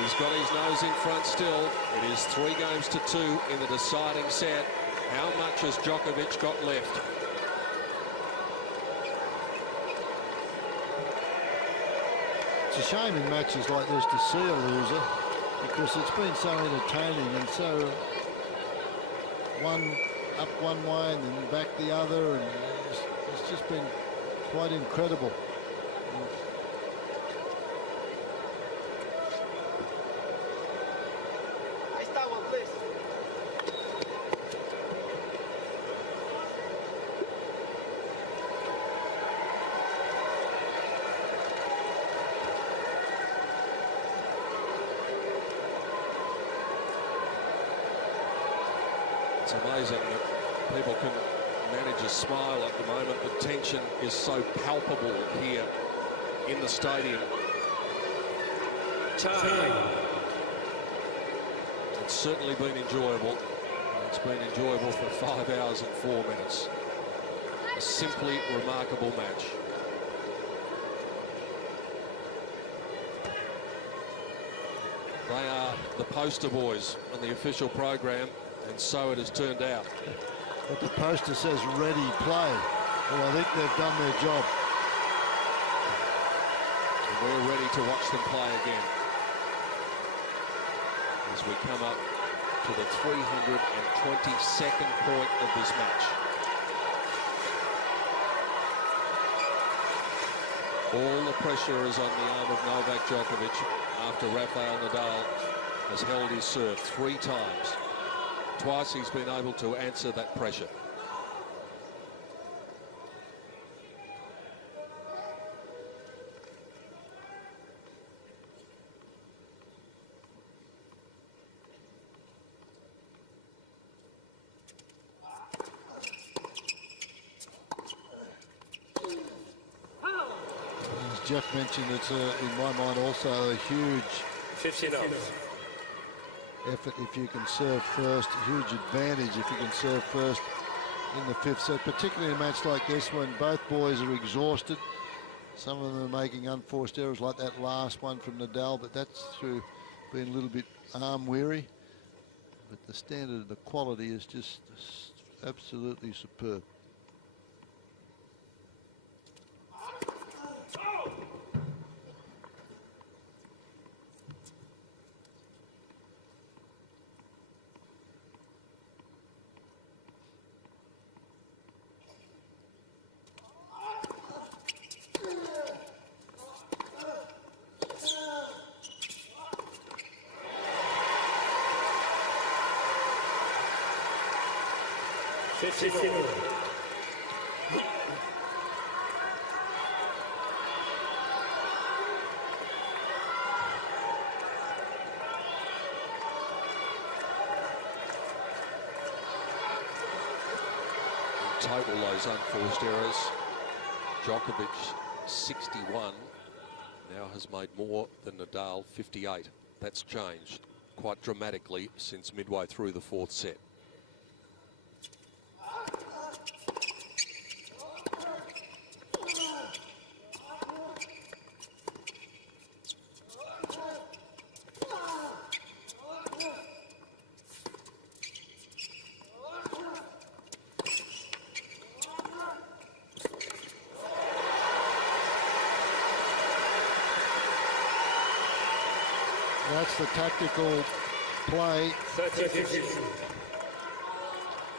He's got his nose in front still. It is 3-2 in the deciding set. How much has Djokovic got left? It's a shame in matches like this to see a loser, because it's been so entertaining and so one up one way and then back the other, and it's just been quite incredible. It's amazing that people can manage a smile at the moment. The tension is so palpable here in the stadium. It's certainly been enjoyable. It's been enjoyable for 5 hours and 4 minutes. A simply remarkable match. They are the poster boys on the official program, and so it has turned out. But the poster says ready, play. Well, I think they've done their job. And we're ready to watch them play again as we come up to the 322nd point of this match. All the pressure is on the arm of Novak Djokovic after Rafael Nadal has held his serve 3 times. Twice he's been able to answer that pressure. As Jeff mentioned, it's in my mind also a huge 15 up. effort if you can serve first, a huge advantage if you can serve first in the 5th set, particularly in a match like this when both boys are exhausted. Some of them are making unforced errors like that last one from Nadal, but that's through being a little bit arm weary. But the standard, the quality is just absolutely superb. Total those unforced errors. Djokovic 61 now has made more than Nadal 58. That's changed quite dramatically since midway through the 4th set. That's the tactical play.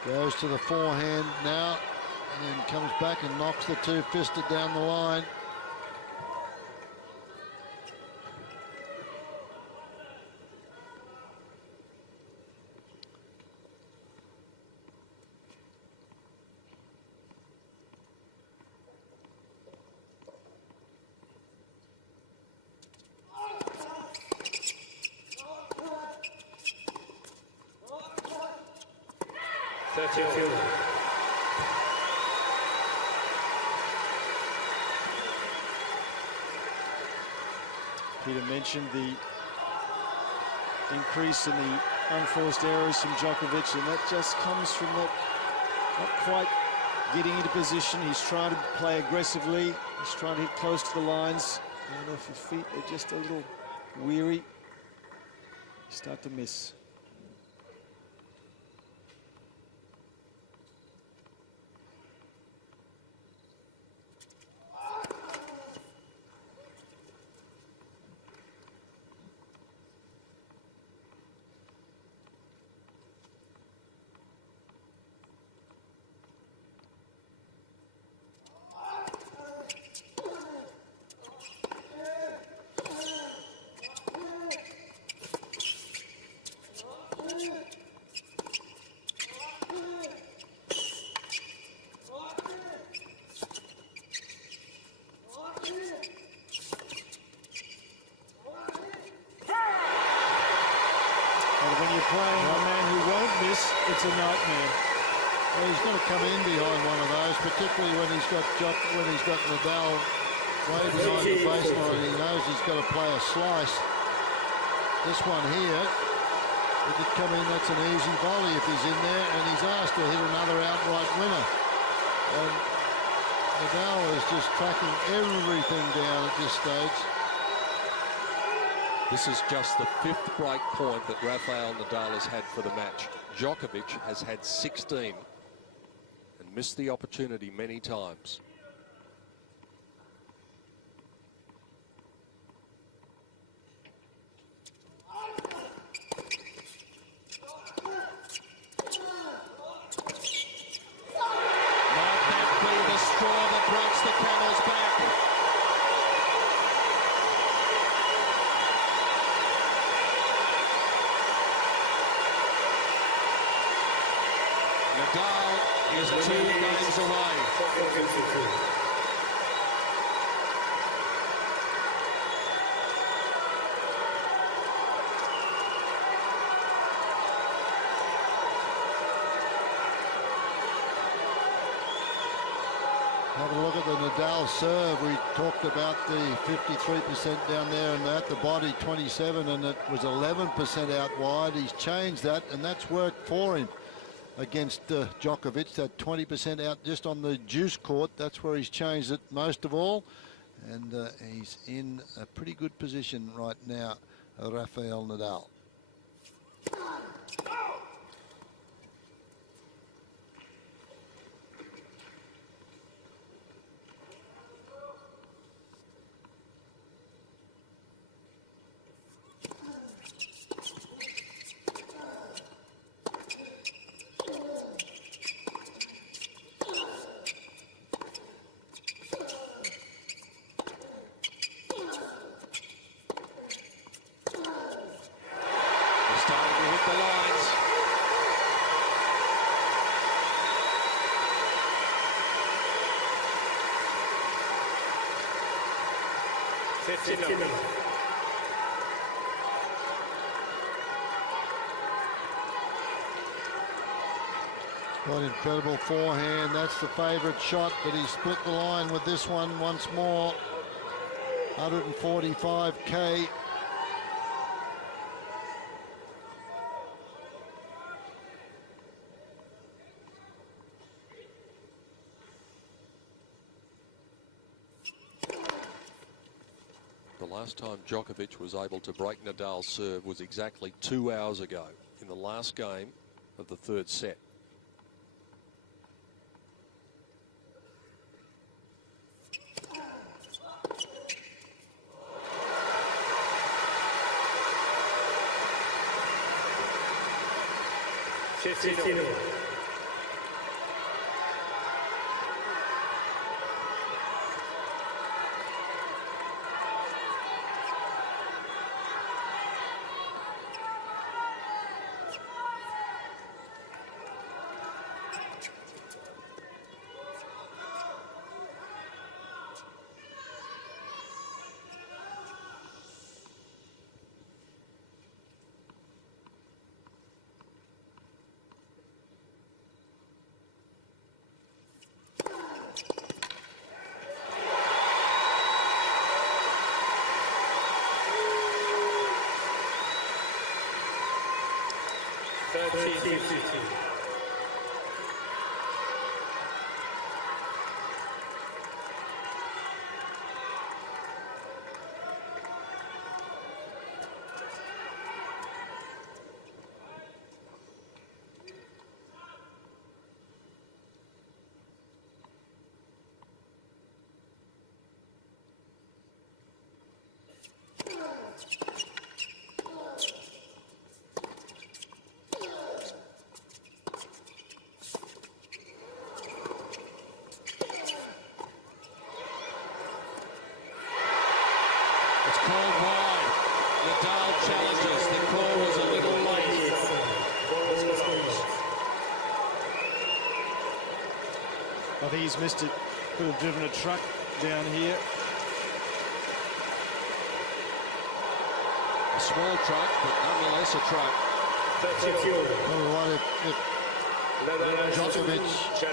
Goes to the forehand now, and then comes back and knocks the 2-fisted down the line. Peter mentioned the increase in the unforced errors from Djokovic, and that just comes from that not quite getting into position. He's trying to play aggressively. He's trying to hit close to the lines, and if your feet are just a little weary, you start to miss. Playing a man who won't miss, it's a nightmare. Well, he's got to come in behind one of those, particularly when he's got Nadal way behind the baseline. He knows he's got to play a slice. This one here, if it come in, that's an easy volley if he's in there, and he's asked to hit another outright winner. And Nadal is just tracking everything down at this stage. This is just the 5th break point that Rafael Nadal has had for the match. Djokovic has had 16 and missed the opportunity many times. Might that be the straw that breaks the camel's back? Nadal is 2 games away. Have a look at the Nadal serve. We talked about the 53% down there and at the body 27, and it was 11% out wide. He's changed that, and that's worked for him against Djokovic. That 20% out just on the juice court. That's where he's changed it most of all, and he's in a pretty good position right now, Rafael Nadal. Starting to hit the lines. What incredible forehand. That's the favourite shot, but he split the line with this one once more. 145k. The last time Djokovic was able to break Nadal's serve was exactly 2 hours ago in the last game of the 3rd set. It's called wide. Nadal challenges. The call was a little late. I think he's missed it. Could have driven a truck down here. A small truck, but nonetheless a truck. Well, if Djokovic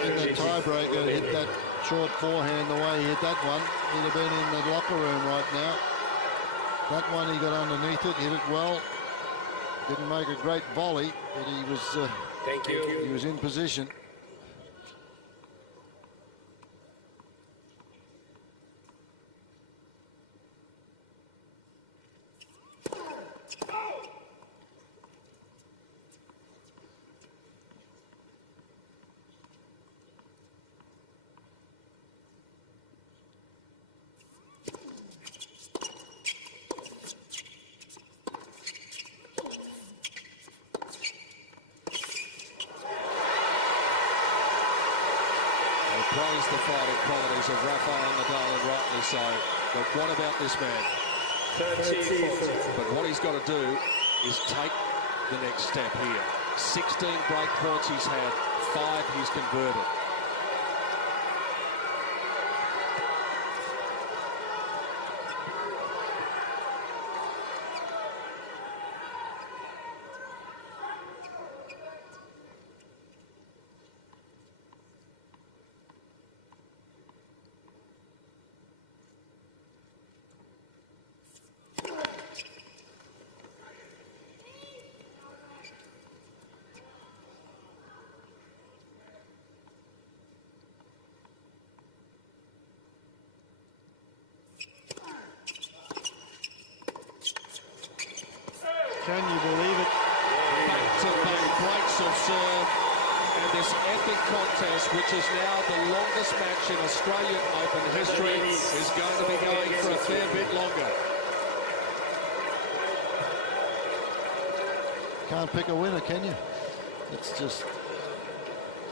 in the tiebreaker hit that short forehand the way he hit that one, he'd have been in the locker room right now. That one he got underneath it, hit it well. Didn't make a great volley, but he was in position. praised the fighting qualities of Rafael Nadal, and rightly so. But what about this man? 30-40. But what he's got to do is take the next step here. 16 break points he's had, 5 he's converted. Can you believe it? Back-to-back breaks of serve, and this epic contest, which is now the longest match in Australian Open history, is going to be going for a fair bit longer. Can't pick a winner, can you? It's just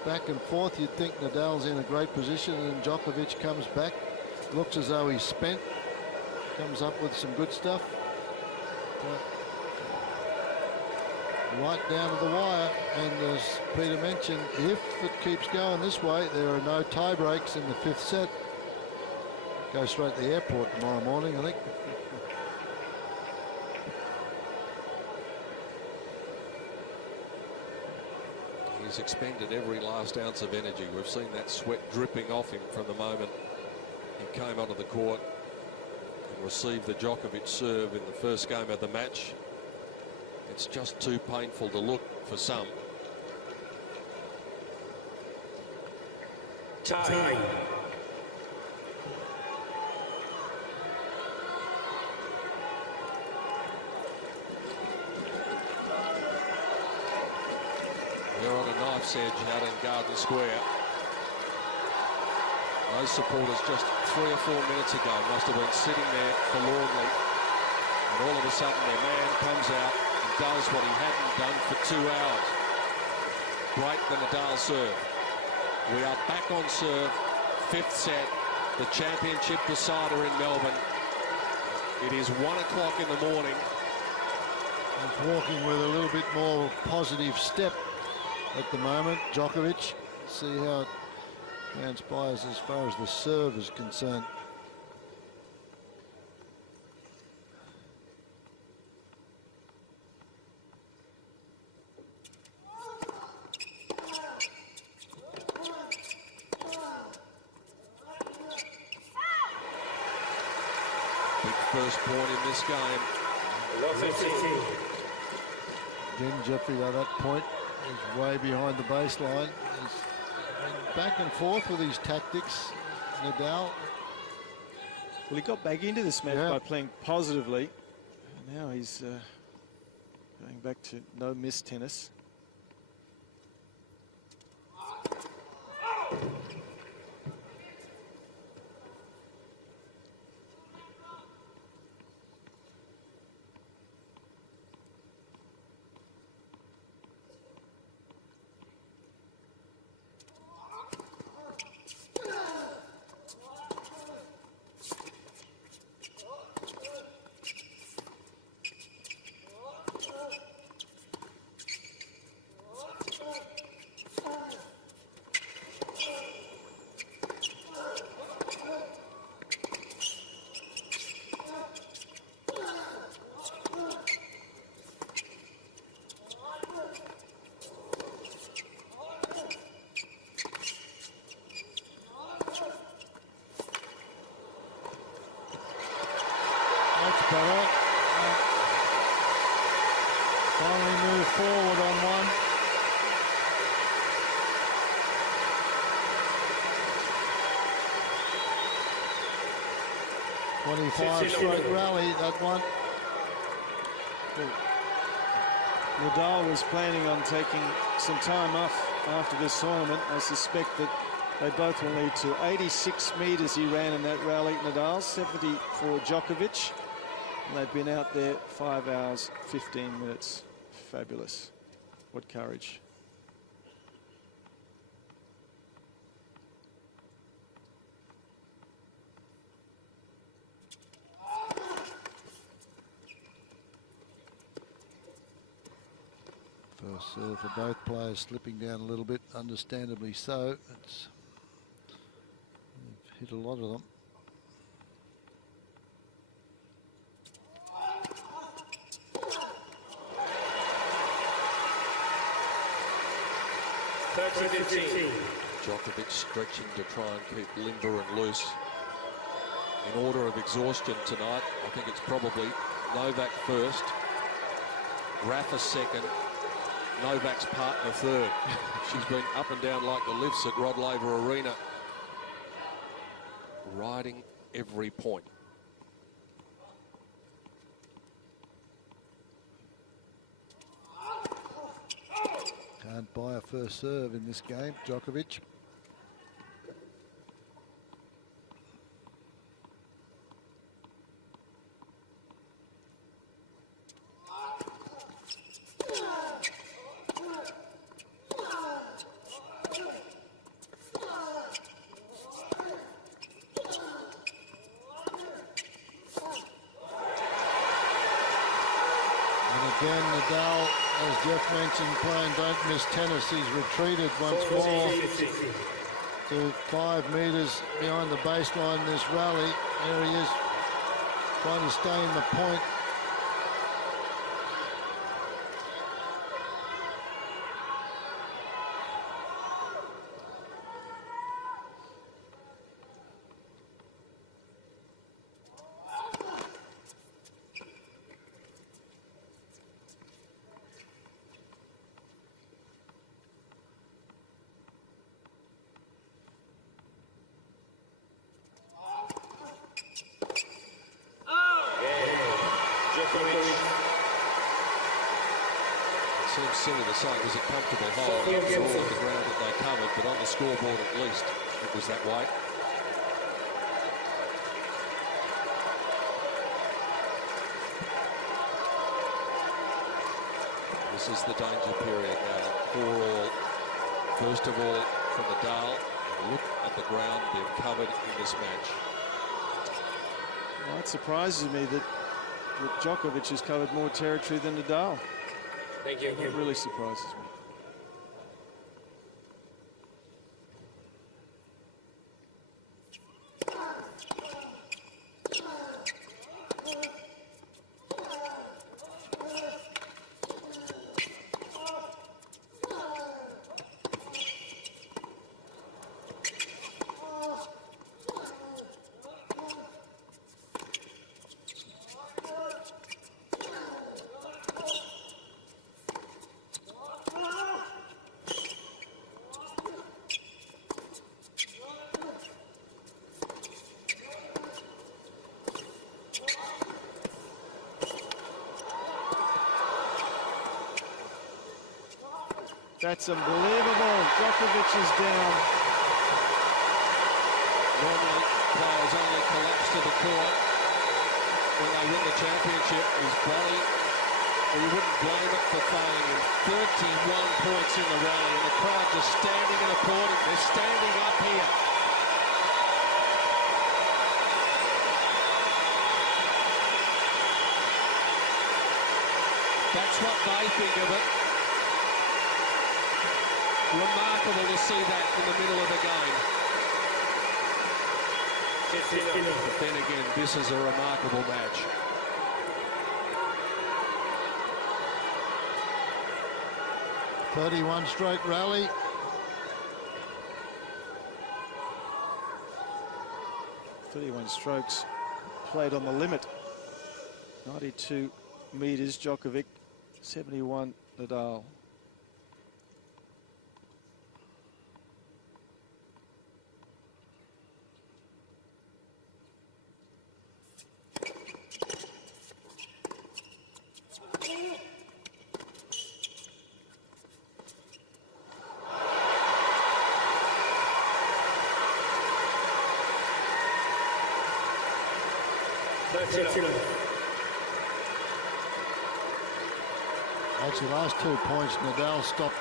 back and forth. You'd think Nadal's in a great position, and Djokovic comes back, looks as though he's spent, comes up with some good stuff. Right down to the wire, and as Peter mentioned, if it keeps going this way, there are no tie breaks in the 5th set. Go straight to the airport tomorrow morning, I think. He's expended every last ounce of energy. We've seen that sweat dripping off him from the moment he came onto the court and received the Djokovic serve in the first game of the match. It's just too painful to look for some. Tie. We're on a knife's edge out in Garden Square. Those supporters just 3 or 4 minutes ago must have been sitting there forlornly, and all of a sudden their man comes out and does what he hadn't done for 2 hours. Break the Nadal serve. We are back on serve, 5th set, the championship decider in Melbourne. It is 1 o'clock in the morning. He's walking with a little bit more positive step at the moment, Djokovic. See how it transpires as far as the serve is concerned. Big first point in this game. Again, Jeffrey, at that point, is way behind the baseline. He's been back and forth with his tactics, Nadal. Well, he got back into this match by playing positively. And now he's going back to no miss tennis. Better. Finally move forward on one. Straight rally, that one. Well, Nadal was planning on taking some time off after this tournament. I suspect that they both will need to. 86 metres he ran in that rally, Nadal, 70 for Djokovic. And they've been out there 5 hours, 15 minutes. Fabulous. What courage. First serve for both players slipping down a little bit, understandably so. They've hit a lot of them. Djokovic stretching to try and keep limber and loose. In order of exhaustion tonight, I think it's probably Novak first, Rafa second, Novak's partner third. She's been up and down like the lifts at Rod Laver Arena, riding every point. Can't buy a first serve in this game, Djokovic. Again, Nadal, as Jeff mentioned, playing don't miss tennis. He's retreated once more to 5 metres behind the baseline in this rally. There he is, trying to stay in the point. It seems silly to say it was a comfortable hole after all of the ground that they covered, but on the scoreboard at least it was that way. This is the danger period now. 4-all. First of all, from Nadal, look at the ground they've covered in this match. Well, it surprises me that Djokovic has covered more territory than Nadal. Thank you. That really surprises me. That's unbelievable. Djokovic is down. Normally, players only collapse to the court when they win the championship. His body, well, you wouldn't blame it for failing him. 31 points in the rally, and the crowd just standing and applauding. They're standing up here. That's what they think of it. Remarkable to see that in the middle of the game. But then again, this is a remarkable match. "31-stroke rally. "31 strokes played on the limit. 92 metres Djokovic, 71 Nadal. Actually, last 2 points, Nadal stopped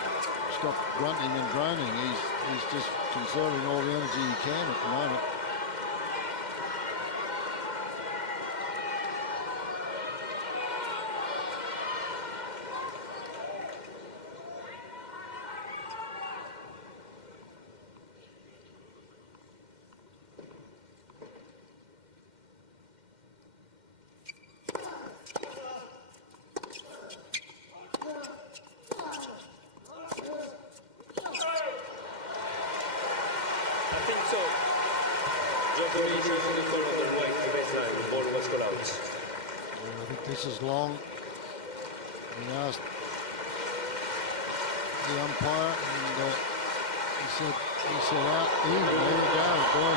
grunting and groaning. He's just conserving all the energy he can at the moment. so. Djokovic is in the corner of the right to baseline. The ball was called out. I think this is long. He asked the umpire, and he said out. In. There you go, boy.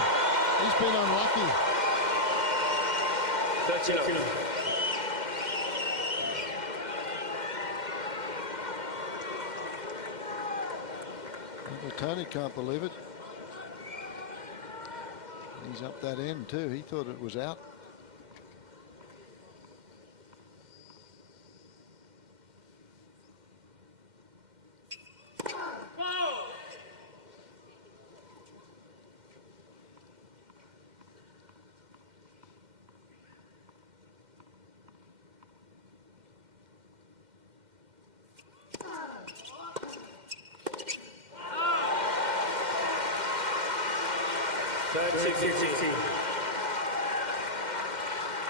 He's been unlucky. 30 Uncle Tony can't believe it. He's up that end too. He thought it was out.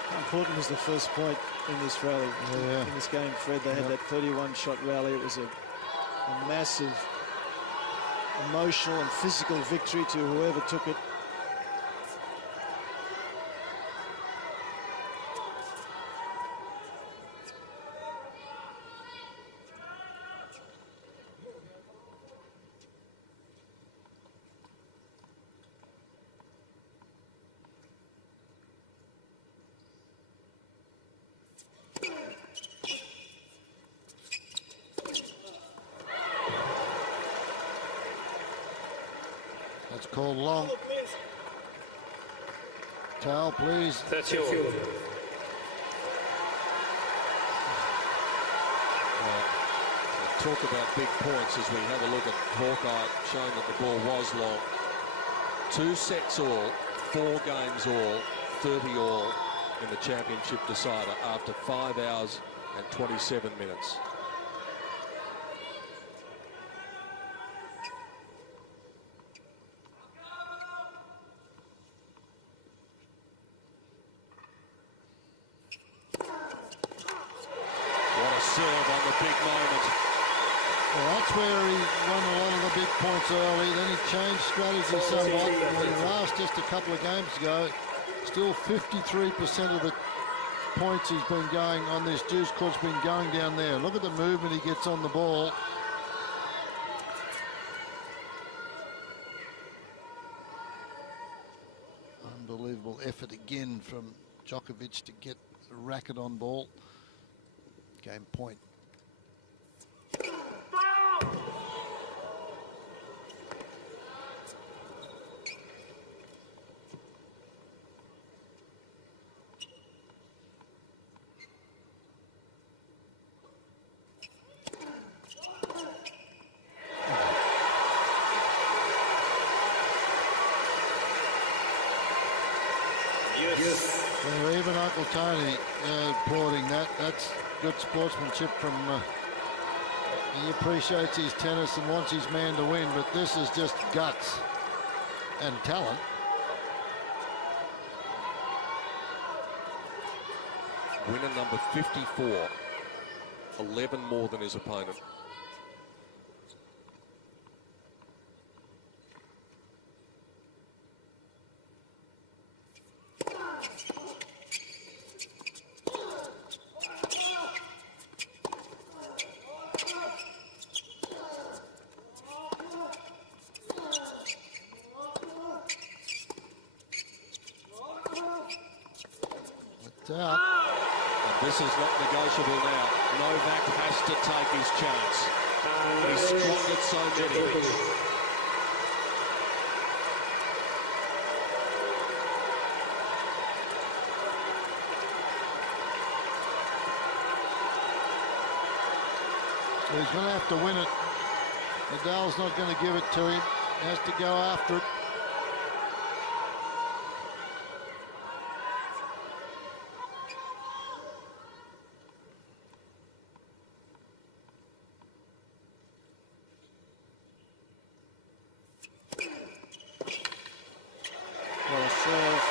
How important was the first point in this rally? Yeah. In this game, Fred, they had that 31-shot rally. It was a massive emotional and physical victory to whoever took it. That's called long. Towel, please. That's you. Talk about big points as we have a look at Hawkeye, showing that the ball was long. 2 sets all, 4 games all, 30 all in the championship decider after 5 hours and 27 minutes. What a serve on the big moment. Well, that's where he won a lot of the big points early. Then he changed strategy somewhat. When he lost just a couple of games ago, still 53% of the points he's been going on this juice court's been going down there. Look at the movement he gets on the ball. Unbelievable effort again from Djokovic to get a racket on ball. Game point. Well, even Uncle Tony applauding that. That's good sportsmanship from. He appreciates his tennis and wants his man to win, but this is just guts and talent. Winner number 54, 11 more than his opponent. Out. And this is not negotiable now. Novak has to take his chance. He's squandered so many. He's going to have to win it. Nadal's not going to give it to him. He has to go after it. Well, a serve.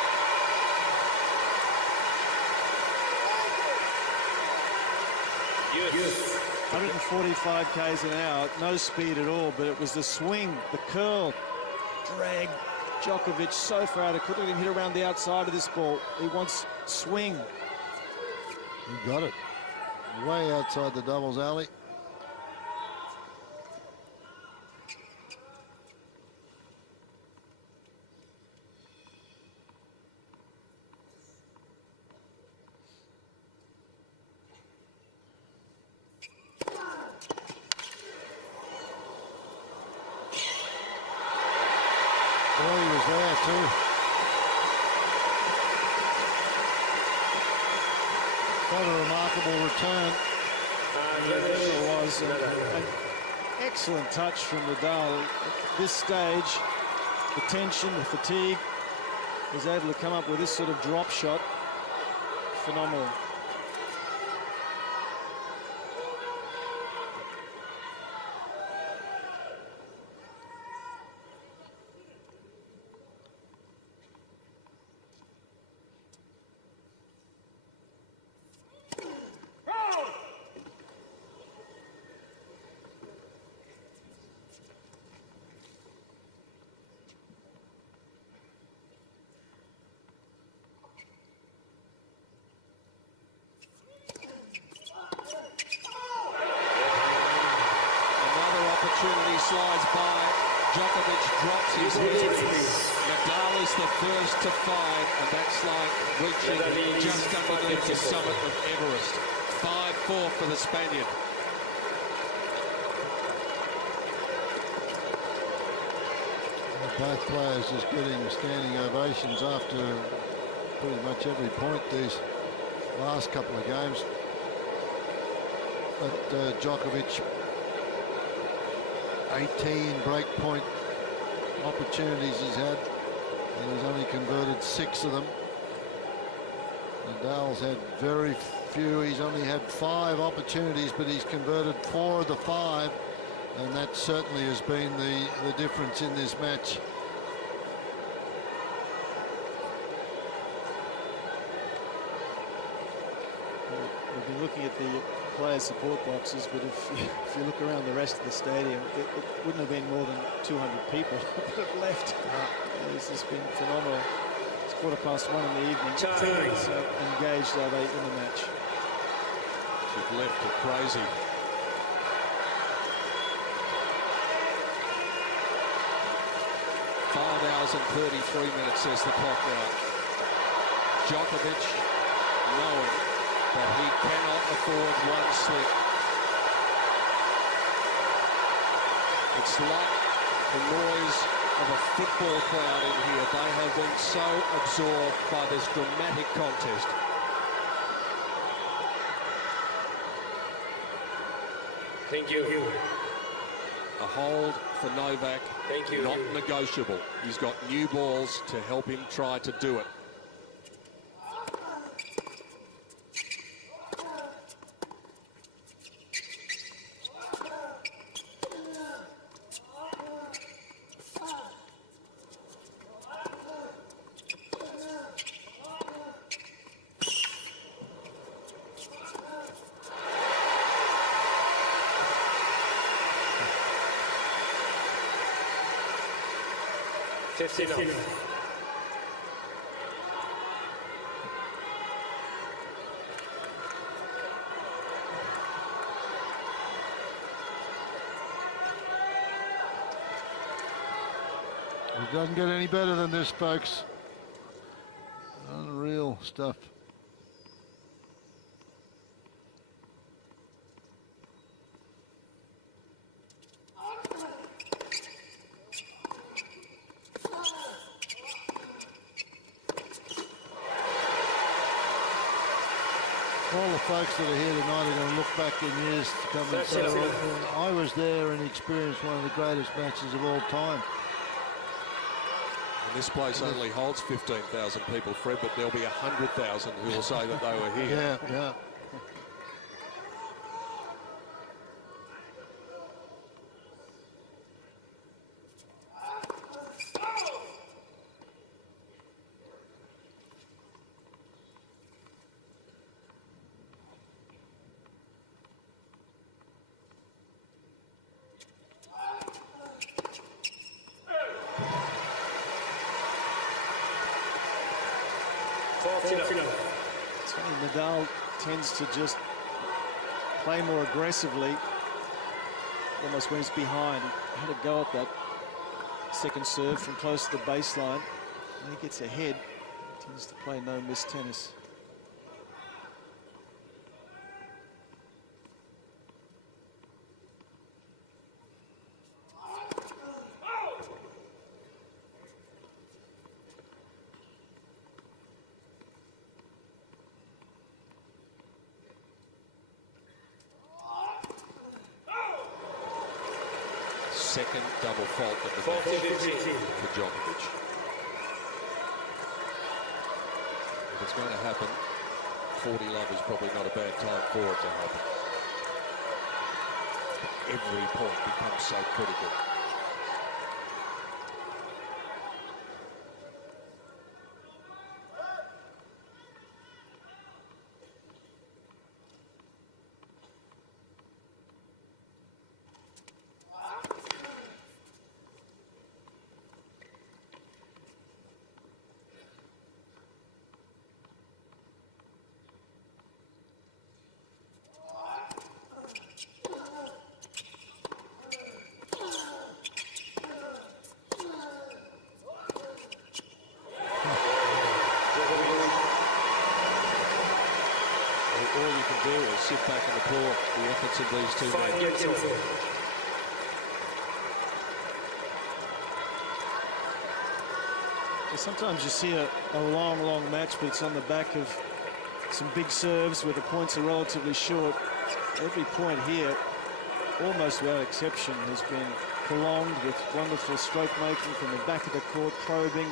Yes. 145 k's an hour, no speed at all, but it was the swing, the curl, drag, Djokovic so far out of court. Look at him hit around the outside of this ball. He wants swing. He got it. Way outside the doubles alley. Oh, he was there too. What a remarkable return. It sure was. An excellent touch from Nadal. At this stage, the tension, the fatigue, was able to come up with this sort of drop shot. Phenomenal. Opportunity slides by. Djokovic drops his head. Nadal is the first to find, and that's like reaching just underneath the summit of Everest. 5-4 for the Spaniard. Both players just getting standing ovations after pretty much every point these last couple of games. But Djokovic, 18 breakpoint opportunities he's had, and he's only converted 6 of them. Nadal's had very few. He's only had 5 opportunities, but he's converted 4 of the 5, and that certainly has been the difference in this match. We've been looking at the player support boxes, but if you look around the rest of the stadium, it wouldn't have been more than 200 people that have left. This has been phenomenal. It's 1:15 in the evening. So engaged are they in the match? They've left it crazy. Five hours and 33 minutes, says the clock now. Djokovic knowing that he cannot afford one slip. It's like the noise of a football crowd in here. They have been so absorbed by this dramatic contest. Thank you. A hold for Novak. Thank you. Not negotiable. He's got new balls to help him try to do it. It doesn't get any better than this, folks. Unreal stuff. All the folks that are here tonight are going to look back in years to come and say, well, I was there and experienced one of the greatest matches of all time. And this place only holds 15,000 people, Fred, but there'll be 100,000 who will say that they were here. Yeah. It's funny, Nadal tends to just play more aggressively, almost when he's behind. He had a go at that second serve from close to the baseline. When he gets ahead, he tends to play no-miss tennis. Second double fault of the match for Djokovic. If it's going to happen, 40 love is probably not a bad time for it to happen. Every point becomes so critical. All you can do is sit back and applaud the efforts of these two men. Sometimes you see a long match, but it's on the back of some big serves where the points are relatively short. Every point here, almost without exception, has been prolonged with wonderful stroke making from the back of the court, probing.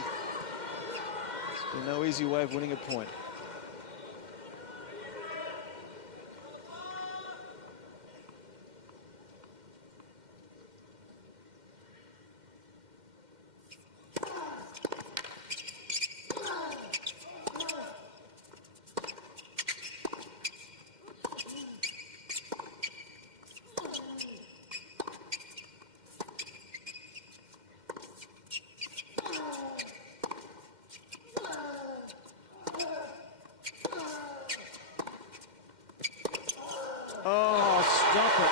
There's been no easy way of winning a point. Oh, stop it.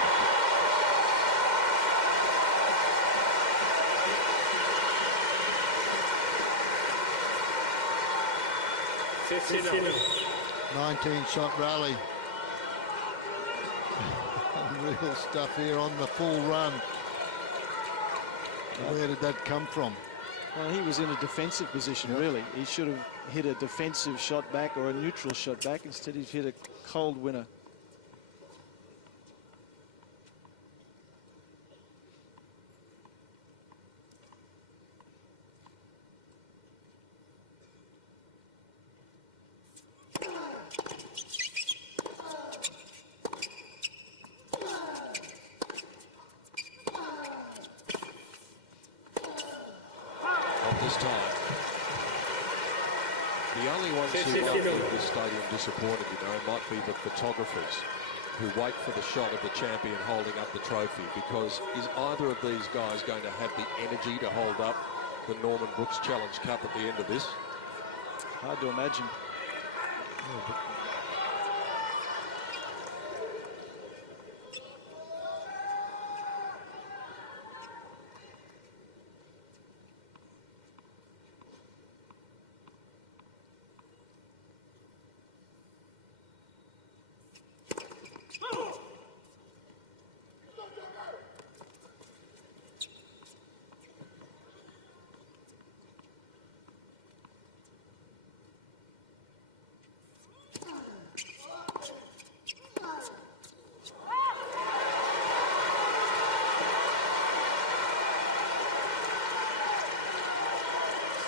Oh, 19-shot rally. Real stuff here on the full run. Where did that come from? Well, he was in a defensive position, really. He should have hit a defensive shot back or a neutral shot back. Instead, he's hit a cold winner. This time. The only ones who might leave this stadium disappointed, might be the photographers who wait for the shot of the champion holding up the trophy, because is either of these guys going to have the energy to hold up the Norman Brooks Challenge Cup at the end of this? Hard to imagine.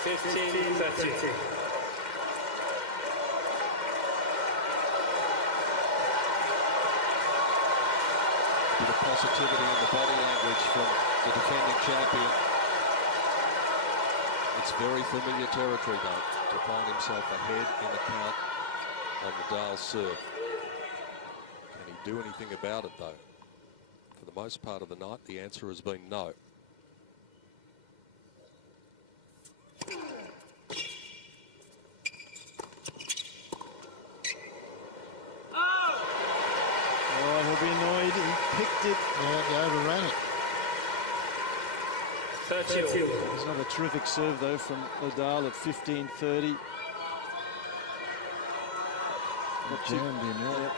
Bit of positivity in the body language from the defending champion. It's very familiar territory, though, to find himself ahead in the count on Nadal's serve. Can he do anything about it, though? For the most part of the night, the answer has been no. 30. There's another terrific serve, though, from Nadal at 15-30. Jammed him, yeah.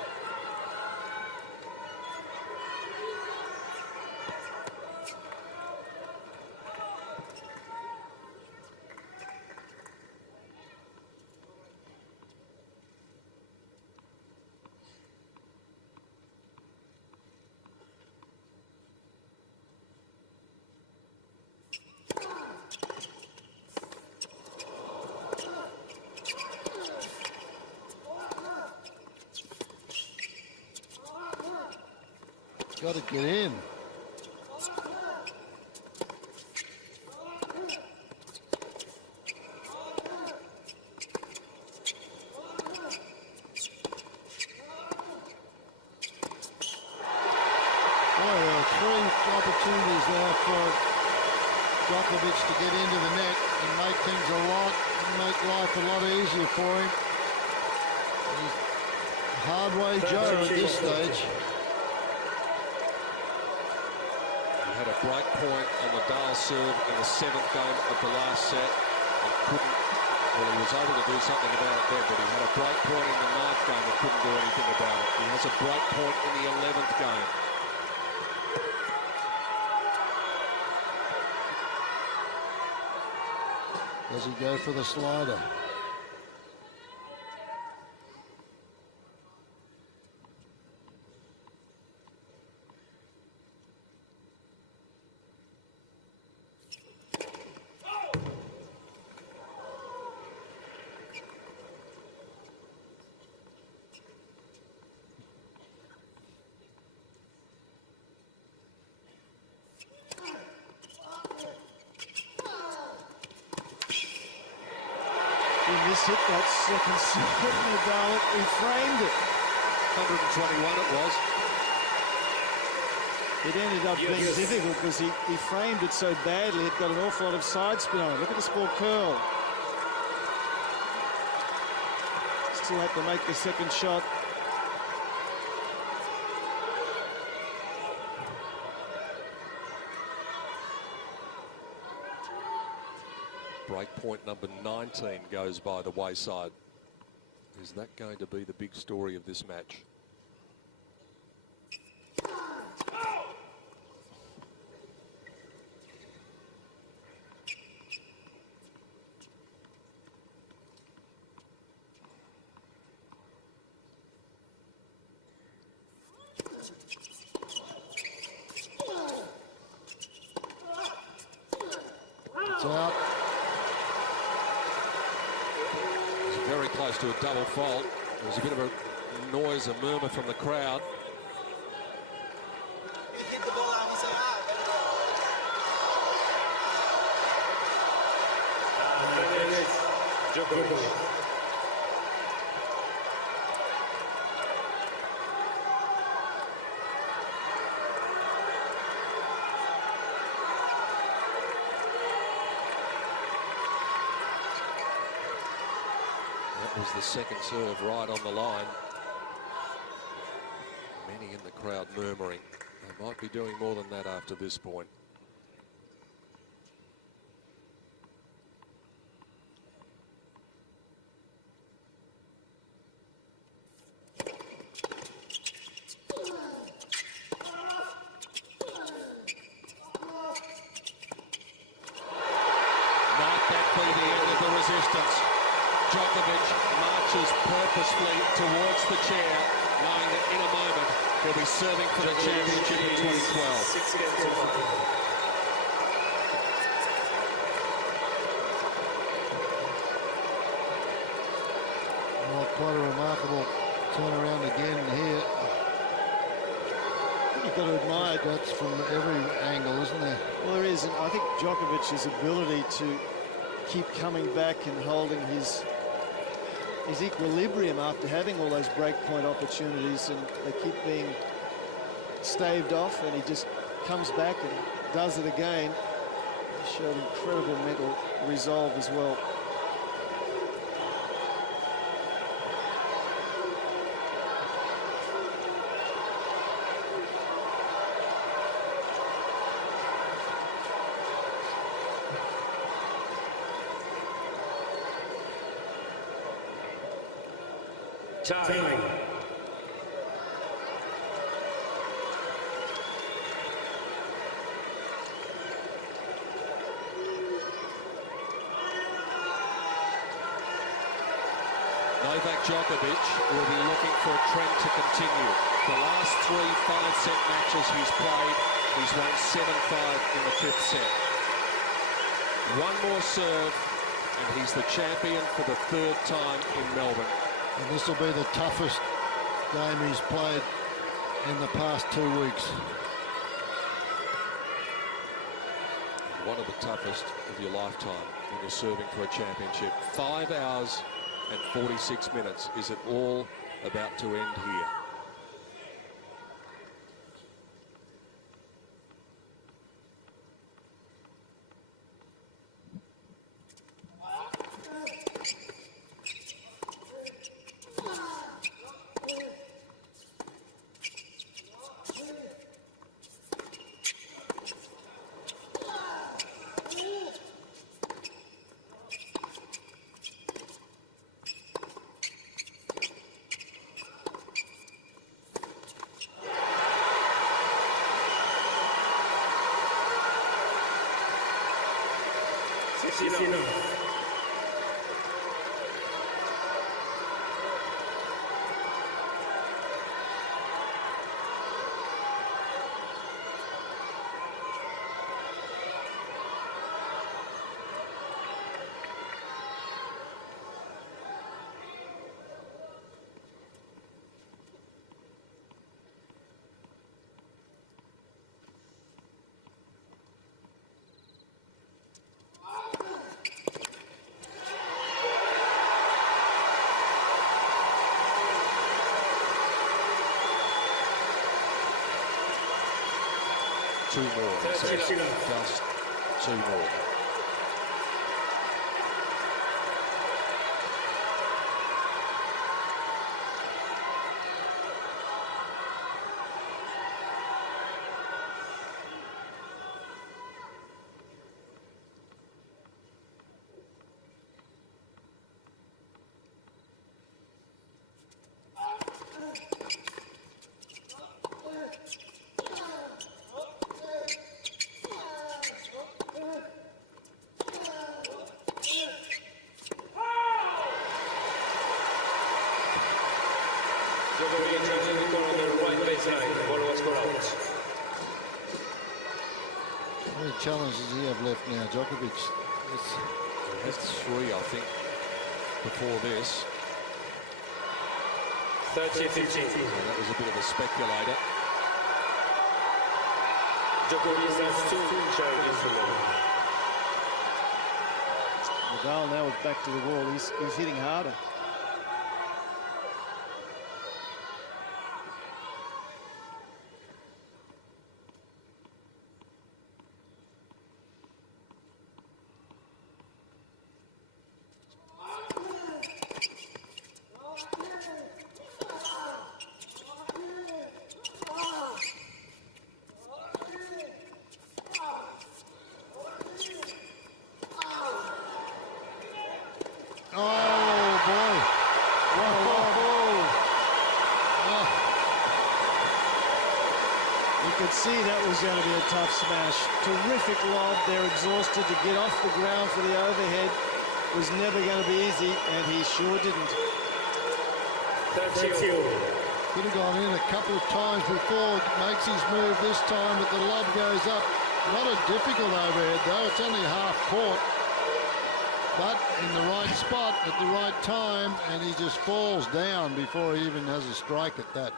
Got to get in. Three opportunities now for Djokovic to get into the net and make things make life a lot easier for him. He's hard way Joe at this stage. He had a break point on Nadal's serve in the 7th game of the last set and couldn't, well, he was able to do something about it then, but he had a break point in the 9th game and couldn't do anything about it. He has a break point in the 11th game. Does he go for the slider? This hit that second serve, Nadal, he framed it. 121 it was. It ended up being difficult because he framed it so badly, it got an awful lot of side spin on it. Look at the small curl. Still had to make the second shot. Breakpoint number 19 goes by the wayside. Is that going to be the big story of this match? It's out. Very close to a double fault. There was a bit of a noise, a murmur from the crowd. Djokovic. Was the second serve right on the line. Many in the crowd murmuring. They might be doing more than that after this point. Might that be the end of the resistance? Djokovic marches purposefully towards the chair, knowing that in a moment he'll be serving for the championship in 2012. 6 games so far. Well, quite a remarkable turnaround again here. You've got to admire that's from every angle, isn't there? Well, there is, and I think Djokovic's ability to keep coming back and holding his equilibrium after having all those breakpoint opportunities, and they keep being staved off, and he just comes back and does it again. He showed incredible mental resolve as well. Time. Novak Djokovic will be looking for a trend to continue. The last 3 5-set matches he's played, he's won 7-5 in the 5th set. One more serve, and he's the champion for the 3rd time in Melbourne. And this will be the toughest game he's played in the past 2 weeks. One of the toughest of your lifetime when you're serving for a championship. 5 hours and 46 minutes. Is it all about to end here? It's enough. Two more. So just 2 more. How many challenges does he have left now, Djokovic? That's 3, I think, before this. 30-15. That was a bit of a speculator. Djokovic has 2 challenges for them. Nadal now is back to the wall. He's hitting harder. See, that was going to be a tough smash. Terrific lob. They're exhausted. To get off the ground for the overhead was never going to be easy, and he sure didn't. Could have gone in a couple of times before. Makes his move this time, but the lob goes up. Not a difficult overhead, though. It's only half court. But in the right spot at the right time, and he just falls down before he even has a strike at that.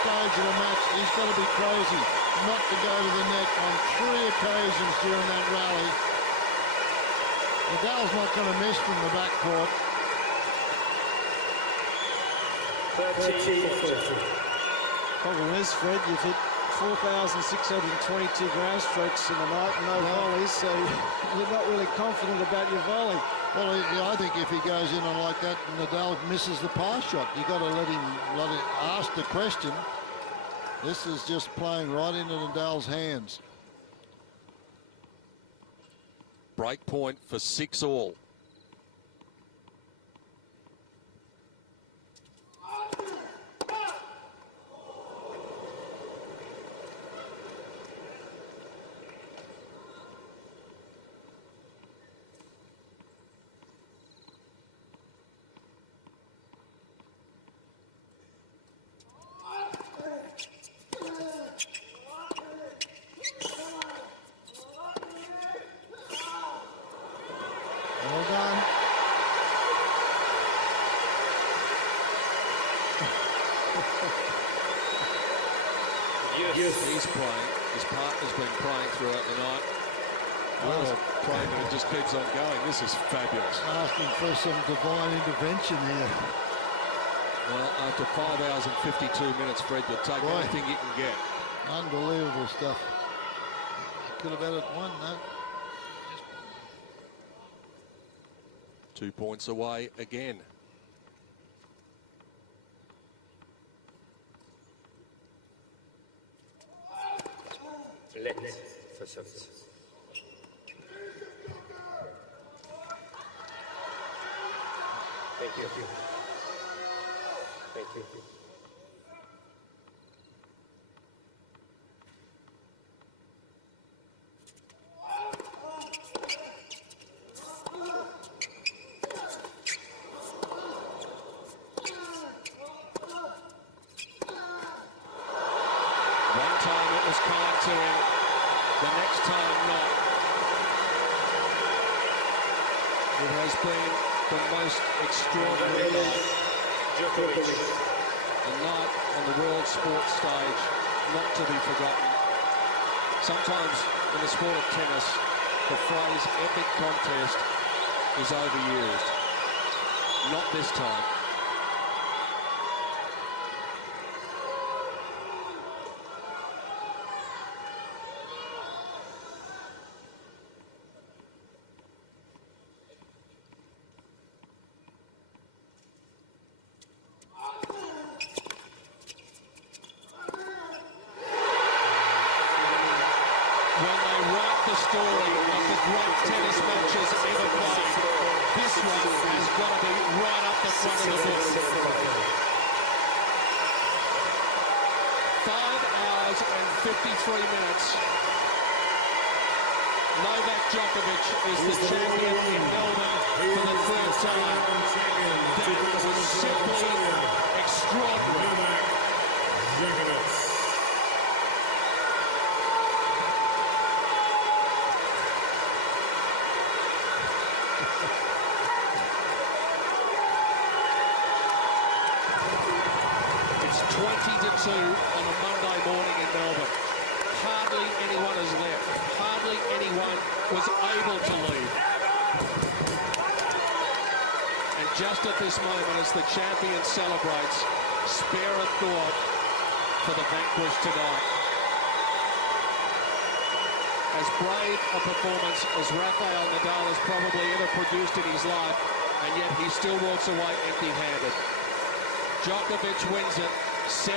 stage of the match, he's got to be crazy not to go to the net on 3 occasions during that rally. Nadal's not going to miss from the backcourt. 30-40. Problem is, Fred, you've hit 4,622 ground strokes in the night, no volleys, so you're not really confident about your volley. Well, I think if he goes in on like that, Nadal misses the pass shot. You've got to let him ask the question. This is just playing right into Nadal's hands. Break point for 6-all. Well done. He's playing. His partner's been playing throughout the night. Well, playing, but it just keeps on going. This is fabulous. Asking for some divine intervention here. Well, after 5 hours and 52 minutes, Fred, you'll take anything you can get. Unbelievable stuff. Could have had it won, no? 2 points away again. Let for service. Thank you. Thank you. One time it was kind to him, the next time not. It has been the most extraordinary night. Djokovic. A night on the world sports stage, not to be forgotten. Sometimes in the sport of tennis, the phrase epic contest is overused. Not this time. Story of the great tennis matches ever played. This one has got to be right up the front of the book. 5 hours and 53 minutes. Novak Djokovic is the champion in Melbourne for the 3rd time. That was simply extraordinary. It's 20-2 on a Monday morning in Melbourne. Hardly anyone has left. Hardly anyone was able to leave. And just at this moment, as the champion celebrates, spare a thought for the vanquished tonight. As brave a performance as Rafael Nadal has probably ever produced in his life, and yet he still walks away empty-handed. Djokovic wins it 7-5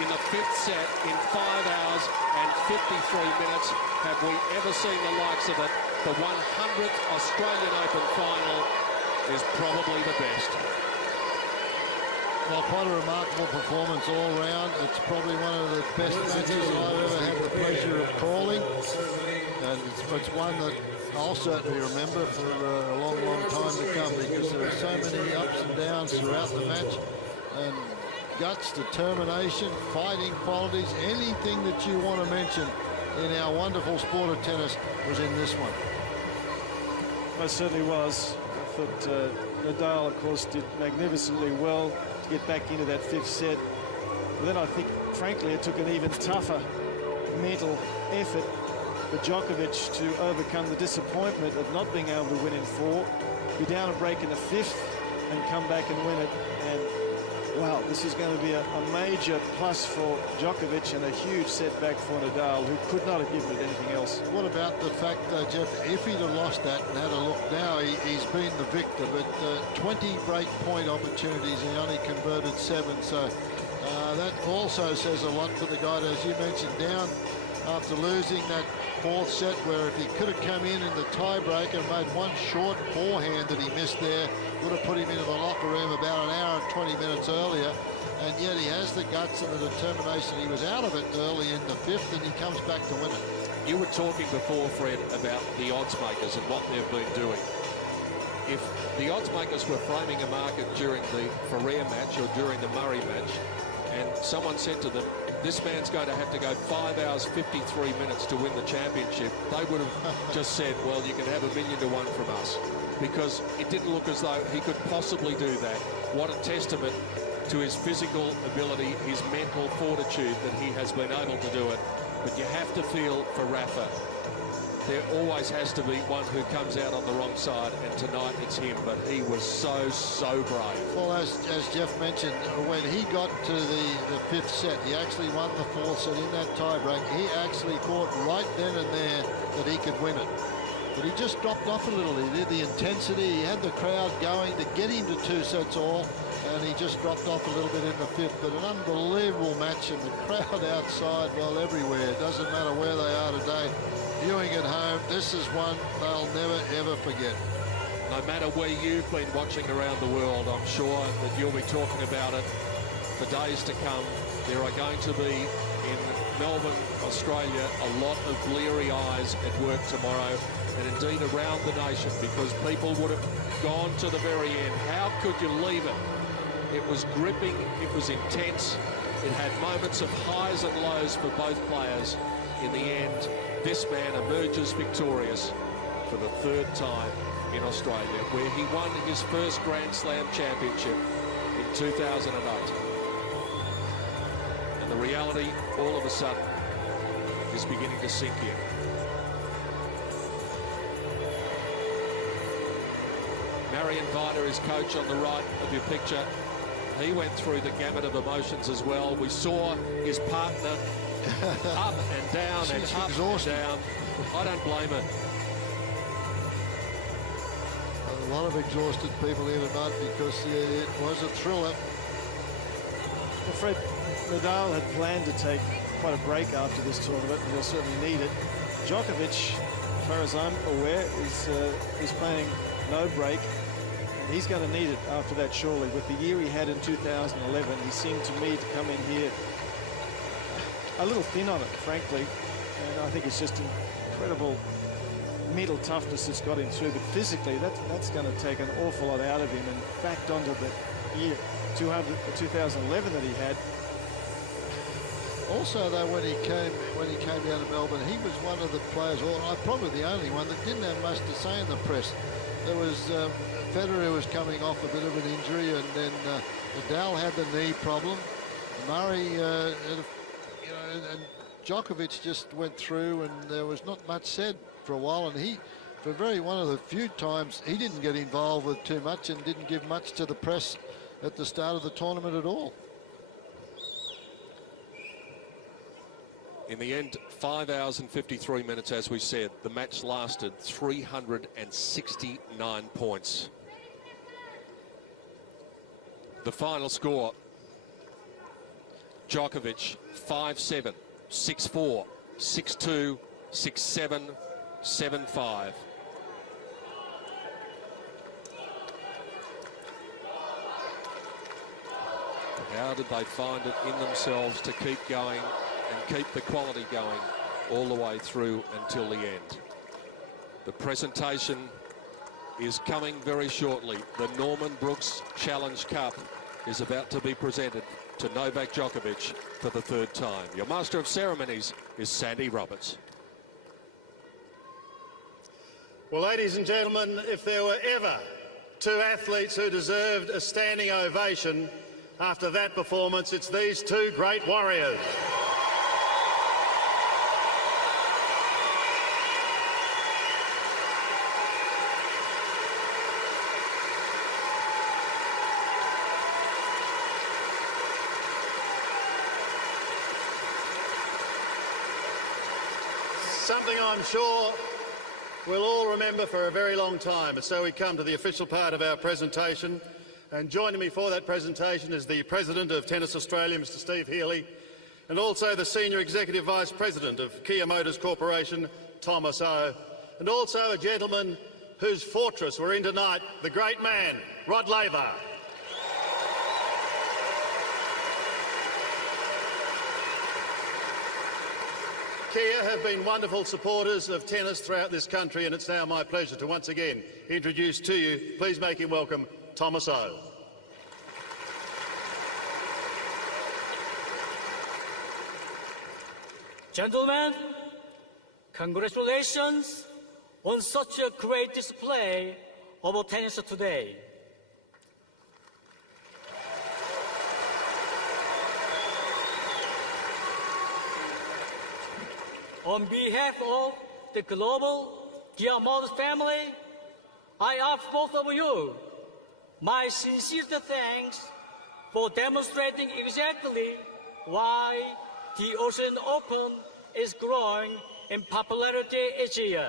in the 5th set in 5 hours and 53 minutes. Have we ever seen the likes of it? The 100th Australian Open final is probably the best. Well, quite a remarkable performance all round. It's probably one of the best matches I've ever had the pleasure of calling. And it's one that I'll certainly remember for a long, long time to come, because there are so many ups and downs throughout the match. And guts, determination, fighting qualities, anything that you want to mention in our wonderful sport of tennis was in this one. Well, it certainly was. I thought Nadal, of course, did magnificently well to get back into that 5th set. But then I think, frankly, it took an even tougher mental effort for Djokovic to overcome the disappointment of not being able to win in 4, be down a break in the 5th, and come back and win it. And wow, this is going to be a major plus for Djokovic and a huge setback for Nadal, who could not have given it anything else. What about the fact, Jeff, if he'd have lost that and had a look now, he's been the victor, but 20 break point opportunities, he only converted 7. So that also says a lot for the guy, as you mentioned, down after losing that 4th set, where if he could have come in the tiebreaker and made one short forehand that he missed there, would have put him into the locker room about an hour and 20 minutes earlier. And yet he has the guts and the determination. He was out of it early in the 5th, and he comes back to win it. You were talking before, Fred, about the odds makers and what they've been doing. If the odds makers were framing a market during the Ferrer match or during the Murray match, and someone said to them, this man's going to have to go 5 hours 53 minutes to win the championship, they would have just said, well, you can have $1 million to 1 from us, because it didn't look as though he could possibly do that. What a testament to his physical ability, his mental fortitude, that he has been able to do it. But you have to feel for Rafa. There always has to be one who comes out on the wrong side, and tonight it's him. But he was so brave. Well, as Jeff mentioned, when he got to the 5th set, he actually won the 4th set in that tiebreak. He actually thought right then and there that he could win it. But he just dropped off a little. He did the intensity. He had the crowd going to get him to 2 sets all, and he just dropped off a little bit in the 5th. But an unbelievable match, and the crowd outside, well, everywhere. It doesn't matter where they are today. Viewing at home, this is one they'll never, ever forget. No matter where you've been watching around the world, I'm sure that you'll be talking about it for days to come. There are going to be, in Melbourne, Australia, a lot of bleary eyes at work tomorrow, and indeed around the nation, because people would have gone to the very end. How could you leave it? It was gripping, it was intense, it had moments of highs and lows for both players. In the end, this man emerges victorious for the 3rd time in Australia, where he won his first Grand Slam championship in 2008. And the reality, all of a sudden, is beginning to sink in. Marion Viner is coach on the right of your picture. He went through the gamut of emotions as well. We saw his partner up and down and up and down. I don't blame her. A lot of exhausted people here tonight, because it was a thriller. Well, Fred, Nadal had planned to take quite a break after this tournament, and he'll certainly need it. Djokovic, as far as I'm aware, is playing no break. And he's going to need it after that, surely. With the year he had in 2011, he seemed to me to come in here a little thin on it, frankly. And I think it's just incredible mental toughness that's got him through. But physically, that's going to take an awful lot out of him. And backed onto the year 2011 that he had. Also, though, when he came down to Melbourne, he was one of the players, or probably the only one, that didn't have much to say in the press. There was Federer was coming off a bit of an injury, and then Nadal had the knee problem. Murray, and Djokovic just went through, and there was not much said for a while. And he, for one of the few times, he didn't get involved with too much and didn't give much to the press at the start of the tournament at all. In the end, 5 hours and 53 minutes, as we said. The match lasted 369 points. The final score, Djokovic 5-7, 6-4, 6-2, 6-7, 7-5. How did they find it in themselves to keep going and keep the quality going all the way through until the end? The presentation is coming very shortly. The Norman Brooks Challenge Cup is about to be presented to Novak Djokovic for the 3rd time. Your Master of Ceremonies is Sandy Roberts. Well, ladies and gentlemen, if there were ever 2 athletes who deserved a standing ovation, after that performance, it's these two great warriors. Something I'm sure we'll all remember for a very long time. And so we come to the official part of our presentation. And joining me for that presentation is the President of Tennis Australia, Mr. Steve Healy, and also the Senior Executive Vice President of Kia Motors Corporation, Thomas O, and also a gentleman whose fortress we're in tonight, the great man, Rod Laver. Kia have been wonderful supporters of tennis throughout this country, and it's now my pleasure to once again introduce to you, please make him welcome, Thomas O. Gentlemen, congratulations on such a great display of tennis today. On behalf of the global Kia Motors family, I offer both of you my sincere thanks for demonstrating exactly why the Australian Open is growing in popularity each year.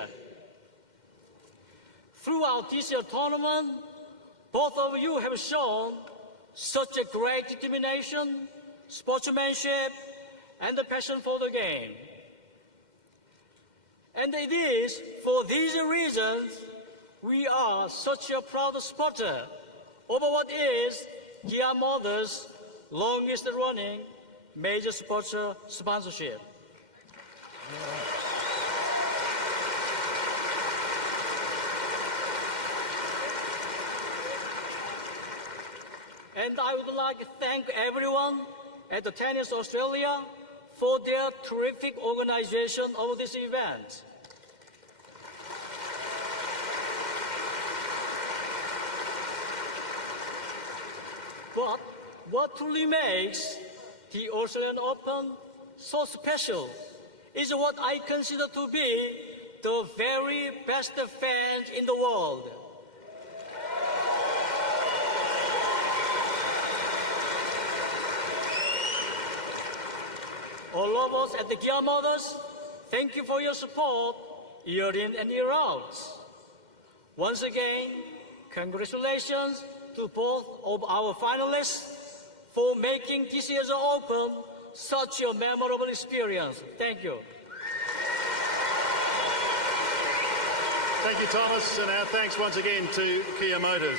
Throughout this year's tournament, both of you have shown such a great determination, sportsmanship, and the passion for the game. And it is for these reasons we are such a proud supporter of what is Kia Motors' longest running major sports sponsorship. And I would like to thank everyone at the Tennis Australia for their terrific organization of this event. But what truly makes the Australian Open so special is what I consider to be the very best fans in the world. All of us at the Kia Motors, thank you for your support year in and year out. Once again, congratulations to both of our finalists for making this year's Open such a memorable experience. Thank you. Thank you, Thomas, and our thanks once again to Kia Motors.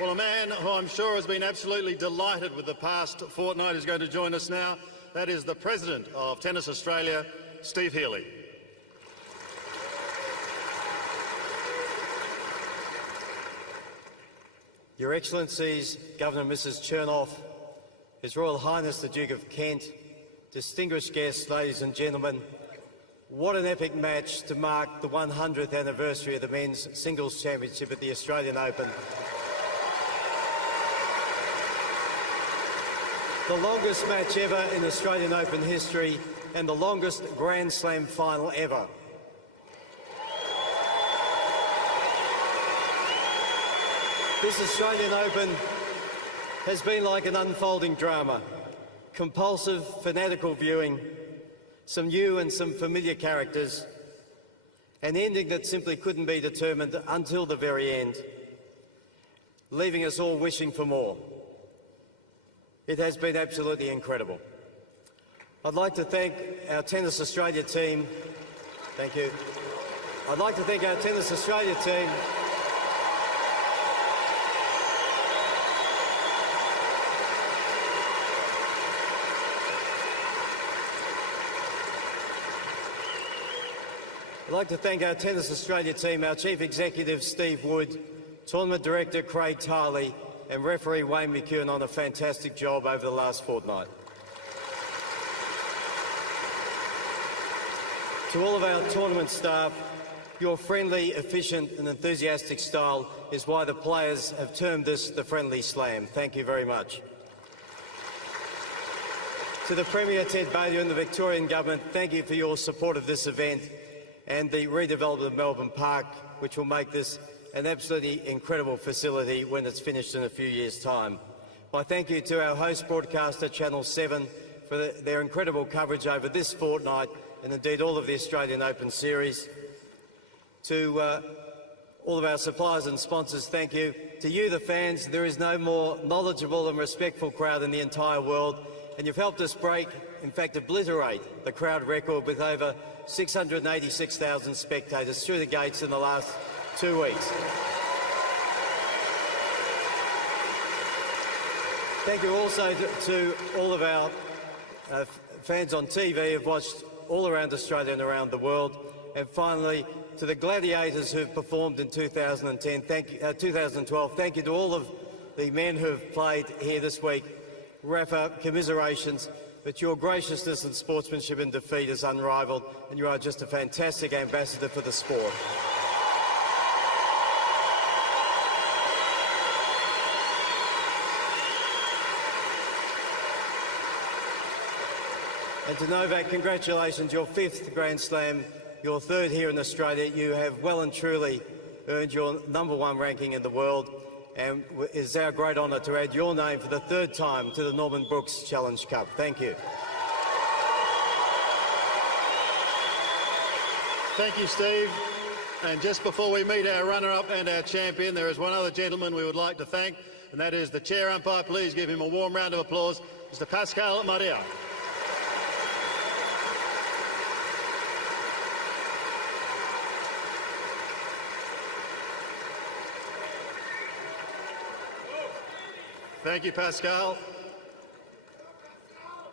Well, a man who I'm sure has been absolutely delighted with the past fortnight is going to join us now. That is the President of Tennis Australia, Steve Healy. Your Excellencies, Governor Mrs Chernoff, His Royal Highness the Duke of Kent, distinguished guests, ladies and gentlemen, what an epic match to mark the 100th anniversary of the Men's Singles Championship at the Australian Open. The longest match ever in Australian Open history and the longest Grand Slam final ever. This Australian Open has been like an unfolding drama. Compulsive, fanatical viewing, some new and some familiar characters, an ending that simply couldn't be determined until the very end, leaving us all wishing for more. It has been absolutely incredible. I'd like to thank our Tennis Australia team. Thank you. I'd like to thank our Tennis Australia team. I'd like to thank our Tennis Australia team, our Chief Executive Steve Wood, Tournament Director Craig Tarley and Referee Wayne McEwen on a fantastic job over the last fortnight. To all of our tournament staff, your friendly, efficient and enthusiastic style is why the players have termed this the Friendly Slam. Thank you very much. To the Premier Ted Baillieu and the Victorian Government, thank you for your support of this event and the redevelopment of Melbourne Park, which will make this an absolutely incredible facility when it's finished in a few years' time. My thank you to our host broadcaster, Channel 7, for their incredible coverage over this fortnight and indeed all of the Australian Open Series. To all of our suppliers and sponsors, thank you. To you, the fans, there is no more knowledgeable and respectful crowd in the entire world, and you've helped us break, in fact obliterate, the crowd record with over 686,000 spectators through the gates in the last 2 weeks. Thank you also to all of our fans on TV who've watched all around Australia and around the world. And finally, to the gladiators who've performed in 2012, thank you to all of the men who've played here this week. Rafa, commiserations, but your graciousness and sportsmanship in defeat is unrivalled, and you are just a fantastic ambassador for the sport. And to Novak, congratulations, your 5th Grand Slam, your 3rd here in Australia. You have well and truly earned your #1 ranking in the world, and it is our great honour to add your name for the 3rd time to the Norman Brooks Challenge Cup. Thank you. Thank you, Steve. And just before we meet our runner-up and our champion, there is one other gentleman we would like to thank, and that is the chair umpire. Please give him a warm round of applause, Mr. Pascal Maria. Thank you, Pascal.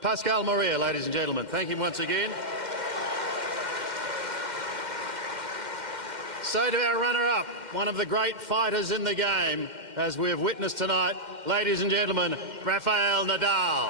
Pascal Maria, ladies and gentlemen. Thank you once again. So to our runner-up, one of the great fighters in the game, as we have witnessed tonight, ladies and gentlemen, Rafael Nadal.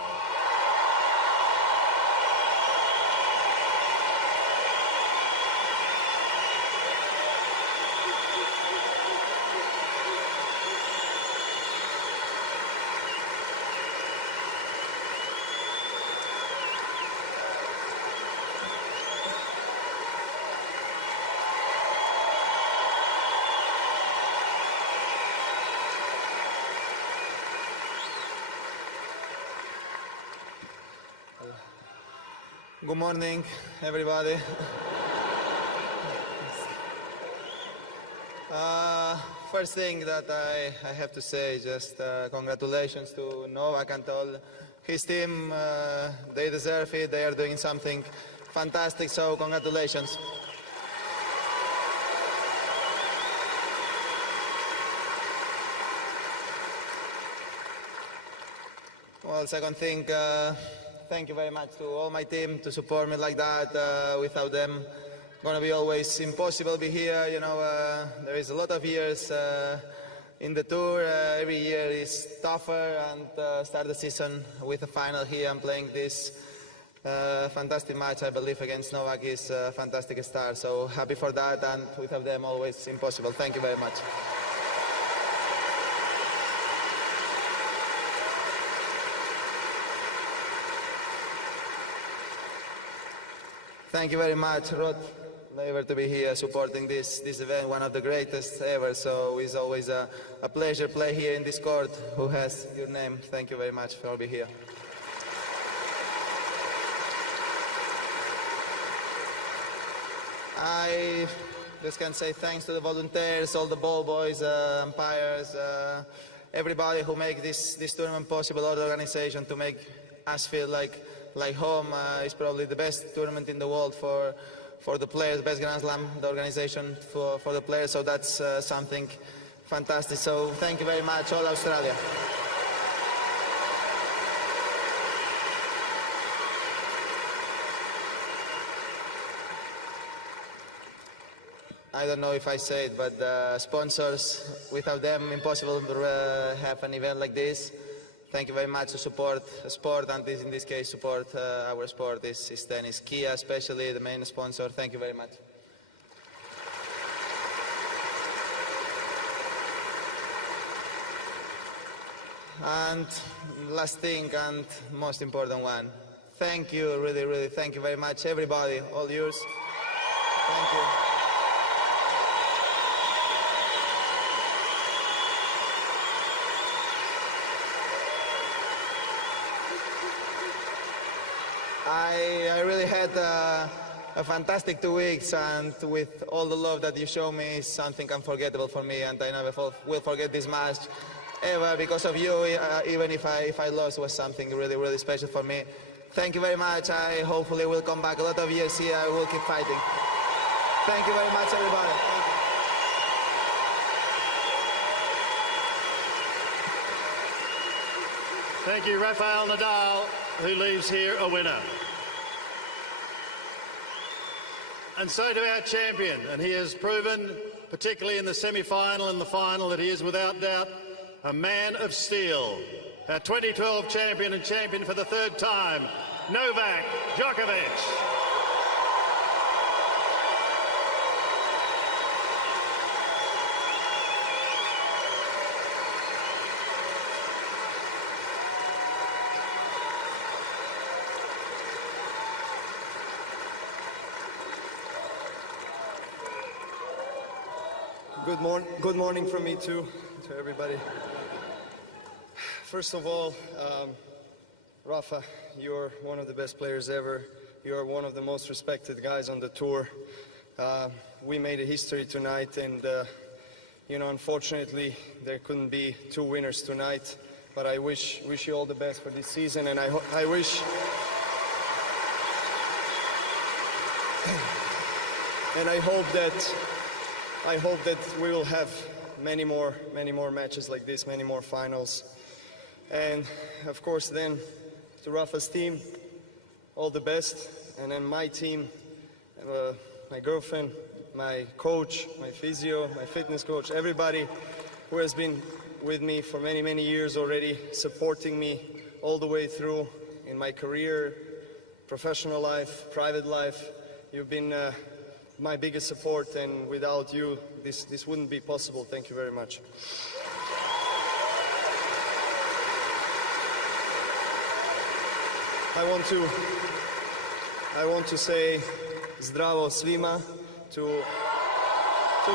Good morning, everybody. First thing that I have to say, just congratulations to Novak and all his team. They deserve it. They are doing something fantastic, so congratulations. Well, second thing, thank you very much to all my team to support me like that. Without them, gonna be always impossible to be here. You know, there is a lot of years in the tour. Every year is tougher, and start the season with a final here and playing this fantastic match, I believe, against Novak is a fantastic start. So happy for that, and without them, always impossible. Thank you very much. Thank you very much, Rod Laver, to be here supporting this event, one of the greatest ever. So it's always a pleasure to play here in this court who has your name. Thank you very much for being here. I just can say thanks to the volunteers, all the ball boys, umpires, everybody who make this tournament possible, all the organization to make us feel like home. Is probably the best tournament in the world for the players, best Grand Slam, the organization for the players, so that's something fantastic. So thank you very much, all Australia. I don't know if I say it, but the sponsors, without them, impossible to have an event like this. Thank you very much to support sport, and in this case support our sport is tennis. Kia especially, the main sponsor. Thank you very much. And last thing, and most important one, thank you, really, really thank you very much, everybody, all yours. Thank you. I really had a fantastic 2 weeks, and with all the love that you show me, it's something unforgettable for me, and I never will forget this match ever because of you. Even if I lost, was something really, really special for me. Thank you very much. I hopefully will come back a lot of years here. I will keep fighting. Thank you very much, everybody. Thank you, Rafael Nadal, who leaves here a winner. And so to our champion, and he has proven, particularly in the semi-final and the final, that he is without doubt a man of steel. Our 2012 champion and champion for the third time, Novak Djokovic. Good morning from me too, to everybody. First of all, Rafa, you're one of the best players ever. You're one of the most respected guys on the tour. We made a history tonight, and you know, unfortunately, there couldn't be 2 winners tonight. But I wish you all the best for this season, and I wish. And I hope that we will have many more matches like this, many more finals. And of course then to Rafa's team, all the best. And then my team, my girlfriend, my coach, my physio, my fitness coach, everybody who has been with me for many years already, supporting me all the way through in my career, professional life, private life. You've been my biggest support, and without you, this wouldn't be possible. Thank you very much. I want to say zdravo svima to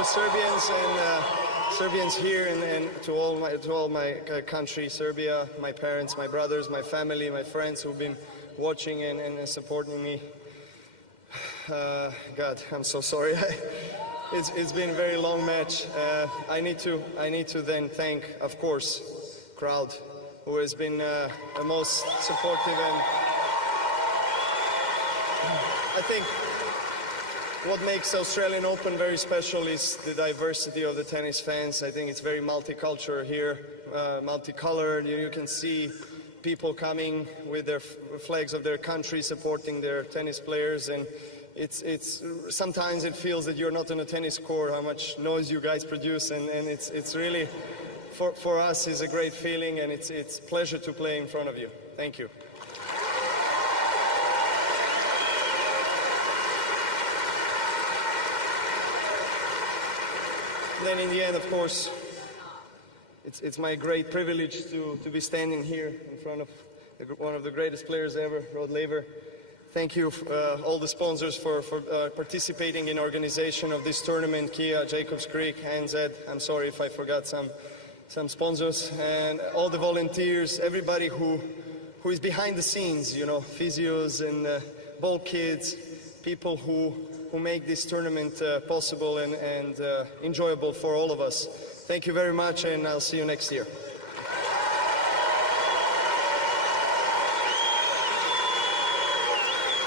Serbians and Serbians here, and to all my country, Serbia, my parents, my brothers, my family, my friends who've been watching and supporting me. God, I'm so sorry. It's been a very long match. I need to then thank, of course, crowd, who has been the most supportive. And I think what makes Australian Open very special is the diversity of the tennis fans. I think it's very multicultural here, multicolored. You can see people coming with their flags of their country, supporting their tennis players, and it's sometimes it feels that you're not on a tennis court, how much noise you guys produce, and it's really for us is a great feeling, and it's a pleasure to play in front of you. Thank you. Then in the end, of course, it's my great privilege to be standing here in front of one of the greatest players ever, Rod Laver. Thank you, all the sponsors, for participating in organization of this tournament, Kia, Jacobs Creek, NZ. I'm sorry if I forgot some sponsors, and all the volunteers, everybody who is behind the scenes, you know, physios and ball kids, people who make this tournament possible and enjoyable for all of us. Thank you very much, and I'll see you next year.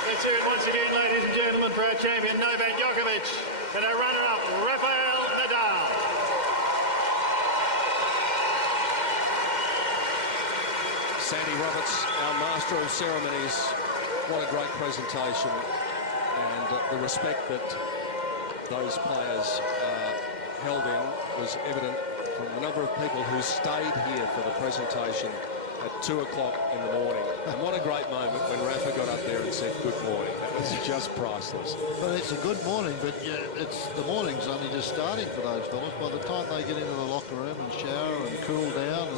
Let's hear it once again, ladies and gentlemen, for our champion Novak Djokovic and our runner-up Rafael Nadal. Sandy Roberts, our master of ceremonies. What a great presentation, and the respect that those players held in was evident from a number of people who stayed here for the presentation at 2 o'clock in the morning. And what a great moment when Rafa got up there and said good morning. That It's just priceless. But it's a good morning, but yeah, the morning's only just starting for those fellas. By the time they get into the locker room and shower and cool down and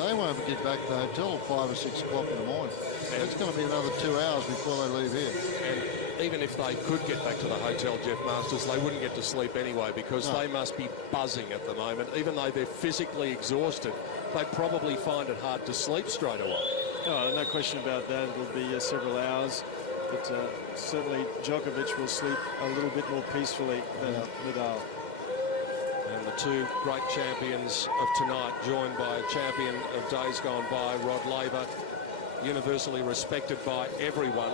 they won't get back to the hotel 5 or 6 o'clock in the morning. And it's going to be another 2 hours before they leave here. And even if they could get back to the hotel, Jeff Masters, they wouldn't get to sleep anyway because they must be buzzing at the moment. Even though they're physically exhausted, they probably find it hard to sleep straight away. Oh, no question about that. It'll be several hours. But certainly Djokovic will sleep a little bit more peacefully than Nadal. And the two great champions of tonight, joined by a champion of days gone by, Rod Laver, universally respected by everyone,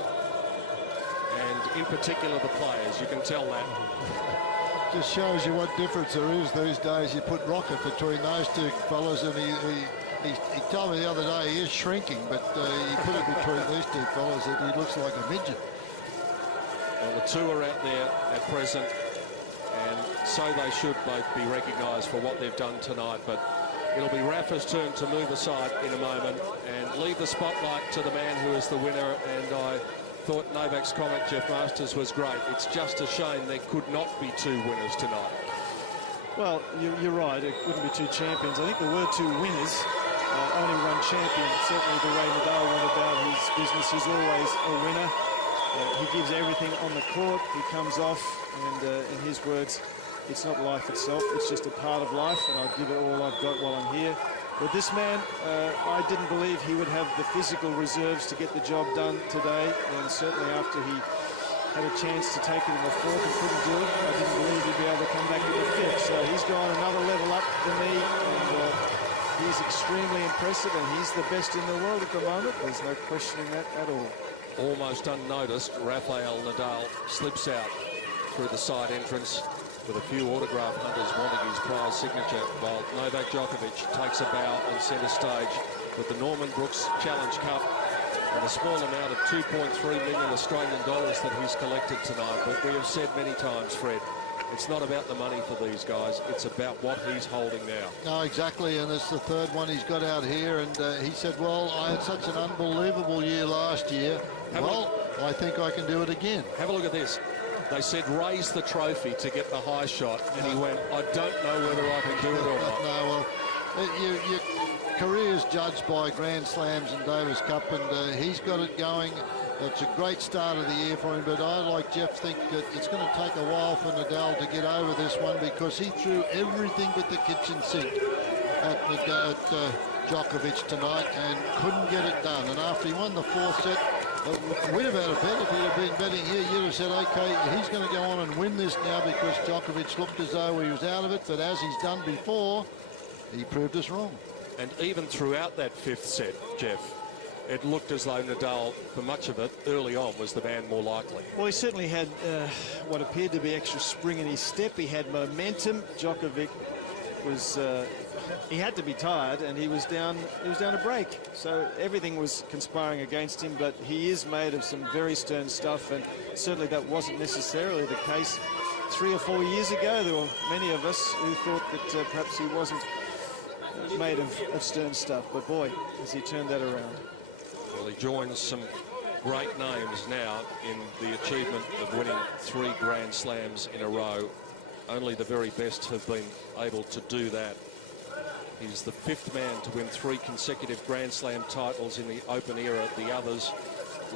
and in particular the players. You can tell that. Just shows you what difference there is these days. You put rocket between those two fellas, and he told me the other day he is shrinking, but you put it between these two fellas and he looks like a midget. Well, the two are out there at present, and so they should both be recognised for what they've done tonight. But it'll be Rafa's turn to move aside in a moment and leave the spotlight to the man who is the winner. And I thought Novak's comment, Jeff Masters, was great. It's just a shame there could not be two winners tonight. Well, you're right. It wouldn't be two champions. I think there were two winners. Only one champion. Certainly the way Nadal went about his business, he's always a winner. He gives everything on the court. He comes off, and in his words, it's not life itself. It's just a part of life, and I'll give it all I've got while I'm here. But this man, I didn't believe he would have the physical reserves to get the job done today, and certainly after he had a chance to take it in the fourth and couldn't do it, I didn't believe he'd be able to come back in the fifth. So he's gone another level up than me, and he's extremely impressive, and he's the best in the world at the moment. There's no questioning that at all. Almost unnoticed, Rafael Nadal slips out through the side entrance with a few autograph hunters wanting his prize signature, while Novak Djokovic takes a bow on centre stage with the Norman Brooks Challenge Cup and a small amount of 2.3 million Australian dollars that he's collected tonight. But we have said many times, Fred, it's not about the money for these guys, it's about what he's holding now. No, exactly, and it's the third one he's got out here, and he said, well, I had such an unbelievable year last year. I think I can do it again. Have a look at this. They said raise the trophy to get the high shot, and he went, I don't know whether I can do it or not. No, well, your career's judged by Grand Slams and Davis Cup, and he's got it going. It's a great start of the year for him, but I, like Jeff, think that it's going to take a while for Nadal to get over this one because he threw everything but the kitchen sink at Djokovic tonight and couldn't get it done. And after he won the fourth set, we'd have had a bet if he'd have been betting here. You'd have said, OK, he's going to go on and win this now because Djokovic looked as though he was out of it. But as he's done before, he proved us wrong. And even throughout that fifth set, Jeff, it looked as though Nadal, for much of it, early on, was the man more likely. Well, he certainly had what appeared to be extra spring in his step. He had momentum. Djokovic was... he had to be tired, and he was down a break. So everything was conspiring against him, but he is made of some very stern stuff, and certainly that wasn't necessarily the case 3 or 4 years ago. There were many of us who thought that perhaps he wasn't made of stern stuff, but boy, has he turned that around. Well, he joins some great names now in the achievement of winning 3 Grand Slams in a row. Only the very best have been able to do that. He's the 5th man to win 3 consecutive Grand Slam titles in the Open era. The others,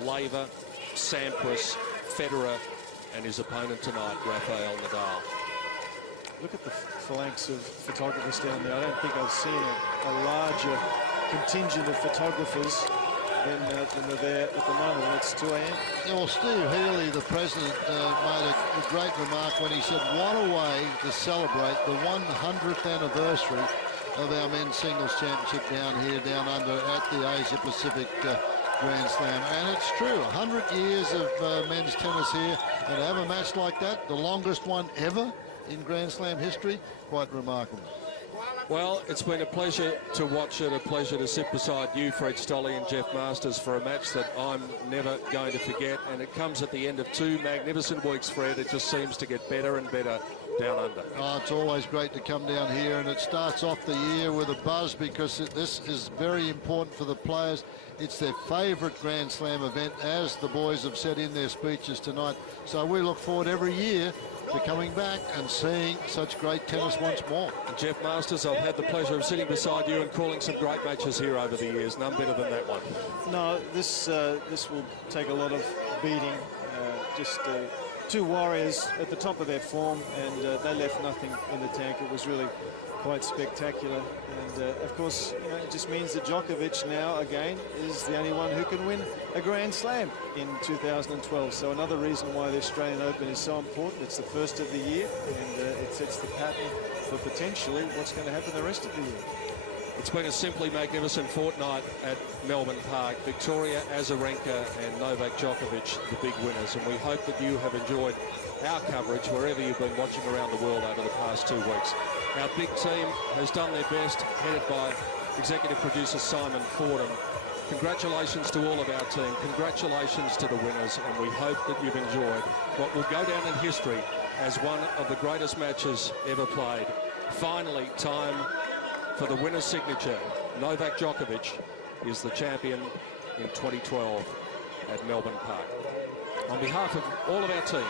Laver, Sampras, Federer, and his opponent tonight, Rafael Nadal. Look at the phalanx of photographers down there. I don't think I've seen a larger contingent of photographers than are there at the moment. It's 2 a.m. Yeah, well, Steve Healy, the president, made a great remark when he said, what a way to celebrate the 100th anniversary of our men's singles championship down under at the Asia Pacific Grand Slam. And it's true, 100 years of men's tennis here, and to have a match like that, the longest one ever in Grand Slam history, quite remarkable. Well, it's been a pleasure to watch it, a pleasure to sit beside you, Fred Stolle and Jeff Masters, for a match that I'm never going to forget. And it comes at the end of 2 magnificent weeks, Fred. It just seems to get better and better down under. Oh, it's always great to come down here, and it starts off the year with a buzz because this is very important for the players. It's their favourite Grand Slam event, as the boys have said in their speeches tonight. So we look forward every year to coming back and seeing such great tennis once more. Jeff Masters, I've had the pleasure of sitting beside you and calling some great matches here over the years. None better than that one. No, this will take a lot of beating. Just two warriors at the top of their form, and they left nothing in the tank. It was really quite spectacular. And of course, you know, it just means that Djokovic now again is the only one who can win a Grand Slam in 2012. So another reason why the Australian Open is so important. It's the first of the year, and it sets the pattern for potentially what's going to happen the rest of the year. It's been a simply magnificent fortnight at Melbourne Park. Victoria Azarenka and Novak Djokovic, the big winners, and we hope that you have enjoyed our coverage wherever you've been watching around the world over the past 2 weeks. Our big team has done their best, headed by executive producer Simon Fordham. Congratulations to all of our team. Congratulations to the winners, and we hope that you've enjoyed what will go down in history as one of the greatest matches ever played. Finally, time for the winner's signature. Novak Djokovic is the champion in 2012 at Melbourne Park. On behalf of all of our team,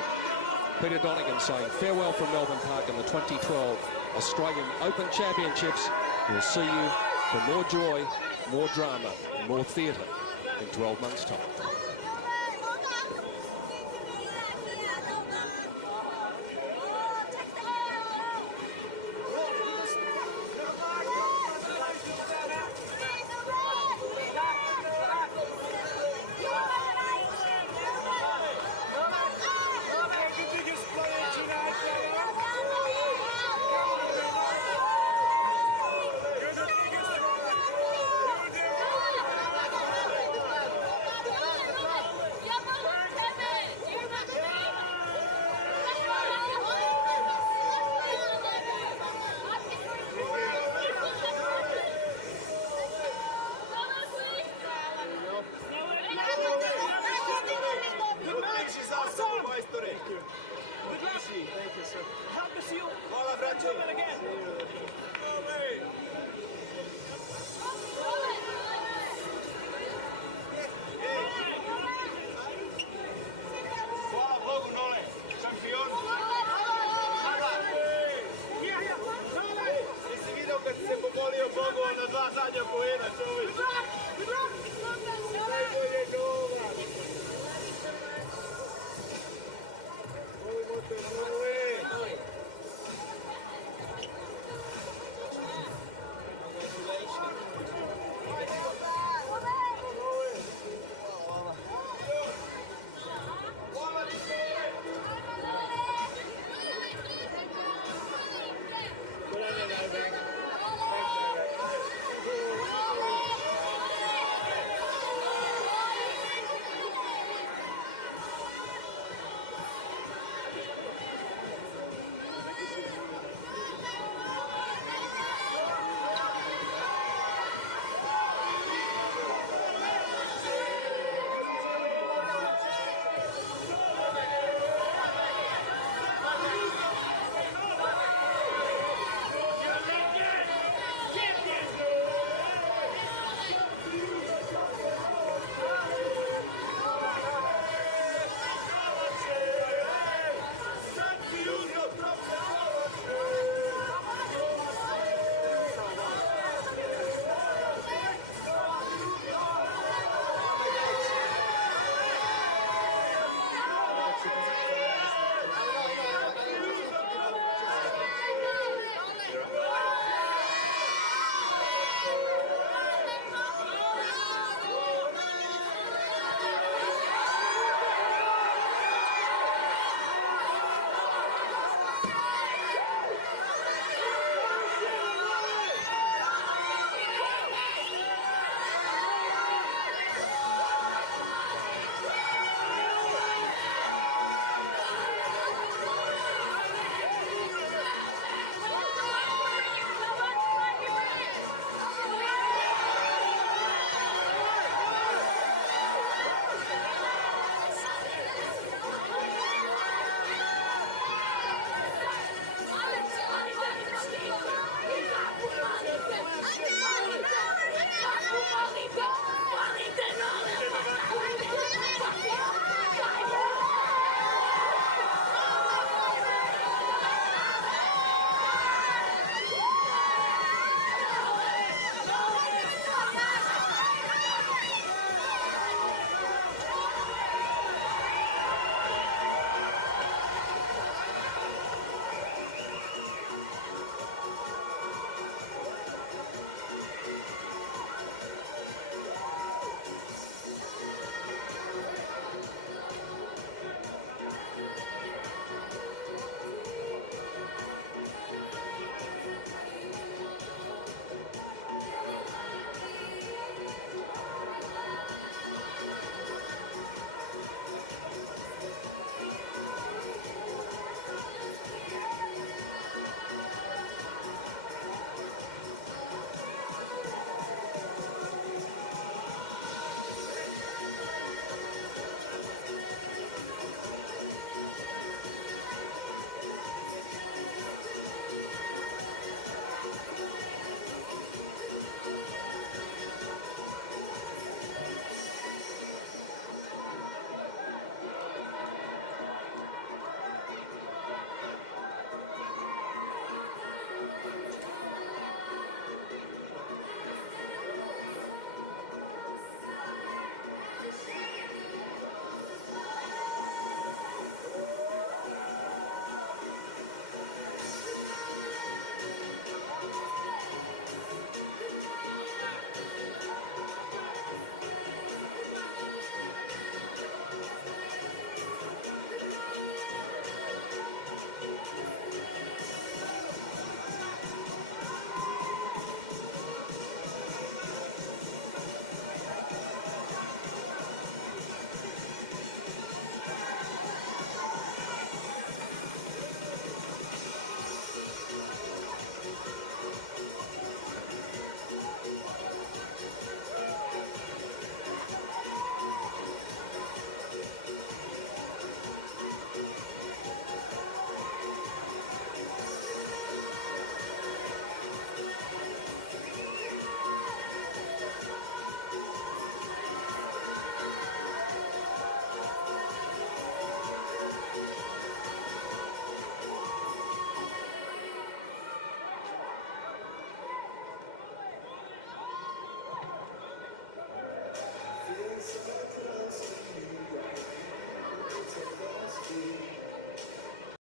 Peter Donegan saying farewell from Melbourne Park in the 2012 Australian Open Championships. We'll see you for more joy, more drama, and more theatre in 12 months' time. Seguido que se pomolio poco na dva zadnja poena, čovič.